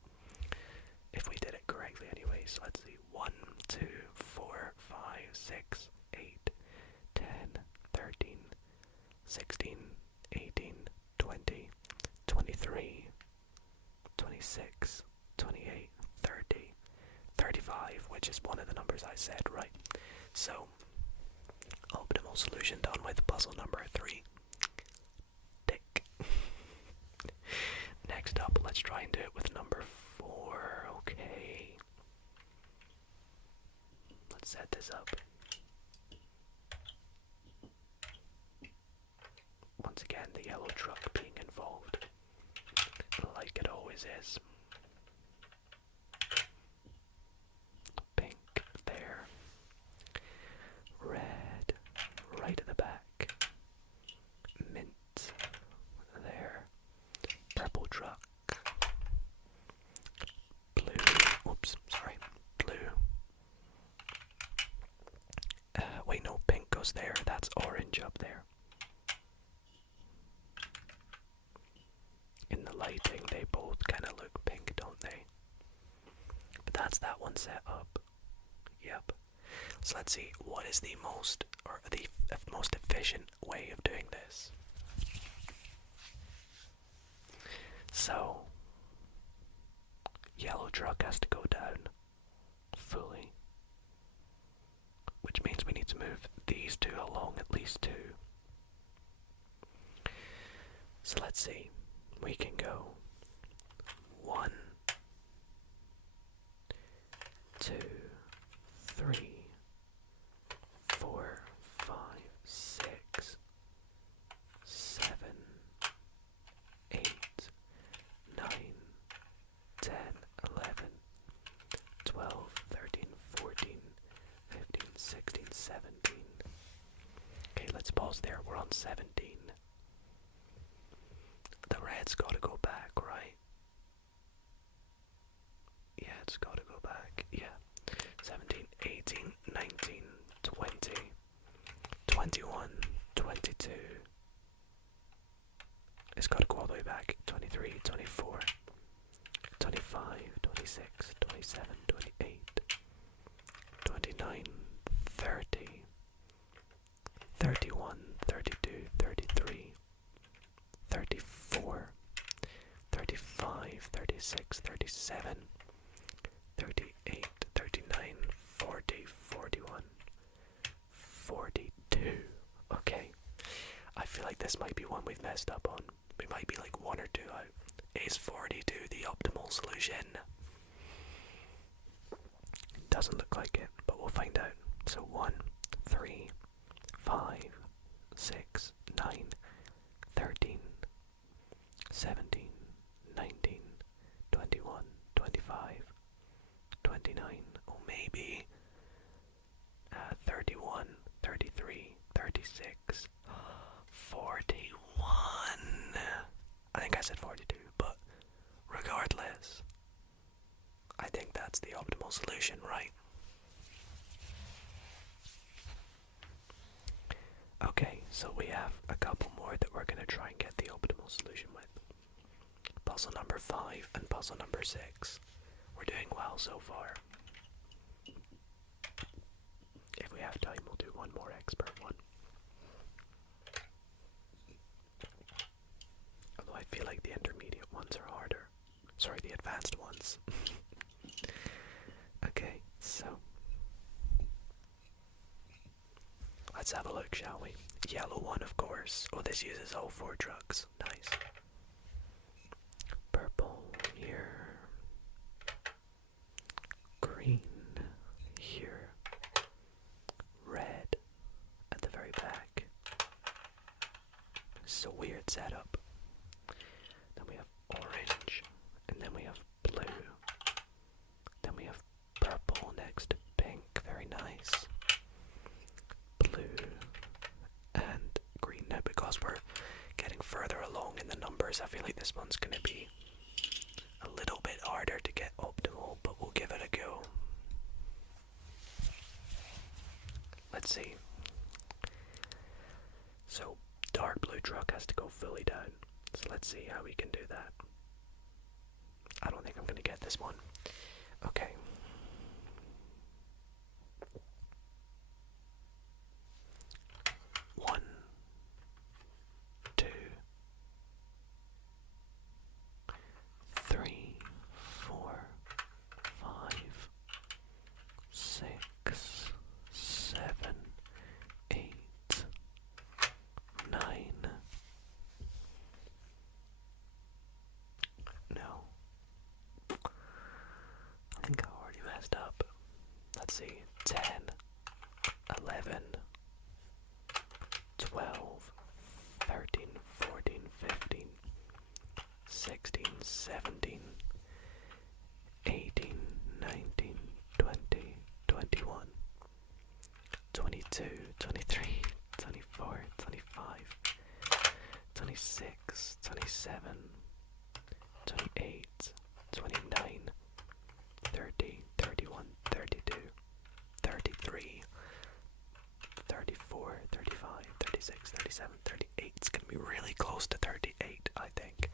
if we did it correctly anyways, let's see. 1, 2, 4, 5, 6, 8, 10, 13, 16, 18, 20, 23, 26, 28, 30, 35, which is one of the numbers I said, right? So, optimal solution done with puzzle number 3. Tick. Next up, let's try and do it with number 4. Okay. Let's set this up. Once again, the yellow truck being involved, like it always is. Pink there. Red right at the back. Mint there. Purple truck. Blue. Oops, sorry. Blue. Wait, no, pink goes there. That's orange up there. In the lighting, they both kind of look pink, don't they? But that's that one set up. Yep. So let's see, what is the most efficient way of doing this? So, yellow truck has to go down fully, which means we need to move these two along at least 2. So let's see, we can go 1, 2, 3, 4, 5, 6, 7, 8, 9, 10, 11, 12, 13, 14, 15, 16, 17. Okay, let's pause there. We're on 17. The red's got to go back, right? Yeah, it's got to go back. Yeah. 17, 18, 19, 20, 21, 22. It's got to go all the way back. 23, 24, 25, 26, 27, 28, 29, 30, 31, 32, 33, 34, 35, 36, 37, 38, 39, 40, 41, 42. Okay. I feel like this might be one we've messed up on. We might be like 1 or 2 out. Is 42 the optimal solution? Doesn't look like it, but we'll find out. So 1, 3, 5, 6, 9, 13, 17, 19, 21, 25, 29, or maybe 46, 41. I think I said 42, but regardless, I think that's the optimal solution, right? Okay, so we have a couple more that we're going to try and get the optimal solution with. Puzzle number 5 and puzzle number 6. We're doing well so far. If we have time, we'll do one more expert one. Although I feel like the intermediate ones are harder. Sorry, the advanced ones. Okay, so let's have a look, shall we? Yellow one, of course. Oh, this uses all 4 trucks. Nice. Purple here. Green here. Red at the very back. This is a weird setup. Then we have orange, and then we have blue. Then we have purple next to pink. Very nice. Blue and green. Now, because we're getting further along in the numbers, I feel like this one's going to be a little bit harder to get optimal, but we'll give it a go. Let's see. So, dark blue truck has to go fully down. So let's see how we can do that. I don't think I'm going to get this one. Okay. One, 2, 3, 4, 5, 6, 7, 8, 9. No. I think I already messed up. Let's see. 10, 11, 12, 13, 14, 15, 16, 17, 18, 19, 20, 21, 22, 23, 24, 25, 26, 27, 28, 29, 30, 31, 32, 33, 34, 35, 36, 37, 38. It's going to be really close to 38, I think.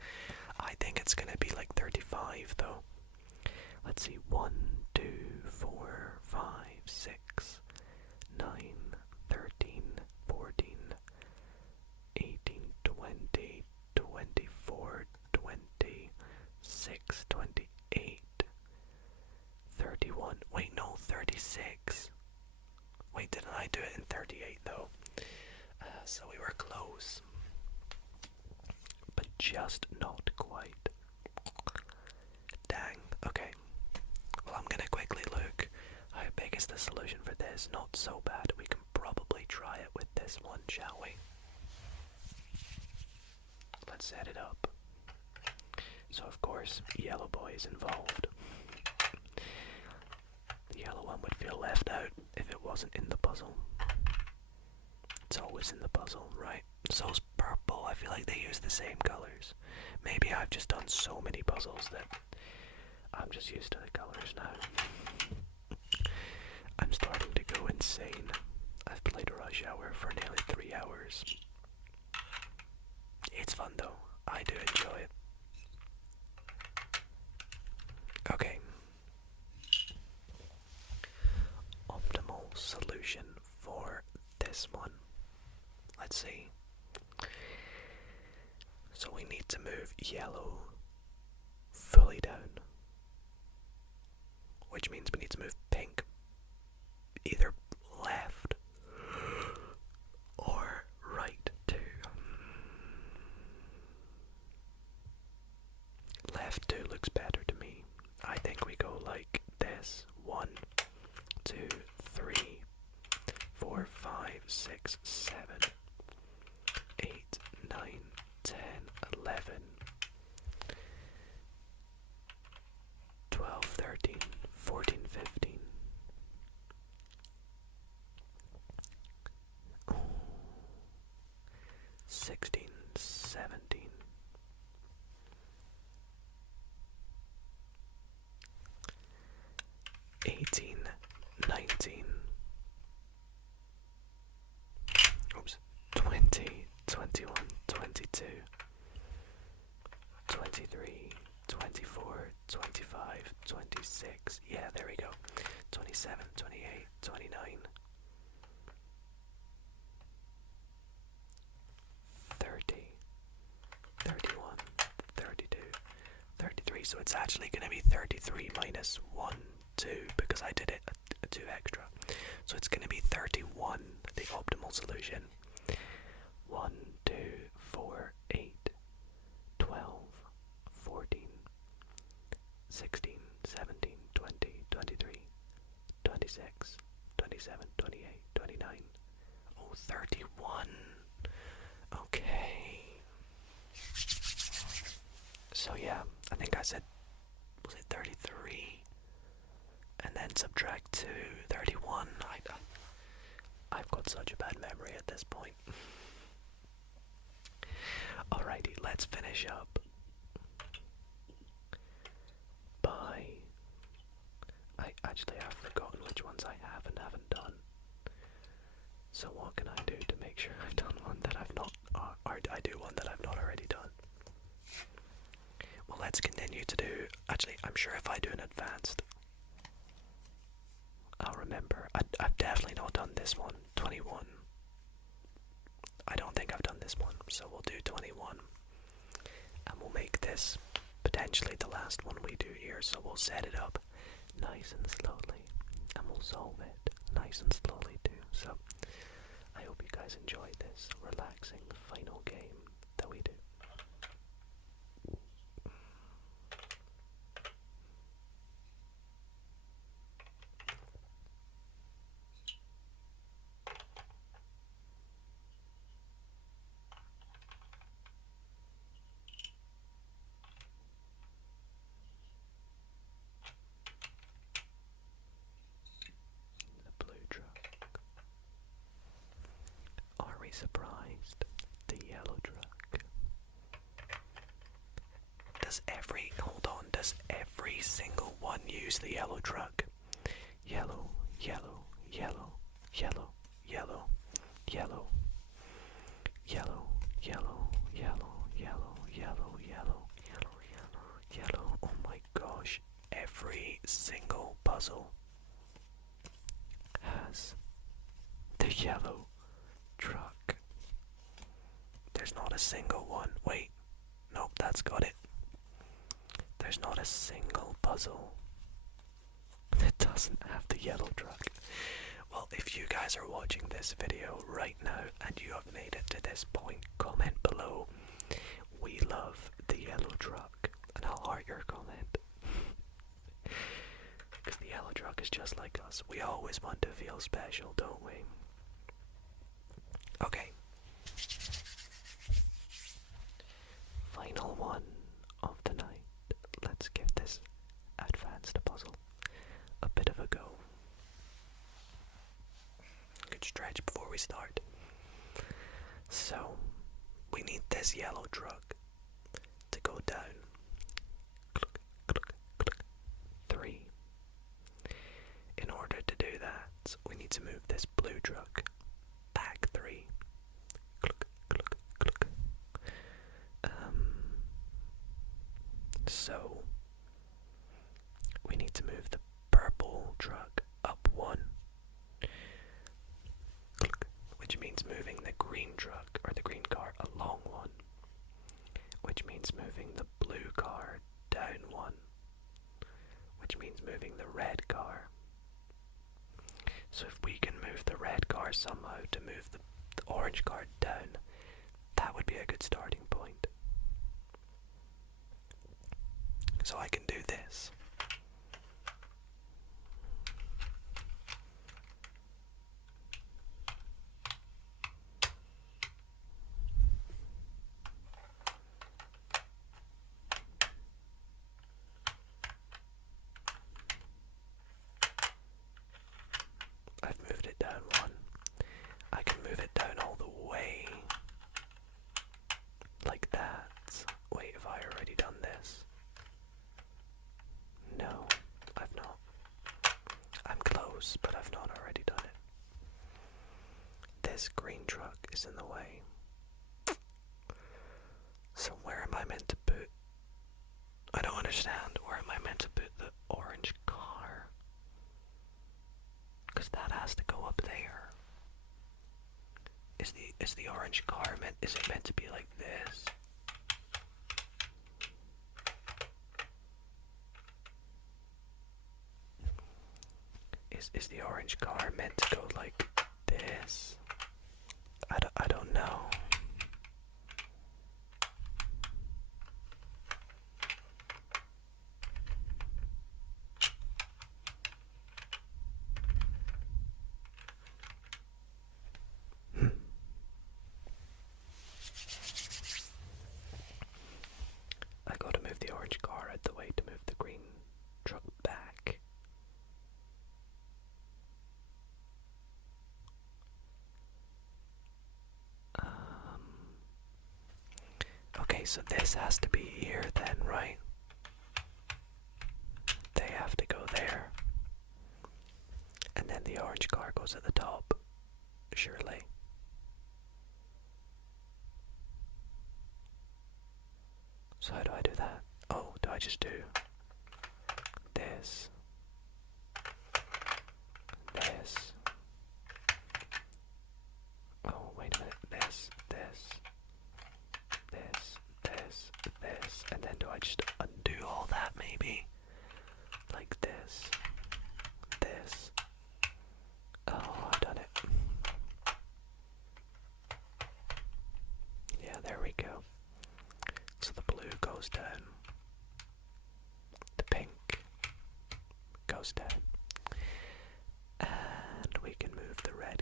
I think it's going to be like 35, though. Let's see. 1, 2, 4, 5, 6, 9, 13, 14, 18, 20, 24, 26, 28, 31. Wait, no, 36. Wait, didn't I do it in 38 though? So we were close. But just not quite. Dang, okay. Well, I'm gonna quickly look. How big is the solution for this? Not so bad. We can probably try it with this one, shall we? Let's set it up. So of course, yellow boy is involved. The yellow one would feel left out if it wasn't in the puzzle. It's always in the puzzle, right? So's purple. I feel like they use the same colors. Maybe I've just done so many puzzles that I'm just used to the colors now. I'm starting to go insane. I've played Rush Hour for nearly 3 hours. It's fun though. I do enjoy it. Okay. Optimal solution for this one. Let's see. So we need to move yellow fully down, which means we need to move pink either left or right too. Left too looks better to me. I think we go like this. 1, 2, 3, 4, 5, 6, 7, 8, 9, 10, 11, 12, 13, 14, 15. 27, 28, 29, 30, 31, 32, 33. So it's actually going to be 33 minus 1, 2, because I did it a 2 extra. So it's going to be 31, the optimal solution. 1, 2, 4, 8, 12, 14, 16, 17, 20, 23, 26, 27, 28, 29. Oh, 31. Okay. So yeah, I think I said, was it 33? And then subtract 2, 31. I've got such a bad memory at this point. Alrighty, let's finish up by... I've forgotten which ones I have and haven't done. So what can I do to make sure I've done one that I've not, or I do one that I've not already done? Well, let's continue to do, actually, I'm sure if I do an advanced, I'll remember. I've definitely not done this one, 21. I don't think I've done this one, so we'll do 21. And we'll make this potentially the last one we do here, so we'll set it up nice and slowly, and we'll solve it nice and slowly too. So I hope you guys enjoyed this relaxing final game that we do. Are we surprised? The yellow truck. Does every single one use the yellow truck? Yellow, yellow, yellow, yellow, yellow, yellow, yellow, yellow, yellow, yellow, yellow, yellow, yellow, yellow. Oh my gosh, every single puzzle has the yellow truck. There's not a single one. Wait, nope, that's got it. There's not a single puzzle that doesn't have the yellow truck. Well, if you guys are watching this video right now and you have made it to this point, comment below, we love the yellow truck, and I'll heart your comment. Because the yellow truck is just like us. We always want to feel special, don't we? Okay. Final one of the night. Let's give this advanced puzzle a bit of a go. Good stretch before we start. So, we need this yellow truck to go down. Click, click, click. 3. In order to do that, we need to move this blue truck back 3. Click, click, click. So we need to move the purple truck up 1, click, which means moving the green truck or the green car along 1, which means moving the blue car down 1, which means moving the red car. So if we can move the red car somehow to move the orange car down, that would be a good starting point. So I can do this. I've moved it down 1. I can move it down all the way. Like that. Wait, have I already done this? No, I've not. I'm close, but I've not already done it. This green truck is in the way. So where am I meant to put... I don't understand. Where am I meant to put the orange car? Because that has to go up there. Is the orange car is it meant to be like this? Is the orange car meant to go like this? I don't know. I gotta move the orange car out the way to move the green truck back. Okay, so this has to be here then, right? They have to go there. And then the orange car goes at the top, surely. So how do I do that? Oh, do I just do this? This. Oh, wait a minute. This. And then do I just undo all that maybe? Like this. This. Oh, I've done it. Yeah, there we go. So the blue goes down. The pink goes down. And we can move the red